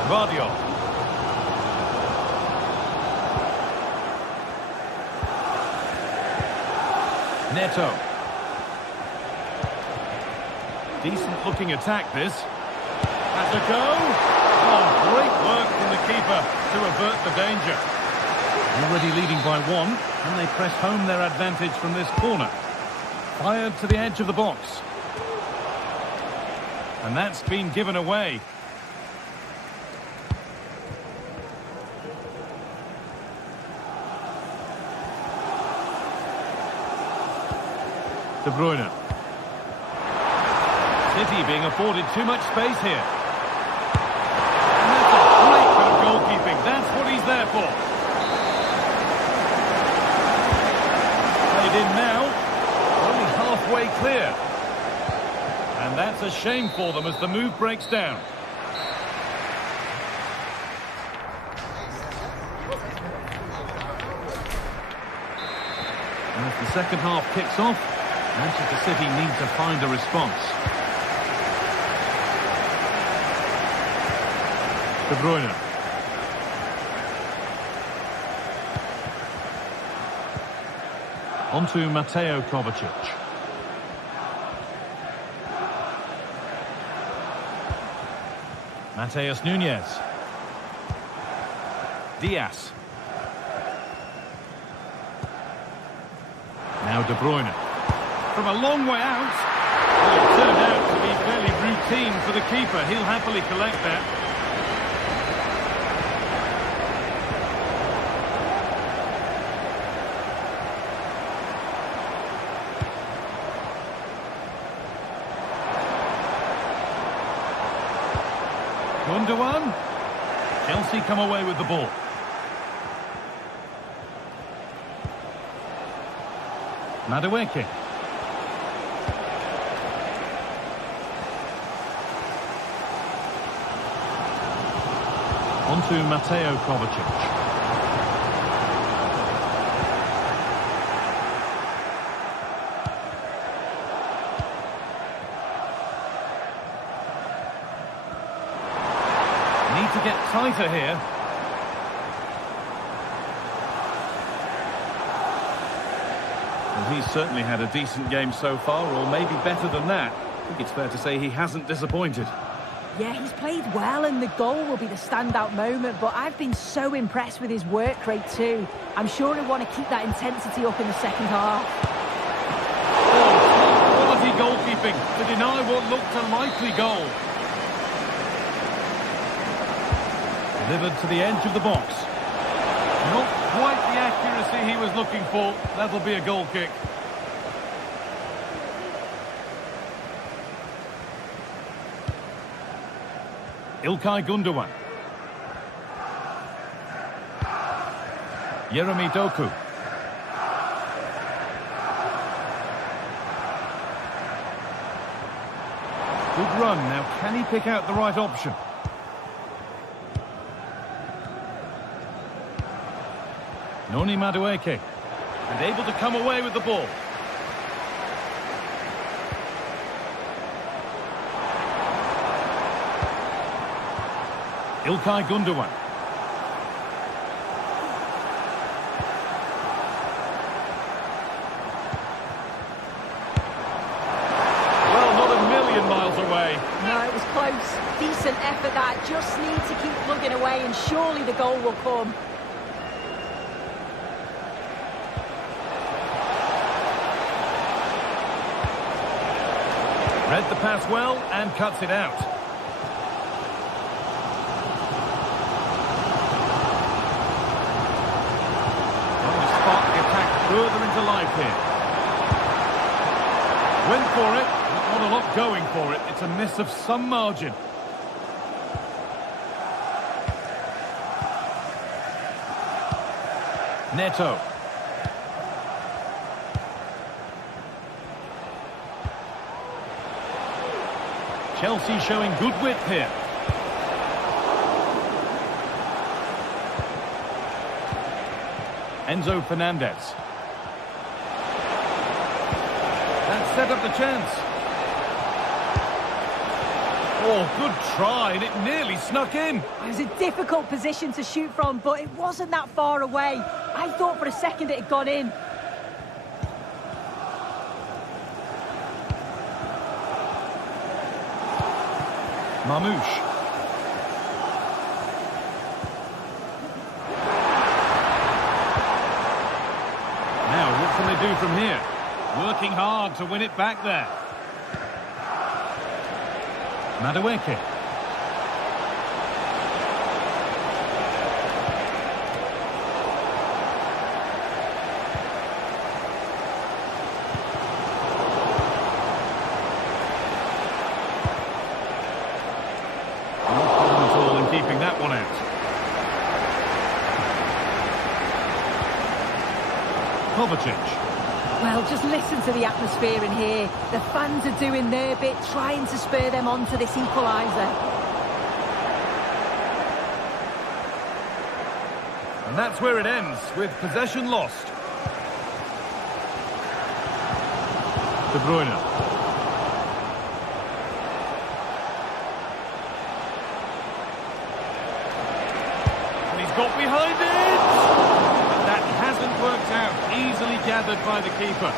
Radio. Neto. Decent looking attack this. Has a go. Oh, great work from the keeper to avert the danger. Already leading by one, and they press home their advantage from this corner. Fired to the edge of the box. And that's been given away. De Bruyne. City being afforded too much space here. And that's a great bit of goalkeeping. That's what he's there for. Played in now. Only halfway clear. And that's a shame for them as the move breaks down. And as the second half kicks off, Manchester City need to find a response. De Bruyne. On to Mateo Kovacic. Mateus Nunes. Diaz. Now De Bruyne. From a long way out. Well, it turned out to be fairly routine for the keeper. He'll happily collect that. Gundogan. Chelsea come away with the ball. Madueke. On to Mateo Kovacic. Need to get tighter here. Well, he's certainly had a decent game so far, or maybe better than that. I think it's fair to say he hasn't disappointed. Yeah, he's played well, and the goal will be the standout moment, but I've been so impressed with his work rate too. I'm sure he'll want to keep that intensity up in the second half. Oh, quality goalkeeping to deny what looked a likely goal. Delivered to the edge of the box. Not quite the accuracy he was looking for. That'll be a goal kick. İlkay Gundogan. Yeremy Doku. Good run. Now, can he pick out the right option? Noni Madueke. And able to come away with the ball. İlkay Gundogan. Well, not a million miles away. No, it was close. Decent effort that. Just need to keep plugging away and surely the goal will come. Read the pass well and cuts it out. alive here. Went for it, but not a lot going for it. It's a miss of some margin. Neto. Chelsea showing good width here. Enzo Fernandez. That set up the chance. Oh, good try, and it nearly snuck in. It was a difficult position to shoot from, but it wasn't that far away. I thought for a second it had gone in. Mamouche. Now, what can they do from here? Working hard to win it back there. Madueke. No problem at all in keeping that one out. Kovacic. Well, just listen to the atmosphere in here. The fans are doing their bit, trying to spur them on to this equaliser. And that's where it ends, with possession lost. De Bruyne. And he's got behind it! That hasn't worked out. Easily gathered by the keeper.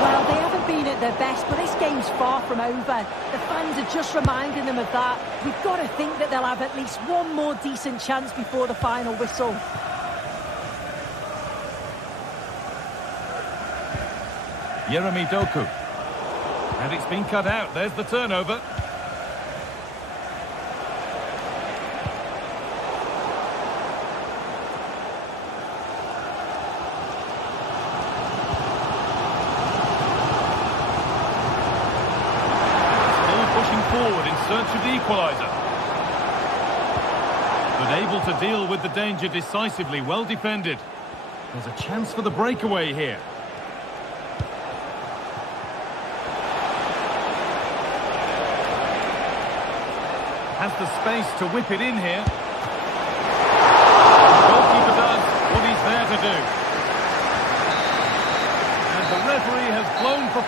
Well, they haven't been at their best, but this game's far from over. The fans are just reminding them of that. We've got to think that they'll have at least one more decent chance before the final whistle. Yeremy Doku. And it's been cut out. There's the turnover. Still pushing forward in search of the equaliser. But able to deal with the danger decisively. Well defended. There's a chance for the breakaway here. Has the space to whip it in here. The goalkeeper does what he's there to do. And the referee has blown for...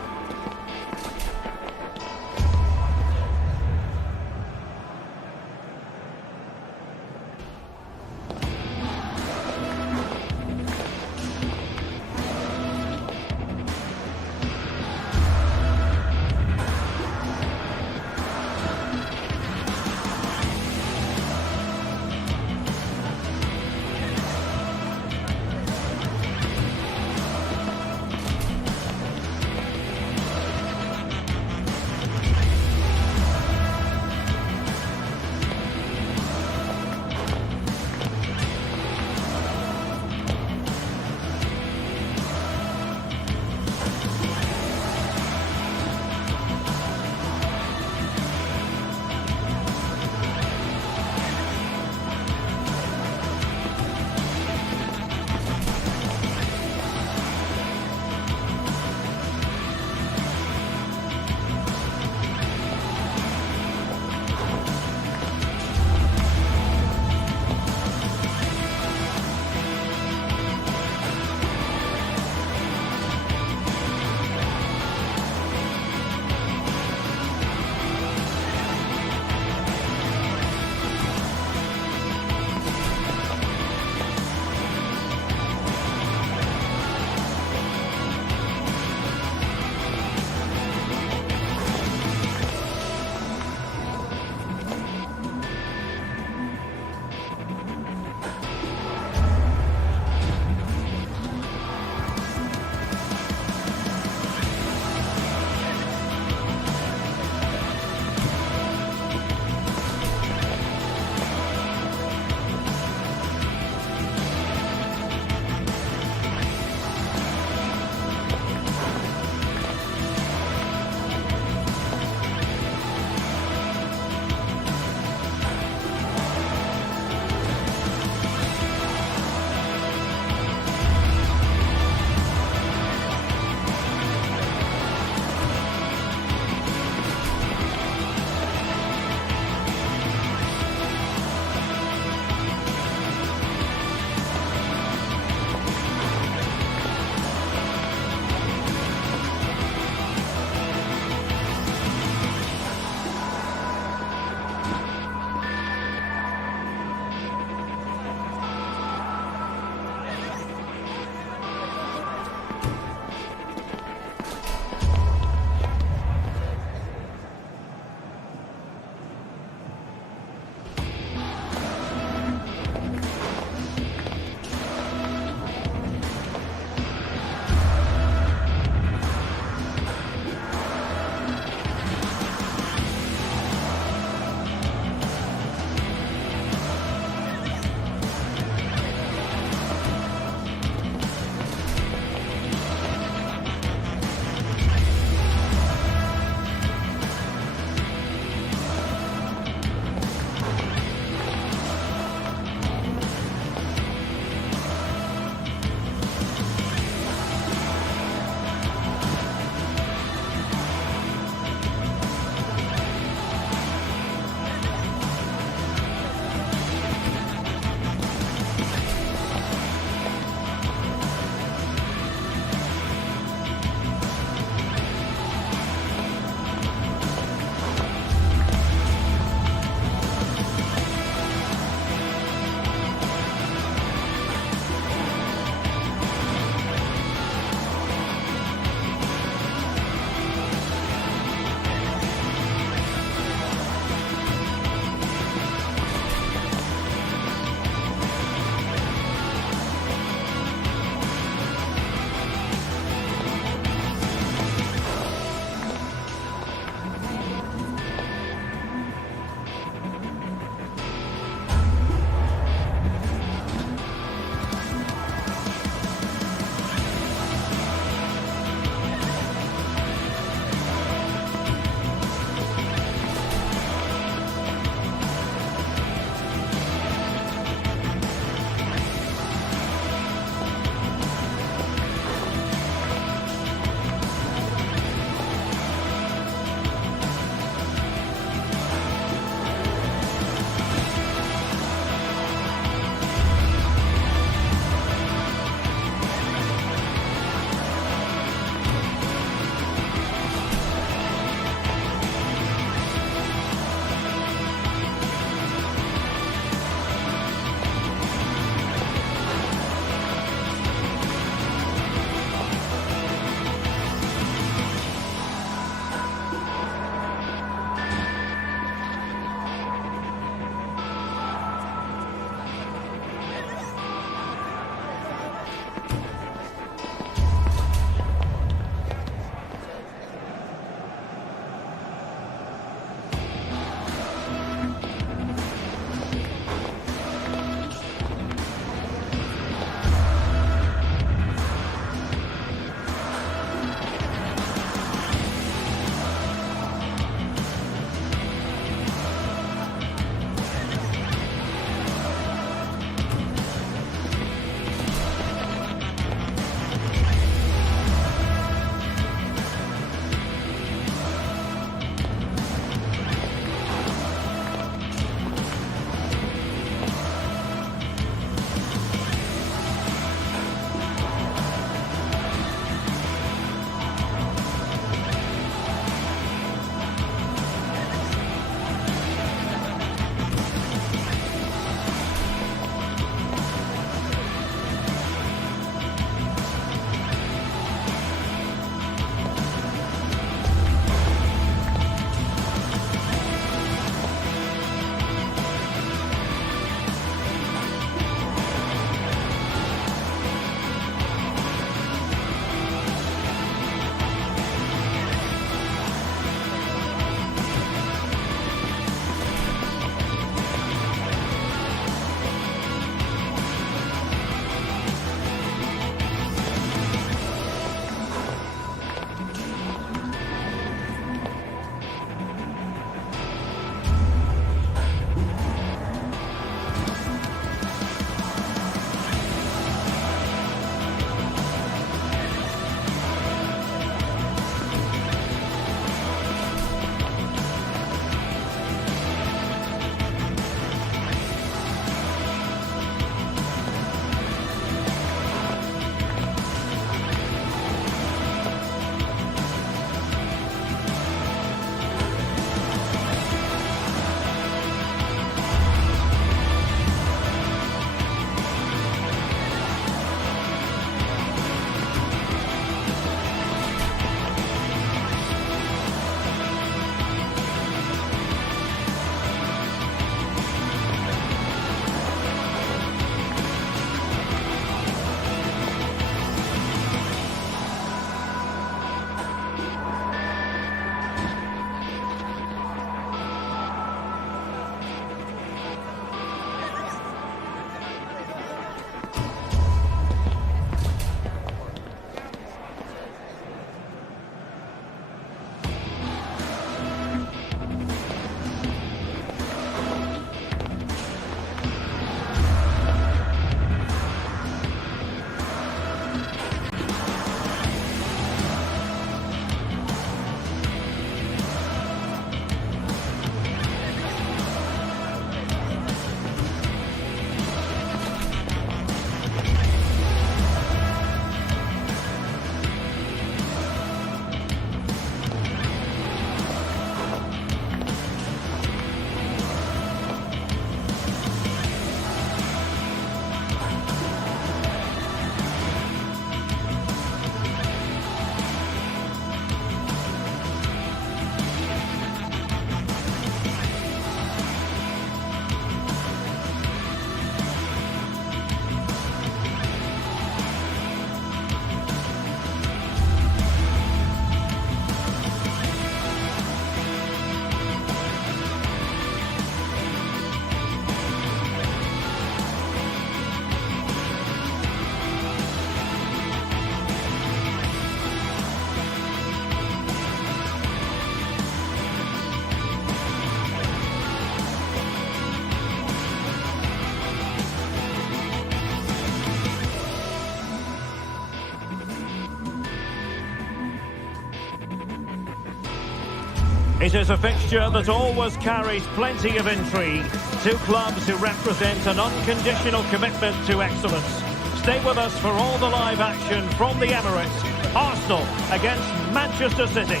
It is a fixture that always carries plenty of intrigue. Two clubs who represent an unconditional commitment to excellence. Stay with us for all the live action from the Emirates. Arsenal against Manchester City.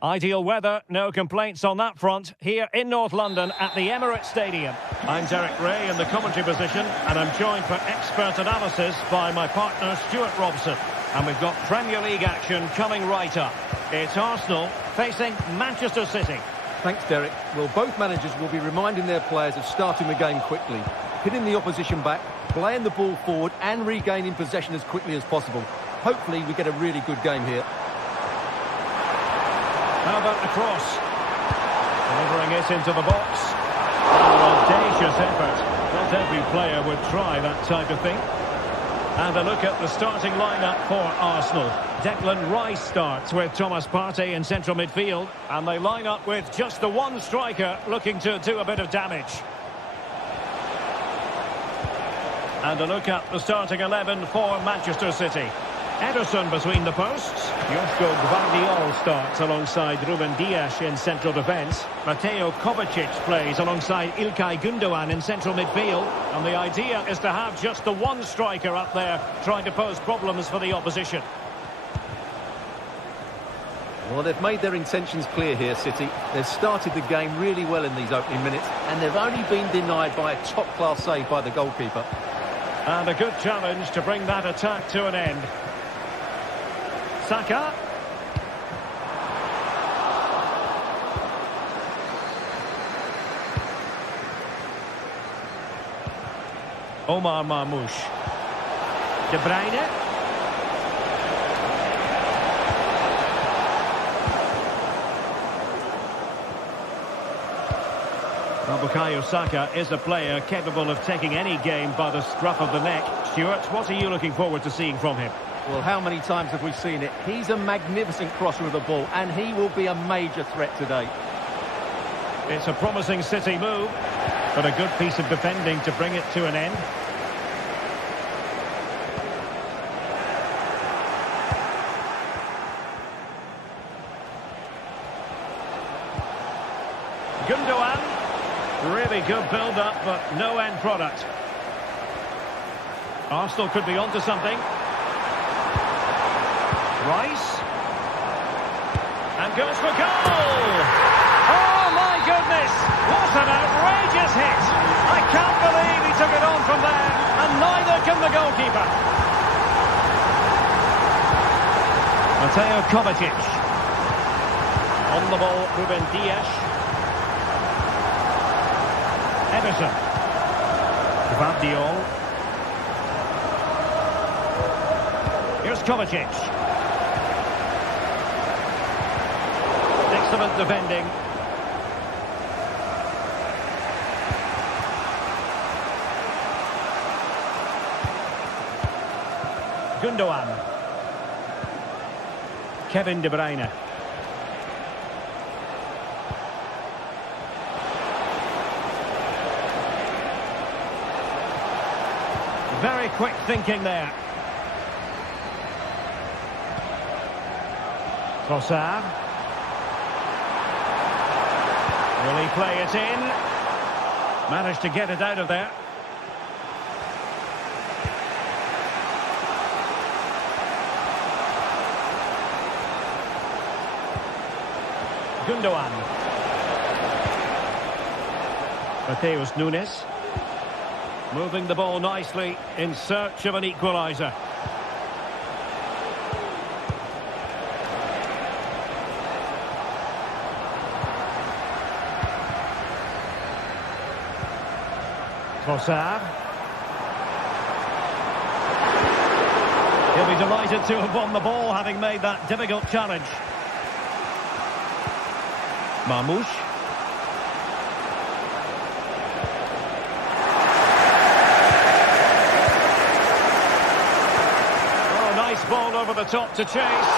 Ideal weather, no complaints on that front, here in North London at the Emirates Stadium. I'm Derek Ray in the commentary position, and I'm joined for expert analysis by my partner Stuart Robson. And we've got Premier League action coming right up. It's Arsenal facing Manchester City. Thanks, Derek. Well, both managers will be reminding their players of starting the game quickly, hitting the opposition back, playing the ball forward and regaining possession as quickly as possible. Hopefully we get a really good game here. How about the cross? Delivering it into the box. An audacious effort. Not every player would try that type of thing. And a look at the starting lineup for Arsenal. Declan Rice starts with Thomas Partey in central midfield. And they line up with just the one striker looking to do a bit of damage. And a look at the starting 11 for Manchester City. Ederson between the posts. Josko Gvardiol starts alongside Ruben Dias in central defence. Mateo Kovacic plays alongside İlkay Gündoğan in central midfield. And the idea is to have just the one striker up there trying to pose problems for the opposition. Well, they've made their intentions clear here, City. They've started the game really well in these opening minutes, and they've only been denied by a top-class save by the goalkeeper. And a good challenge to bring that attack to an end. Saka. Omar Marmoush. De Bruyne. Bukayo Saka is a player capable of taking any game by the scruff of the neck. Stuart, what are you looking forward to seeing from him? Well, how many times have we seen it? He's a magnificent crosser of the ball, and he will be a major threat today. It's a promising City move, but a good piece of defending to bring it to an end. Gündoğan. Really good build-up, but no end product. Arsenal could be onto something. Rice. And goes for goal! Oh, my goodness! What an outrageous hit! I can't believe he took it on from there, and neither can the goalkeeper. Mateo Kovacic. On the ball, Ruben Dias. Ederson. Gvardiol. Here's Kovacic. Excellent defending. Gündoğan. Kevin De Bruyne. Very quick thinking there. Trossard. Will he play it in? Managed to get it out of there. Gündoğan. Mateus Nunes. Moving the ball nicely in search of an equaliser. Trossard. He'll be delighted to have won the ball, having made that difficult challenge. Marmoush. Oh, nice ball over the top to chase.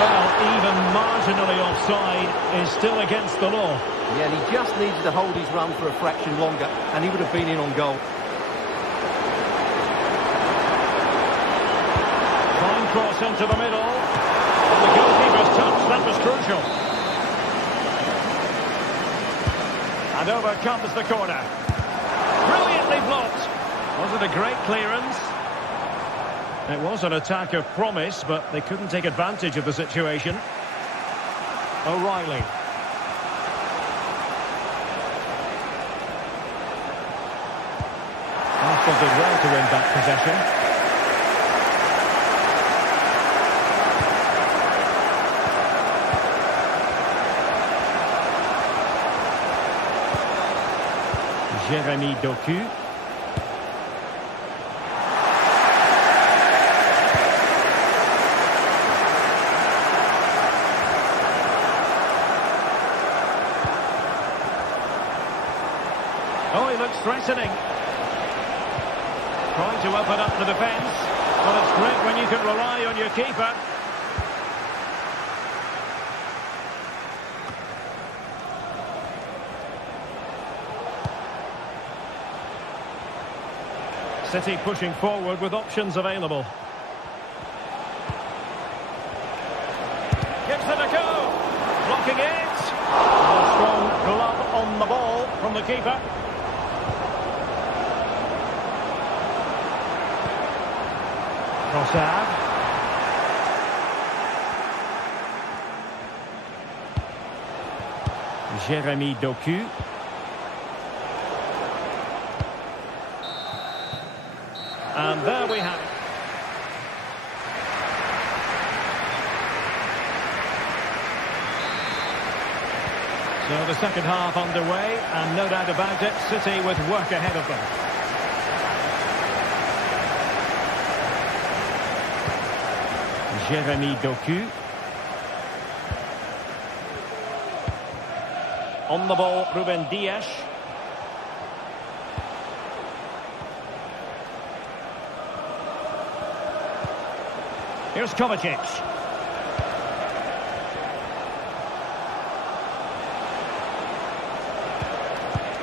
Well, even marginally offside is still against the law. Yeah, and he just needed to hold his run for a fraction longer, and he would have been in on goal. Fine cross into the middle. And the goalkeeper's touch, that was crucial. And over comes the corner. Brilliantly blocked. Was it a great clearance? It was an attack of promise, but they couldn't take advantage of the situation. O'Reilly. Arsenal did well to win that possession. Jérémy Doku. Oh, he looks threatening. Trying to open up the defence. Well, it's great when you can rely on your keeper. City pushing forward with options available. Gives it a go. Blocking it. A strong glove on the ball from the keeper. Trossard. Jérémy Doku. And there we have it. So the second half underway, and no doubt about it, City with work ahead of them. Jérémy Doku. On the ball, Ruben Dias. Here's Kovacic.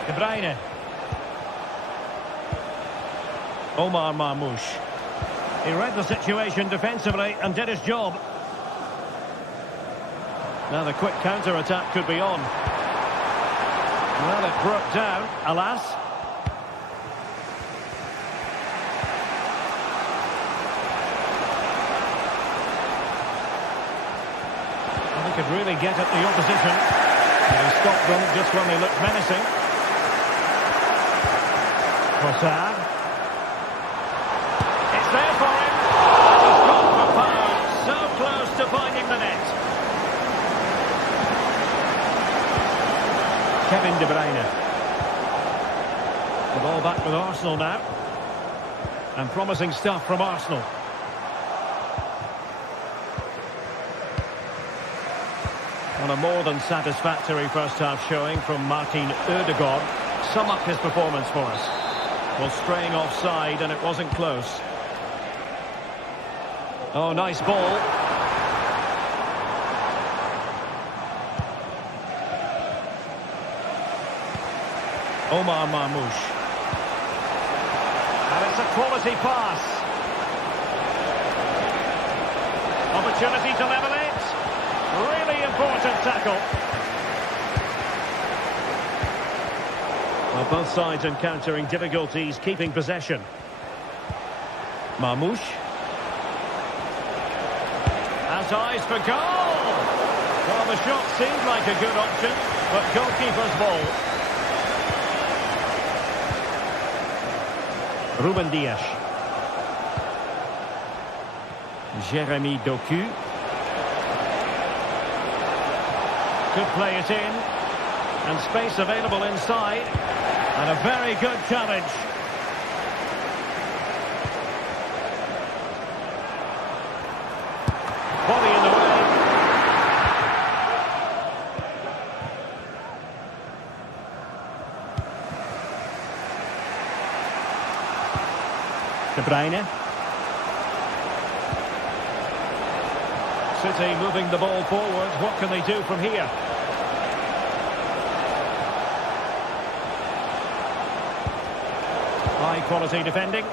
De Bruyne. Omar Marmoush. He read the situation defensively and did his job. Now the quick counter-attack could be on. Well, it broke down, alas. Could really get at the opposition. And he stopped them just when they looked menacing. Trossard. It's there for him. And he's gone for power. So close to finding the net. Kevin De Bruyne. The ball back with Arsenal now. And promising stuff from Arsenal. On a more than satisfactory first-half showing from Martin Ødegaard. Sum up his performance for us. Well, straying offside, and it wasn't close. Oh, nice ball. Omar Marmoush. And it's a quality pass. Opportunity to level it. Really important tackle. Well, both sides encountering difficulties keeping possession. Marmoush. Has eyes for goal. Well, the shot seemed like a good option, but goalkeeper's ball. Ruben Dias. Jérémy Doku. Could play it in. And space available inside. And a very good challenge. Body in the way. De Bruyne. City moving the ball forward. What can they do from here? High quality defending.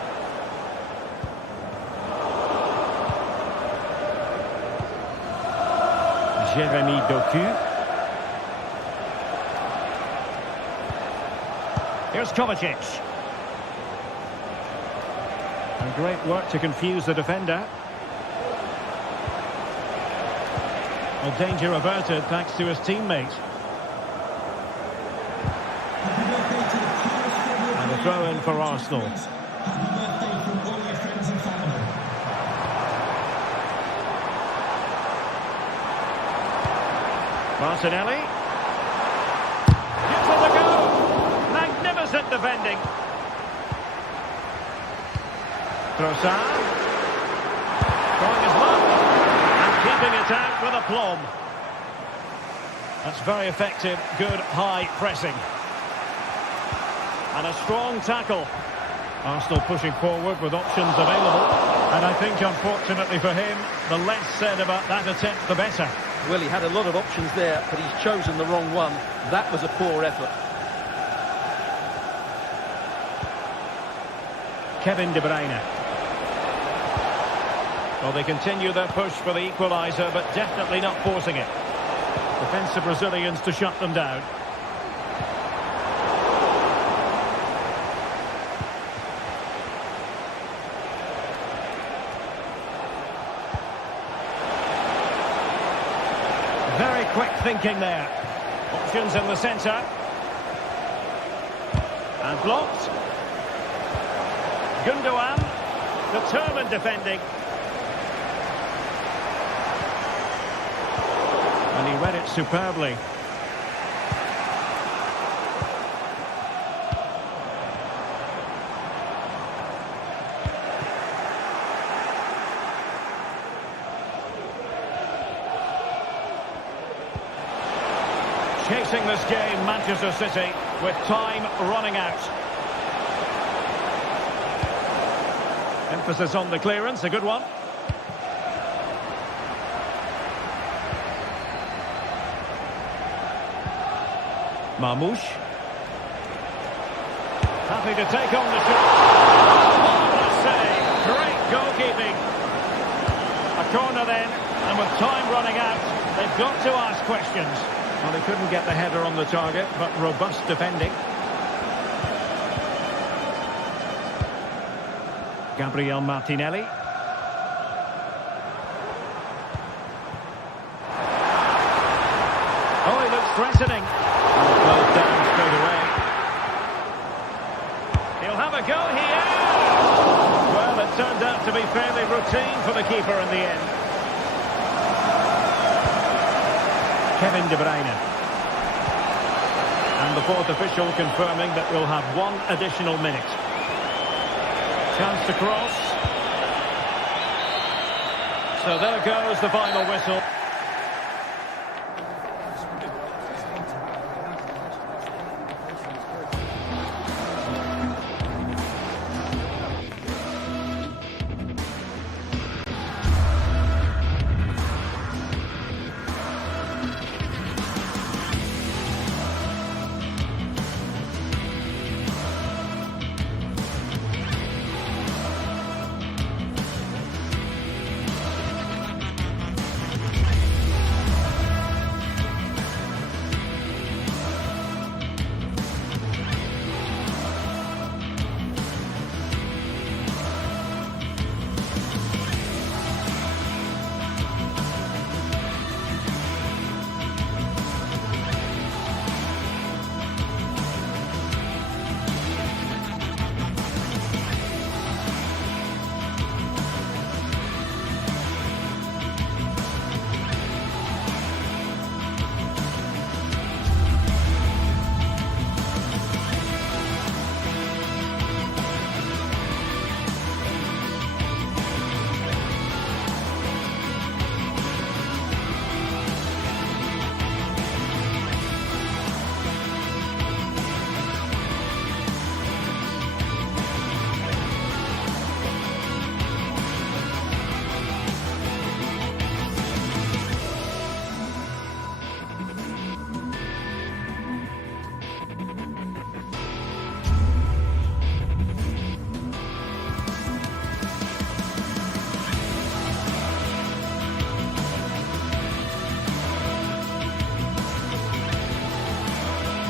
Jérémy Doku. Here's Kovacic. And great work to confuse the defender. Well, danger averted thanks to his teammate. And a throw in for Arsenal. Happy birthday from all your friends and family. Martinelli. Gives it a go. Magnificent defending. Trossard. Throwing his luck. And keeping it out with aplomb. That's very effective. Good high pressing. And a strong tackle. Arsenal pushing forward with options available. And I think, unfortunately for him, the less said about that attempt, the better. Well, he had a lot of options there, but he's chosen the wrong one. That was a poor effort. Kevin De Bruyne. Well, they continue their push for the equaliser, but definitely not forcing it. Defensive Brazilians to shut them down. Very quick thinking there. Options in the centre. And blocked. Gundogan, determined defending. And he read it superbly. Chasing this game, Manchester City, with time running out. Emphasis on the clearance, a good one. Marmoush. Happy to take on the shot. Marvellous save. Great goalkeeping. A corner then, and with time running out, they've got to ask questions. Well, they couldn't get the header on the target, but robust defending. Gabriel Martinelli. Oh, he looks threatening. Well down straight away. He'll have a go here. Well, it turned out to be fairly routine for the keeper in the end. Kevin De Bruyne. And the fourth official confirming that we'll have one additional minute. Chance to cross. So there goes the final whistle.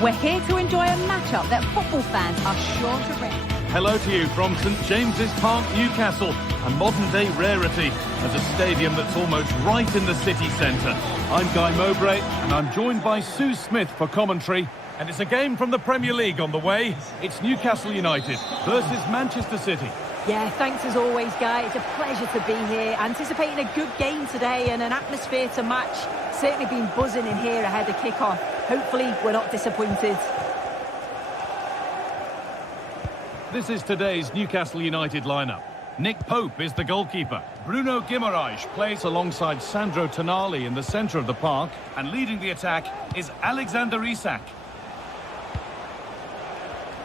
We're here to enjoy a matchup that football fans are sure to rate. Hello to you from St James's Park, Newcastle, a modern-day rarity as a stadium that's almost right in the city centre. I'm Guy Mowbray, and I'm joined by Sue Smith for commentary. And it's a game from the Premier League on the way. It's Newcastle United versus Manchester City. Yeah, thanks as always, Guy. It's a pleasure to be here. Anticipating a good game today and an atmosphere to match. Certainly been buzzing in here ahead of kick-off. Hopefully, we're not disappointed. This is today's Newcastle United lineup. Nick Pope is the goalkeeper. Bruno Guimaraes plays alongside Sandro Tonali in the centre of the park. And leading the attack is Alexander Isak.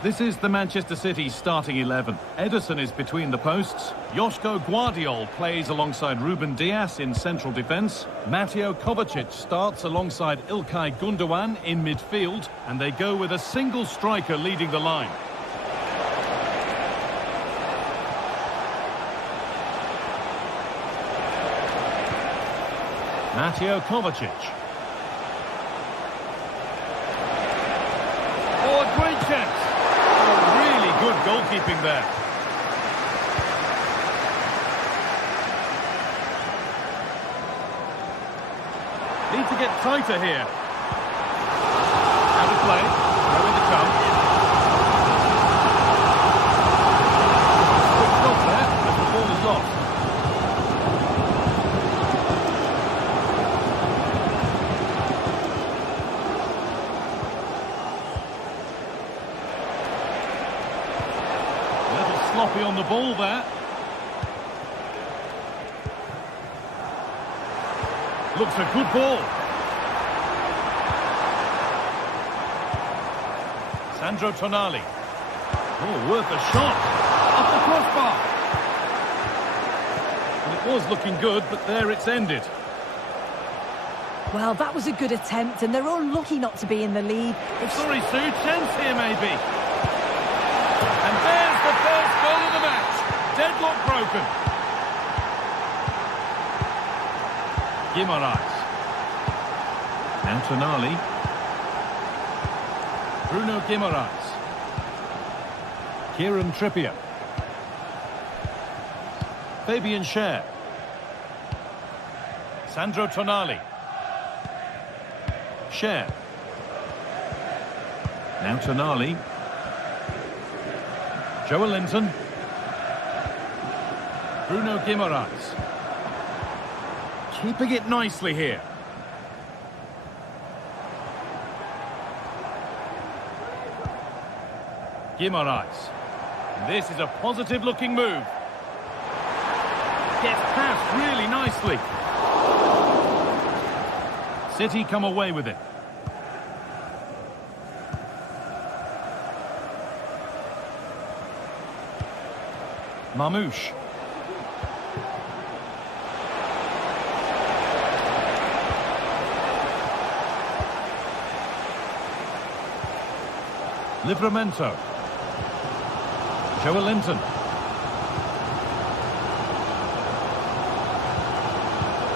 This is the Manchester City starting 11. Ederson is between the posts. Joško Guardiol plays alongside Ruben Dias in central defence. Mateo Kovacic starts alongside Ilkay Gundogan in midfield. And they go with a single striker leading the line. Mateo Kovacic. Oh, a great chance. Good goalkeeping there. Need to get tighter here. Out of play. Nowhere to come. Quick stop there as the ball is lost. Sloppy on the ball there. Looks a good ball. Sandro Tonali. Oh, worth a shot. Off the crossbar. And it was looking good, but there it's ended. Well, that was a good attempt, and they're unlucky not to be in the lead. Sorry, Sue, chance here maybe. And there's the first goal of the match. Deadlock broken. Guimaraes. Now Tonali. Bruno Guimaraes. Kieran Trippier. Fabian Schär. Sandro Tonali. Schär. Now Tonali. Joelinton. Bruno Guimaraes. Keeping it nicely here. Guimaraes. This is a positive-looking move. Gets past really nicely. City come away with it. Mamouche. Livramento. Joelinton.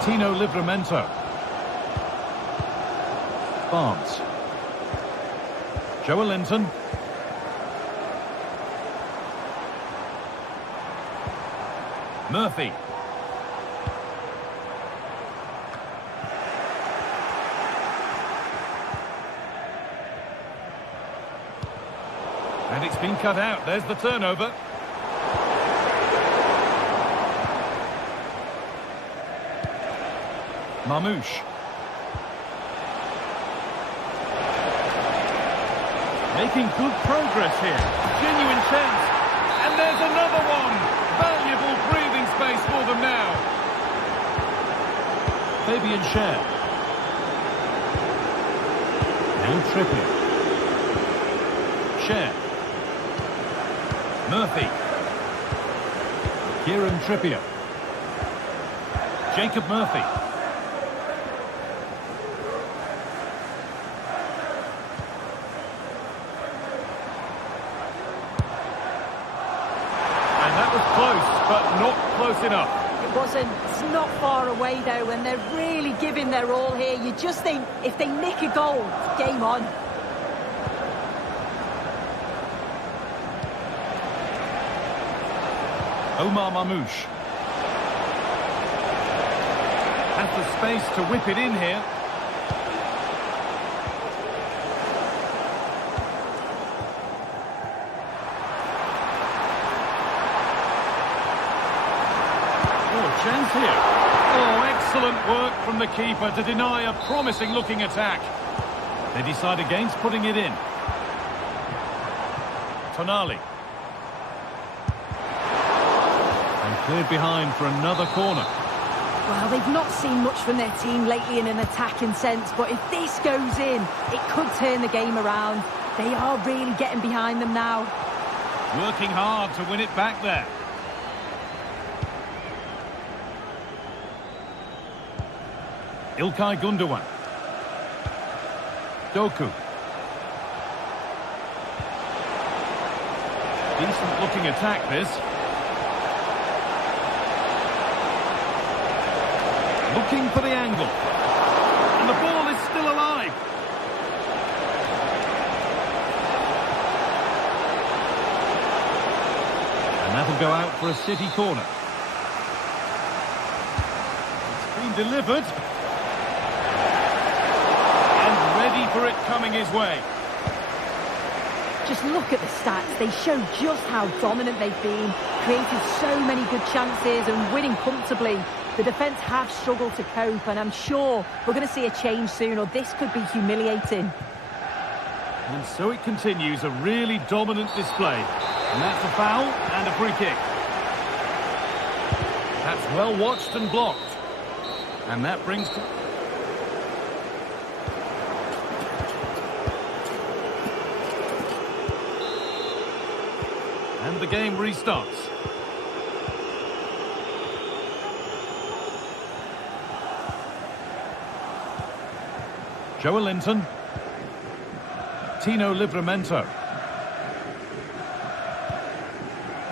Tino Livramento. Barnes. Joelinton. Murphy. And it's been cut out. There's the turnover. Mamouche. Making good progress here. Genuine chance. And there's another one. Valuable breathing space for them now. Fabian Schär. Now Trippier. Schär. Murphy. Kieran Trippier. Jacob Murphy. But not close enough. It wasn't. It's not far away, though, and they're really giving their all here. You just think, if they nick a goal, it's game on. Omar Mamouche. Has the space to whip it in here. Oh, chance here. Oh, excellent work from the keeper to deny a promising-looking attack. They decide against putting it in. Tonali. And cleared behind for another corner. Well, they've not seen much from their team lately in an attacking sense, but if this goes in, it could turn the game around. They are really getting behind them now. Working hard to win it back there. Ilkay Gundogan. Doku. Decent looking attack this. Looking for the angle. And the ball is still alive. And that'll go out for a City corner. It's been delivered. And ready for it coming his way. Just look at the stats. They show just how dominant they've been. Created so many good chances and winning comfortably. The defence have struggled to cope, and I'm sure we're going to see a change soon, or this could be humiliating. And so it continues, a really dominant display. And that's a foul and a free kick. That's well watched and blocked. And that brings to... And the game restarts. Joelinton. Tino Livramento.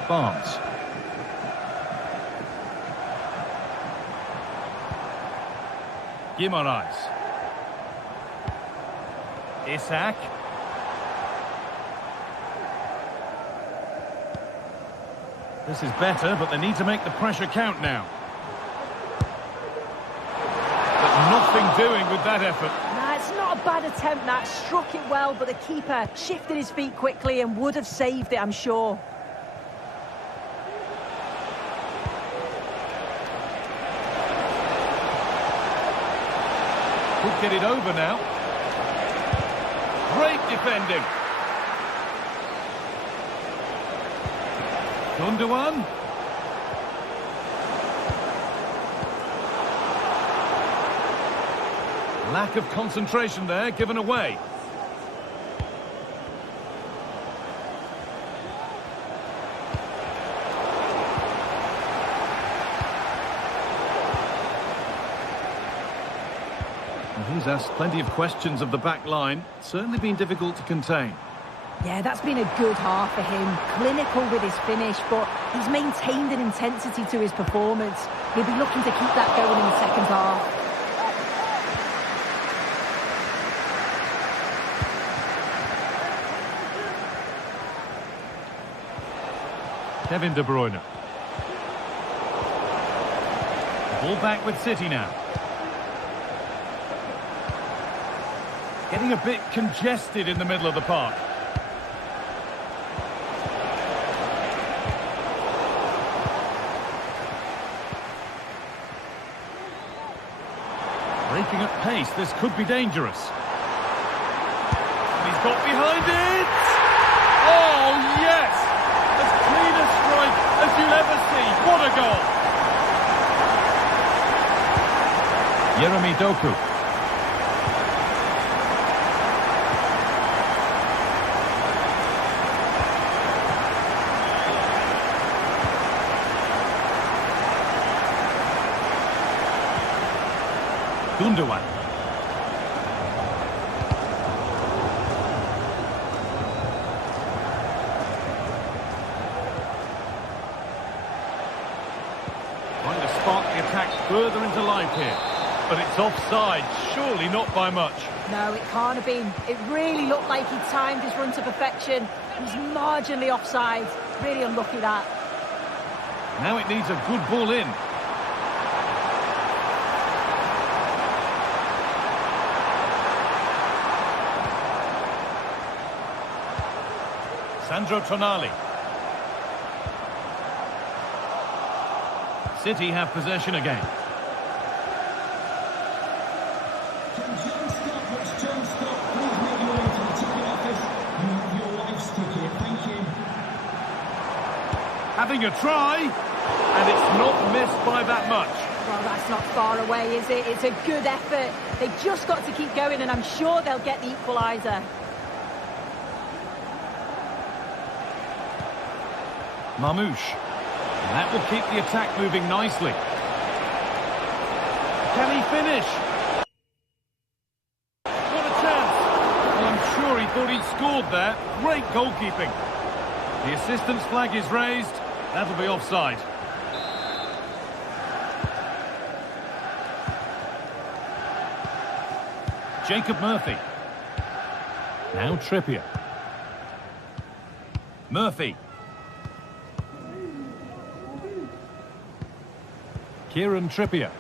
Barnes. Guimaraes. Isak. This is better, but they need to make the pressure count now. But nothing doing with that effort. Nah, it's not a bad attempt, that. Struck it well, but the keeper shifted his feet quickly and would have saved it, I'm sure. Could get it over now. Great defending. Gundogan. Lack of concentration there, given away. And he's asked plenty of questions of the back line. Certainly been difficult to contain. Yeah, that's been a good half for him. Clinical with his finish, but he's maintained an intensity to his performance. He'll be looking to keep that going in the second half. Kevin De Bruyne. Ball back with City now. Getting a bit congested in the middle of the park. Breaking at pace, this could be dangerous. And he's got behind it! Oh, yes! As clean a strike as you'll ever see. What a goal! Jeremy Doku. Gundogan. Trying to spark the attack further into life here. But it's offside, surely not by much. No, it can't have been. It really looked like he timed his run to perfection. He's marginally offside. Really unlucky, that. Now it needs a good ball in. Sandro Tonali. City have possession again. Can John Scott, what's John Scott? Please make your way to the ticket office and have your wife's ticket. Thank you. Having a try, and it's not missed by that much. Well, that's not far away, is it? It's a good effort. They've just got to keep going, and I'm sure they'll get the equaliser. Mamouche. That will keep the attack moving nicely. Can he finish? What a chance! Well, I'm sure he thought he'd scored there. Great goalkeeping. The assistant's flag is raised. That'll be offside. Jacob Murphy. Now Trippier. Murphy. Kieran Trippier.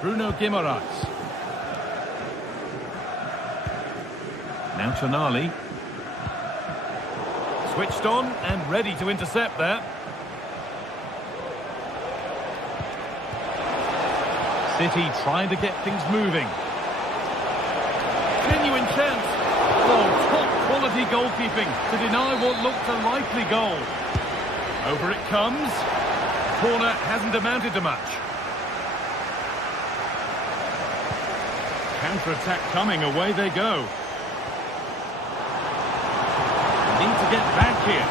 Bruno Guimaraes. Now Tonali. Switched on and ready to intercept there. City trying to get things moving. Genuine chance. Oh, top quality goalkeeping to deny what looked a likely goal. Over it comes. Corner hasn't amounted to much. Counter-attack coming, away they go. Need to get back here.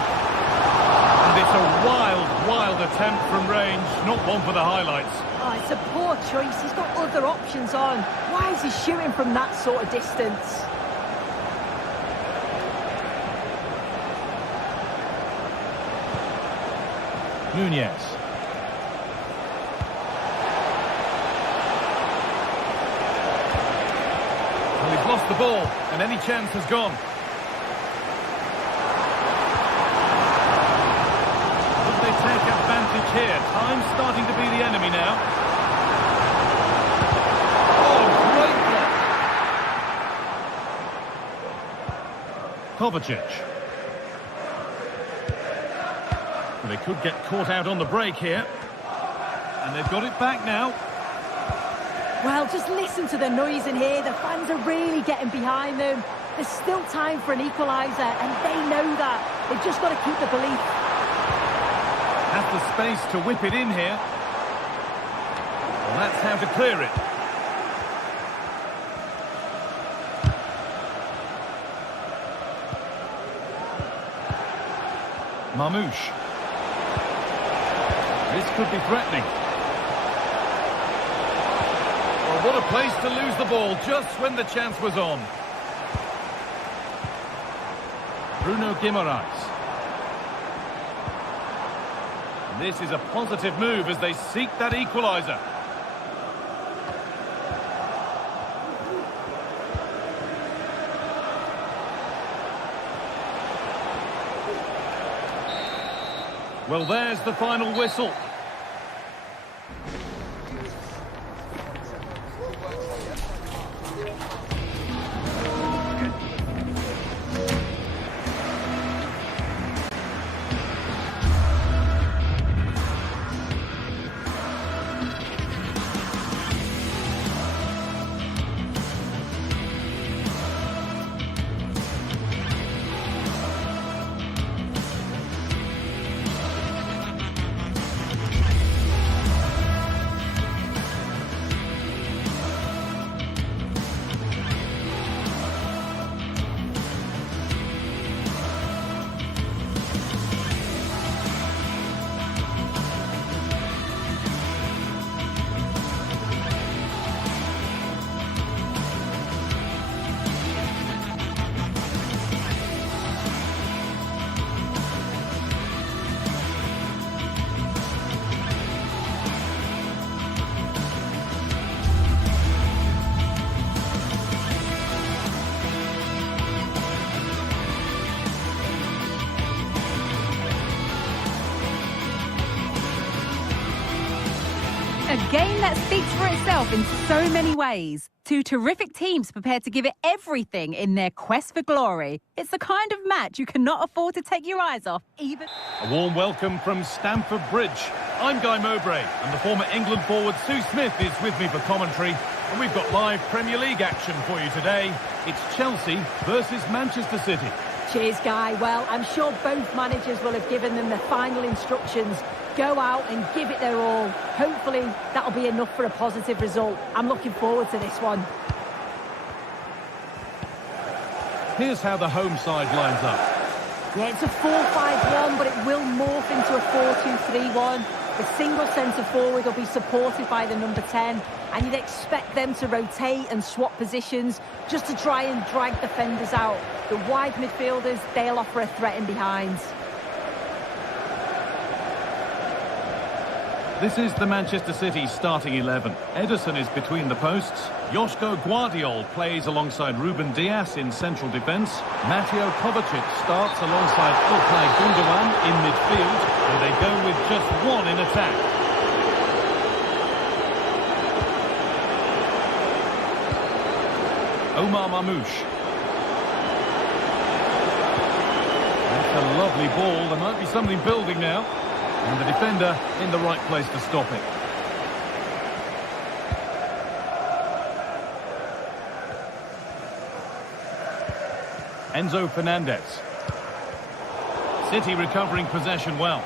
And it's a wild, wild attempt from range, not one for the highlights. Oh, it's a poor choice. He's got other options on. Why is he shooting from that sort of distance? Nunez. Well, he's lost the ball, and any chance has gone. Would they take advantage here? Time's starting to be the enemy now. Oh, great block. Kovacic. Well, they could get caught out on the break here. And they've got it back now. Well, just listen to the noise in here. The fans are really getting behind them. There's still time for an equaliser, and they know that. They've just got to keep the belief. Has the space to whip it in here. Well, that's how to clear it. Mamouche. This could be threatening. Well, what a place to lose the ball just when the chance was on. Bruno Guimaraes. This is a positive move as they seek that equaliser. Well, there's the final whistle. game that speaks for itself in so many ways. Two terrific teams prepared to give it everything in their quest for glory. It's the kind of match you cannot afford to take your eyes off, even... A warm welcome from Stamford Bridge. I'm Guy Mowbray, and the former England forward Sue Smith is with me for commentary. And we've got live Premier League action for you today. It's Chelsea versus Manchester City. Cheers, Guy. Well, I'm sure both managers will have given them the final instructions. Go out and give it their all. Hopefully, that'll be enough for a positive result. I'm looking forward to this one. Here's how the home side lines up. Yeah, it's a 4-5-1, but it will morph into a 4-2-3-1. The single centre-forward will be supported by the number 10, and you'd expect them to rotate and swap positions just to try and drag defenders out. The wide midfielders, they'll offer a threat in behind. This is the Manchester City starting 11. Ederson is between the posts. Joško Guardiol plays alongside Ruben Dias in central defence. Mateo Kovacic starts alongside Ilkay Gundogan in midfield, and they go with just one in attack. Omar Mamouche. That's a lovely ball. There might be something building now. And the defender in the right place to stop it. Enzo Fernandez. City recovering possession well.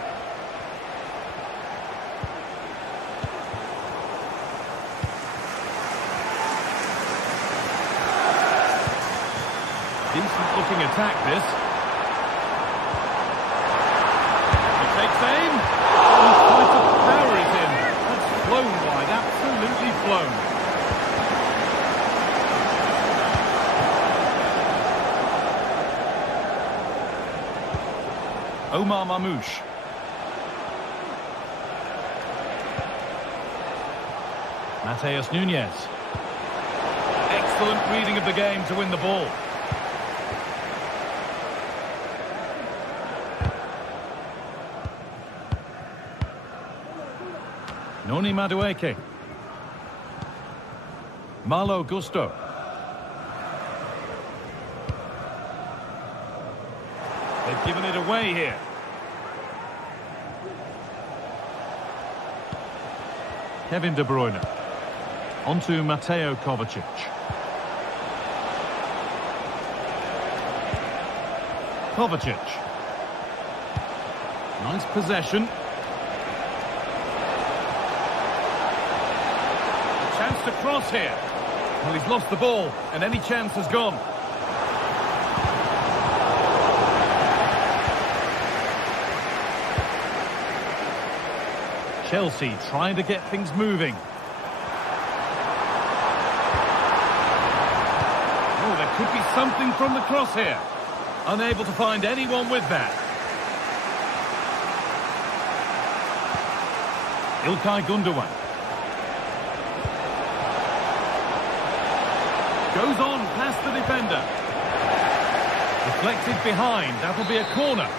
Decent looking attack this. He takes aim. Trying to power it in. That's flown wide, absolutely flown. Omar Mamouche. Mateus Nunes. Excellent reading of the game to win the ball. Noni Madueke. Malo Gusto. They've given it away here. Kevin De Bruyne. Onto Mateo Kovacic. Kovacic. Nice possession. Chance to cross here. Well, he's lost the ball, and any chance has gone. Chelsea trying to get things moving. Oh, there could be something from the cross here. Unable to find anyone with that. Ilkay Gundogan. Goes on past the defender. Deflected behind. That'll be a corner.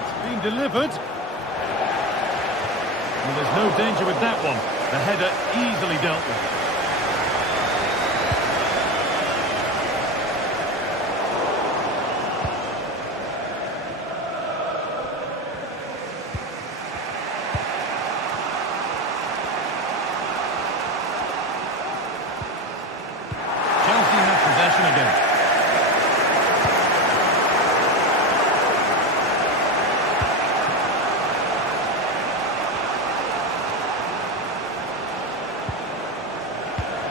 It's been delivered. Well, there's no danger with that one. The header easily dealt with. Chelsea have possession again.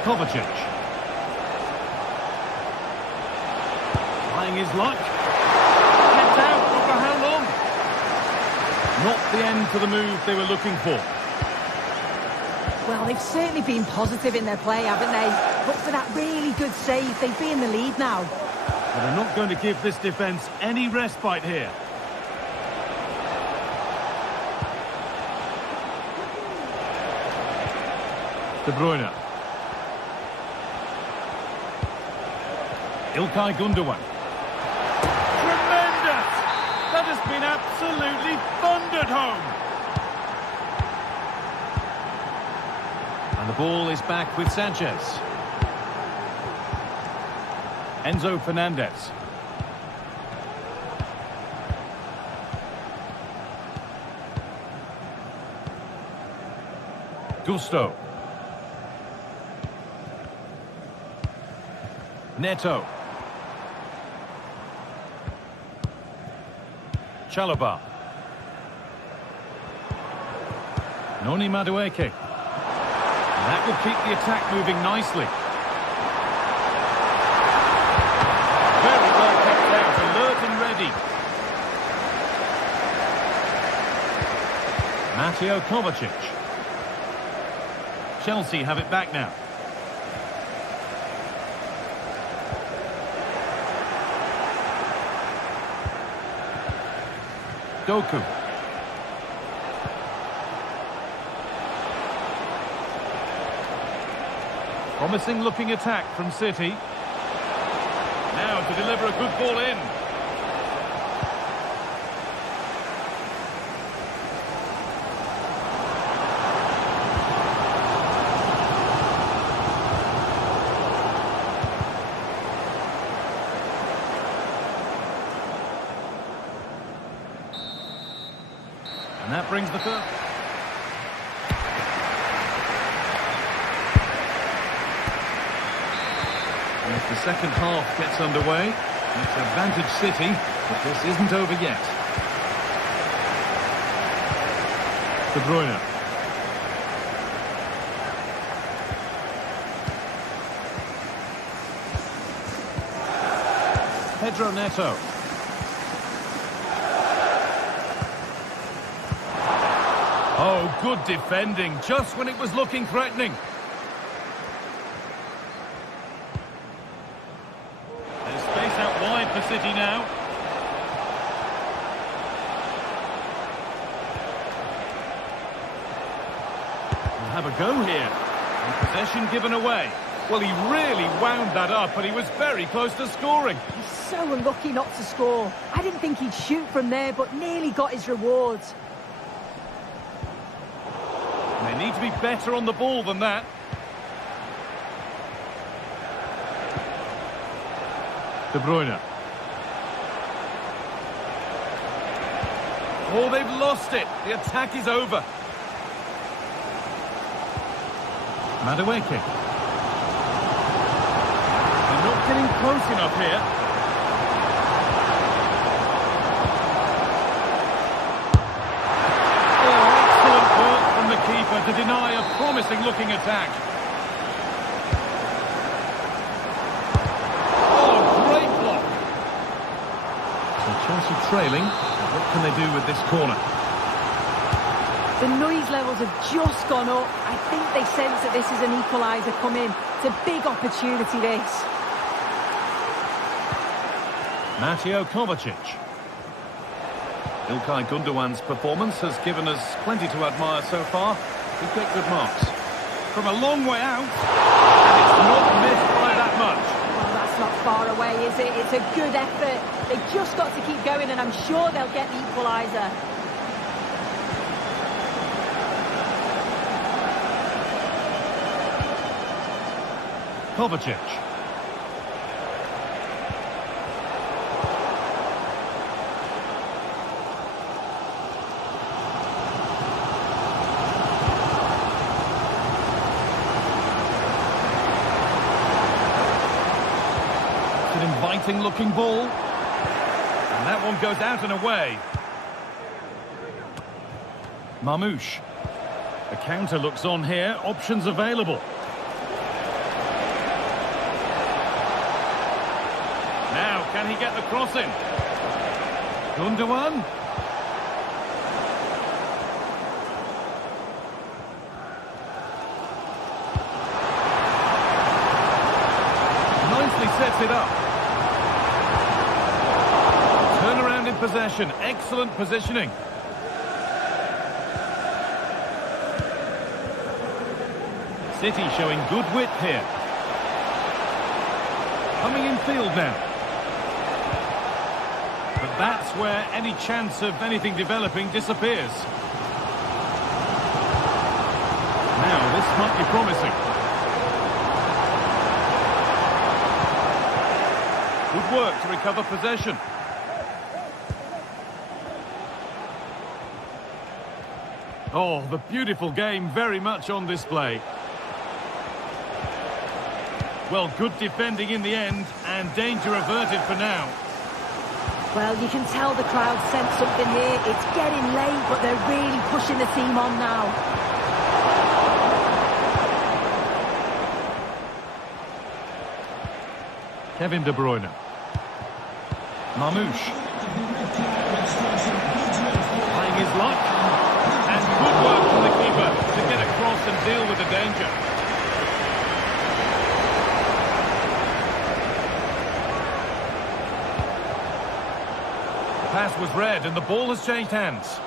Kovacic. Trying his luck. Gets out, but for how long? Not the end to the move they were looking for. Well, they've certainly been positive in their play, haven't they? But for that really good save, they'd be in the lead now. But they're not going to give this defence any respite here. De Bruyne. Ilkay Gundogan. Tremendous! That has been absolutely thundered home. The ball is back with Sanchez. Enzo Fernandez. Gusto. Neto. Chalobah. Noni Madueke. That will keep the attack moving nicely. Very well kept out, alert and ready. Mateo Kovacic. Chelsea have it back now. Doku. Promising looking attack from City. Now to deliver a good ball in. And that brings the first. As the second half gets underway, it's advantage City, but this isn't over yet. De Bruyne. Pedro Neto. Oh, good defending, just when it was looking threatening. There's space out wide for City now. We'll have a go here. And possession given away. Well, he really wound that up, but he was very close to scoring. He's so unlucky not to score. I didn't think he'd shoot from there, but nearly got his rewards. They need to be better on the ball than that. De Bruyne. Oh, they've lost it. The attack is over. Madueke. They're not getting close enough here. The keeper to deny a promising-looking attack. Oh, great block. So Chelsea trailing. What can they do with this corner? The noise levels have just gone up. I think they sense that this is an equaliser coming. It's a big opportunity, this. Mateo Kovacic. Ilkay Gundogan's performance has given us plenty to admire so far. He get good marks. From a long way out, and it's not missed by that much. Well, that's not far away, is it? It's a good effort. They've just got to keep going, and I'm sure they'll get the equaliser. Kovacic. Inviting looking ball, and that one goes out and away. Marmoush. The counter looks on here, options available. Now can he get the cross in? Gundogan. Nicely sets it up. Possession, excellent positioning. City showing good width here. Coming in field now. But that's where any chance of anything developing disappears. Now This might be promising. Good work to recover possession. Oh, the beautiful game very much on display. Well, good defending in the end, and danger averted for now. Well, you can tell the crowd sense something here. It's getting late, but they're really pushing the team on now. Kevin De Bruyne. Mamouche. Trying his luck. And good work from the keeper to get across and deal with the danger. The pass was read and the ball has changed hands.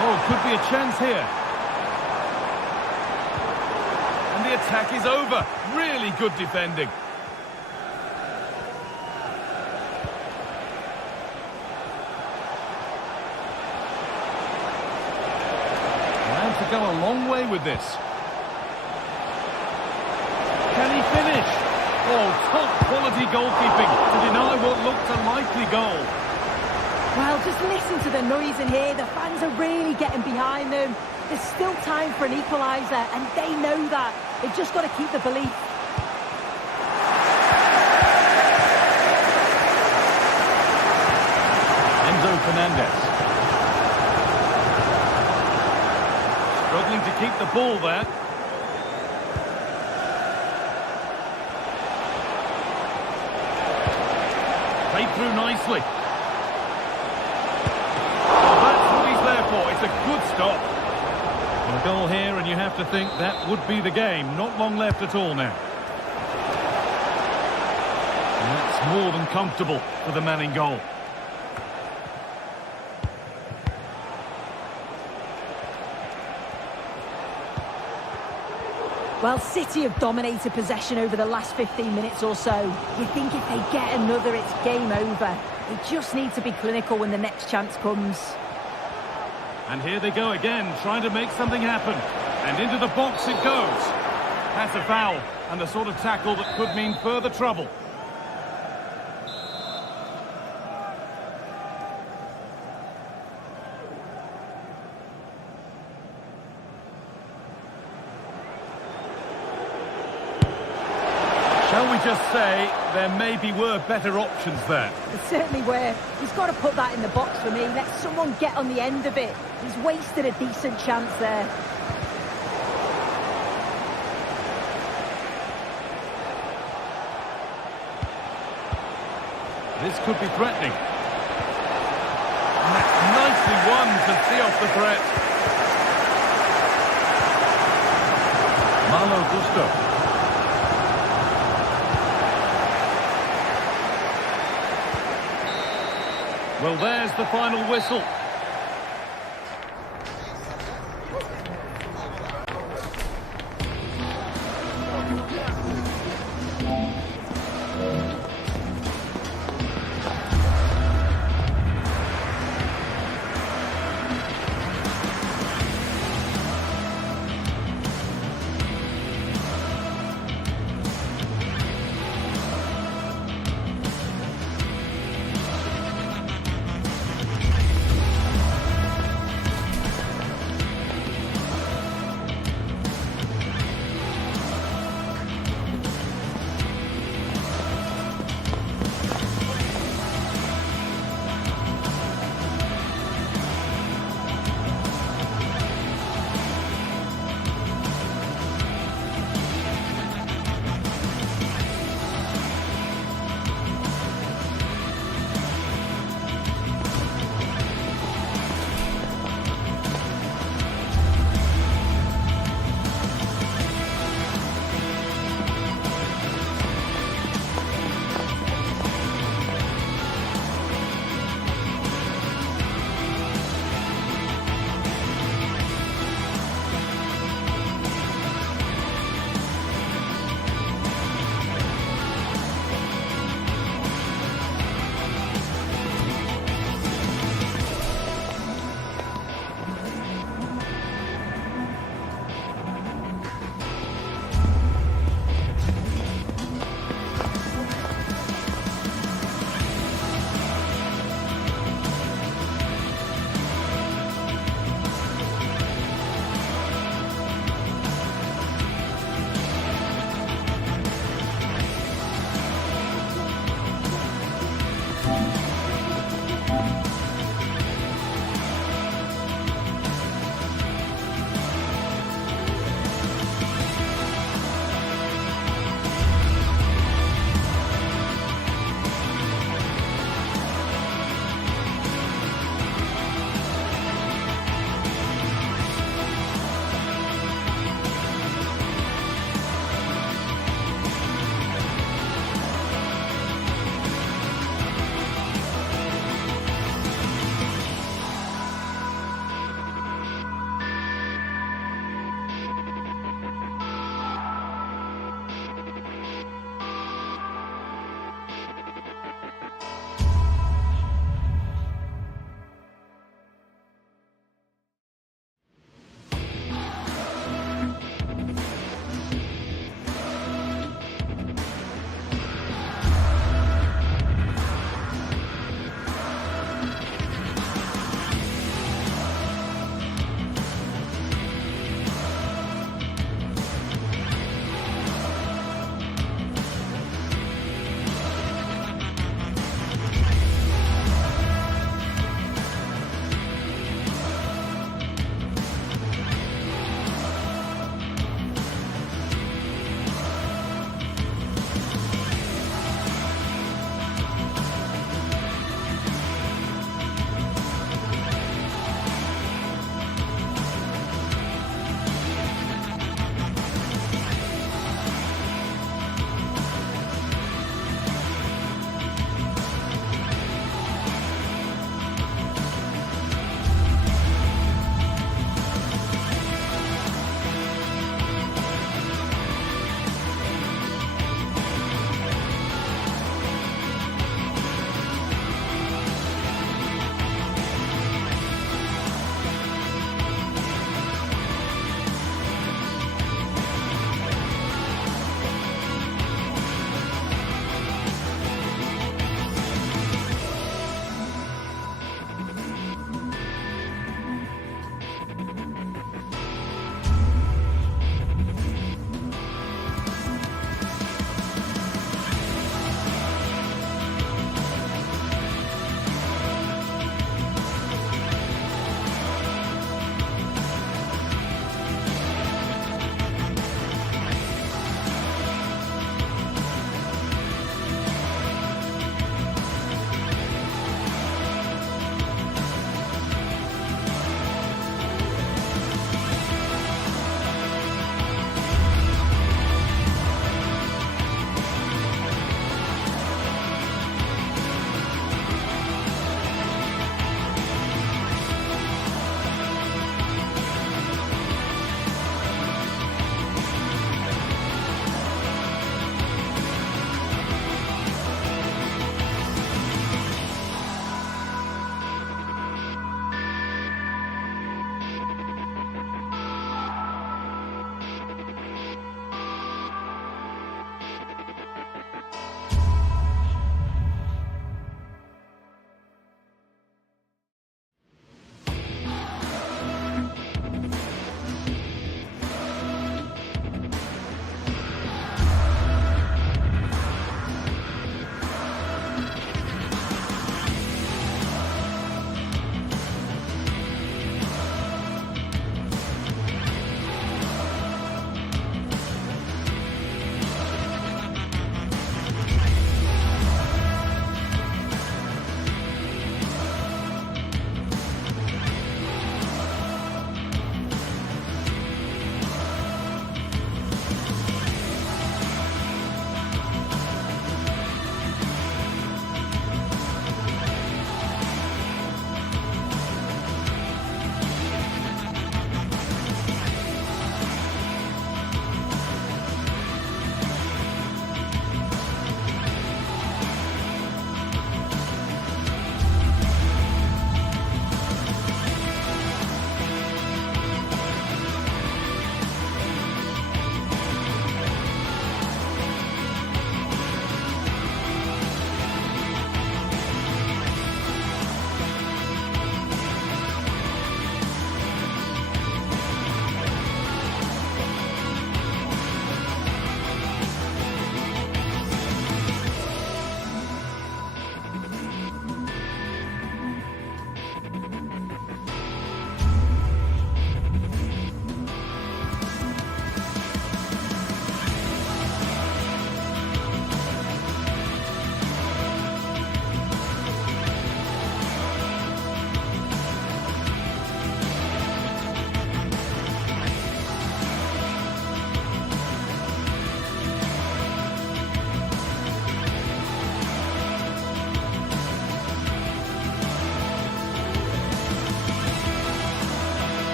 Oh, could be a chance here. And the attack is over. Really good defending. To go a long way with this. Can he finish? Oh, top quality goalkeeping to deny what looked a likely goal. Well, just listen to the noise in here. The fans are really getting behind them. There's still time for an equaliser, and they know that. They've just got to keep the belief. Enzo Fernandez. Struggling to keep the ball there. Played through nicely. Oh, that's what he's there for. It's a good stop. And a goal here, and you have to think that would be the game. Not long left at all now. And that's more than comfortable for the man in goal. Well, City have dominated possession over the last 15 minutes or so. You think if they get another, it's game over. They just need to be clinical when the next chance comes. And here they go again, trying to make something happen. And into the box it goes. That's a foul, and the sort of tackle that could mean further trouble. Shall we just say there maybe were better options there? There certainly were. He's got to put that in the box for me. Let someone get on the end of it. He's wasted a decent chance there. This could be threatening. And that's nicely won to see off the threat. Malo Gusto. Well, there's the final whistle.